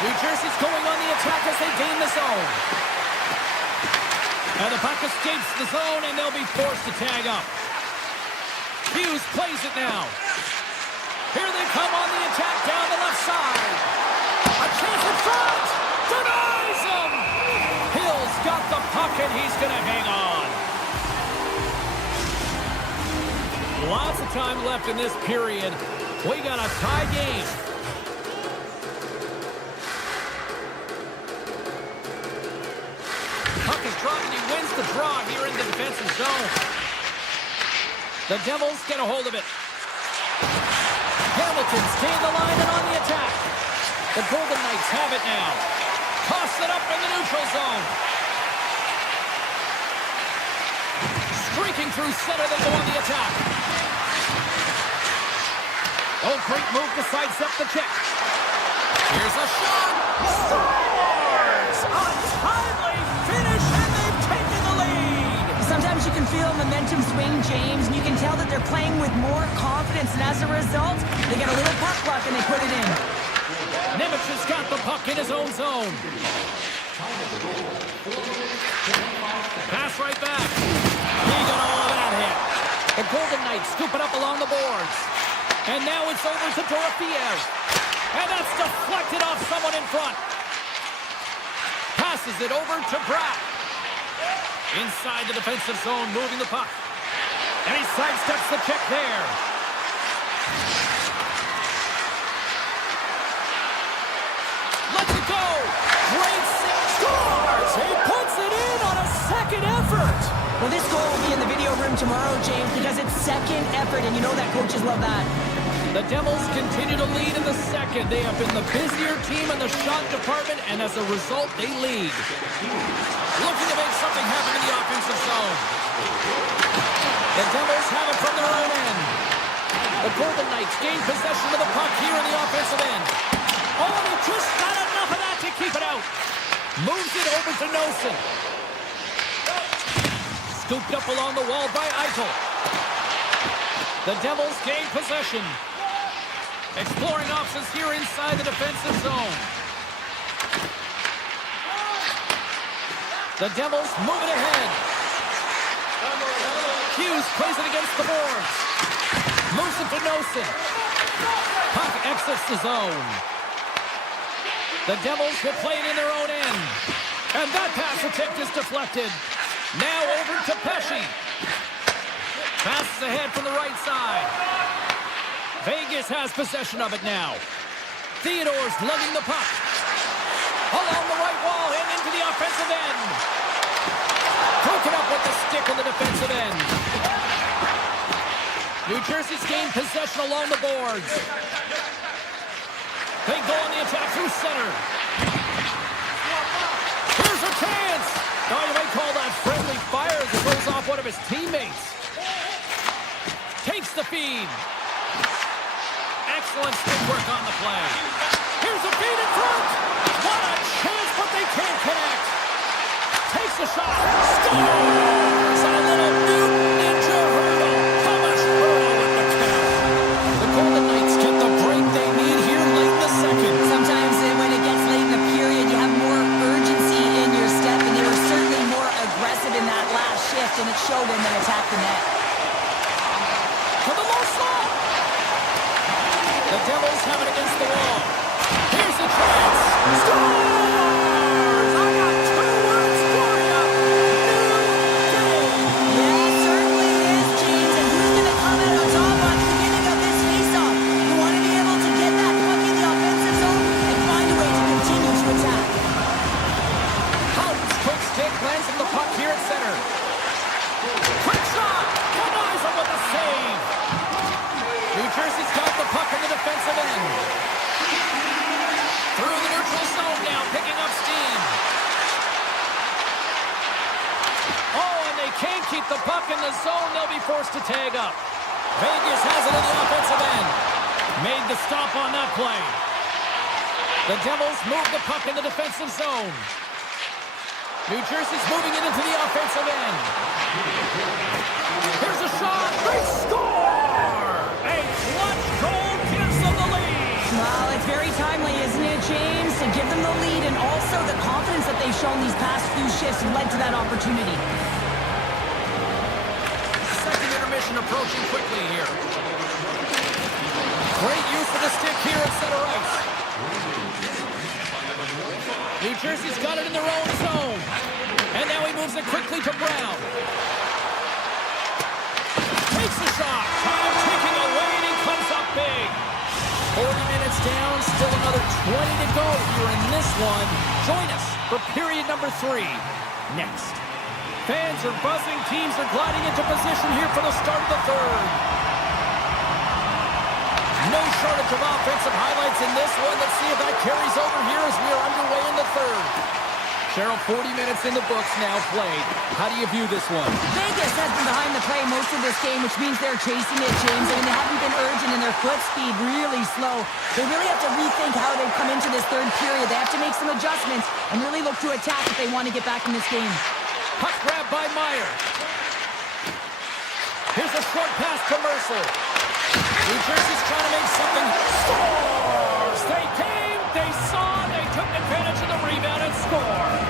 New Jersey's going on the attack as they gain the zone. And the puck escapes the zone, and they'll be forced to tag up. Hughes plays it now. Here they come on the attack down the left side. A chance in front. Denies him. Hill's got the puck, and he's going to hang on. Lots of time left in this period. We got a tie game. Puck is dropped, and he wins the draw here in the defensive zone. The Devils get a hold of it. Hamilton's gained the line and on the attack. The Golden Knights have it now. Toss it up in the neutral zone. Streaking through center, they go on the attack. Oh, great move to sidestep the check. Here's a shot. Scores! Untimely finish, and they've taken the lead. Sometimes you can feel momentum swing, James, and you can tell that they're playing with more confidence, and as a result, they get a little puck luck and they put it in. Nemec has got the puck in his own zone. Pass right back. He got all of that hit. The Golden Knights scoop it up along the boards. And now it's over to Dorofiev. And that's deflected off someone in front. Passes it over to Bratt. Inside the defensive zone, moving the puck. And he sidesteps the check there. Let's it go. Great save. Scores! He puts it in on a second effort. Well, this goal will be in the video room tomorrow, James, because it's second effort, and you know that coaches love that. The Devils continue to lead in the second. They have been the busier team in the shot department, and as a result, they lead. Looking to make something happen in the offensive zone. The Devils have it from their own end. The Golden Knights gain possession of the puck here in the offensive end. Oh, he just got enough of that to keep it out. Moves it over to Nosen. Scooped up along the wall by Eichel. The Devils gain possession. Exploring options here inside the defensive zone. The Devils move it ahead. Hughes plays it against the boards. Moves it to Nosen. Puck exits the zone. The Devils will play it in their own end. And that pass attempt is deflected. Now over to Pesce. Passes ahead from the right side. Vegas has possession of it now. Theodore's lugging the puck. Along the right wall and into the offensive end. Broken up with the stick in the defensive end. New Jersey's gained possession along the boards. They go on the attack through center. Here's a chance. Now you may call that friendly fire as it goes off one of his teammates. Takes the feed. Excellent stick work on the play. Here's a feed in front. What a chance, but they can't connect. Takes the shot. Scores! A little new ninja hurdle. Thomas Hurdle with the count. The Golden Knights get the break they need here late in the second. Sometimes when it gets late in the period, you have more urgency in your step, and they were certainly more aggressive in that last shift, and it showed when they attacked the net. To the low slot. The Devils have it against the wall. Here's the chance. Scores! I got 2 words for you. New game. Yeah, it certainly is, James, and who's going to come out on top on the beginning of this faceoff? You want to be able to get that puck in the offensive zone and find a way to continue to attack. Houghton's quick stick lands on the puck here at center. Quick shot! Denies him with the save. New Jersey's got the puck in the defensive end. Through the neutral zone now, picking up steam. Oh, and they can't keep the puck in the zone. They'll be forced to tag up. Vegas has it in the offensive end. Made the stop on that play. The Devils move the puck in the defensive zone. New Jersey's moving it into the offensive end. Here's a shot. They score! A clutch goal gives them the lead. Well, it's very timely, isn't it, James? To give them the lead and also the confidence that they've shown these past few shifts led to that opportunity. Second intermission approaching quickly here. Great use of the stick here at center ice. New Jersey's got it in their own zone. And now he moves it quickly to Brown. Takes the shot. Time ticking away, and he comes up big. 40 minutes down, still another 20 to go here in this one. Join us for period number 3 next. Fans are buzzing. Teams are gliding into position here for the start of the third. No shortage of offensive highlights in this one. Let's see if that carries over here as we are underway in the third. Cheryl, 40 minutes in the books now played. How do you view this one? Vegas has been behind the play most of this game, which means they're chasing it, James. I mean, they haven't been urgent and their foot speed really slow. They really have to rethink how they've come into this third period. They have to make some adjustments and really look to attack if they want to get back in this game. Puck grab by Meyer. Here's a short pass to Mercer. New Jersey's trying to make something. Scores! They came, they saw, they took advantage of the rebound and scored.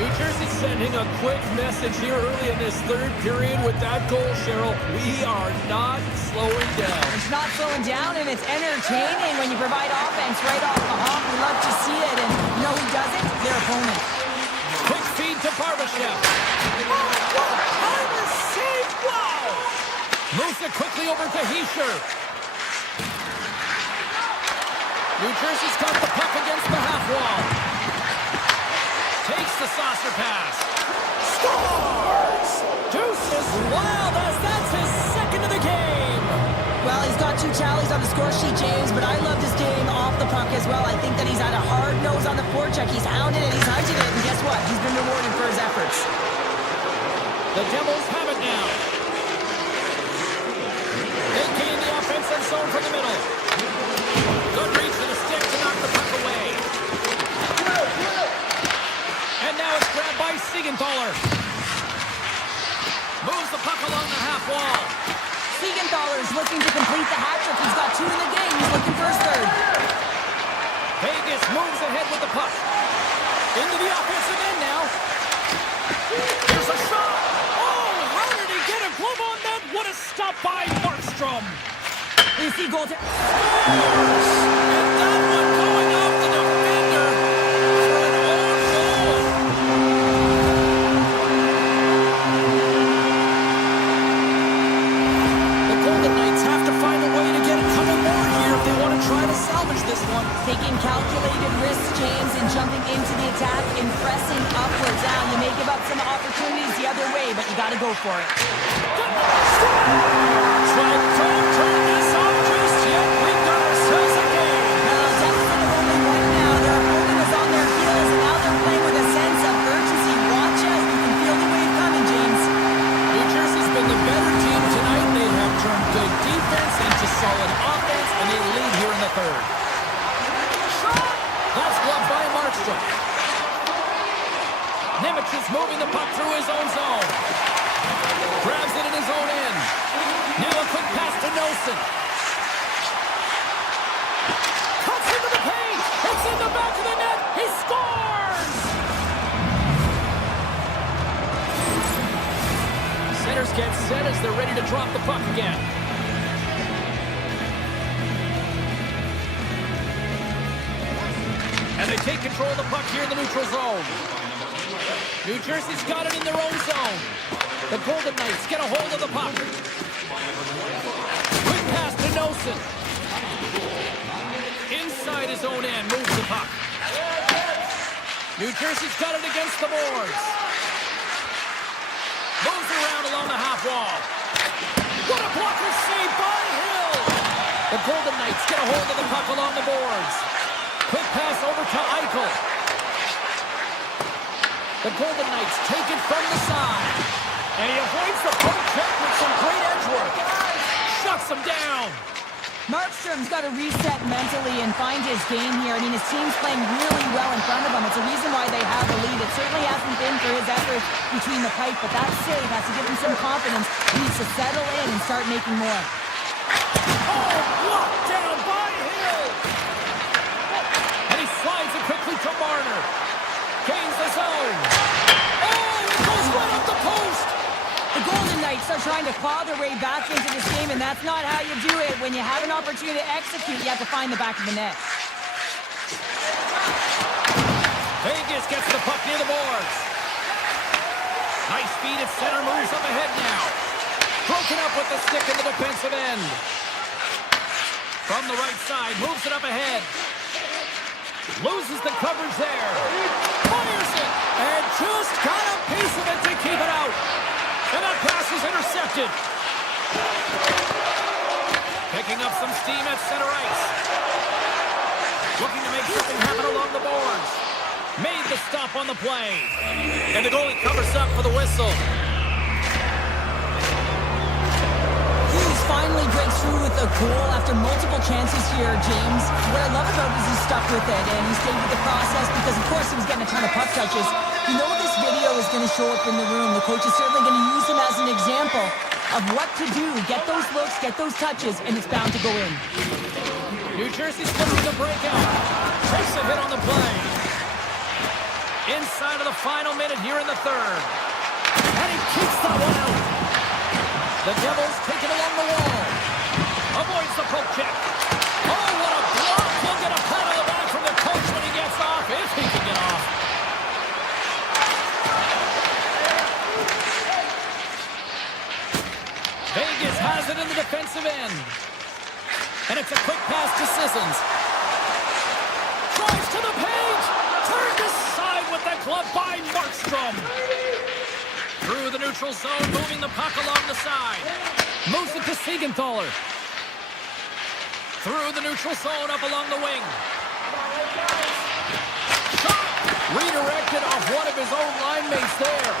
New Jersey sending a quick message here early in this third period with that goal, Cheryl. We are not slowing down. It's not slowing down, and it's entertaining when you provide offense right off the hop. We love to see it, and you know who does it? Their opponent. Quick feed to Barbashev. Oh, save! Wow! Moves it quickly over to Heischer. New Jersey's got the puck against the half wall. Takes the saucer pass. Scores! Deuces wild as that's his second of the game. Well, he's got 2 tallies on the score sheet, James, but I loved his game off the puck as well. I think that he's had a hard nose on the forecheck. He's hounded it, he's hunted it, and guess what? He's been rewarded for his efforts. The Devils have it now. They gain the offensive zone from the middle. Good reach for the stick to knock the puck away. And now it's grabbed by Siegenthaler. Moves the puck along the half wall. Siegenthaler's looking to complete the hat-trick. He's got 2 in the game. He's looking for his third. Vegas moves ahead with the puck. Into the offensive end now. There's a shot. Oh, how did he get a glove on that? What a stop by Markstrom. You see goal. And that one going off the defender for an own goal. The Golden Knights have to find a way to get a couple more here if they want to try to salvage this one. Taking calculated risks, James, and jumping into the attack and pressing upwards. Now, you may give up some opportunities the other way, but you got to go for it. Don't turn this off just yet. We've got ourselves a game. Well, deficit of only 1 now. Their opponent is on their heels, and now they're playing with a sense of urgency. Watch out. You can feel the wave coming, James. New Jersey's been the better team tonight. They have turned good defense into solid offense, and they lead here in the third. That's gloved by Markstrom. Nemec is moving the puck through his own zone. Grabs it in his own end. Now a quick pass to Nelson. Cuts into the paint. It's in the back of the net. He scores! Centers get set as they're ready to drop the puck again. And they take control of the puck here in the neutral zone. New Jersey's got it in their own zone. The Golden Knights get a hold of the puck. Quick pass to Nelson. Inside his own end, moves the puck. New Jersey's got it against the boards. Moves around along the half wall. What a blocker save by Hill! The Golden Knights get a hold of the puck along the boards. Quick pass over to Eichel. The Golden Knights take it from the side. And he avoids the poke check with some great edge work. Shuts him down. Markstrom's got to reset mentally and find his game here. I mean, his team's playing really well in front of him. It's a reason why they have the lead. It certainly hasn't been for his efforts between the pipe, but that save has to give him some confidence. He needs to settle in and start making more. Oh, blocked down by Hill. And he slides it quickly to Marner. Gains the zone. Oh, it goes right up the post. The Golden Knights are trying to claw their way back into this game, and that's not how you do it. When you have an opportunity to execute, you have to find the back of the net. Vegas gets the puck near the boards. Nice feed at center, moves up ahead now. Broken up with the stick in the defensive end. From the right side, moves it up ahead. Loses the coverage there. Fires it, and just got a piece of it to keep it out. And that pass is intercepted. Picking up some steam at center ice. Looking to make something happen along the boards. Made the stop on the play. And the goalie covers up for the whistle. Hughes finally breaks through with a goal after multiple chances here, James. What I love about it is he's stuck with it, and he stayed with the process because, of course, he was getting a ton of puck touches. You know this video is going to show up in the room. The coach is certainly going to use him as an example of what to do. Get those looks, get those touches, and it's bound to go in. New Jersey's looking to break out. Takes a hit on the play. Inside of the final minute here in the third. And he keeps that one out. The Devils take it along the wall. Avoids the poke check. Oh, what a block. He'll get a pat on the back from the coach when he gets off, if he can get off. Vegas has it in the defensive end. And it's a quick pass to Sissons. Drives to the page. Turned aside with the glove by Markstrom. Through the neutral zone, moving the puck along the side. Moves it to Siegenthaler. Through the neutral zone, up along the wing. Shot! Redirected off one of his own line mates there.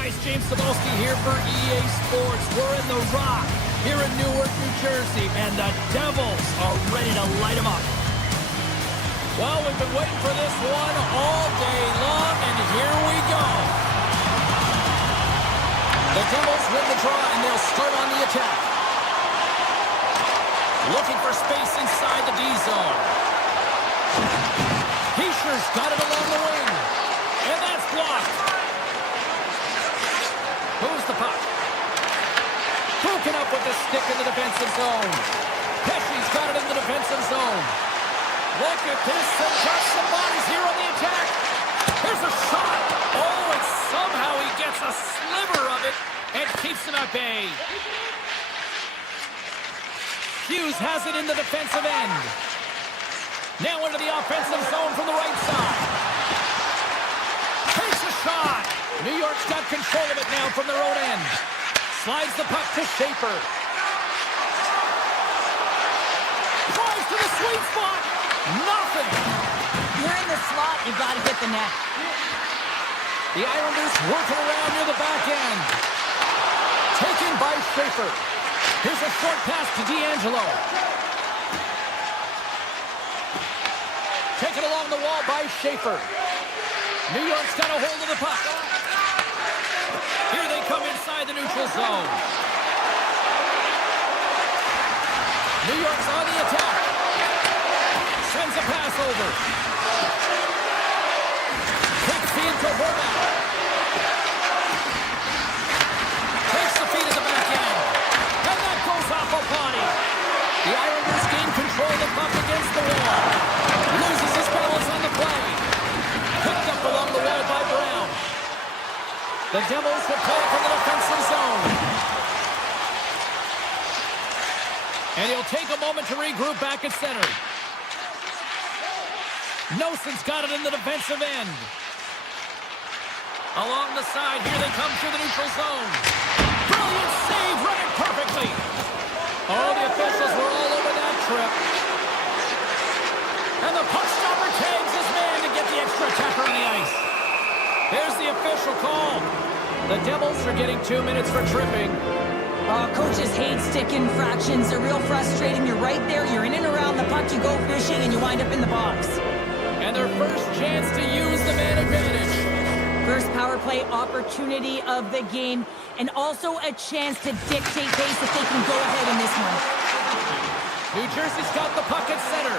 Hi, it's James Cebulski here for EA Sports. We're in the Rock here in Newark, New Jersey, and the Devils are ready to light them up. Well, we've been waiting for this one all day long, and here we go. The Devils win the draw, and they'll start on the attack. Looking for space inside the D zone. Heischer's got it along the wing, and that's blocked. Who's the puck? Broken up with the stick in the defensive zone. Pesci's got it in the defensive zone. Look at this, and got some bodies here on the attack. There's a shot. Oh, and somehow he gets a sliver of it and keeps him at bay. Hughes has it in the defensive end. Now into the offensive zone from the right side. Takes a shot. New York's got control of it now from their own end. Slides the puck to Schaefer. Tries to the sweet spot. Nothing. You're in the slot, you got to hit the net. The Islanders working around near the back end. Taken by Schaefer. Here's a short pass to D'Angelo. Taken along the wall by Schaefer. New York's got a hold of the puck. Here they come inside the neutral zone. New York's on the attack. Sends a pass over. Quick feed to Horvat. Takes the feed at the back end. And that goes off a body. The Islanders gain control of the puck against the wall. Loses his balance on the play. Picked up along the wall by Brown. The Devils will play from the defensive zone. And he'll take a moment to regroup back at center. Noson's got it in the defensive end. Along the side, here they come through the neutral zone. Brilliant save, read it perfectly. Oh, the officials were all over that trip. And the puck stopper tags his man to get the extra attacker on the ice. Here's the official call. The Devils are getting 2 minutes for tripping. Coaches hate stick infractions. They're real frustrating. You're right there. You're in and around the puck. You go fishing, and you wind up in the box. And their first chance to use the man advantage. First power play opportunity of the game, and also a chance to dictate pace if they can go ahead in this one. New Jersey's got the puck at center.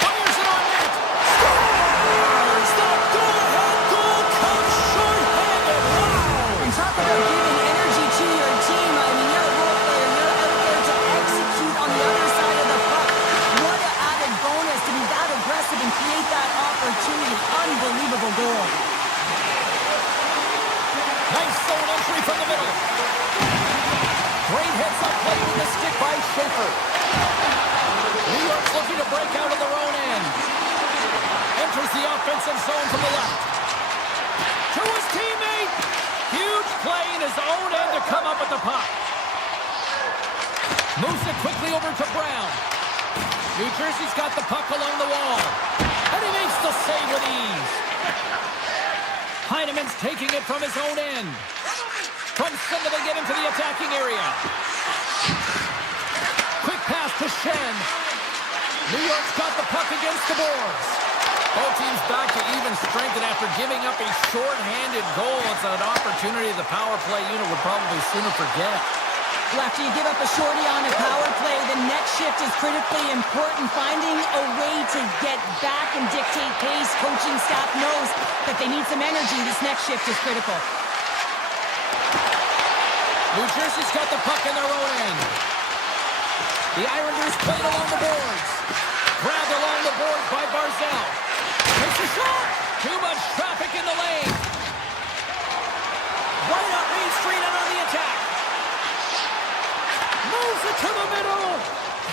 Fires it on net. Scores! The go-ahead goal comes short-handed. Wow! And talk about giving energy to your team. I mean, you're a role player. You're out there to execute on the other side of the puck. What an added bonus to be that aggressive and create that opportunity. Unbelievable goal. Nice zone entry from the middle. Great heads-up play with the stick by Schaefer. New York's looking to break out of their own end. Enters the offensive zone from the left. To his teammate. Huge play in his own end to come up with the puck. Moves it quickly over to Brown. New Jersey's got the puck along the wall. And he makes the save with ease. Heineman's taking it from his own end. From center they get into the attacking area. Quick pass to Shen. New York's got the puck against the boards. Both teams back to even strength, and after giving up a short-handed goal, it's an opportunity the power play unit would probably sooner forget. Well, after you give up a shorty on a power play, the next shift is critically important. Finding a way to get back and dictate pace. Coaching staff knows that they need some energy. This next shift is critical. New Jersey's got the puck in their own end. The Islanders played along the boards. Grabbed along the boards by Barzal. Takes a shot. Too much traffic in the lane. Right up Main Street and on the attack. Moves it to the middle.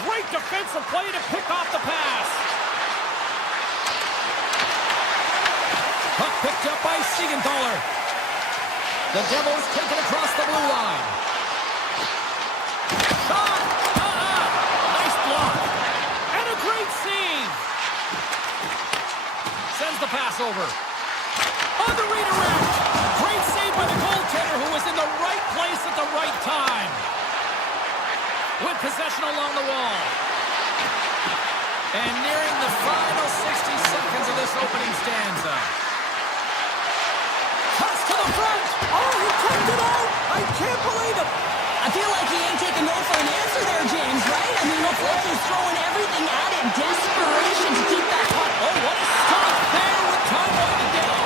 Great defensive play to pick off the pass. Puck picked up by Siegenthaler. The Devils take it across the blue line. Shot! Nice block. And a great save. Sends the pass over. On the redirect. the right time. With possession along the wall. And nearing the final 60 seconds of this opening stanza. Pass to the front. Oh, he kicked it out. I can't believe it. I feel like he ain't taking no for an answer there, James, right? I mean, it's like he's throwing everything at it. Desperation to keep that puck. Oh, what a stop there with time winding down.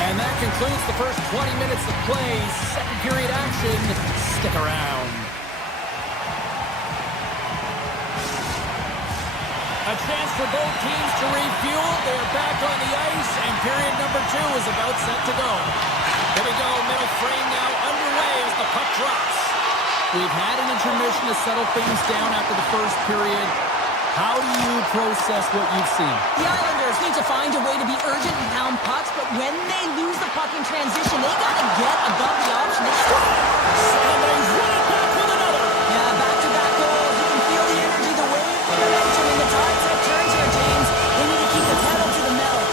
And that concludes the first 20 minutes of play. Second period action. Stick around. A chance for both teams to refuel. They are back on the ice, and period number 2 is about set to go. Here we go, middle frame now underway as the puck drops. We've had an intermission to settle things down after the first period. How do you process what you've seen? The Islanders need to find a way to be urgent and pound pucks, but when they lose the puck in transition, they got to get above the option. They And they run it back with another. Yeah, back-to-back goals. You can feel the energy, the wave, the momentum, and the tides have turned here, James. They need to keep the pedal to the metal.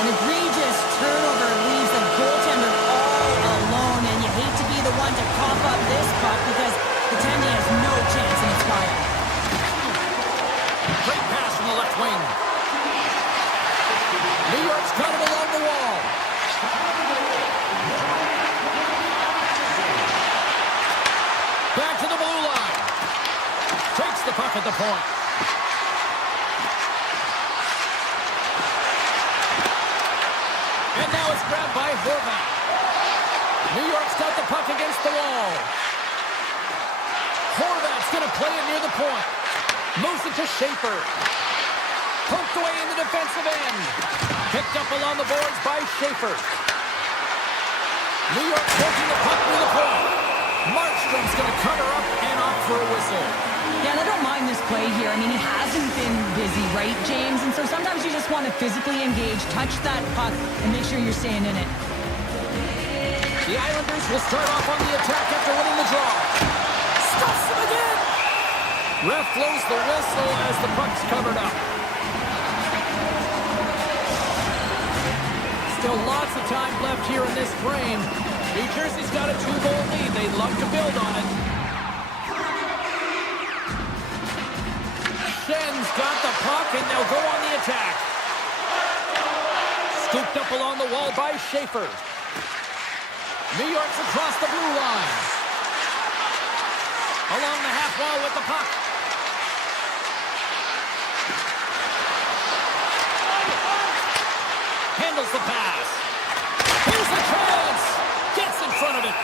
An egregious turnover leaves the goaltender all alone, and you hate to be the one to cough up this puck because the Tendy has no chance in its fire. Great pass from the left wing. New York's got it along the wall. Back to the blue line. Takes the puck at the point. And now it's grabbed by Horvat. New York's got the puck against the wall. Horvat's going to play it near the point. Moves it to Schaefer. Poked away in the defensive end. Picked up along the boards by Schaefer. New York taking the puck near the point. Markstrom's going to cover up and off for a whistle. Yeah, and I don't mind this play here. I mean, he hasn't been busy, right, James? And so sometimes you just want to physically engage, touch that puck, and make sure you're staying in it. The Islanders will start off on the attack after winning the draw. Stuffs him again! Ref blows the whistle as the puck's covered up. Still lots of time left here in this frame. New Jersey's got a 2-goal lead. They'd love to build on it. Schen's got the puck, and they'll go on the attack. Scooped up along the wall by Schaefer. New York's across the blue line. Along the half wall with the puck. Handles the pass. Here's a chance. Gets in front of it.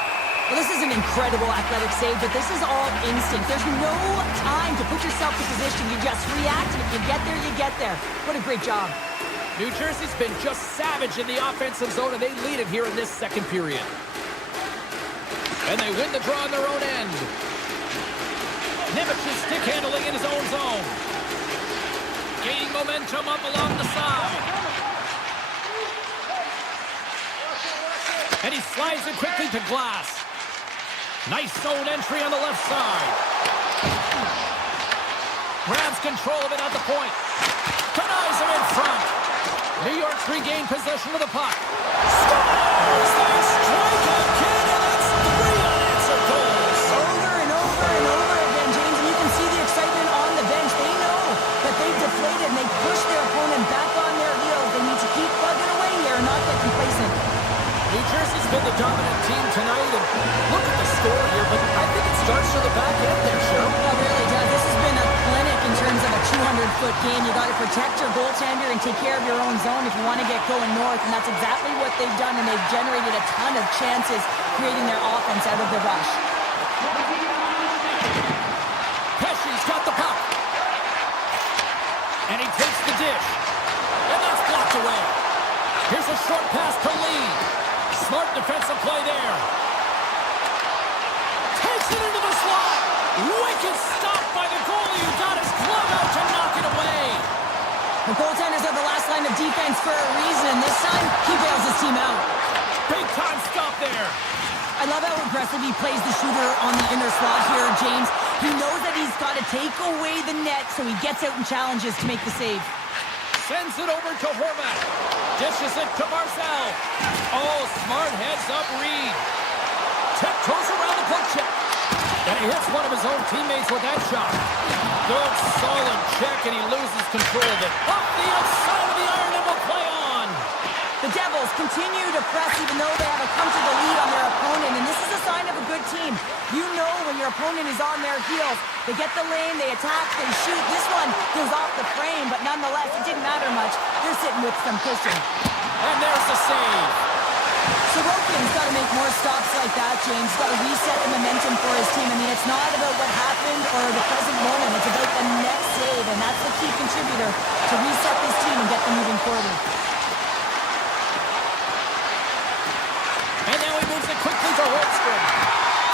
Well, this is an incredible athletic save, but this is all instinct. There's no time to put yourself in position. You just react, and if you get there, you get there. What a great job. New Jersey's been just savage in the offensive zone, and they lead it here in this second period. And they win the draw on their own end. Nemec's stick handling in his own zone. Gaining momentum up along the side. And he slides it quickly to Glass. Nice zone entry on the left side. Grabs control of it at the point. Denies him in front. New York's regained possession of the puck. Scores! They strike out, kid, and that's 3 unanswered goals. Over and over and over again, James, and you can see the excitement on the bench. They know that they've deflated and they push their opponent back on their heels. They need to keep plugging away here and not get complacent. New Jersey's been the dominant team tonight, and look at the score here, but I think it starts from the back end there, Cheryl. It really does. This has been a clinic in terms of a 200-foot game. You got to protect your goaltender and take care of your own zone if you want to get going north, and that's exactly what they've done, and they've generated a ton of chances creating their offense out of the rush. Pesci's got the puck. And he takes the dish. And that's blocked away. Here's a short pass to Lee. Smart defensive play there. Takes it into the slot. Wicked stop by the goalie who got his glove out to knock it away. The goaltenders are the last line of defense for a reason, and this time, he bails his team out. Big time stop there. I love how aggressive he plays the shooter on the inner slot here, James. He knows that he's got to take away the net, so he gets out and challenges to make the save. Sends it over to Horvat. Dishes it to Barzal. Oh, smart heads-up read. Tiptoes around the puck check. And he hits one of his own teammates with that shot. Good, solid check, and he loses control of it. Off the outside of the iron and will play on. The Devils continue to press even though they have a comfortable lead on their opponent, and this is a sign of a good team. You know when your opponent is on their heels. They get the lane, they attack, they shoot. This one goes off the frame, but nonetheless, it didn't matter much. They're sitting with some cushion. And there's the save. Sorokin's got to make more stops like that, James. He's got to reset the momentum for his team. I mean, it's not about what happened or the present moment. It's about the next save, and that's the key contributor to reset this team and get them moving forward. And now he moves it quickly to Holmstrom.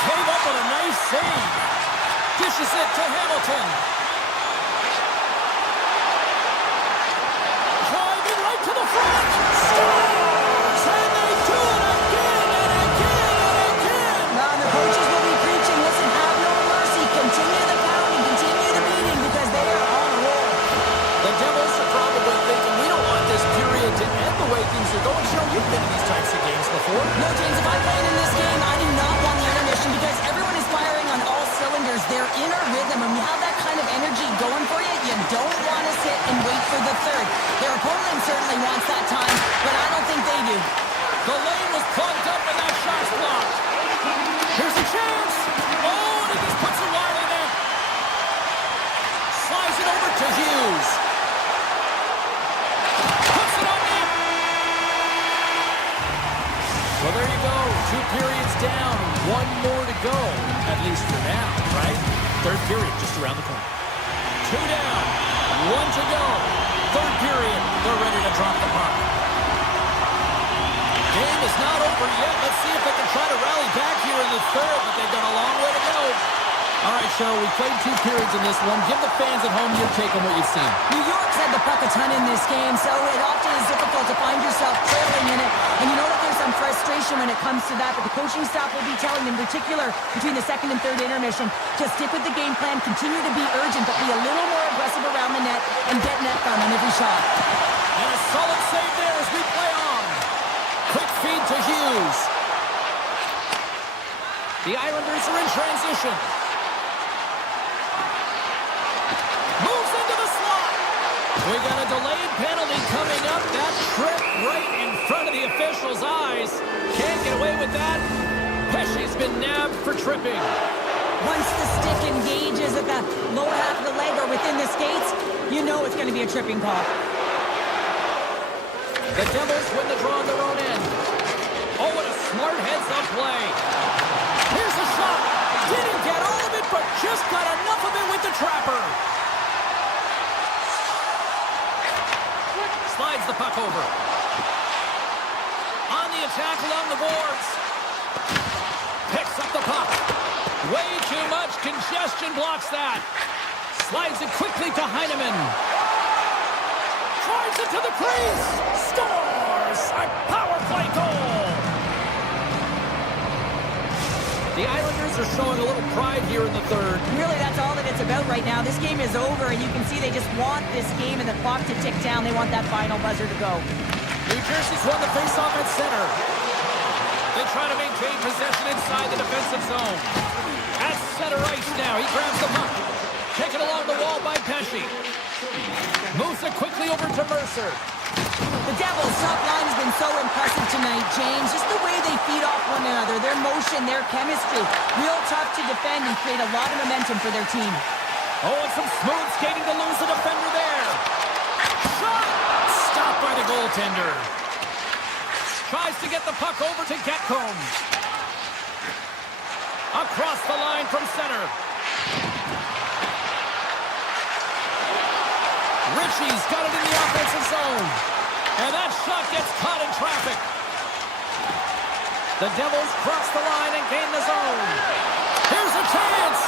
Came up with a nice save. Dishes it to Hamilton. Driving right to the front. Scores! And they do it again and again and again. Now the coaches will be preaching, listen, have no mercy. Continue the pounding, continue the beating because they are on a roll. The Devils are probably thinking, we don't want this period to end the way things are going. Show you've been in these types of games before. No, James, if I'm playing in this game, I do not want the intermission because everyone is firing on all cylinders. They're in a rhythm, and when you have that kind of energy going for you, you don't want to sit and wait for the third. Their opponent certainly wants that time, but I don't think they do. The lane was plugged up and that shot's blocked. Here's a chance. Oh, and he just puts it wide in there. Slides it over to Hughes. Puts it on in. Well, there you go. 2 periods down. 1 more to go. At least for now, right? Third period just around the corner. 2 down. 1 to go. Third period. They're ready to drop the puck. Game is not over yet. Let's see if they can try to rally back here in the third, but they've got a long way to go. All right, Cheryl, we played 2 periods in this one. Give the fans at home your take on what you've seen. New York's had the puck a ton in this game, so it often is difficult to find yourself trailing in it. And you know that there's some frustration when it comes to that, but the coaching staff will be telling, in particular, between the second and third intermission, to stick with the game plan, continue to be urgent, but be a little more aggressive around the net and get net found on every shot. And a solid save there as we play on. Quick feed to Hughes. The Islanders are in transition. Moves into the slot. We got a delayed penalty coming up. That trip right in front of the official's eyes. Can't get away with that. Pesce's been nabbed for tripping. Once the stick engages at the lower half of the leg or within the skates, you know it's going to be a tripping call. The Devils win the draw on their own end. Oh, what a smart heads-up play. Here's the shot. Didn't get all of it, but just got enough of it with the trapper. Slides the puck over. On the attack along the boards. Picks up the puck. Way too much congestion blocks that. Slides it quickly to Heineman. Drives it to the crease. Scores! A power play goal! The Islanders are showing a little pride here in the third. Really, that's all that it's about right now. This game is over, and you can see they just want this game and the clock to tick down. They want that final buzzer to go. New Jersey's won the faceoff at center. They try to maintain possession inside the defensive zone. At center ice now, he grabs the puck. Taken along the wall by Pesce. Moves it quickly over to Mercer. The Devils' top line has been so impressive tonight, James. Just the way they feed off one another, their motion, their chemistry. Real tough to defend and create a lot of momentum for their team. Oh, and some smooth skating to lose the defender there. Shot! Stopped by the goaltender. Tries to get the puck over to Getcomb. Across the line from center. Ritchie's got it in the offensive zone. And that shot gets caught in traffic. The Devils cross the line and gain the zone. Here's a chance.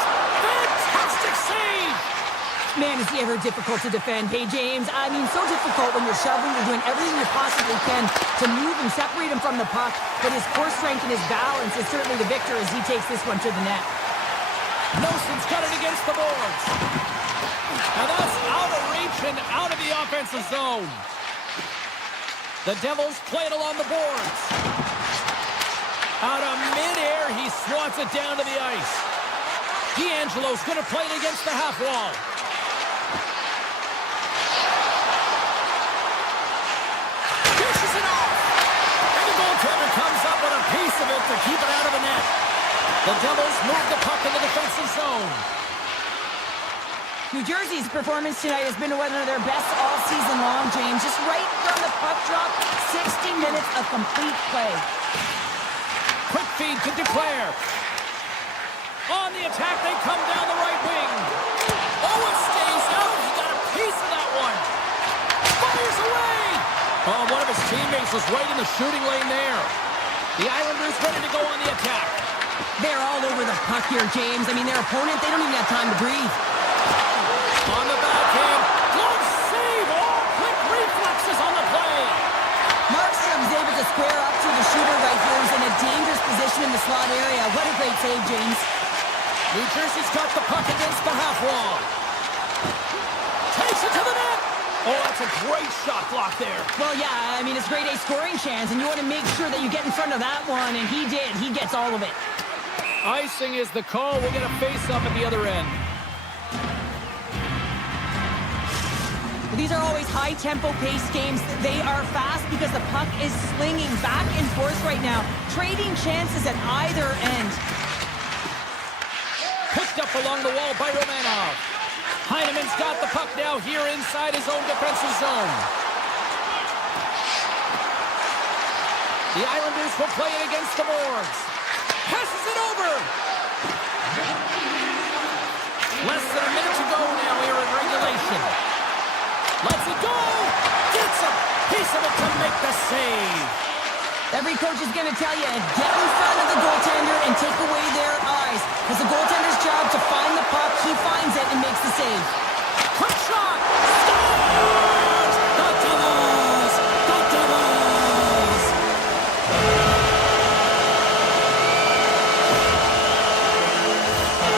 Fantastic save. Man, is he ever difficult to defend. Hey, James, I mean, so difficult when you're shoving, you're doing everything you possibly can to move and separate him from the puck. But his core strength and his balance is certainly the victor as he takes this one to the net. Notion's got it against the boards. And that's out of reach and out of the offensive zone. The Devils play it along the boards. Out of midair, he swats it down to the ice. D'Angelo's going to play it against the half wall. Dishes it off. And the goaltender comes up with a piece of it to keep it out of the net. The Devils move the puck in the defensive zone. New Jersey's performance tonight has been one of their best all season long, James. Just right from the puck drop, 60 minutes of complete play. Quick feed to Duclair. On the attack, they come down the right wing. Oh, it stays out. He got a piece of that one. Fires away. Oh, one of his teammates was right in the shooting lane there. The Islanders ready to go on the attack. They're all over the puck here, James. I mean, their opponent, they don't even have time to breathe. On the backhand. Glove save. Oh, quick reflexes on the play. Markstrom's able to square up to the shooter right here. He's in a dangerous position in the slot area. What a great save, James. New Jersey's got the puck against the half wall. Takes it to the net. Oh, that's a great shot block there. Well, yeah, I mean, it's grade A scoring chance, and you want to make sure that you get in front of that one, and he did. He gets all of it. Icing is the call. We'll get a face-up at the other end. These are always high-tempo pace games. They are fast because the puck is slinging back and forth right now, trading chances at either end. Picked up along the wall by Romanov. Heineman's got the puck now here inside his own defensive zone. The Islanders will play it against the boards. Passes it over. Less than a minute to go now here in regulation. Lets it go. Gets a piece of it to make the save. Every coach is going to tell you, get in front of the goaltender and take away their eyes. It's the goaltender's job to find the puck. He finds it and makes the save. Quick shot. Scores! The Devils! The Devils!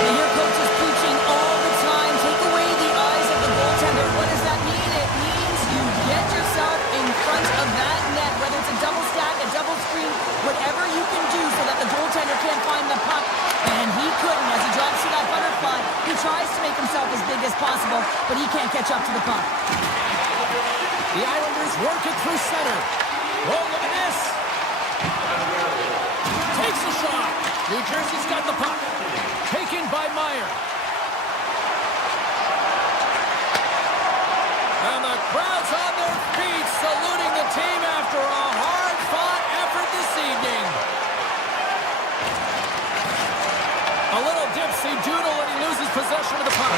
Now, your coach is preaching all the time. Take away the eyes of the goaltender. What does that mean? It means you get yourself in front of that net, whether it's a double stack, a double screen, whatever you can do so that the goaltender can't find the puck. And he couldn't as he drops to that butterfly. He tries to make himself as big as possible, but he can't catch up to the puck. The Islanders work it through center. Oh, look at this. Takes a shot. New Jersey's got the puck. Taken by Meyer. And the crowd's on their feet saluting the team after a hard-fought effort this evening. A little dipsy doodle and he loses possession of the puck.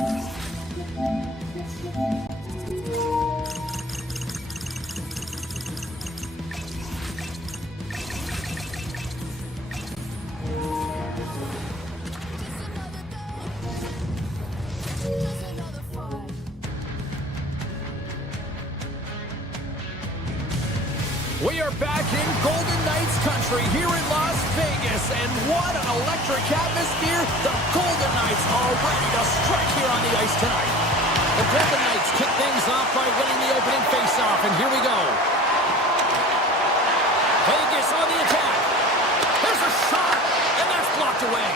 We are back in Golden Knights country here in Las Vegas, and what an electric atmosphere. The Golden Knights are ready to strike here on the ice tonight. The Golden Knights kick things off by winning the opening faceoff, and here we go. Vegas on the attack. There's a shot, and that's blocked away.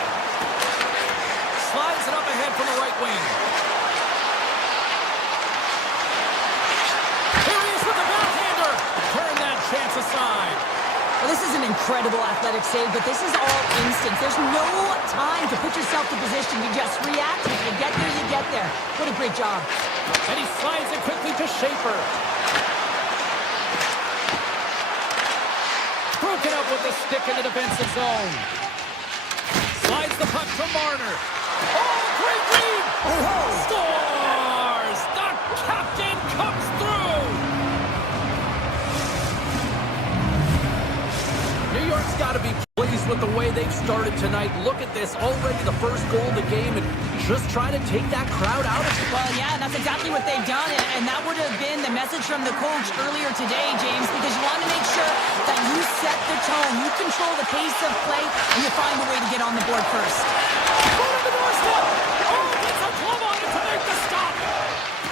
Slides it up ahead from the right wing. Here he is with the backhander. Turn that chance aside. Well, this is an incredible athletic save, but this is all instinct. There's no time to put yourself in position. You just react. If you get there, you get there. What a great job. And he slides it quickly to Schaefer. Broken up with the stick in the defensive zone. Slides the puck to Marner. Oh, great lead! Scores! The captain comes through! New York's got to be pleased with the way they've started tonight. Look at this, already the first goal of the game, and just trying to take that crowd out of it. Well, yeah, that's exactly what they've done, and that would have been the message from the coach earlier today, James, because you want to make sure that you set the tone, you control the pace of play, and you find a way to get on the board first. Go to the doorstep! Oh, gets a glove on it to make the stop!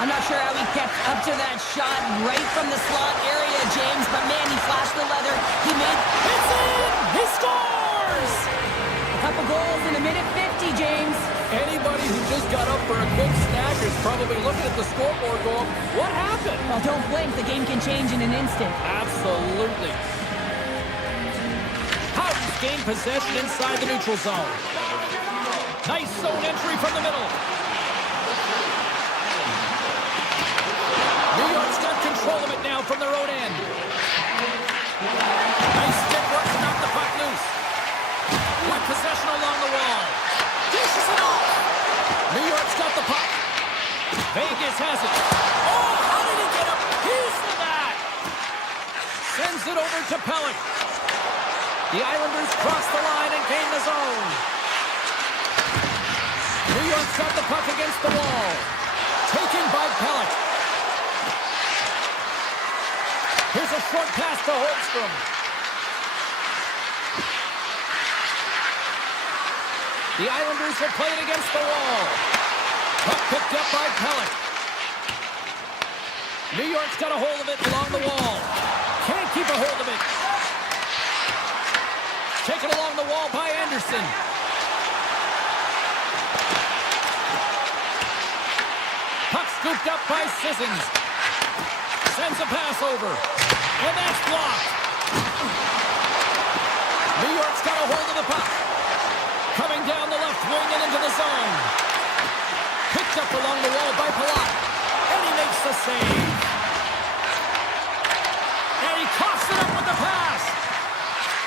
I'm not sure how he kept up to that shot right from the slot area, James, but man, he flashed the leather. It's in! He scores! A couple goals in a minute 50, James. Anybody who just got up for a quick snack is probably looking at the scoreboard going, what happened? Well, don't blink. The game can change in an instant. Absolutely. Houghton's gained possession inside the neutral zone. Nice zone entry from the middle. New York's got control of it now from their own end. Nice stick work to knock the puck loose. With possession along the wall. Dishes it off. New York's got the puck. Vegas has it. Oh, how did he get a piece of that? Sends it over to Pelech. The Islanders cross the line and gain the zone. New York's got the puck against the wall. Taken by Pelech. Here's a short pass to Holmstrom. The Islanders will play it against the wall. Puck picked up by Pelech. New York's got a hold of it along the wall. Can't keep a hold of it. Taken along the wall by Anderson. Puck scooped up by Sissons. Sends a pass over. And that's blocked. New York's got a hold of the puck. Coming down the left wing and into the zone. Picked up along the wall by Palat. And he makes the save. And he coughs it up with the pass.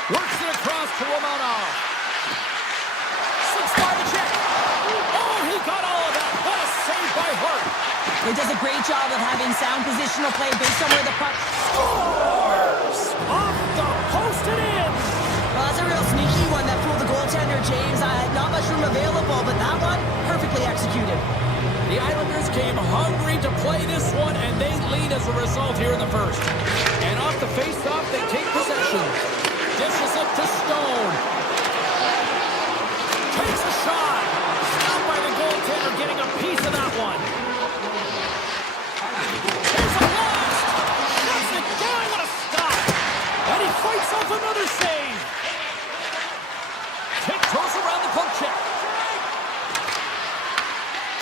Works it across to Romanov. Slips by the check. Oh, he got all of that. What a save by Hart. He does a great job of having sound positional play based on where the puck Scores! Off the post and in. Well, that's a real sneaky one that fooled the goaltender, James. Not much room available, but that one, perfectly executed. The Islanders came hungry to play this one, and they lead as a result here in the first. And off the face-off, they take possession. Dishes it to Stone. Takes a shot. Stopped by the goaltender, getting a piece of that one. Here's a blast. Shuts it down. What a stop. And he fights off another save. Tiptoes around the poke check.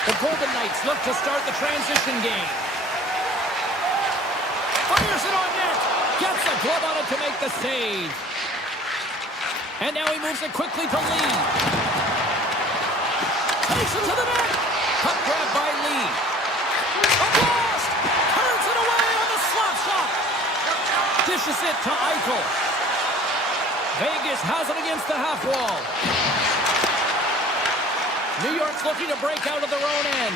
The Golden Knights look to start the transition game. Fires it on net. Gets a glove on it to make the save. And now he moves it quickly to Lee. Takes it to the net. Puck grab by Lee. A blast. Turns it away on the slot shot. Dishes it to Eichel. Vegas has it against the half wall. New York's looking to break out of their own end.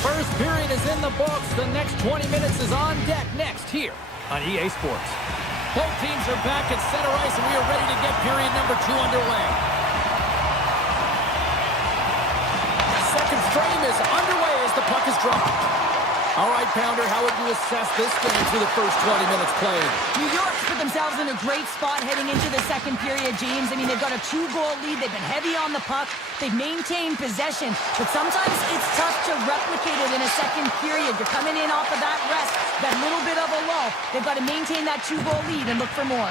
First period is in the books. The next 20 minutes is on deck next here on EA Sports. Both teams are back at center ice, and we are ready to get period number 2 underway. Second frame is underway as the puck is dropped. All right, Pounder, how would you assess this game through the first 20 minutes played? New York's put themselves in a great spot heading into the second period, James. I mean, they've got a 2-goal lead. They've been heavy on the puck. They've maintained possession. But sometimes it's tough to replicate it in a second period. You're coming in off of that rest, that little bit of a lull. They've got to maintain that 2-goal lead and look for more.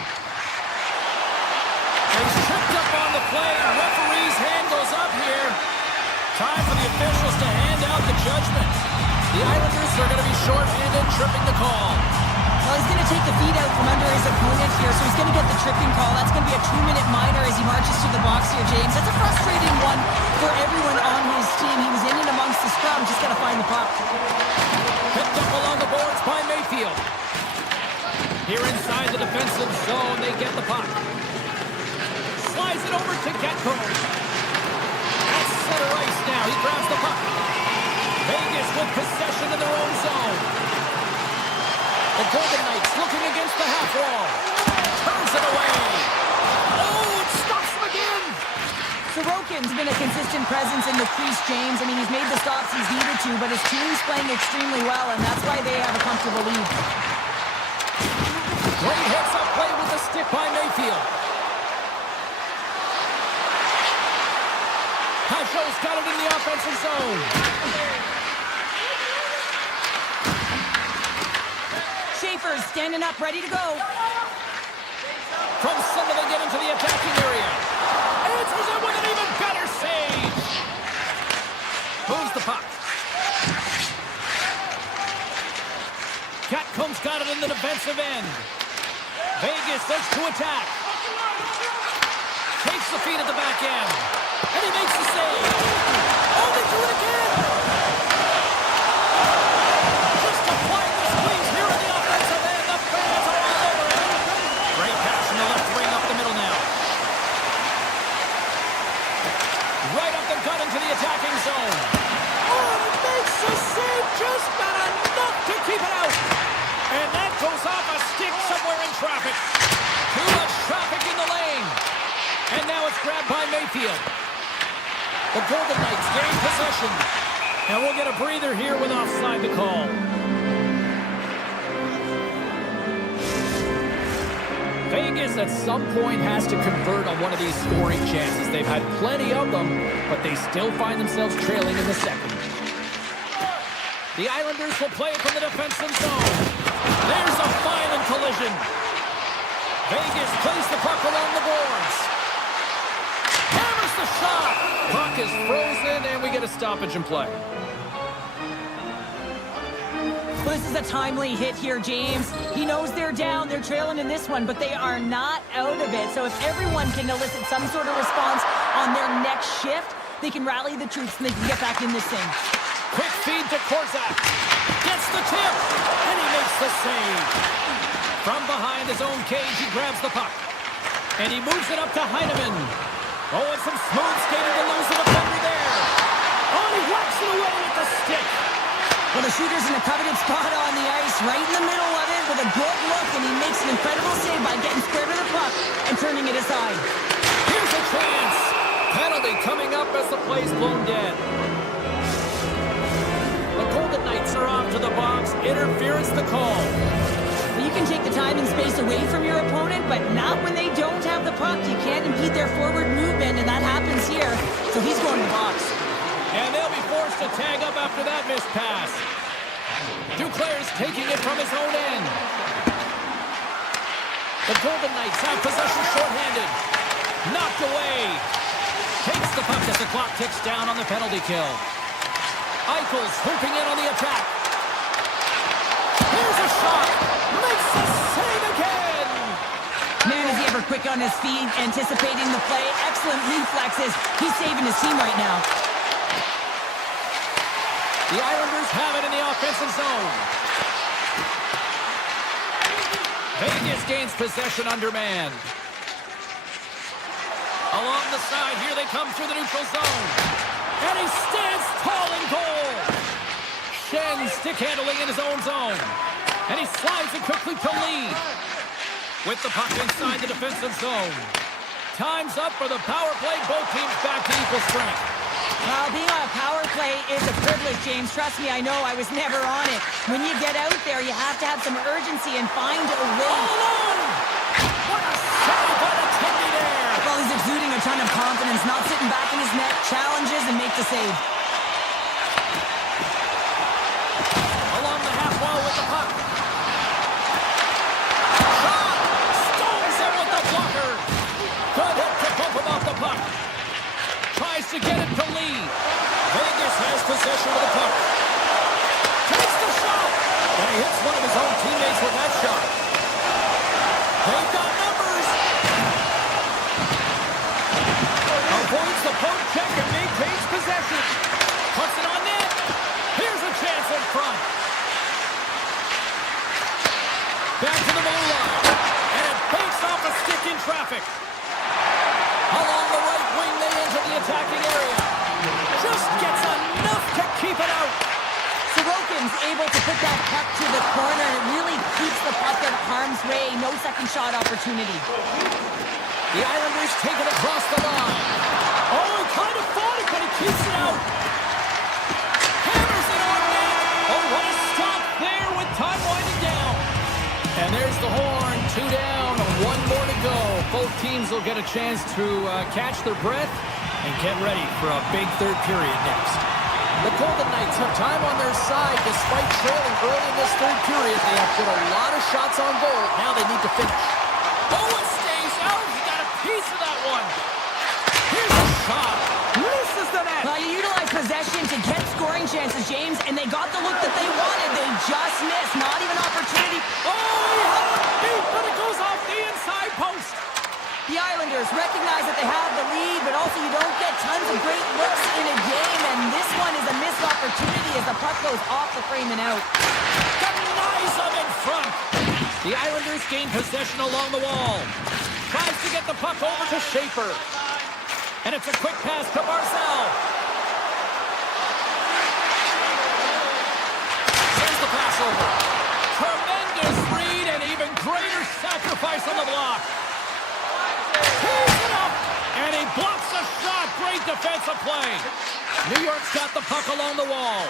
He's tripped up on the play. Referee's hand goes up here. Time for the officials to hand out the judgment. The Islanders are going to be shorthanded, tripping the call. Well, he's going to take the feet out from under his opponent here, so he's going to get the tripping call. That's going to be a 2-minute minor as he marches to the box here, James. That's a frustrating one for everyone on his team. He was in and amongst the scrum, just got to find the puck. Picked up along the boards by Mayfield. Here inside the defensive zone, they get the puck. Slides it over to Getco. At center ice now, he grabs the puck. Vegas with possession in their own zone. The Golden Knights looking against the half wall. Turns it away. Oh, it stops him again. Sorokin's been a consistent presence in the crease, James. I mean, he's made the stops he's needed to, but his team's playing extremely well, and that's why they have a comfortable lead. Great heads-up play with the stick by Mayfield. Pajot's got it in the offensive zone. Schaefer's standing up, ready to go. From center, they get into the attacking area. Answers it with an even better save. Moves the puck. Catcomb's got it in the defensive end. Vegas looks to attack. Takes the feed at the back end. And he makes the save. Oh, they do it again. Just applying the squeeze here in the offensive end. The fans are all over it. Great pass from the left wing up the middle now. Right up the gut into the attacking zone. Oh, he makes the save. Just not enough to keep it out. And that goes off a stick somewhere in traffic. Too much traffic in the lane. And now it's grabbed by Mayfield. The Golden Knights gain possession. And we'll get a breather here with offside the call. Vegas at some point has to convert on one of these scoring chances. They've had plenty of them, but they still find themselves trailing in the second. The Islanders will play it from the defensive zone. There's a violent collision. Vegas plays the puck along the boards. Hammers the shot. Puck is frozen, and we get a stoppage in play. Well, this is a timely hit here, James. He knows they're down, they're trailing in this one, but they are not out of it. So if everyone can elicit some sort of response on their next shift, they can rally the troops and they can get back in this thing. Quick feed to Korzak. Gets the tip, and he makes the save. From behind his own cage, he grabs the puck. And he moves it up to Heineman. Oh, and some smooth skating to lose the defender there. Oh, and he whacks it away with the stick. Well, the shooter's in a coveted spot on the ice, right in the middle of it with a good look, and he makes an incredible save by getting square to the puck and turning it aside. Here's a chance. Penalty coming up as the play's blown dead. The Golden Knights are off to the box. Interference the call. You can take the time and space away from your opponent, but not when they don't have the puck. You can't impede their forward movement, and that happens here. So he's going to the box. And they'll be forced to tag up after that missed pass. Duclair's taking it from his own end. The Golden Knights have possession shorthanded. Knocked away. Takes the puck as the clock ticks down on the penalty kill. Eichel's hooping in on the attack. Here's a shot. Makes the save again. Man, is he ever quick on his feet, anticipating the play. Excellent reflexes. He's saving his team right now. The Islanders have it in the offensive zone. Vegas gains possession undermanned. Along the side, here they come through the neutral zone. And he stands tall in goal. Schenn stick handling in his own zone. And he slides it quickly to Lee. With the puck inside the defensive zone. Time's up for the power play. Both teams back to equal strength. Well, being on a power play is a privilege, James. Trust me, I know. I was never on it. When you get out there, you have to have some urgency and find a way. Alone! What a save by the Tindy there! Well, he's exuding a ton of confidence, not sitting back in his net, challenges and makes the save. Along the half wall with the puck. Shot! Stones him with the blocker. Good hit to bump him off the puck. Tries to get it to Lee. Vegas has possession of the puck. Takes the shot. And he hits one of his own teammates with that shot. They've got numbers. Avoids the poke check and maintains possession. Puts it on net. Here's a chance in front. Back to the goal line. And it fakes off a stick in traffic. Along the right wing, they enter the attacking area. Just gets enough to keep it out. Sorokin's able to put that puck to the corner, and it really keeps the puck out of harm's way. No second shot opportunity. The Islanders take it across the line. Oh, he kind of fought it, but he keeps it out. Hammers it on net. Oh, what a stop there with time winding down. And there's the horn. 2 down, 1 more to go. Both teams will get a chance to catch their breath and get ready for a big third period next. The Golden Knights have time on their side despite trailing early in this third period. They have put a lot of shots on goal. Now they need to finish. Oh, it stays out. He got a piece of that one. Here's a shot. Misses the net. Well, you utilize possession to get scoring chances, James, and they got the look that they wanted. They just missed. Not even opportunity. Oh, he had it beat, but it goes off the inside post. The Islanders recognize that they have the lead, but also you don't get tons of great looks in a game, and this one is a missed opportunity as the puck goes off the frame and out. Denies them in front. The Islanders gain possession along the wall. Tries to get the puck over to Schaefer. And it's a quick pass to Barzal. Sends the pass over. Tremendous read and even greater sacrifice on the block. Tees it up. And he blocks the shot. Great defensive play. New York's got the puck along the wall.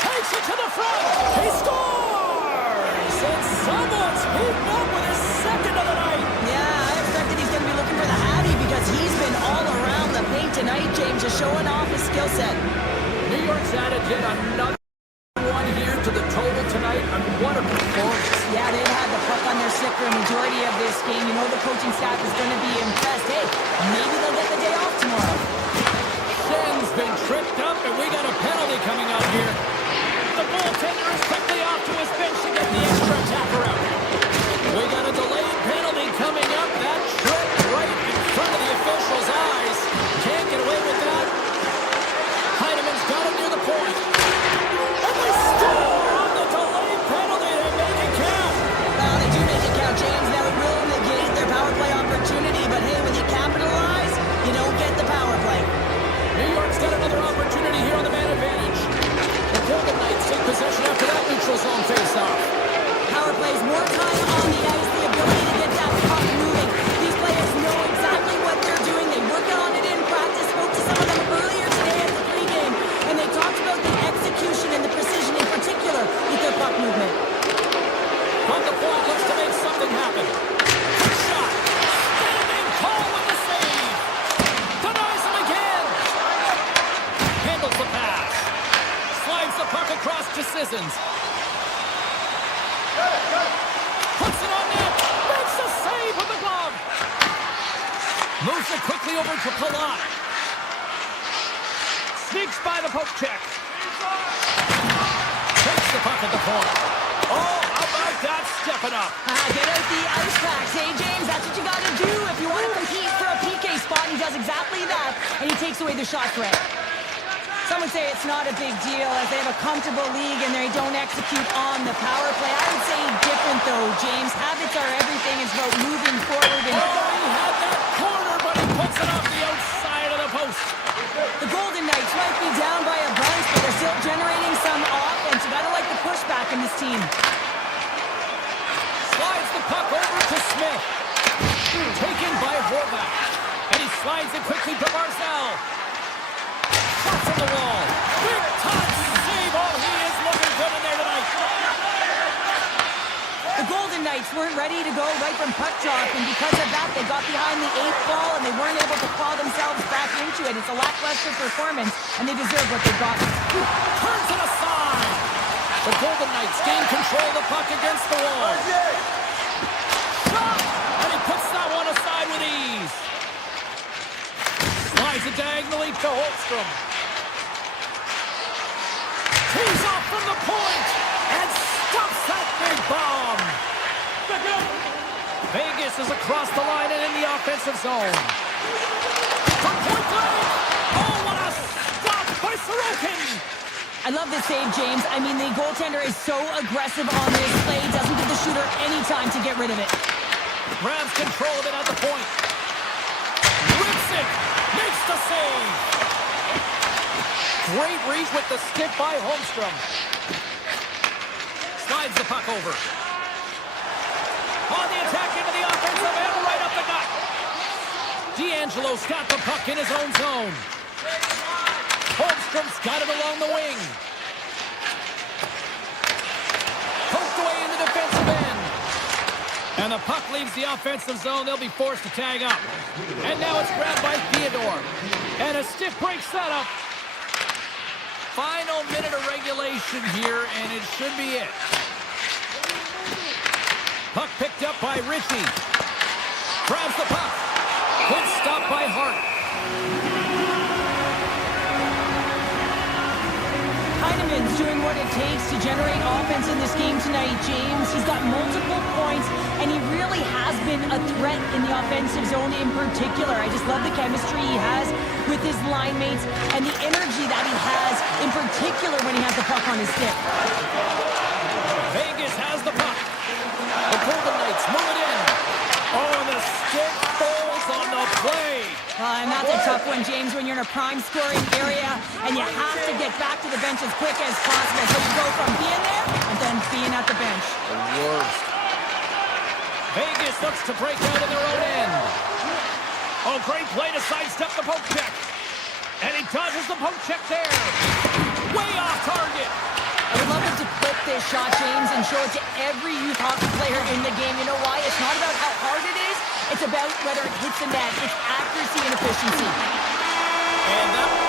Takes it to the front. He scores! And someone's heating up with his second of the night. Yeah, I expected he's going to be looking for the Hattie because he's been all around the paint tonight, James, just showing off his skill set. New York's added yet another one here to the total tonight, and what a performance. Yeah, they've had the puck on their stick for a majority of this game. You know the coaching staff is going to be impressed. Hey, maybe they'll get the day off tomorrow. Schenn's been tripped up, and we got a penalty coming out here. The goaltender is quickly off to his bench to get the extra attacker out. We got a delayed penalty coming up. That trip right in front of the official's eyes. Can't get away with that. Heineman's got it near the point. And they score on the delayed penalty. They make it count. Well, they do make it count, James. Now it will negate their power play opportunity, but hey, when you capitalize, you don't get the power play. New York's got another opportunity here on the man advantage. The Golden Knights take possession after that neutral zone face-off. Power plays, more time on the ice, the ability to get that puck moving. These players know exactly what they're doing. They work on it in practice. Spoke to some of them earlier today at the pregame, and they talked about the execution and the precision in particular with their puck movement. From the point, looks to make something happen. Quick shot. Standing tall with the save. Denies him again. Handles the pass. Slides the puck across to Sissons. Puts it on net. Makes the save with the glove. Moves it quickly over to Palat. Sneaks by the poke check. Takes the puck at the point. Oh, how about that stepping up? Get out the ice packs. Hey, James, that's what you got to do if you want to compete for a PK spot. He does exactly that, and he takes away the shot threat. Some would say it's not a big deal as they have a comfortable league and they don't execute on the power play. I would say different, though, James. Habits are everything. It's about moving forward. And Oh, he had that corner, but he puts it off the outside of the post. the Golden Knights might be down by a bunch, Slides it quickly to Barzal. Shot from the wall. Big time save. Oh, he is looking good in there tonight. The Golden Knights weren't ready to go right from puck drop, and because of that, they got behind the 8th ball, and they weren't able to claw themselves back into it. It's a lackluster performance, and they deserve what they got. Turns it aside. The Golden Knights gain control of the puck against the wall. Shot! And he puts that one aside with ease. Slides it diagonally to Holmstrom. Tees off from the point and stuffs that big bomb. Vegas is across the line and in the offensive zone. From point blank. Oh, what a stop by Sorokin. I love this save, James. I mean, the goaltender is so aggressive on this play. Doesn't give the shooter any time to get rid of it. Grabs control of it at the point. Rips it. Makes the save. Great reach with the stick by Holmstrom. Slides the puck over. On the attack into the offensive end, right up the gut. D'Angelo's got the puck in his own zone. Holmstrom's got it along the wing. Poked away in the defensive end. And the puck leaves the offensive zone. They'll be forced to tag up. And now it's grabbed by Theodore. And a stick breaks that up. Final minute of regulation here, and it should be it. Puck picked up by Ritchie. Grabs the puck. Good stop by Hart. Heineman's doing what it takes to generate offense in this game tonight, James. He's got multiple points, and he really has been a threat in the offensive zone in particular. I just love the chemistry he has with his line mates and the energy that he has, in particular when he has the puck on his stick. Vegas has the puck. The Golden Knights move it in. Oh, and the stick falls on the play. And that's a tough one, James, when you're in a prime scoring area and you have to get back to the bench as quick as possible. So you go from being there and then being at the bench. The worst. Vegas looks to break out in their own end. Oh, great play to sidestep the poke check. And he dodges the poke check there. Way off target. I would love him to clip this shot, James, and show it to every youth hockey player in the game. You know why? It's not about how hard it is. It's about whether it hits the net. It's accuracy and efficiency. And that...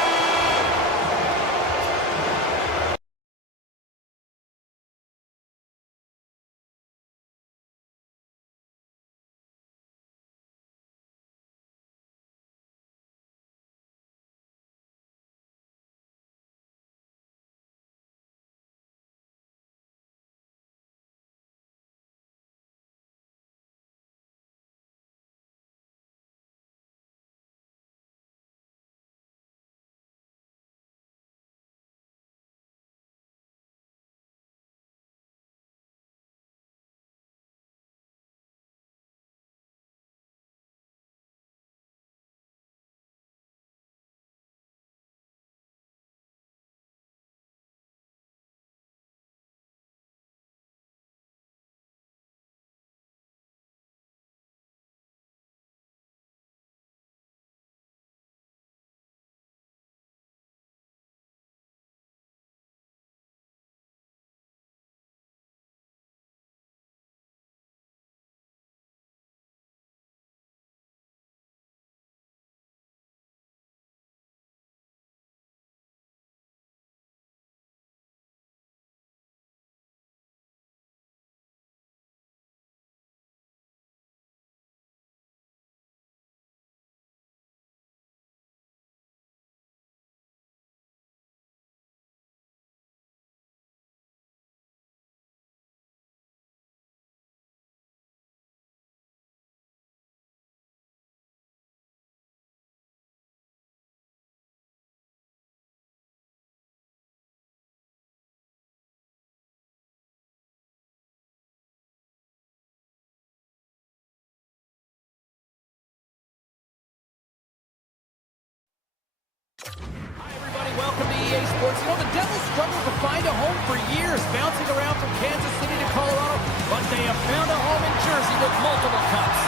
Hi, everybody. Welcome to EA Sports. You know, the Devils struggled to find a home for years, bouncing around from Kansas City to Colorado, but they have found a home in Jersey with multiple cups.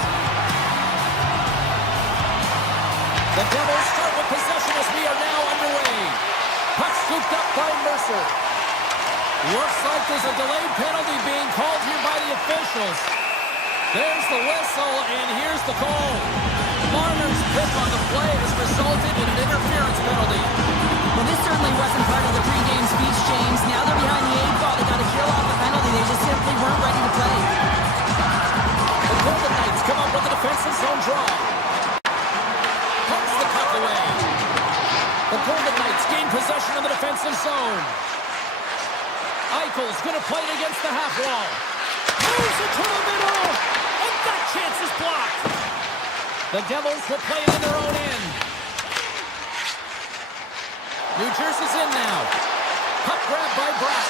The Devils start with possession as we are now underway. Puck scooped up by Mercer. Looks like there's a delayed penalty being called here by the officials. There's the whistle, and here's the call. Marner's pick on the play has resulted in an interference penalty. Well, this certainly wasn't part of the pregame speech, James. Now they're behind the 8 ball. They got to kill off the penalty. They just simply weren't ready to play. The Golden Knights come up with a defensive zone draw. Pumps the puck away. The Golden Knights gain possession of the defensive zone. Eichel's going to play it against the half wall. Moves it to the middle, and that chance is blocked. The Devils will play it in their own end. New Jersey's in now. Puck grab by Bratt.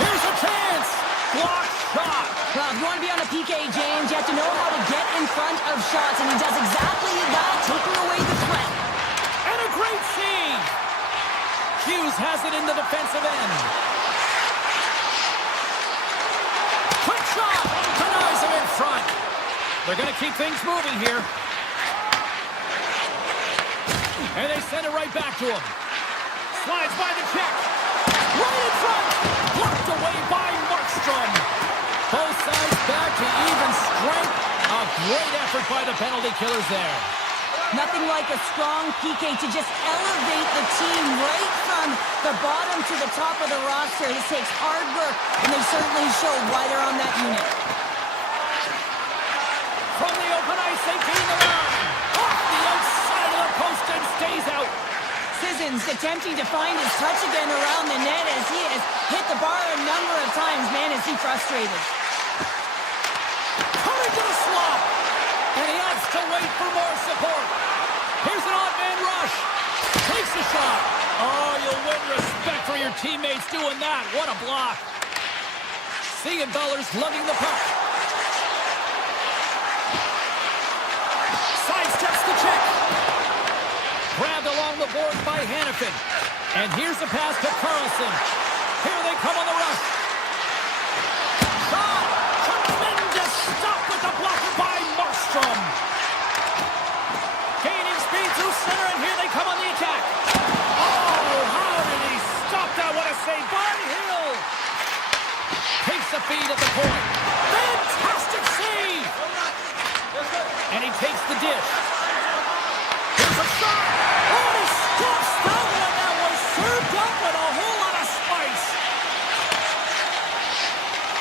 Here's a chance. Blocked shot. Well, if you want to be on a PK, James, you have to know how to get in front of shots, and he does exactly that, taking away the threat. And a great save. Hughes has it in the defensive end. Quick shot. Denies him in front. They're going to keep things moving here. And they send it right back to him. Slides by the check. Right in front. Blocked away by Markstrom. Both sides back to even strength. A great effort by the penalty killers there. Nothing like a strong PK to just elevate the team right from the bottom to the top of the roster. This takes hard work, and they certainly showed why they're on that unit. From the open ice, they gain the line. Off the outside of the post and stays out. Sissons attempting to find his touch again around the net as he has hit the bar a number of times. Man, is he frustrated. Coming to the slot. And he has to wait for more support. Here's an odd man rush. Takes a shot. Oh, you'll win respect for your teammates doing that. What a block. Siegenthaler's lugging the puck. Sidesteps the check. Grabbed along the boards by Hannafin. And here's the pass to Carlson. Here they come on the rush. Shot! Tremendous stop with the blocker by Markstrom. Gaining speed through center, and here they come on the attack. Oh, how did he stop that? What a save by Hill. Takes the feed at the point. Fantastic save! And he takes the dish. Here's a shot! Oh, he stops that one. That was served up with a whole lot of spice.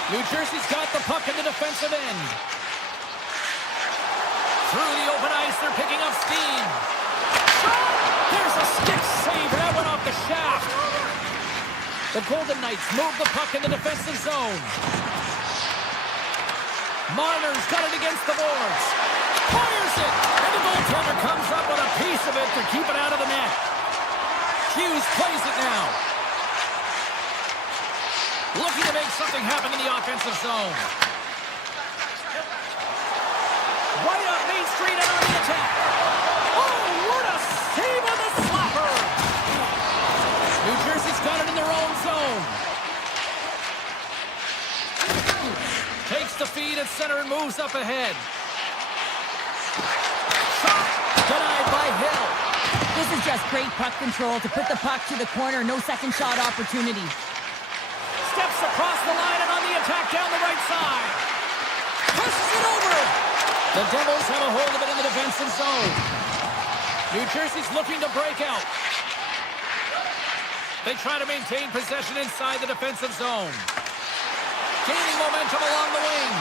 New Jersey's got the puck in the defensive end. Through the open ice, they're picking up steam. Shot! There's a stick save, and that went off the shaft. The Golden Knights move the puck in the defensive zone. Marner's got it against the boards. Fires it! And the goaltender comes up with a piece of it to keep it out of the net. Hughes plays it now. Looking to make something happen in the offensive zone. Right up Main Street and on the attack. Oh, what a save on the slapper! New Jersey's got it in their own zone. Takes the feed at center and moves up ahead. Shot! Denied by Hill. This is just great puck control to put the puck to the corner. No second shot opportunity. Steps across the line and on the attack down the right side. Pushes it over. The Devils have a hold of it in the defensive zone. New Jersey's looking to break out. They try to maintain possession inside the defensive zone. Gaining momentum along the wing.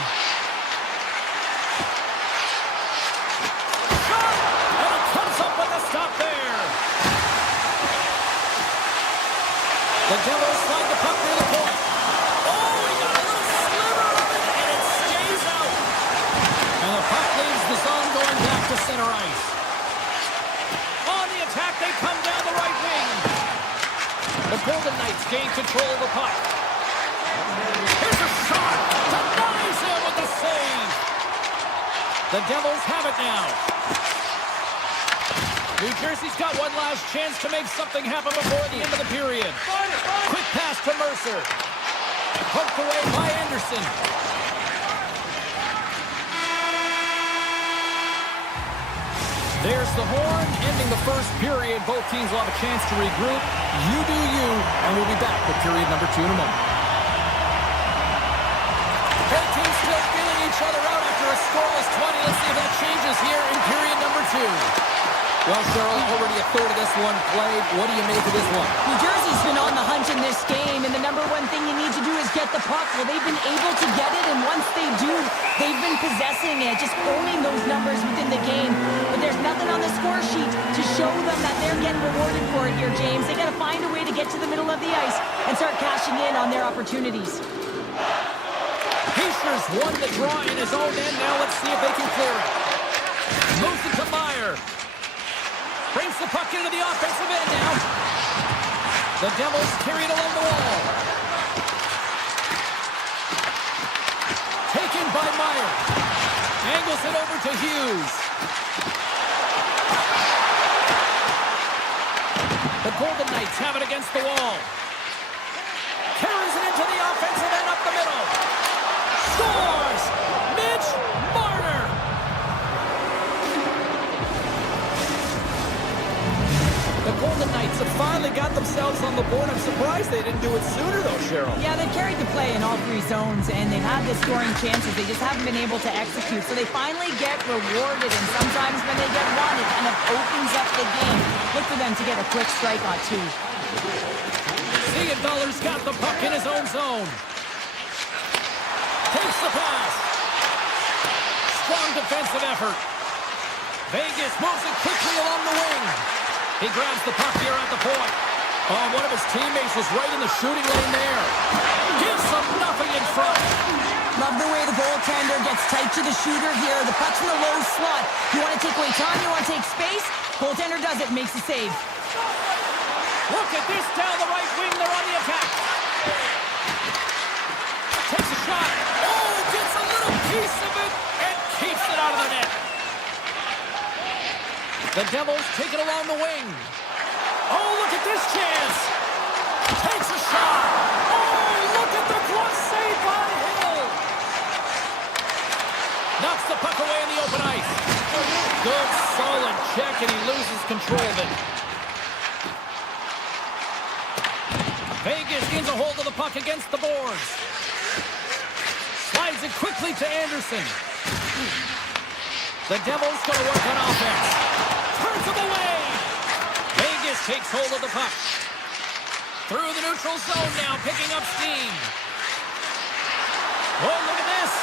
Shot! And it comes up with a stop there. The Devils slide the puck near the point. Oh, he got a little sliver of it, and it stays out. And the puck leaves the zone going back to center ice. On the attack, they come down the right wing. The Golden Knights gain control of the puck. Here's a shot. Denies him with the save. The Devils have it now. New Jersey's got one last chance to make something happen before the end of the period. Quick pass to Mercer. Poked away by Anderson. There's the horn, ending the first period. Both teams will have a chance to regroup. You do you, and we'll be back with period number 2 in a moment. Both teams still feeling each other out after a scoreless 20. Let's see if that changes here in period number 2. Well, Cheryl, already a third of this one played. What do you make of this one? New Jersey's been on the hunt in this game, and the number one thing you need to do is get the puck. Well, they've been able to get it, and once they do, they've been possessing it, just owning those numbers within the game. But there's nothing on the score sheet to show them that they're getting rewarded for it here, James. They got to find a way to get to the middle of the ice and start cashing in on their opportunities. Heischer's won the draw in his own end. Now let's see if they can clear it. Moves it to Meyer. Brings the puck into the offensive end now. The Devils carry it along the wall. Taken by Meyer. Angles it over to Hughes. The Golden Knights have it against the wall. Carries it into the offensive end up the middle. Scores! Mitch Marner! The Golden Knights have finally got themselves on the board. I'm surprised they didn't do it sooner, though, Cheryl. Yeah, they've carried the play in all 3 zones, and they've had the scoring chances. They just haven't been able to execute. So they finally get rewarded, and sometimes when they get one, it kind of opens up the game. Look for them to get a quick strike on 2. Siegenthaler's got the puck in his own zone. Takes the pass. Strong defensive effort. Vegas moves it quickly along the wing. He grabs the puck here at the point. Oh, one of his teammates was right in the shooting lane there. Gives him nothing in front. Love the way the goaltender gets tight to the shooter here. The puck's in the low slot. You want to take away time, you want to take space. Goaltender does it, makes the save. Look at this down the right wing. They're on the attack. Takes a shot. Oh, gets a little piece of it and keeps it out of the net. The Devils take it along the wing. Oh, look at this chance. Takes a shot. Oh, look at the glove save by Hill. Knocks the puck away in the open ice. Good, solid check, and he loses control of it. Vegas gains a hold of the puck against the boards. Slides it quickly to Anderson. The Devils going to work on offense. Turns him away. Vegas takes hold of the puck. Through the neutral zone now, picking up steam. Oh, look at this.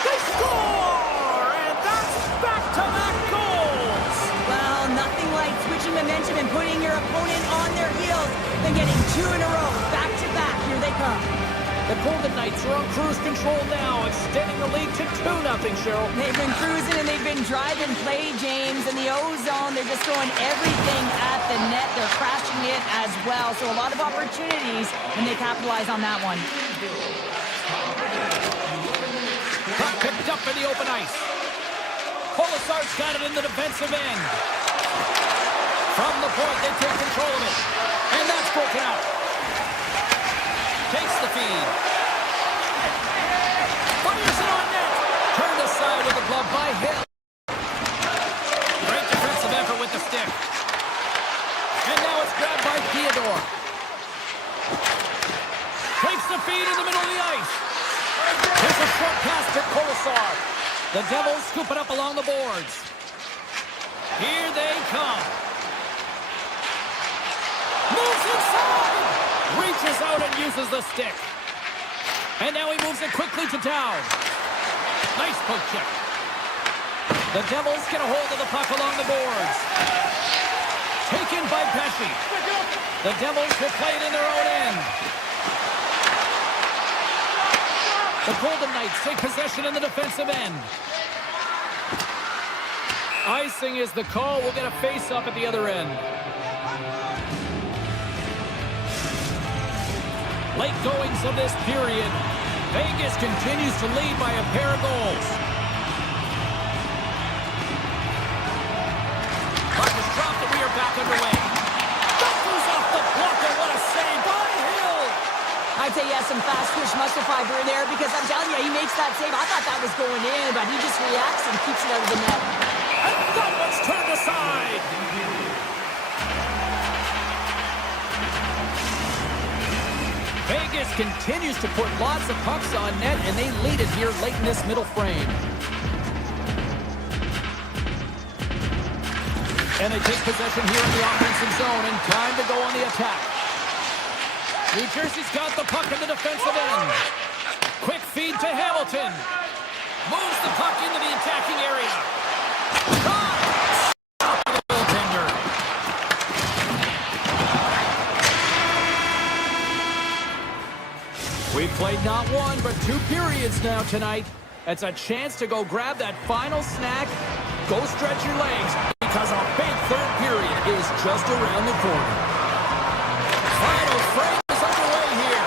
They score! And that's back-to-back goals. Well, nothing like switching momentum and putting your opponent on their heels than getting 2 in a row. Back-to-back. Here they come. The Golden Knights are on cruise control now, extending the lead to 2-0, Cheryl. They've been cruising and they've been driving play, James. In the O-zone, they're just throwing everything at the net. They're crashing it as well. So a lot of opportunities, and they capitalize on that one. Puck picked up in the open ice. Colasar's got it in the defensive end. From the point, they take control of it. And that's broken out. Takes the feed. Fires it on net. Turned aside with the glove by Hill. Great defensive effort with the stick. And now it's grabbed by Theodore. Takes the feed in the middle of the ice. Here's a short pass to Colasar. The Devils scoop it up along the boards. Here they come. Moves inside. Reaches out and uses the stick. And now he moves it quickly to Dow. Nice poke check. The Devils get a hold of the puck along the boards. Taken by Pesci. The Devils will play it in their own end. The Golden Knights take possession in the defensive end. Icing is the call. We'll get a face-up at the other end. Late goings of this period. Vegas continues to lead by a pair of goals. Puck is dropped and we are back underway. That goes off the blocker. What a save by Hill. I'd say he has some fast twitch muscle fiber there because I'm telling you, he makes that save. I thought that was going in, but he just reacts and keeps it out of the net. And that one's turned aside. Vegas continues to put lots of pucks on net, and they lead it here late in this middle frame. And they take possession here in the offensive zone, and time to go on the attack. New Jersey's got the puck in the defensive end. Quick feed to Hamilton. Moves the puck into the attacking area. Shot! Stop the goaltender. We've played not one, but 2 periods now tonight. It's a chance to go grab that final snack. Go stretch your legs, because a big third period is just around the corner. Final frame is underway here.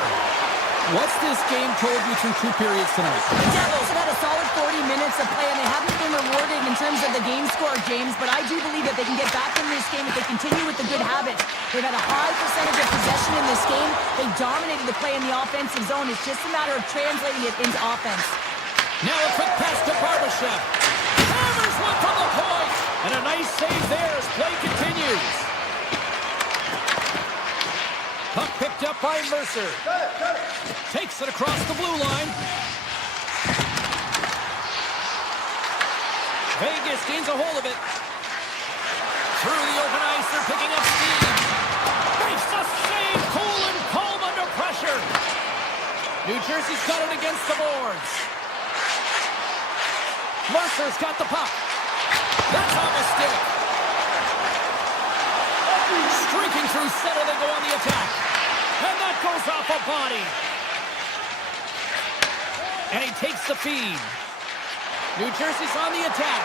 What's this game told you through 2 periods tonight? The Devils have had a solid 40 minutes of play, and they haven't been rewarded in terms of the game score, James, but I do believe that they can get back in this game if they continue with the good habits. They've had a high percentage of possession in this game. They dominated the play in the offensive zone. It's just a matter of translating it into offense. Now a quick pass to Barbashev. Hammers one from the point. And a nice save there as play continues. Puck picked up by Mercer. Takes it across the blue line. Vegas gains a hold of it. Through the open ice, they're picking up steam. Makes a save, cool and calm under pressure. New Jersey's got it against the boards. Mercer's got the puck. That's on the stick. Streaking through center, they go on the attack. And that goes off a body. And he takes the feed. New Jersey's on the attack.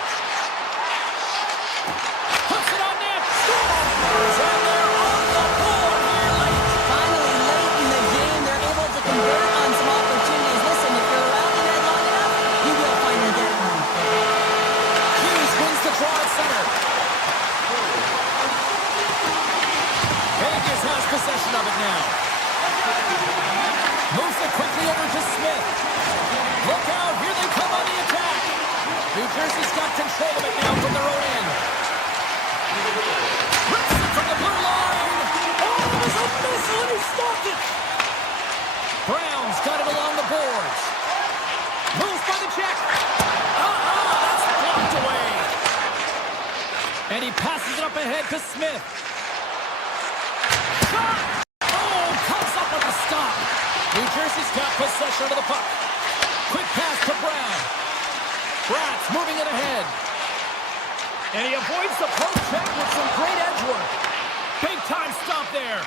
Puts it on net. Scores! And they're on the board here late. Finally, late in the game, they're able to convert on some opportunities. Listen, if you're around the net long enough, you will find your net one. Hughes wins the draw at center. Vegas has possession of it now. Moves it quickly over to Smith. Look out, here they come on the attack. New Jersey's got control of it now from their own end. Rips it from the blue line. Oh, there's a missile and he stopped it. Brown's got it along the boards. Moves by the check. That's blocked away. And he passes it up ahead to Smith. Shot! Oh, comes up with a stop. New Jersey's got possession of the puck. Quick pass to Brown. Bratz moving it ahead. And he avoids the post check with some great edge work. Big time stop there.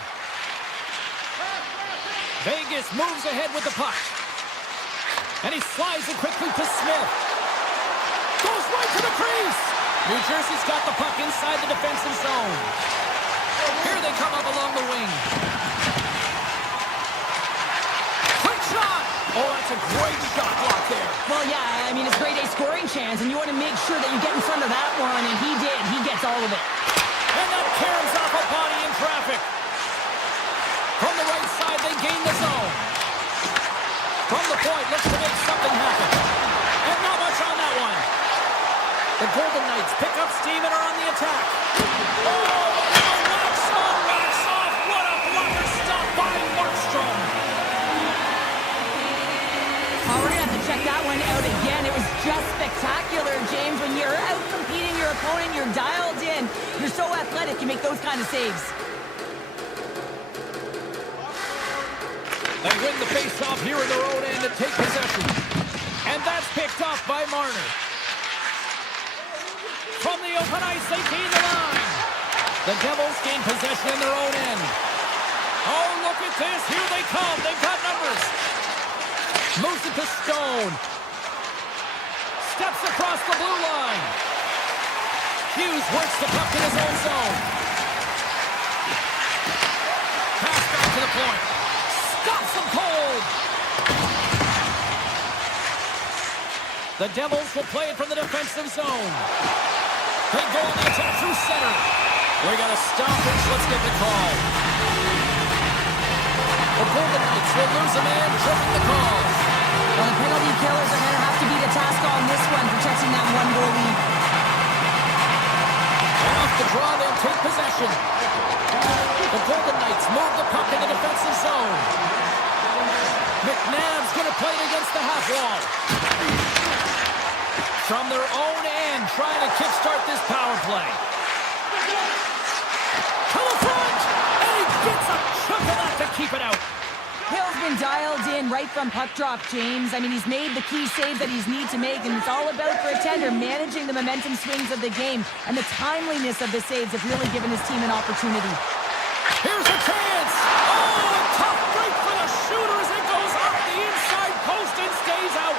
Vegas moves ahead with the puck. And he slides it quickly to Smith. Goes right to the crease. New Jersey's got the puck inside the defensive zone. Here they come up along the wing. Quick shot. Oh, that's a great shot block there. Well, yeah, I mean, it's a great A scoring chance, and you want to make sure that you get in front of that one, and he did. He gets all of it. And that carries off a body in traffic. From the right side, they gain the zone. From the point, looks to make something happen. And not much on that one. The Golden Knights pick up steam and are on the attack. Oh, rocks off. What a blocker stop by Markstrom. Oh, we're going to have to check that one out again. It was just spectacular, James. When you're out competing your opponent, you're dialed in. You're so athletic, you make those kind of saves. They win the face-off here in their own end and take possession. And that's picked off by Marner. From the open ice, they gain the line. The Devils gain possession in their own end. Oh, look at this. Here they come. They've got numbers. Moves it to Stone. Steps across the blue line. Hughes works the puck in his own zone. Pass back to the point. Stops him cold. The Devils will play it from the defensive zone. They go on the attack through center. We got a stoppage. Let's get the call. The Golden Knights will lose a man, tripping the call. Well, the penalty killers are going to have to be the task on this one, protecting that one-goal lead. Off the draw, they'll take possession. The Golden Knights move the puck in the defensive zone. McNabb's going to play it against the half wall. From their own end, trying to kickstart this power play. To the front, and he gets a chunk of that to keep it out. Hill's been dialed in right from puck drop, James. I mean, he's made the key save that he's need to make, and it's all about for a tender managing the momentum swings of the game, and the timeliness of the saves have really given his team an opportunity. Here's a chance. Oh, a tough break for the shooter as it goes off the inside post and stays out.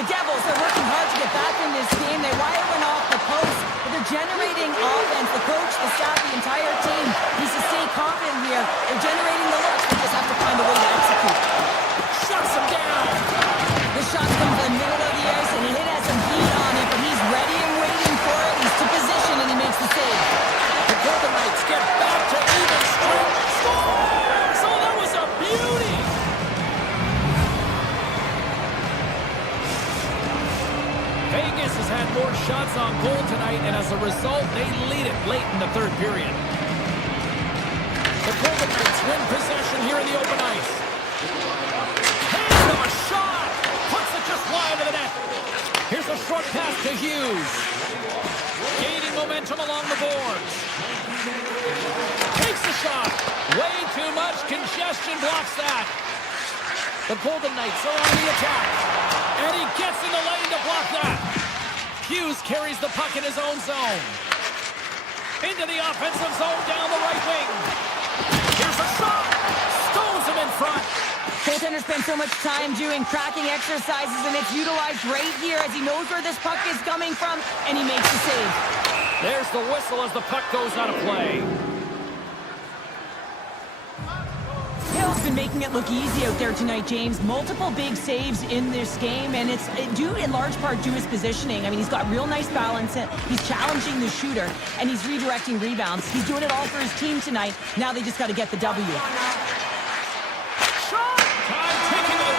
The Devils are working hard to get back in this game. They wire one off the post, but they're generating offense. The coach, the staff, the entire team needs to stay confident here. They're generating the looks. They just have to find a way to execute. Shuts him down. The shot comes in the middle of the ice, and it has some heat on it, but he's ready and waiting for it. He's to position, and he makes the save. The Golden Knights get back to even strength. Scores! Oh, that was a beauty! Vegas has had more shots on goal tonight, and as a result, they lead it late in the third period. The Golden Knights win possession here in the open ice. Hands him a shot! Puts it just wide of the net. Here's a short pass to Hughes. Gaining momentum along the boards. Takes the shot. Way too much congestion blocks that. The Golden Knights are on the attack. And he gets in the lane to block that. Hughes carries the puck in his own zone. Into the offensive zone down the right wing. Here's a shot. Stones him in front. Goaltender spends so much time doing cracking exercises, and it's utilized right here as he knows where this puck is coming from, and he makes the save. There's the whistle as the puck goes out of play. Hill's been making it look easy out there tonight, James. Multiple big saves in this game, and it's due in large part to his positioning. I mean, he's got real nice balance. He's challenging the shooter, and he's redirecting rebounds. He's doing it all for his team tonight. Now they just got to get the W. Shot! Time ticking out.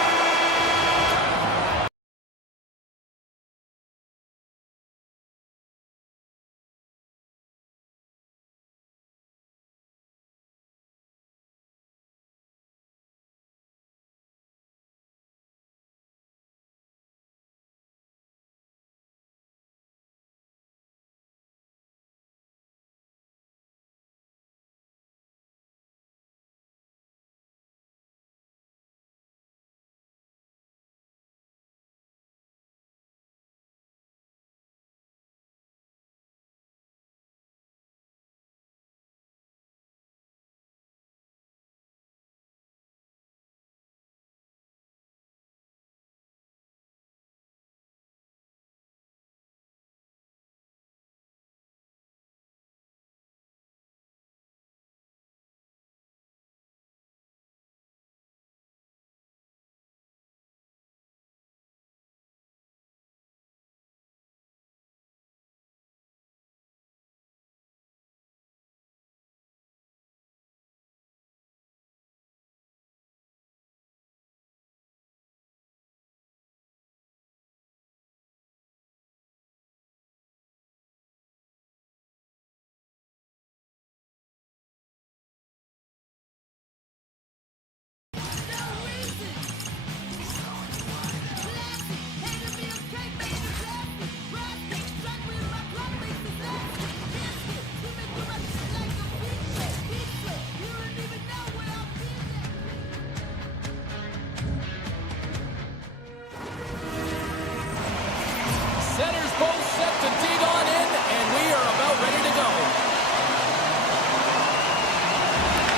Centers both set to dig on in, and we are about ready to go.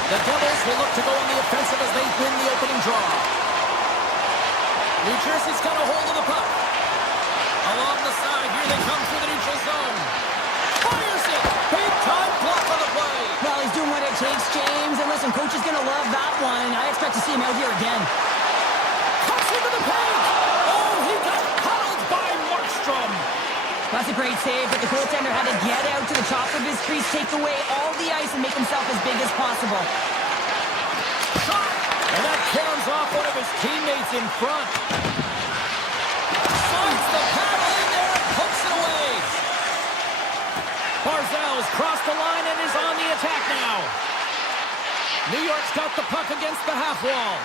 The Devils will look to go on the offensive as they win the opening draw. New Jersey's got a hold of the puck. Along the side, here they come through the neutral zone. Fires it! Big time block on the play. Well, he's doing what it takes, James. And listen, coach is going to love that one. I expect to see him out here again. Cuts into the paint! Oh, he got huddled by Markstrom. That's a great save, but the goaltender had to get out to the top of his crease, take away all the ice, and make himself as big as possible. Shot! And that caroms off one of his teammates in front. Finds the paddle in there and pokes it away. Barzal's across the line and is on the attack now. New York's got the puck against the half wall.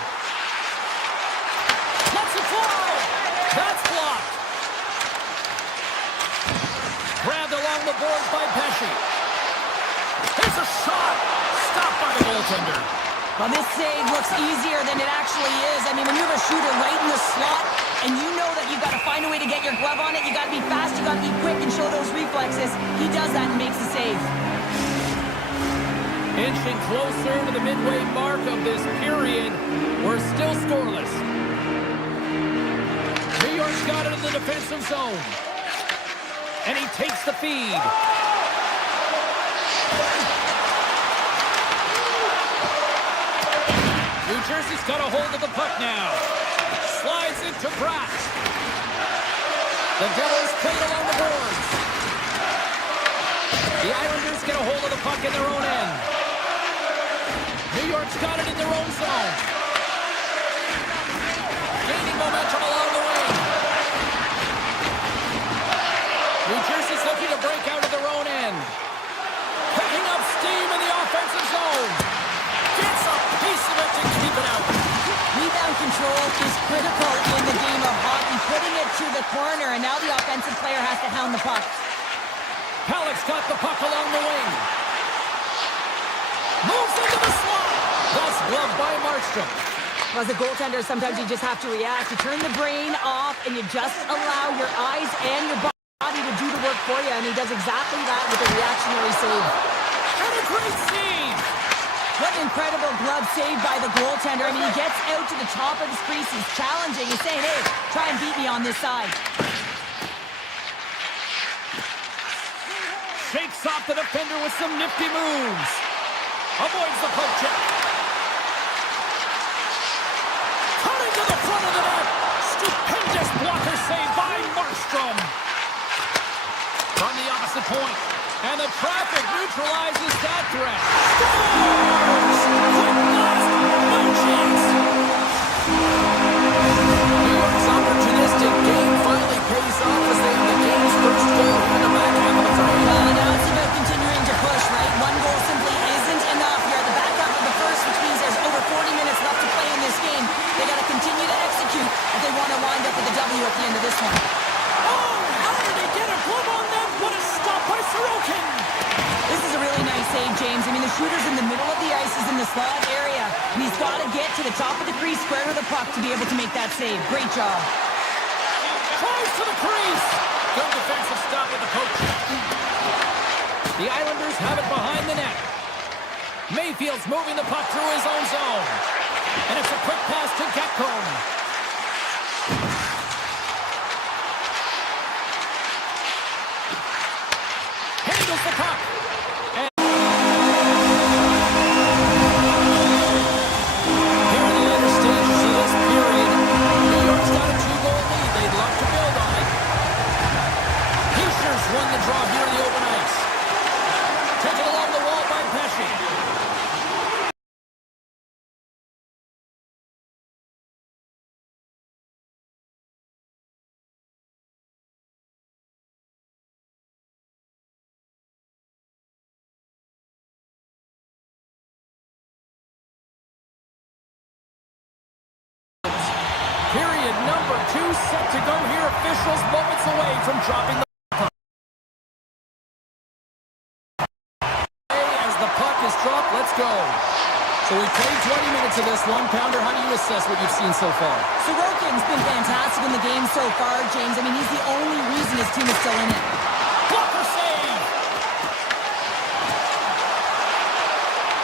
Lets it fly. That's blocked. Grabbed along the boards by Pesci. There's a shot. Stopped by the goaltender. Well, this save looks easier than it actually is. I mean, when you have a shooter right in the slot and you know that you've got to find a way to get your glove on it, you got to be fast, you got to be quick and show those reflexes. He does that and makes the save. Inching closer to the midway mark of this period. We're still scoreless. New York's got it in the defensive zone. And he takes the feed. New Jersey's got a hold of the puck now. Slides into Pratt. The Devils played along the boards. The Islanders get a hold of the puck in their own end. New York's got it in their own zone. Gaining momentum along the wing. New Jersey's looking to break out of their own end. Picking up steam in the offensive zone. Gets a piece of it to keep it out. Rebound control is critical in the game of hockey. Putting it to the corner, and now the offensive player has to hound the puck. Halleck's got the puck along the wing. Moves into the slot. That's gloved by Markstrom. As a goaltender, sometimes you just have to react. You turn the brain off, and you just allow your eyes and your body to do the work for you, and he does exactly that with a reactionary save. And a great save. What an incredible glove save by the goaltender. I mean, he gets out to the top of his crease. He's challenging. He's saying, hey, try and beat me on this side. Shakes off the defender with some nifty moves. Avoids the poke check. Coming to the front of the net. Stupendous blocker save by Markstrom. From the opposite point. And the traffic neutralizes that threat. Scores! Quick blast! No chance! New York's opportunistic game finally pays off as they have the game's first goal in the back half of the frame. Now it's about continuing to push, right? One goal simply isn't enough. You're at the back half of the first, which means there's over 40 minutes left to play in this game. They got to continue to execute if they want to wind up with a W at the end of this one. Oh, how did he get a glove on them? What a stop by Sorokin! This is a really nice save, James. I mean, the shooter's in the middle of the ice. He's in the slot area. And he's got to get to the top of the crease, square to the puck to be able to make that save. Great job. Tries to the crease. Good defensive stop with the poke. The Islanders have it behind the net. Mayfield's moving the puck through his own zone. And it's a quick pass to Getcomb. Handles the puck. And here in the later stages of this period, New York's got a 2-goal lead. They'd love to build on it. Heischer's won the draw here in the open ice. Taken along the wall by Pesci. Period number 2 set to go here. Officials moments away from dropping the puck. As the puck is dropped, let's go. So we played 20 minutes of this one. Pounder, how do you assess what you've seen so far? Sorokin's been fantastic in the game so far, James. I mean, he's the only reason his team is still in it. Blocker save!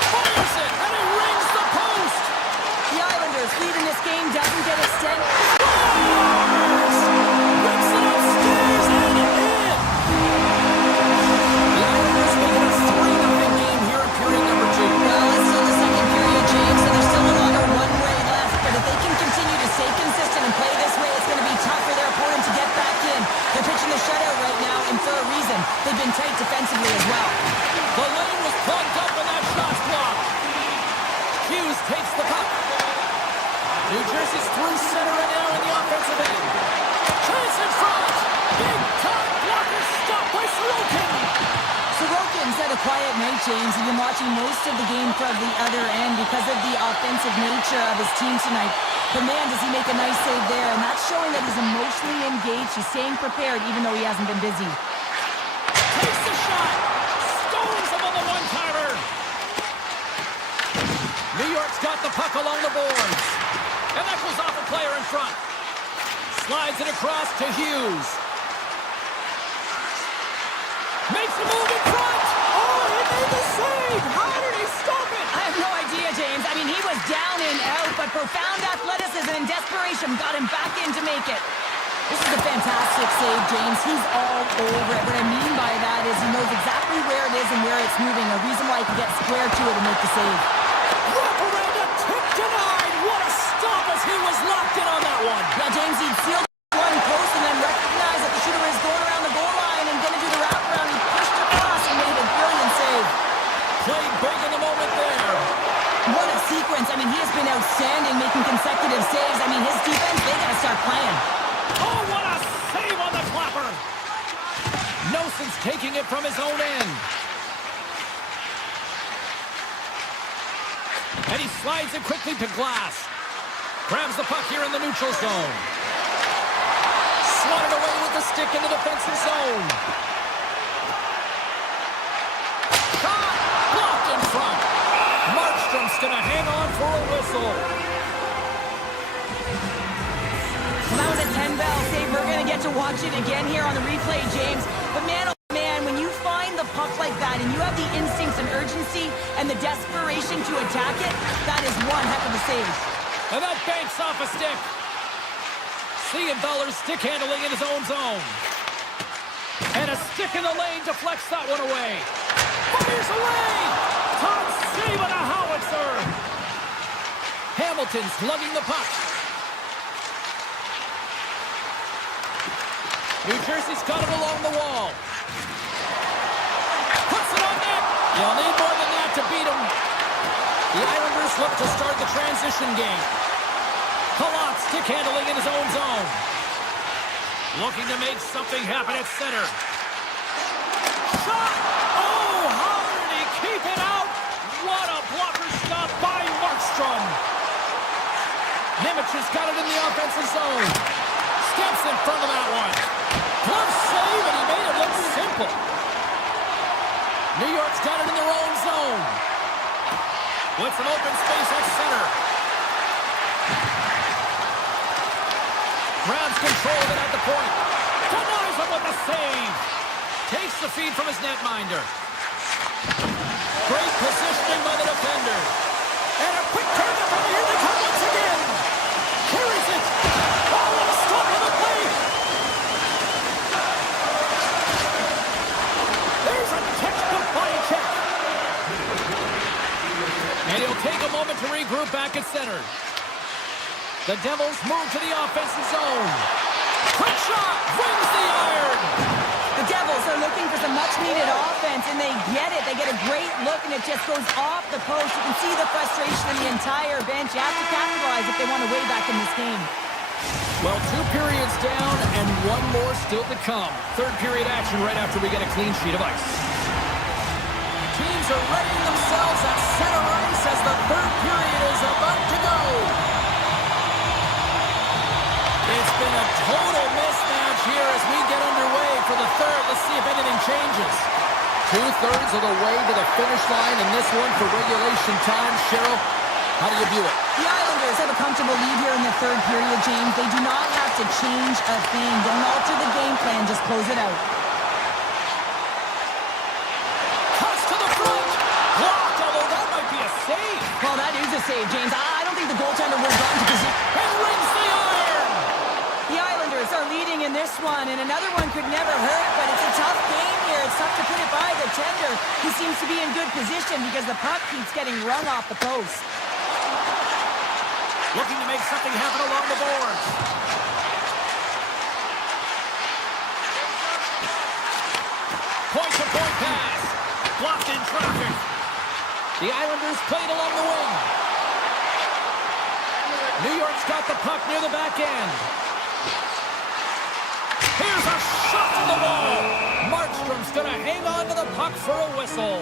Fires it, and he rings the post! The Islanders' lead in this game doesn't get extended. Scores! Rips it upstairs and in! The Islanders make it a 3-0 game here in period number 2. Well, it's still the second period, James, so there's still a lot of one-way left. But if they can continue to stay consistent and play this way, it's going to be tough for their opponent to get back in. They're pitching the shutout right now, and for a reason. They've been tight defensively as well. The lane was plugged up and that shot's blocked. Hughes takes the puck. New Jersey's through center right now in the offensive end. Chance in front. Big time blocker stop by Sorokin. Sorokin's had a quiet night, James. He's been watching most of the game from the other end because of the offensive nature of his team tonight. But man, does he make a nice save there, and that's showing that he's emotionally engaged. He's staying prepared even though he hasn't been busy. Takes the shot. Stones him on the one-timer. New York's got the puck along the boards. And that goes off a player in front. Slides it across to Hughes. Makes a move in front. Oh, he made the save! How did he stop it? I have no idea, James. I mean, he was down and out, but profound athleticism and desperation got him back in to make it. This is a fantastic save, James. He's all over it. What I mean by that is he knows exactly where it is and where it's moving, a reason why he can get square to it and make the save. Wrap around a tip denied. What a stop as he was locked in on that one. Yeah, James, he'd sealed one post and then recognized that the shooter is going around the goal line and going to do the wraparound. He pushed across and made a brilliant save. Played big in the moment there. What a sequence. I mean, he has been outstanding making consecutive saves. I mean, his defense, they got to start playing. Oh, what a save on the clapper. Nelson's taking it from his own end. And he slides it quickly to Glass. Grabs the puck here in the neutral zone. Swatted away with the stick in the defensive zone. Shot! Blocked in front. Markstrom's going to hang on for a whistle. Well, that was a 10-bell save. We're going to get to watch it again here on the replay, James. But man, oh man, when you find the puck like that and you have the instincts and urgency and the desperation to attack it, that is one heck of a save. And that banks off a stick. Siegenthaler's stick handling in his own zone. And a stick in the lane deflects that one away. Fires away! Top save on a howitzer! Hamilton's lugging the puck. New Jersey's got it along the wall. Puts it on net! You'll need more than that to beat him. The Islanders look to start the transition game. Palat stick handling in his own zone. Looking to make something happen at center. Shot! Oh, how did he keep it out? What a blocker stop by Markstrom. Nemec has got it in the offensive zone. Steps in front of that one. Glove save, and he made it look simple. New York's got it in their own zone. With some open space at center. Grabs control of it at the point. Denies him with the save. Takes the feed from his netminder. Great positioning by the defender. And a quick turn up, and here they come once again. Carries it. Oh, what a stop on the play. There's a textbook body check. And he'll take a moment to regroup back at center. The Devils move to the offensive zone. Quick shot! Rings the iron! The Devils are looking for some much-needed offense, and they get it. They get a great look, and it just goes off the post. You can see the frustration in the entire bench. You have to capitalize if they want to way back in this game. Well, 2 periods down and 1 more still to come. Third period action right after we get a clean sheet of ice. Teams are readying themselves at center ice as the third period is about to go. It's been a total mismatch here as we get underway for the third. Let's see if anything changes. 2/3 of the way to the finish line in this one for regulation time. Cheryl, how do you view it? The Islanders have a comfortable lead here in the third period, James. They do not have to change a thing. Don't alter the game plan. Just close it out. Cuts to the front. Blocked, although that might be a save. Well, that is a save, James. I don't think the goaltender would have gotten to position. And rings the iron. The Islanders are leading in this one, and another one could never hurt, but it's a tough game here. It's tough to put it by the tender. He seems to be in good position because the puck keeps getting rung off the post. Looking to make something happen along the boards. Point-to-point pass. Blocked in traffic. The Islanders played along the wing. New York's got the puck near the back end. Here's a shot to the wall. Holmstrom's going to hang on to the puck for a whistle.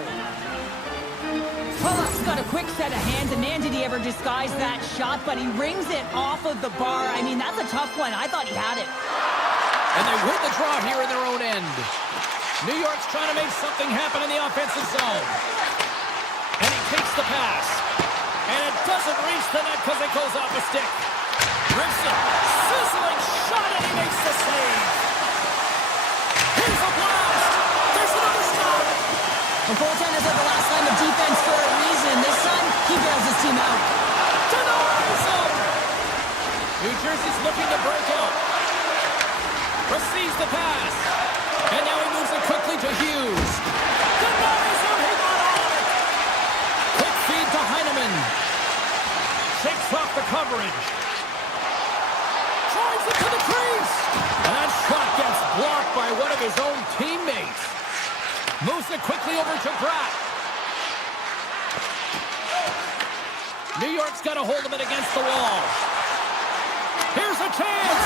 Pulock's got a quick set of hands, and man, did he ever disguise that shot, but he rings it off of the bar. I mean, that's a tough one. I thought he had it. And they win the draw here in their own end. New York's trying to make something happen in the offensive zone. And he takes the pass. And it doesn't reach the net because it goes off the stick. Grimson, sizzling shot, and he makes the save. Here's a blast. There's another stop. The goaltenders are the last line of defense for a reason. This time, he bails his team out. To the horizon. New Jersey's looking to break out. Receives the pass. And now he moves it quickly to Hughes. Denies him. He got all of it. Quick feed to Heineman. Shakes off the coverage. Drives it to the crease. And that shot gets blocked by one of his own teammates. Moves it quickly over to Pratt. New York's got a hold of it against the wall. Here's a chance.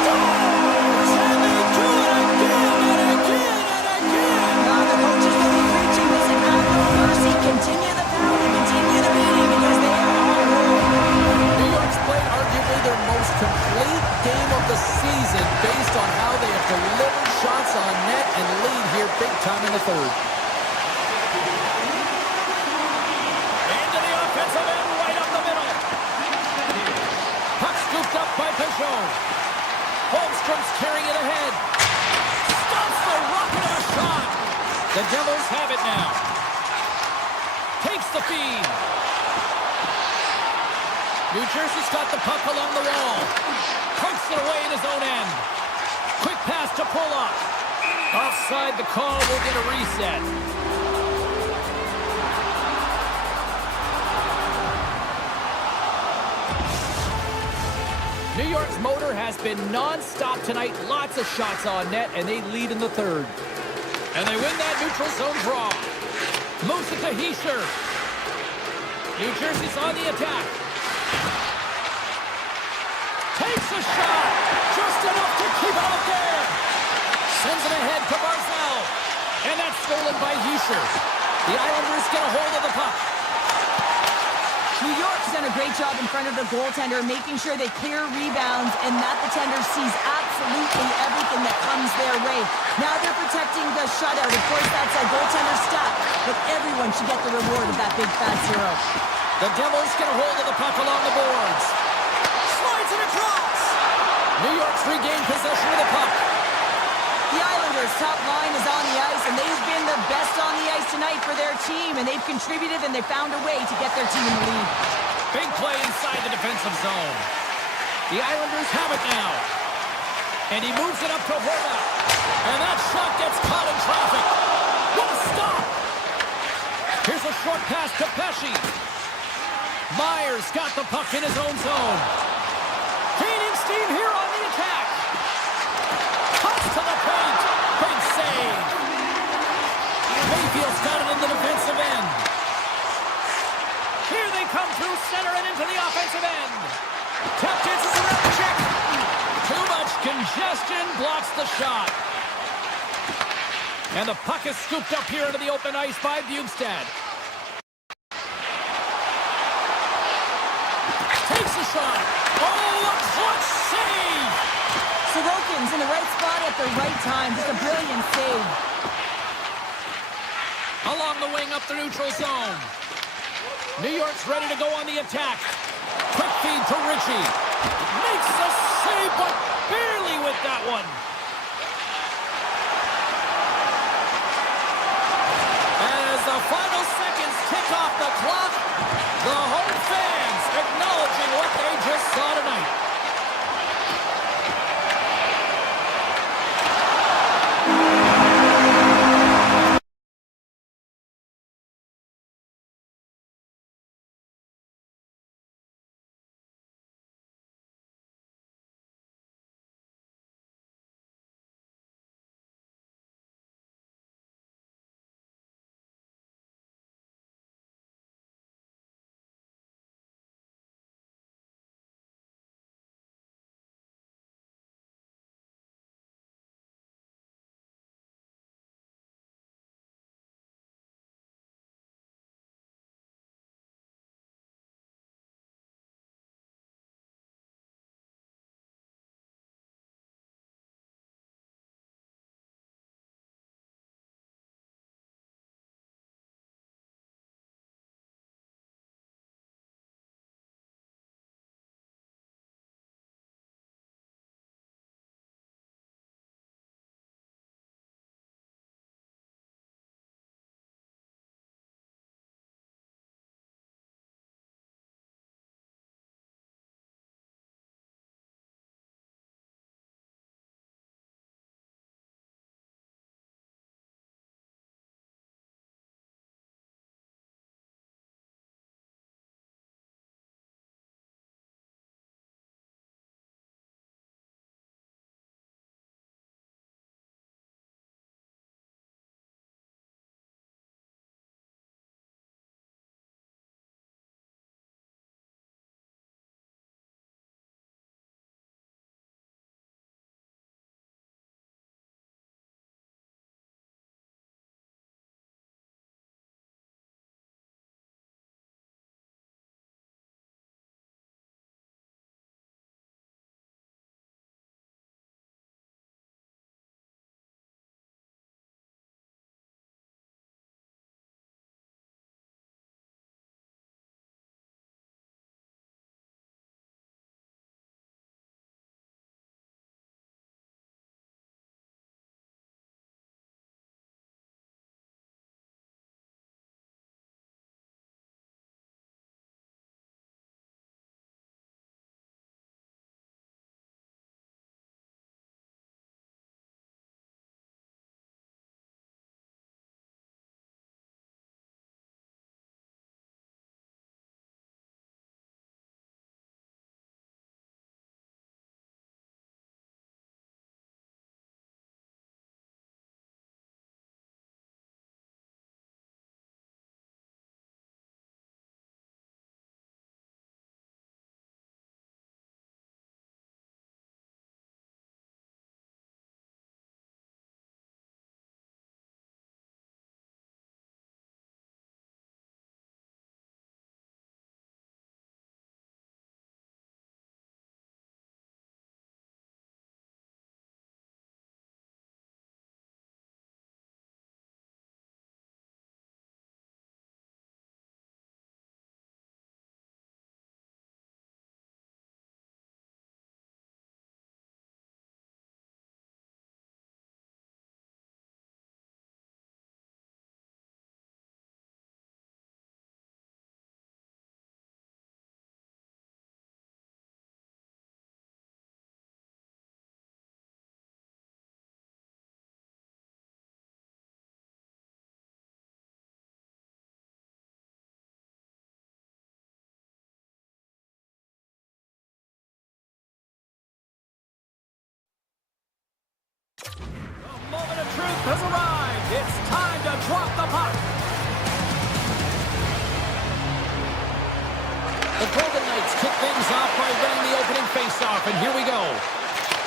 Scores! And they do it again and again and again. Now the coaches will be preaching this and have no mercy. Continue the pounding, continue the beating, because they are on a roll. New York's played arguably their most complete game of the season based on how they have delivered shots on net and lead here big time in the third. Into the offensive end, right up the middle. Puck scooped up by Peugeot. Holmstrom's carrying it ahead. Stops the rocket of a shot. The Devils have it now. Takes the feed. New Jersey's got the puck along the wall. Pokes it away in his own end. Quick pass to Pulock. Offside the call, will get a reset. New York's motor has been non-stop tonight. Lots of shots on net, and they lead in the third. And they win that neutral zone draw. Moves it to Hischier. New Jersey's on the attack. Takes a shot. Just enough to keep it out there. Sends it ahead to Barzal. And that's stolen by Hischier. The Islanders get a hold of the puck. New York's done a great job in front of the goaltender, making sure they clear rebounds and that the tender sees absolutely everything that comes their way. Now they're protecting the shutout. Of course, that's a goaltender stat, but everyone should get the reward of that big fat zero. The Devils get a hold of the puck along the boards. Slides it across. New York's regained possession of the puck. The Islanders' top line is on the ice, and they've been the best on the ice tonight for their team, and they've contributed, and they found a way to get their team in the lead. Big play inside the defensive zone. The Islanders have it now. And he moves it up to Horvat. And that shot gets caught in traffic. What a stop! Here's a short pass to Pesce. Myers got the puck in his own zone. Gaining steam here on the attack. Cuts to the paint. Big save. Mayfield's got it in the defensive end. Here they come through center and into the offensive end. Tap dances around the check. Too much congestion blocks the shot. And the puck is scooped up here into the open ice by Bjugstad. Takes a shot. Oh, a clutch save. Sorokin's in the right spot at the right time. Just a brilliant save. Along the wing up the neutral zone. New York's ready to go on the attack. Quick feed to Ritchie. Makes the save, but barely with that one. As the final seconds tick off the clock, the home fans acknowledging what they just saw tonight.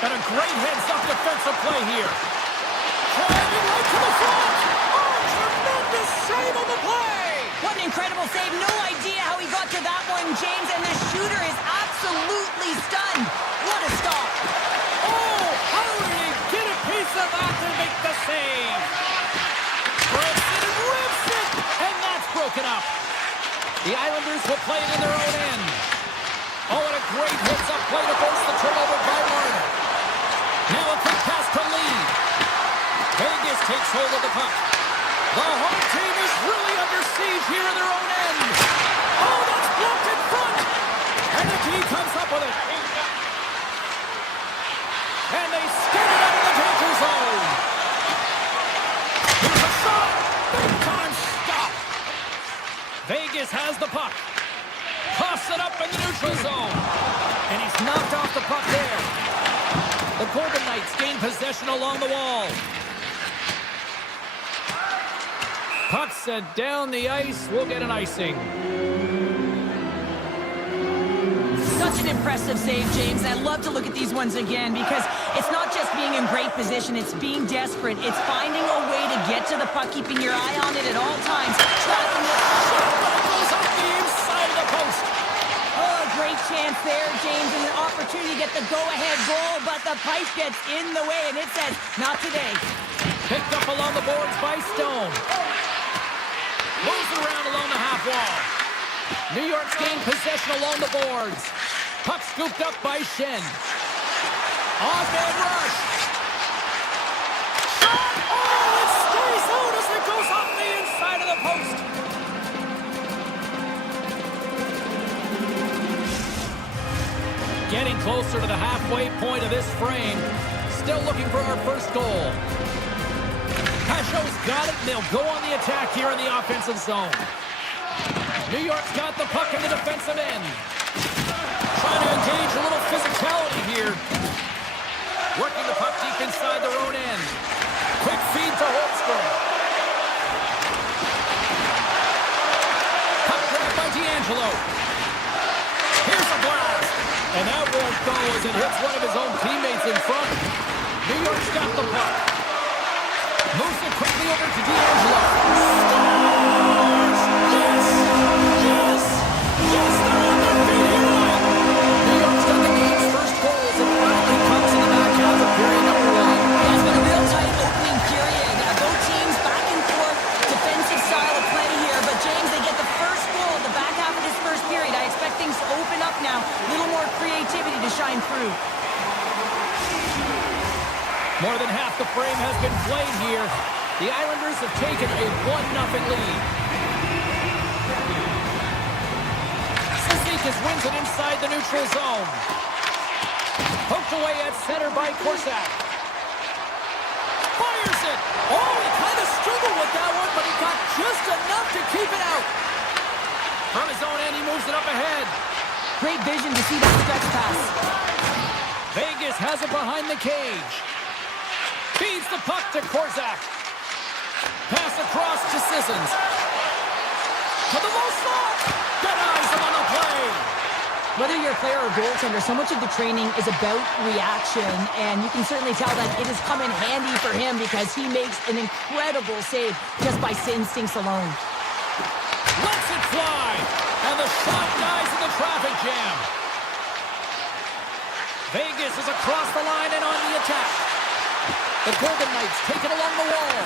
And a great heads-up defensive play here. Driving right to the front. Oh, tremendous save on the play. What an incredible save. No idea how he got to that one, James, and the shooter is absolutely stunned. What a stop. Oh, how did he get a piece of that to make the save? Rips it and rips it, and that's broken up. The Islanders will play it in their own end. Oh, and a great hits-up play to force the turnover by Marner. Now a quick pass to Lee. Vegas takes hold of the puck. The home team is really under siege here in their own end. Oh, that's blocked in front. And the key comes up with it. And they skate it out of the danger zone. Here's a shot. Big time stop. Vegas has the puck. Toss it up in the neutral zone. And he's knocked off the puck there. The Golden Knights gain possession along the wall. Puck sent down the ice. We'll get an icing. Such an impressive save, James. I love to look at these ones again because it's not just being in great position. It's being desperate. It's finding a way to get to the puck, keeping your eye on it at all times. Tracking it. Goes off the inside of the post. Oh, great chance there, James, and an opportunity to get the go-ahead goal, but the pipe gets in the way, and it says, not today. Picked up along the boards by Stone. Moves around along the half wall. New York's gained possession along the boards. Puck scooped up by Shen. Off-man rush. Shot! Oh, it stays out as it goes off the inside of the post. Getting closer to the halfway point of this frame. Still looking for our first goal. Pashos got it, and they'll go on the attack here in the offensive zone. New York's got the puck in the defensive end. Trying to engage a little physicality here. Working the puck deep inside their own end. Quick feed to Holmstrom. Puck grab by D'Angelo. Here's a blast. And that won't go as it hits one of his own teammates in front. New York's got the puck. Moves it quickly over to D'Angelo. Scores! Yes! Yes! Yes, they're on their feet here tonight! New York's got the game's first goals and finally comes in the back half of period number one. It's been a real tight opening period. Both teams back and forth, defensive style of play here, but James, they get the first goal in the back half of this first period. I expect things to open up now. A little more creativity to shine through. More than half the frame has been played here. The Islanders have taken a 1-0 lead. Cizikas wins it inside the neutral zone. Poked away at center by Korsak. Fires it! Oh, he kind of struggled with that one, but he got just enough to keep it out. From his own end, he moves it up ahead. Great vision to see that stretch pass. Vegas has it behind the cage. Feeds the puck to Korsak. Pass across to Sissons. To the low slot. Denies him on the play. Whether you're a player or goaltender, so much of the training is about reaction, and you can certainly tell that it has come in handy for him because he makes an incredible save just by instincts alone. Lets it fly. And the shot dies in the traffic jam. Vegas is across the line and on the attack. The Golden Knights take it along the wall.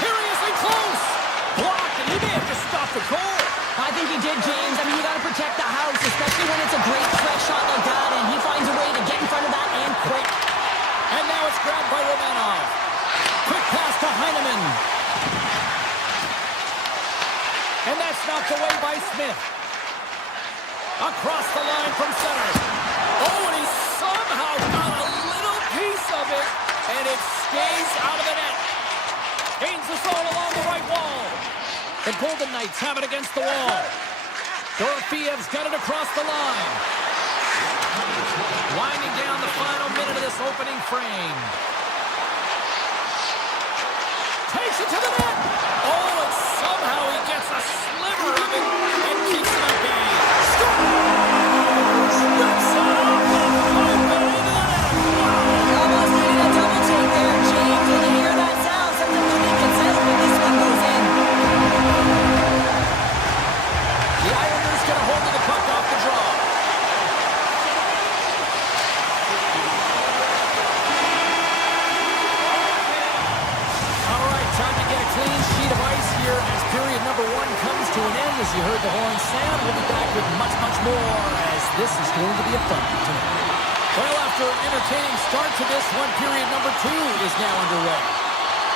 Here he is in close. Blocked, and he may have just stopped the goal. I think he did, James. I mean, you got to protect the house, especially when it's a great stretch shot like that, and he finds a way to get in front of that and quick. And now it's grabbed by Romanov. Quick pass to Heineman. And that's knocked away by Smith. Across the line from center. Oh, and he somehow got a little piece of it, and it stays out of the net. Gains the zone along the right wall. The Golden Knights have it against the wall. Dorofiev's got it across the line. Winding down the final minute of this opening frame. Takes it to the net. Oh, and somehow he gets a sliver of it and keeps it at bay. Scores! Rips it off the pipe and into the Sam. We'll be back with much, much more as this is going to be a fun one tonight. Well, after an entertaining start to this one, period number 2 is now underway.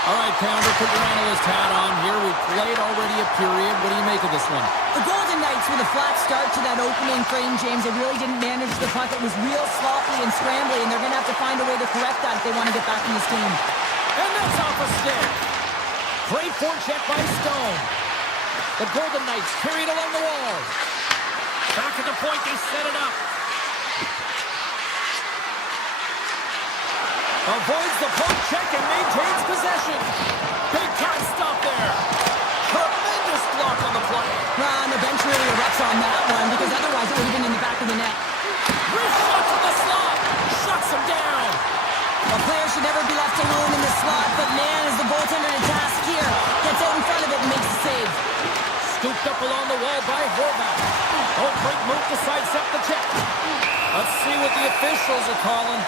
All right, Pounder, put your analyst hat on here. We've played already a period. What do you make of this one? The Golden Knights with a flat start to that opening frame, James. They really didn't manage the puck. It was real sloppy and scrambly, and they're going to have to find a way to correct that if they want to get back in this game. And that's off a stick. Great forecheck by Stone. The Golden Knights carried along the wall. Back at the point, they set it up. Avoids the poke check and maintains possession. Big time stop there. Tremendous block on the play. And the bench really erupts on that one because otherwise it would have been in the back of the net. Wrist shot to the slot. Shuts him down. A player should never be left alone in the slot, but man, is the goaltender to task here. Gets out in front of it and makes the save. Scooped up along the wall by Horvath. Oh, great move to sidestep the check. Let's see what the officials are calling.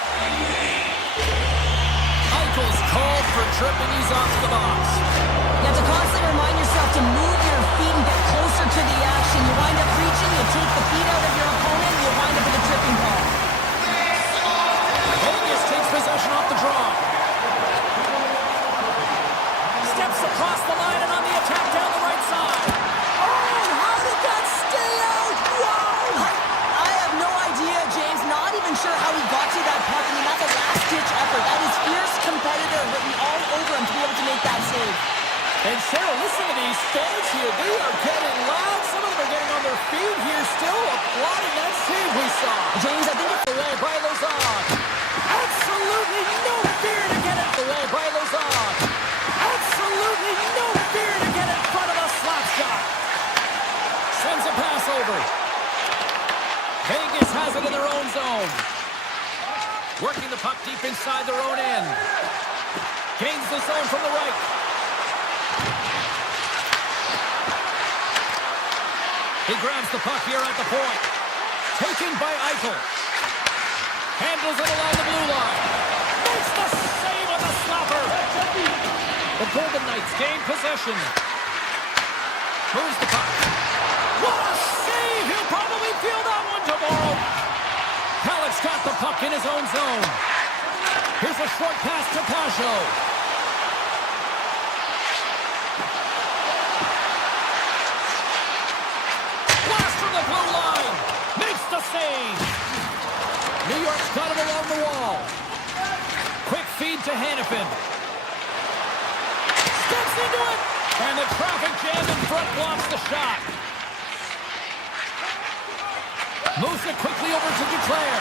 Eichel's called for tripping. He's off to the box. You have to constantly remind yourself to move your feet and get closer to the action. You wind up reaching, you take the feet out of your opponent, and you wind up with a tripping ball. Vegas takes possession off the draw. Steps across the line and on the attack down the right side. Oh, how did that stay out? Wow! I have no idea, James. Not even sure how he got to that puck. I mean, that's a last-ditch effort. That is fierce competitor written all over him to be able to make that save. And Cheryl, listen to these fans here. They are getting loud. Some of them are getting on their feet here still, applauding that save we saw. James, I think it's The wall by Lozon. Absolutely no fear to get it. The wall by Lozon. Absolutely no fear to get in front of a slap shot. Sends a pass over. Vegas has it in their own zone. Working the puck deep inside their own end. Gains the zone from the right. He grabs the puck here at the point. Taken by Eichel. Handles it along the blue line. Makes the save on the slapper. The Golden Knights gain possession. Moves the puck. What a save! He'll probably feel that one tomorrow. Halleck's got the puck in his own zone. Here's a short pass to Pajot. Blast from the blue line. Makes the save. New York's got him along the wall. Quick feed to Hannafin. Steps into it. And the traffic jam in front blocks the shot. Moves it quickly over to Duclair.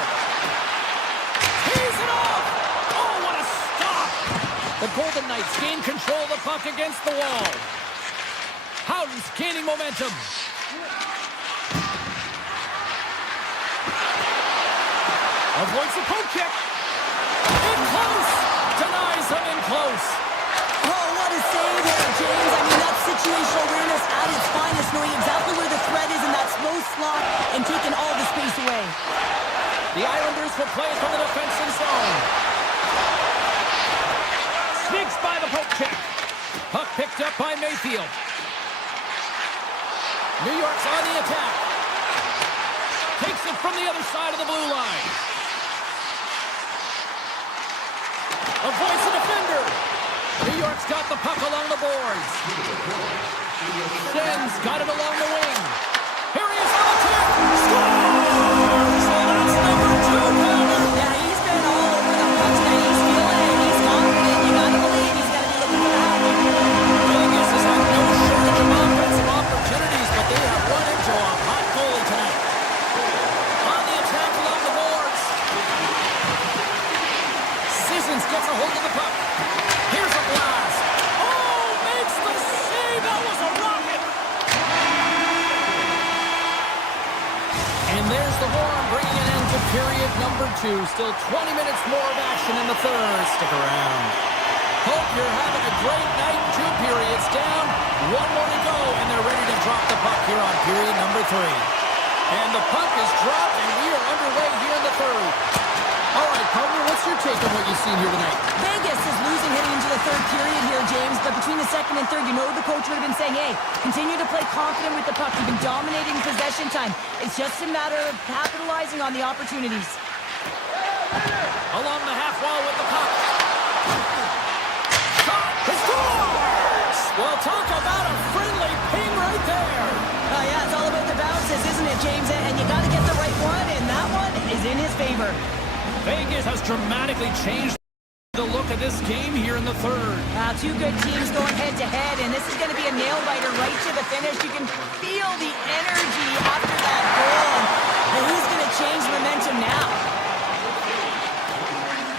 Tees it off. Oh, what a stop. The Golden Knights gain control of the puck against the wall. Howden's gaining momentum. Avoids the poke check. In close. Denies him in close. Oh, what a save there, James. I mean, that's situational awareness at its finest, knowing exactly where the threat is in that slow slot and taking all the space away. The Islanders will play from the defensive zone. Sneaks by the poke check. Puck picked up by Mayfield. New York's on the attack. Takes it from the other side of the blue line. Avoids the defender. New York's got the puck along the boards. Shen's got it along the wing. Here he is on the tip. Scores! So that's number 2, Pounder. Yeah, he's been all over the puck tonight. He's feeling it. He's confident. You gotta believe he's gonna be looking for that one. Vegas has had no shortage of offensive opportunities, but they have run into a hot goalie tonight. On the attack along the boards. Sissons gets a hold of the puck. Here's a blast. Oh, makes the save. That was a rocket. And there's the horn bringing an end to period number 2. Still 20 minutes more of action in the third. Stick around. Hope you're having a great night. 2 periods down. 1 more to go, and they're ready to drop the puck here on period number 3. And the puck is dropped, and we are underway here in the third. All right, partner, what's your take on what you've seen here tonight? Vegas is losing heading into the third period here, James, but between the second and third, you know the coach would have been saying, hey, continue to play confident with the puck. You've been dominating possession time. It's just a matter of capitalizing on the opportunities. Along the half wall with the puck. Shot! He scores! Well, talk about a friendly ping right there. Oh, yeah, it's all about the bounces, isn't it, James? And you got to get the right one, and that one is in his favor. Vegas has dramatically changed the look of this game here in the third. Two good teams going head-to-head, and this is going to be a nail-biter right to the finish. You can feel the energy after that goal. And who's going to change momentum now?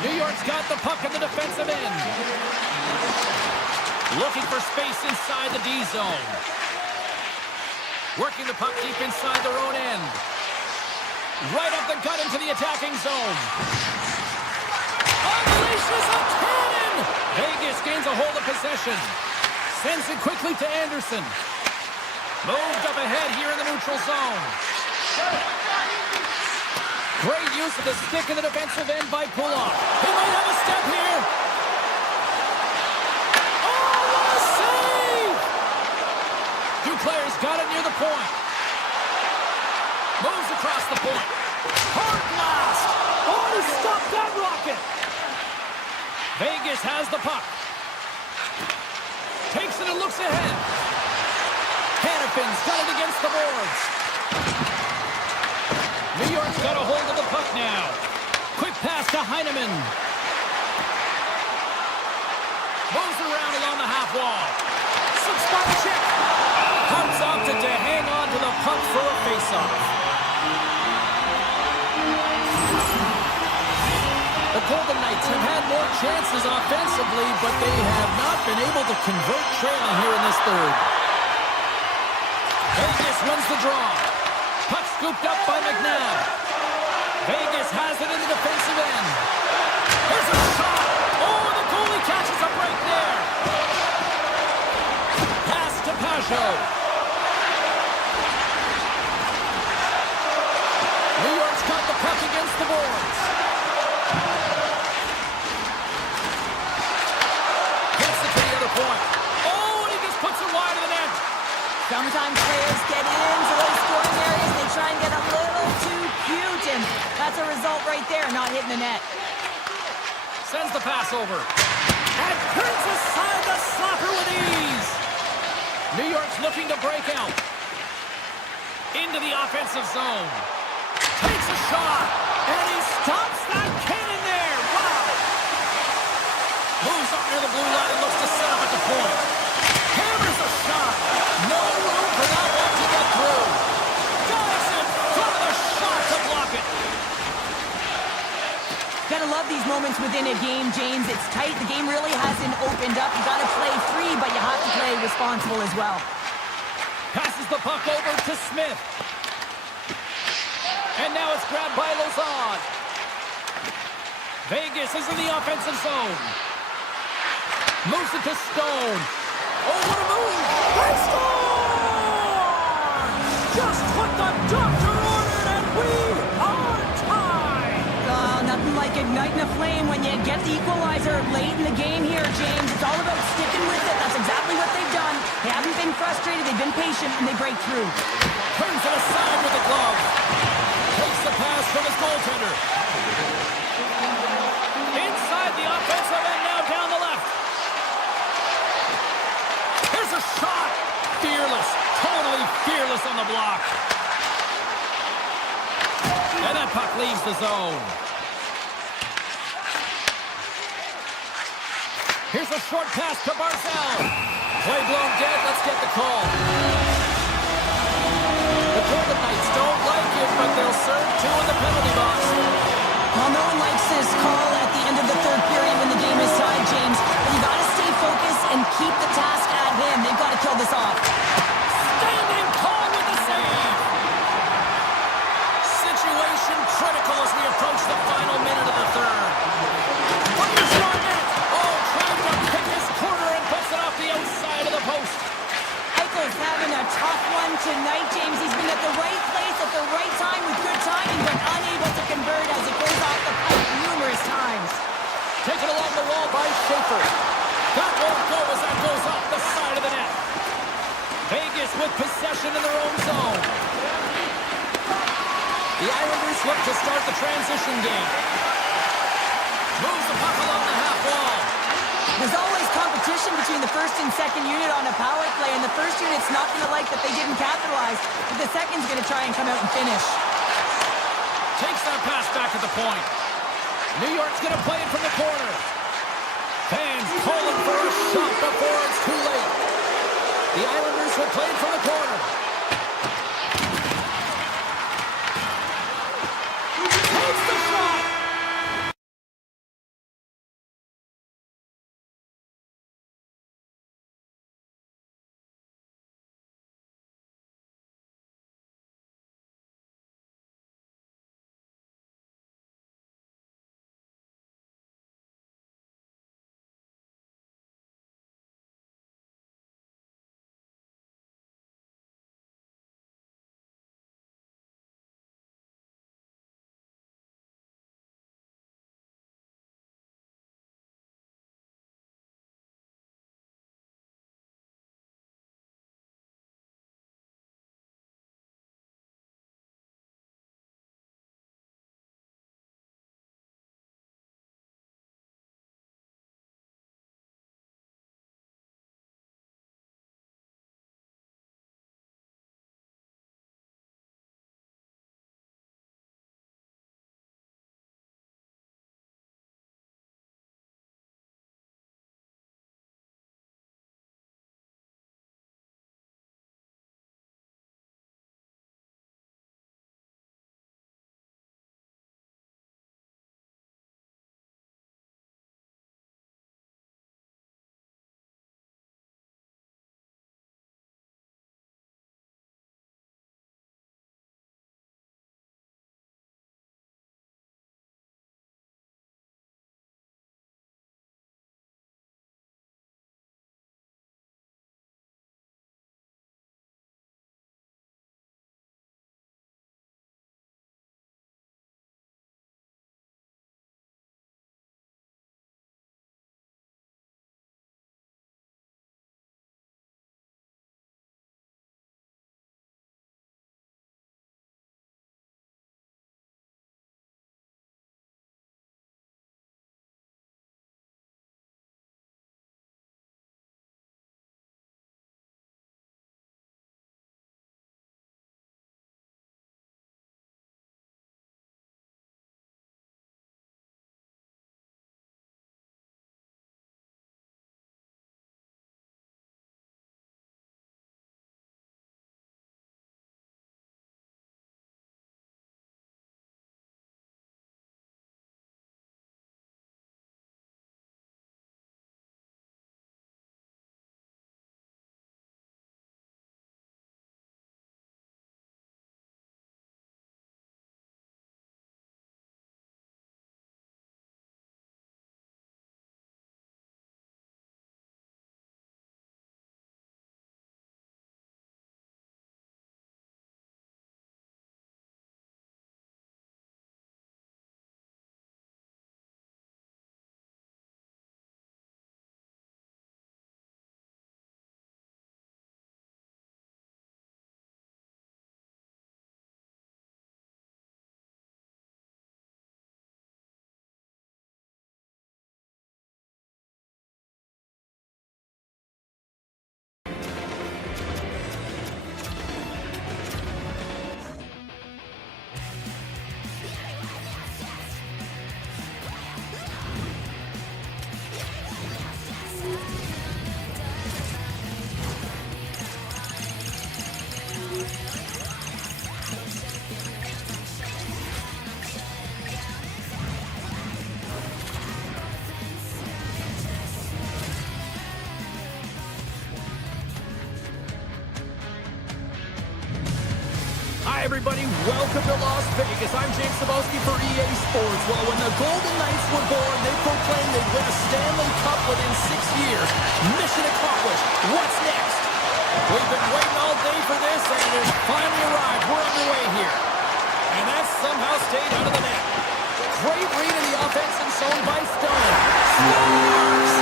New York's got the puck in the defensive end. Looking for space inside the D zone. Working the puck deep inside their own end. Right up the gut into the attacking zone. Unleashes a cannon! Vegas gains a hold of possession. Sends it quickly to Anderson. Moved up ahead here in the neutral zone. Great use of the stick in the defensive end by Pulloff. He might have a step here. Oh, what a save! Duclair's got it near the point. Moves across the point. Hard blast! Oh, he stopped that rocket! Vegas has the puck. Takes it and looks ahead. Hannafin's got it against the boards. New York's got a hold of the puck now. Quick pass to Heineman. Moves around along the half wall. Six-spot check. Comes opted to hang on to the puck for a face-off. The Golden Knights have had more chances offensively, but they have not been able to convert trailing here in this third. Vegas wins the draw. Puck scooped up by McNabb. Vegas has it in the defensive end. Here's a shot. Oh, the goalie catches a break there. Pass to Pajot. New York's got the puck against the boards. Gets it to the other point. Oh, and he just puts it wide of the net. Sometimes players get into those scoring areas. They try and get a little too cute, and that's a result right there, not hitting the net. Sends the pass over. And turns aside the slapper with ease. New York's looking to break out. Into the offensive zone. Takes a shot. And he stops that cannon there. Wow. Moves up near the blue line and looks to set up at the point. Hammers a shot. No room for that one to get through. Goes in front of the shot to block it. Gotta love these moments within a game, James. It's tight. The game really hasn't opened up. You gotta play free, but you have to play responsible as well. Passes the puck over to Smith. And now it's grabbed by Lazard. Vegas is in the offensive zone. Moves it to Stone. Oh, what a move! They score! Just what the doctor ordered, and we are tied! Nothing like igniting a flame when you get the equalizer late in the game here, James. It's all about sticking with it. That's exactly what they've done. They haven't been frustrated. They've been patient, and they break through. Turns it aside with the glove. Takes the pass from his goaltender. Inside the offensive end, now down the left. Here's a shot. Fearless. Totally fearless on the block. And that puck leaves the zone. Here's a short pass to Barzal. Play blown dead. Let's get the call. The Golden Knights don't like it, but they'll serve two in the penalty box. Well, no one likes this call at the end of the third period when the game is tied, James. But you got to stay focused and keep the task at hand. They've got to kill this off. Standing tall with the save. Situation critical as we approach the final minute of the third. Fires it on net. Oh, trying to pick his corner and puts it off the outside of the post. Eichel's having a tough one tonight, James. He's been at the right place at the right time with good timing, but unable to convert as it goes off the pipe numerous times. Taken along the wall by Schaefer. That won't go as that goes off the side of the net. Vegas with possession in their own zone. The Islanders look to start the transition game. Moves the puck along the half wall. There's always competition between the first and second unit on a power play, and the first unit's not going to like that they didn't capitalize, but the second's going to try and come out and finish. Takes that pass back at the point. New York's going to play it from the corner. Fans calling for a shot before it's too late. The Islanders will play it from the corner. Takes the shot. Hi, everybody. Welcome to Las Vegas. I'm James Cebulski for EA Sports. Well, when the Golden Knights were born, they proclaimed they'd win a Stanley Cup within 6 years. Mission accomplished. What's next? We've been waiting all day for this, and it has finally arrived. We're underway here. And that somehow stayed out of the net. Great read in the offensive zone by Stone. Scores!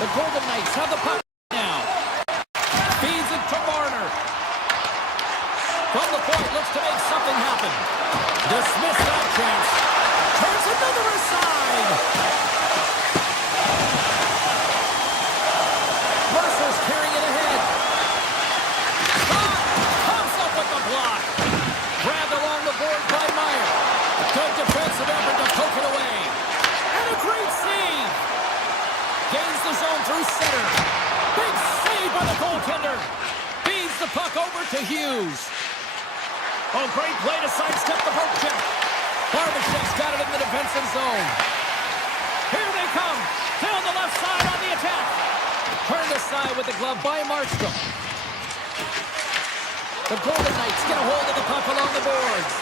The Golden Knights have the puck now. Feeds it to Marner. From the point, looks to make something happen. Dismiss that chance. Turns another aside. Mercer's carrying it ahead. Shot! Comes up with the block. Grabbed along the board by Meyer. Good defensive effort to poke it away. And a great save. Gains the zone through center. Big save by the goaltender. Feeds the puck over to Hughes. Oh, great play to sidestep the poke check. Barbashev's got it in the defensive zone. Here they come. Down the left side on the attack. Turned aside with the glove by Markstrom. The Golden Knights get a hold of the puck along the boards.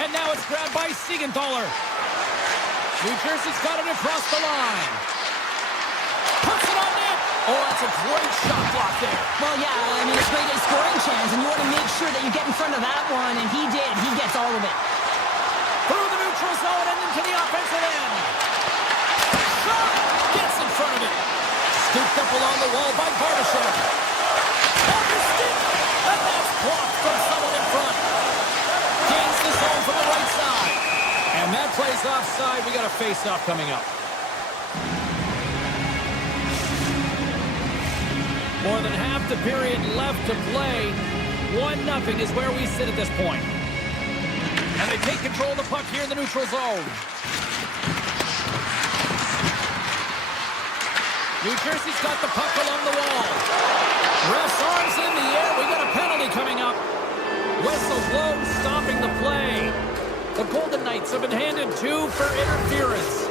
And now it's grabbed by Siegenthaler. New Jersey's got it across the line. Puts it on net. Oh, that's a great shot block there. Well, yeah, I mean, it's a great scoring chance, and you want to make sure that you get in front of that one, and he did. He gets all of it. Through the neutral zone and into the offensive end. Shot! Gets in front of it. Scooped up along the wall by Barbashev. On the stick! And that's blocked from someone in front. Gains the zone from the right side. And that plays offside. We got a face-off coming up. More than half the period left to play. 1-0 is where we sit at this point. And they take control of the puck here in the neutral zone. New Jersey's got the puck along the wall. Ref's arms in the air. We got a penalty coming up. Whistle blows, stopping the play. The Golden Knights have been handed 2 for interference.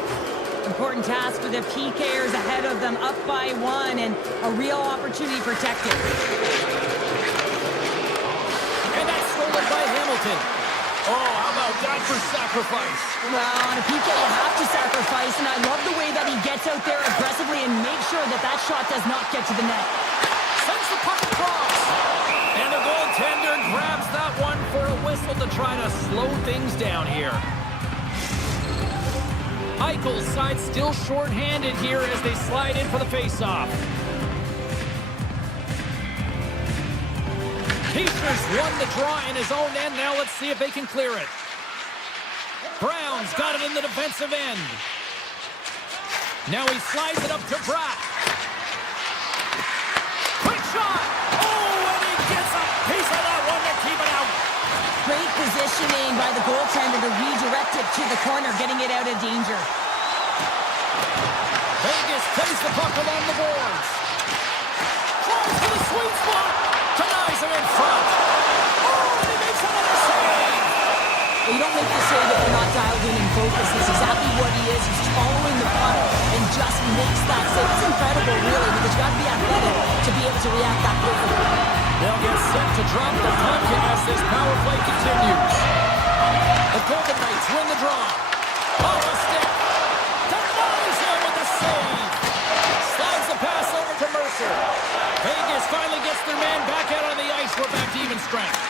Important task for the PKers ahead of them, up by 1, and a real opportunity protected. And that's stolen by Hamilton. Oh, how about that for sacrifice? Well, on a PK, you have to sacrifice, and I love the way that he gets out there aggressively and makes sure that that shot does not get to the net. Sends the puck across. And the goaltender grabs that one for a whistle to try to slow things down here. Eichel's side still short-handed here as they slide in for the face-off. Heischer's won the draw in his own end. Now let's see if they can clear it. Brown's got it in the defensive end. Now he slides it up to Bratt. Quick shot! Oh, and he gets a piece of that one to keep it out. Great positioning by the goaltender to redirect it to the corner, getting it out of danger. Vegas plays the puck along the boards. Tries to the sweet spot. Denies him in front. Oh, and he makes another save. Well, you don't make the save if you're not dialed in and focused. That's exactly what he is. He's following the puck and just makes that save. It's incredible, really, because you got to be athletic to be able to react that quickly. They'll get set to drop the puck as this power play continues. The Golden Knights win the draw. Off a stick. Denies him with the save. Slides the pass over to Mercer. Vegas finally gets their man back out on the ice. We're back to even strength.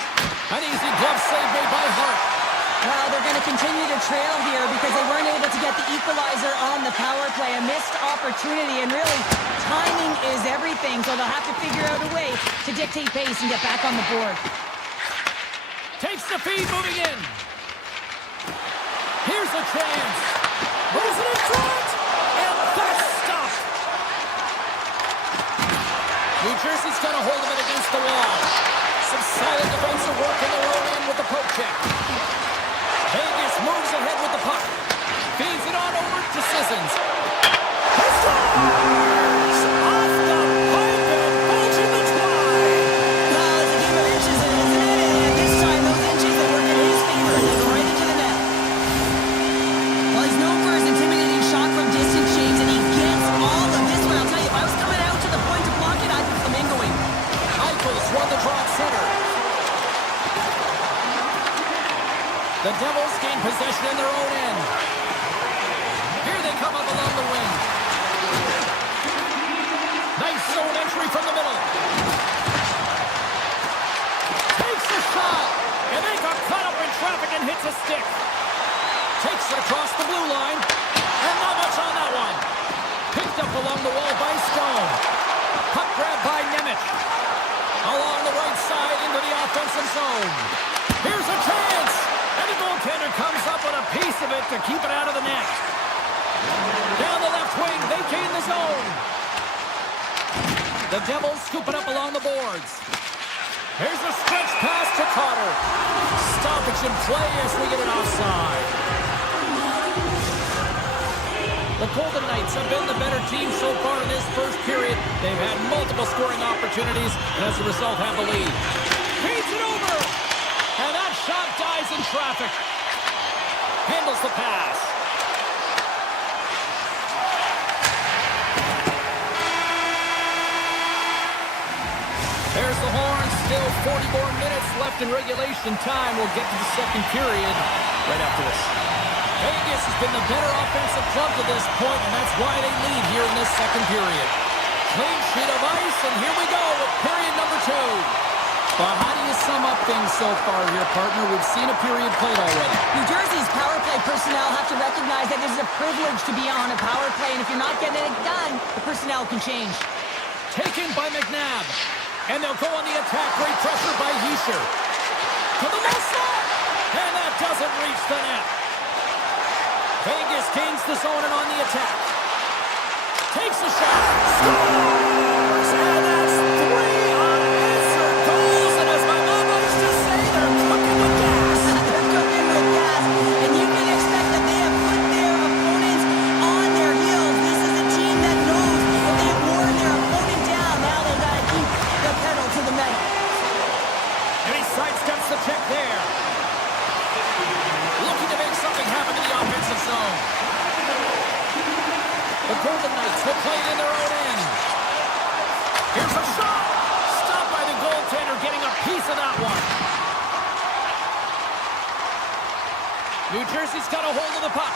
An easy glove save made by Hart. Well, they're going to continue to trail here because they weren't able to get the equalizer on the power play. A missed opportunity, and really, timing is everything, so they'll have to figure out a way to dictate pace and get back on the board. Takes the feed, moving in. Here's a chance. Moves it in front. And that's stopped. New Jersey's got a hold of it against the wall. Some solid defensive work in the own end with the poke check. Vegas moves ahead with the puck. Feeds it on over to Sissons. He scores! Off the pipe and bulging the twine. Well, it's a game of inches, isn't it? And this time, those inches that work in his favor, and they go right into the net. Well, he's known for his intimidating shot from distance, James, and he gets all of this one. I'll tell you, if I was coming out to the point to block it, I'd be flamingoing. Eichel's won the draw at center. The Devils gain possession in their own end. Here they come up along the wing. Nice zone entry from the middle. Takes a shot. And they got caught up in traffic and hits a stick. Takes it across the blue line. And now The Devils scoop it up along the boards. Here's a stretch pass to Carter. Stoppage in play as we get an offside. The Golden Knights have been the better team so far in this first period. They've had multiple scoring opportunities, and as a result have the lead. Feeds it over! And that shot dies in traffic. Handles the pass. There's the horn. Still 40 more minutes left in regulation time. We'll get to the second period right after this. Vegas has been the better offensive club to this point, and that's why they lead here in this second period. Clean sheet of ice, and here we go with period number 2. Well, how do you sum up things so far here, partner? We've seen a period played already. New Jersey's power play personnel have to recognize that it is a privilege to be on a power play, and if you're not getting it done, the personnel can change. Taken by McNabb. And they'll go on the attack. Great pressure by Heischer. To the low slot. And that doesn't reach the net. Vegas gains the zone and on the attack. Takes a shot. Scores! And that's 3 unanswered goals. And as my mom likes to say, they're cooking with gas. They're cooking with gas. And you can expect that they have put their opponents on their heels. This is a team that knows that they have worn their opponent down. Now they've got to keep the pedal to the metal. And he sidesteps the check there. Looking to make something happen in the offensive zone. The Golden Knights will play it in their own end. Here's a shot. Stopped by the goaltender, getting a piece of that one. New Jersey's got a hold of the puck.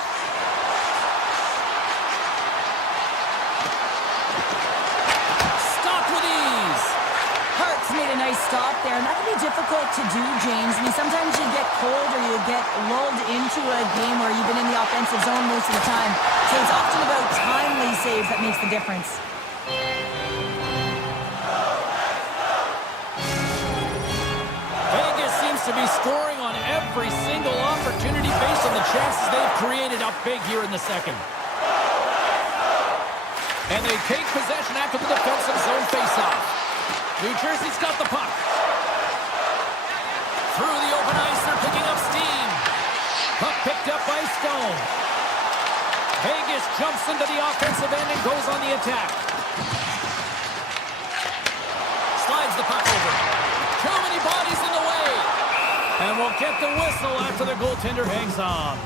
Stopped with ease. Hart's made a nice stop there, and that can be difficult to do, James. I mean, sometimes you get cold or you get lulled into a game where you've been in the offensive zone most of the time. So it's often about timely saves that makes the difference. Vegas seems to be scoring on every single opportunity based on the chances they've created up big here in the second. And they take possession after the defensive zone faceoff. New Jersey's got the puck. Through the open ice, they're picking up steam. Puck picked up by Stone. Vegas jumps into the offensive end and goes on the attack. Slides the puck over. Too many bodies in the way. And we'll get the whistle after the goaltender hangs on.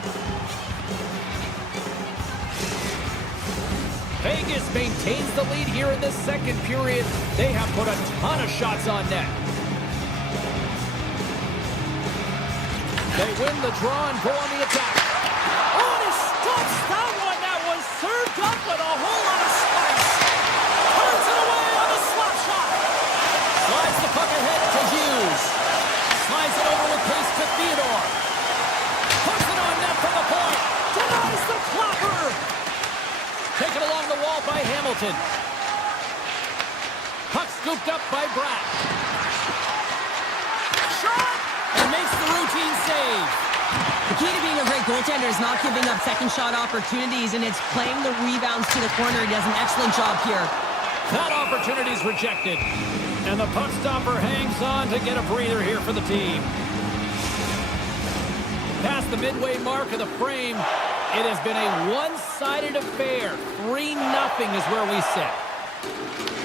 Vegas maintains the lead here in the second period. They have put a ton of shots on net. They win the draw and go on the attack. Oh, and he stops that one. That was served up with a whole lot of spice. Turns it away on the slap shot. Slides the puck ahead to Hughes. Slides it over with pace to Theodore. Puts it on net from the point. Denies the clapper. Taken along the wall by Hamilton. Puck scooped up by Bratt. Shot! And makes the routine save. The key to being a great goaltender is not giving up second shot opportunities, and it's playing the rebounds to the corner. He does an excellent job here. That opportunity's rejected. And the puck stopper hangs on to get a breather here for the team. Past the midway mark of the frame, it has been a one-sided affair. 3-0 is where we sit.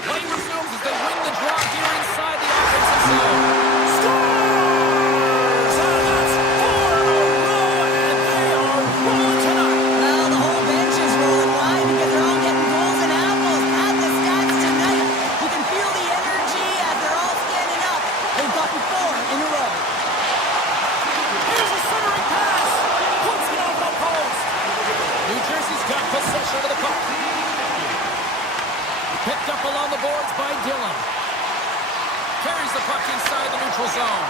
Play resumes as they win the draw here inside the offensive zone. Scores! And that's 4 in a row, and they are rolling tonight. Well, the whole bench is rolling. Why? Because they're all getting goals and apples. Add the stats tonight. You can feel the energy as they're all standing up. They've gotten 4 in a row. Here's a centering pass. Puts it off the post. New Jersey's got possession of the puck. Picked up along the boards by Dillon. Carries the puck inside the neutral zone.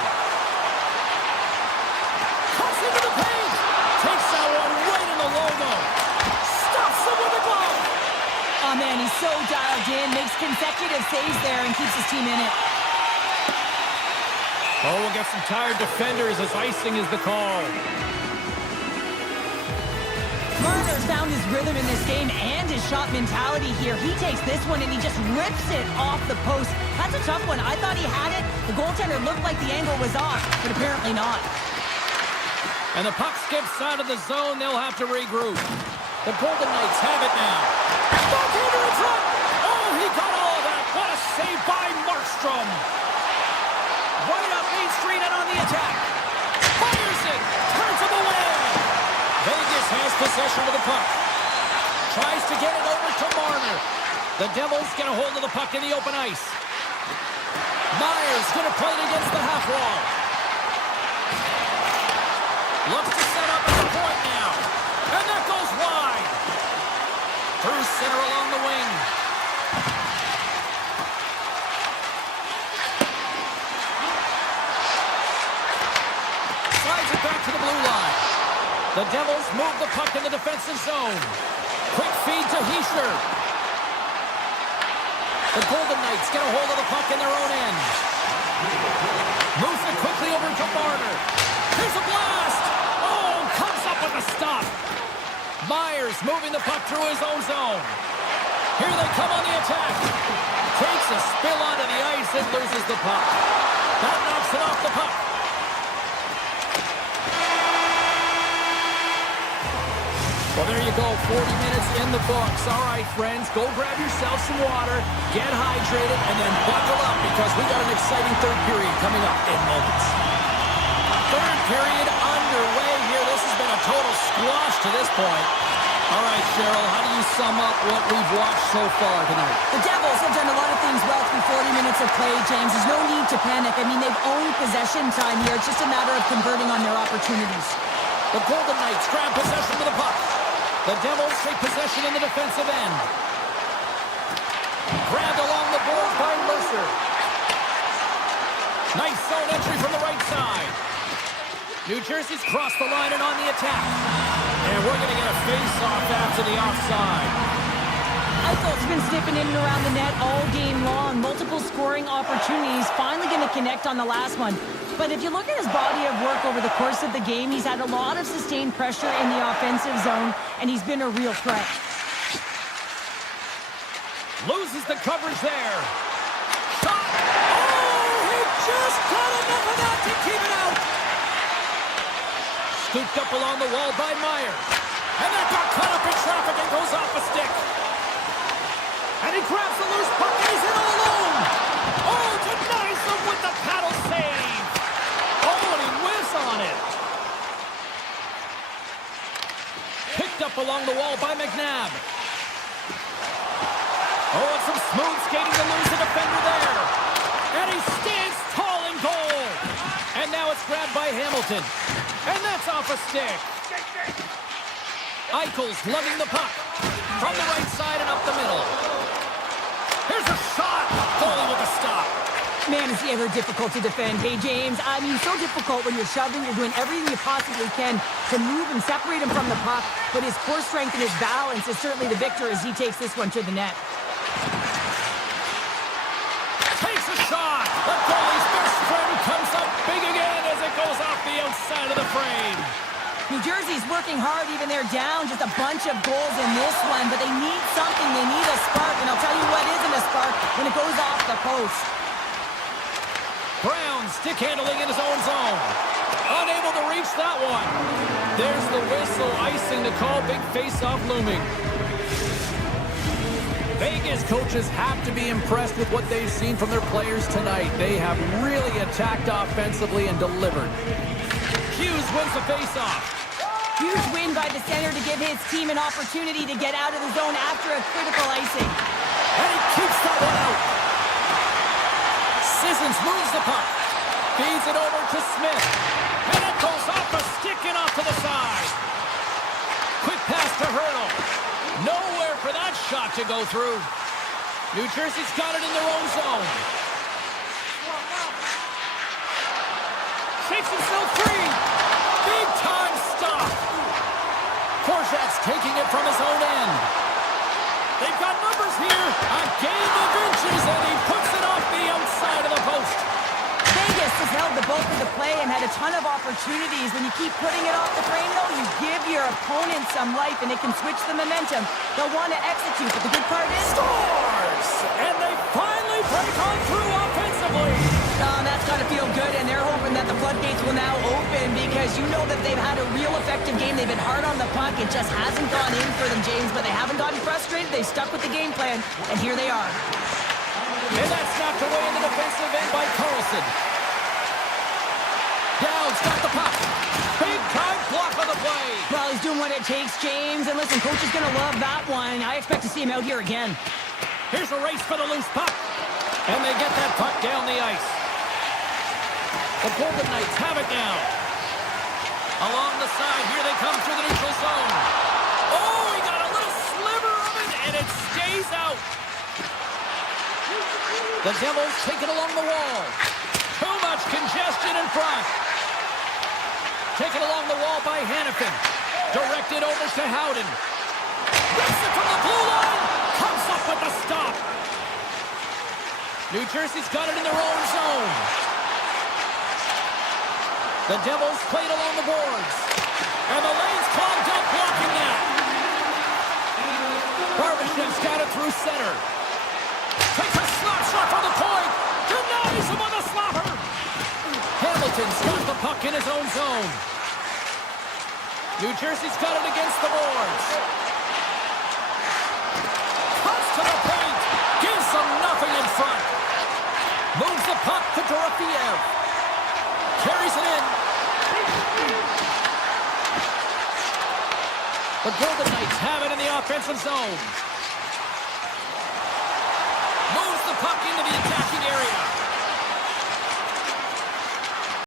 Cuts into the paint. Takes that one right in the logo. Stops him with a glove. Oh, man, he's so dialed in. Makes consecutive saves there and keeps his team in it. Oh, we'll get some tired defenders as icing is the call. Marner has found his rhythm in this game and his shot mentality here. He takes this one and he just rips it off the post. That's a tough one. I thought he had it. The goaltender looked like the angle was off, but apparently not. And the puck skips out of the zone. They'll have to regroup. The Golden Knights have it now. Backhander in front. Oh, he got all of that. What a save by Markstrom. Right up Main Street and on the attack. Fires it. Turns him away. Vegas has possession of the puck. Tries to get it over to Marner. The Devils get a hold of the puck in the open ice. Myers going to play it against the half wall. Looks to set up at the point now. And that goes wide. Through center along the wing. Slides it back to the blue line. The Devils move the puck in the defensive zone. Quick feed to Heischer. The Golden Knights get a hold of the puck in their own end. Moves it quickly over to Marner. Here's a blast! Oh, comes up with a stop. Myers moving the puck through his own zone. Here they come on the attack. Takes a spill onto the ice and loses the puck. That knocks it off the puck. Well, there you go, 40 minutes in the books. All right, friends, go grab yourself some water, get hydrated, and then buckle up because we got an exciting third period coming up in moments. Third period underway here. This has been a total squash to this point. All right, Cheryl, how do you sum up what we've watched so far tonight? The Devils have done a lot of things well through 40 minutes of play, James. There's no need to panic. I mean, they've owned possession time here. It's just a matter of converting on their opportunities. The Golden Knights grab possession of the puck. The Devils take possession in the defensive end. Grabbed along the boards by Mercer. Nice zone entry from the right side. New Jersey's crossed the line and on the attack. And we're going to get a face-off after the offside. Eichel's been sniffing in and around the net all game long. Multiple scoring opportunities. Finally going to connect on the last one. But if you look at his body of work over the course of the game, he's had a lot of sustained pressure in the offensive zone, and he's been a real threat. Loses the coverage there. Shot! Oh, he just got enough of that to keep it out. Scooped up along the wall by Myers. And that got caught up in traffic and goes off a stick. And he grabs the loose puck and he's in all alone. Oh, denies him with the paddle save. Oh, and he whiffs on it. Picked up along the wall by McNabb. Oh, and some smooth skating to lose the defender there. And he stands tall in goal. And now it's grabbed by Hamilton. And that's off a stick. Eichel's lugging the puck from the right side and up the middle. Here's a shot. Foley with a stop. Man, is he ever difficult to defend. Hey, James, I mean, so difficult when you're shoving. You're doing everything you possibly can to move and separate him from the puck. But his core strength and his balance is certainly the victor as he takes this one to the net. Takes a shot. The goalie's best friend comes up big again as it goes off the outside of the frame. New Jersey's working hard, even they're down just a bunch of goals in this one, but they need something. They need a spark, and I'll tell you what isn't a spark when it goes off the post. Brown stick handling in his own zone. Unable to reach that one. There's the whistle, icing the call, big face-off looming. Vegas coaches have to be impressed with what they've seen from their players tonight. They have really attacked offensively and delivered. Hughes wins the face-off. Huge win by the center to give his team an opportunity to get out of the zone after a critical icing. And he keeps that one out. Sissons moves the puck. Feeds it over to Smith. And it goes off a stick and off to the side. Quick pass to Hurdle. Nowhere for that shot to go through. New Jersey's got it in their own zone. Shakes himself free. Big time stop. Korshak's taking it from his own end. They've got numbers here. A game of inches, and he puts it off the outside of the post. Vegas has held the bulk of the play and has had a ton of opportunities. When you keep putting it off the frame, though, you give your opponent some life, and it can switch the momentum. They'll want to execute, but the good part is... Scores! And they finally break on through offensively. That's got to feel good, and they're hoping that the floodgates will now open because you know that they've had a real effective game. They've been hard on the puck. It just hasn't gone in for them, James, but they haven't gotten frustrated. They've stuck with the game plan, and here they are. And that's knocked away in the defensive end by Carlson. Downs got the puck. Big time block on the play. Well, he's doing what it takes, James. And listen, coach is going to love that one. I expect to see him out here again. Here's a race for the loose puck. And they get that puck down the ice. The Golden Knights have it now. Along the side, here they come through the neutral zone. Oh, he got a little sliver of it, and it stays out. The Devils take it along the wall. Too much congestion in front. Taken along the wall by Hannafin. Directed over to Howden. Rips it from the blue line. Comes up with the stop. New Jersey's got it in their own zone. The Devils played along the boards. And the lane's clogged up, blocking that. Barbashev's got it through center. Takes a slap shot from the point. Denies him on the slapper. Hamilton's got the puck in his own zone. New Jersey's got it against the boards. Cuts to the paint. Gives them nothing in front. Moves the puck to Dorofeev. Carries it in. The Golden Knights have it in the offensive zone.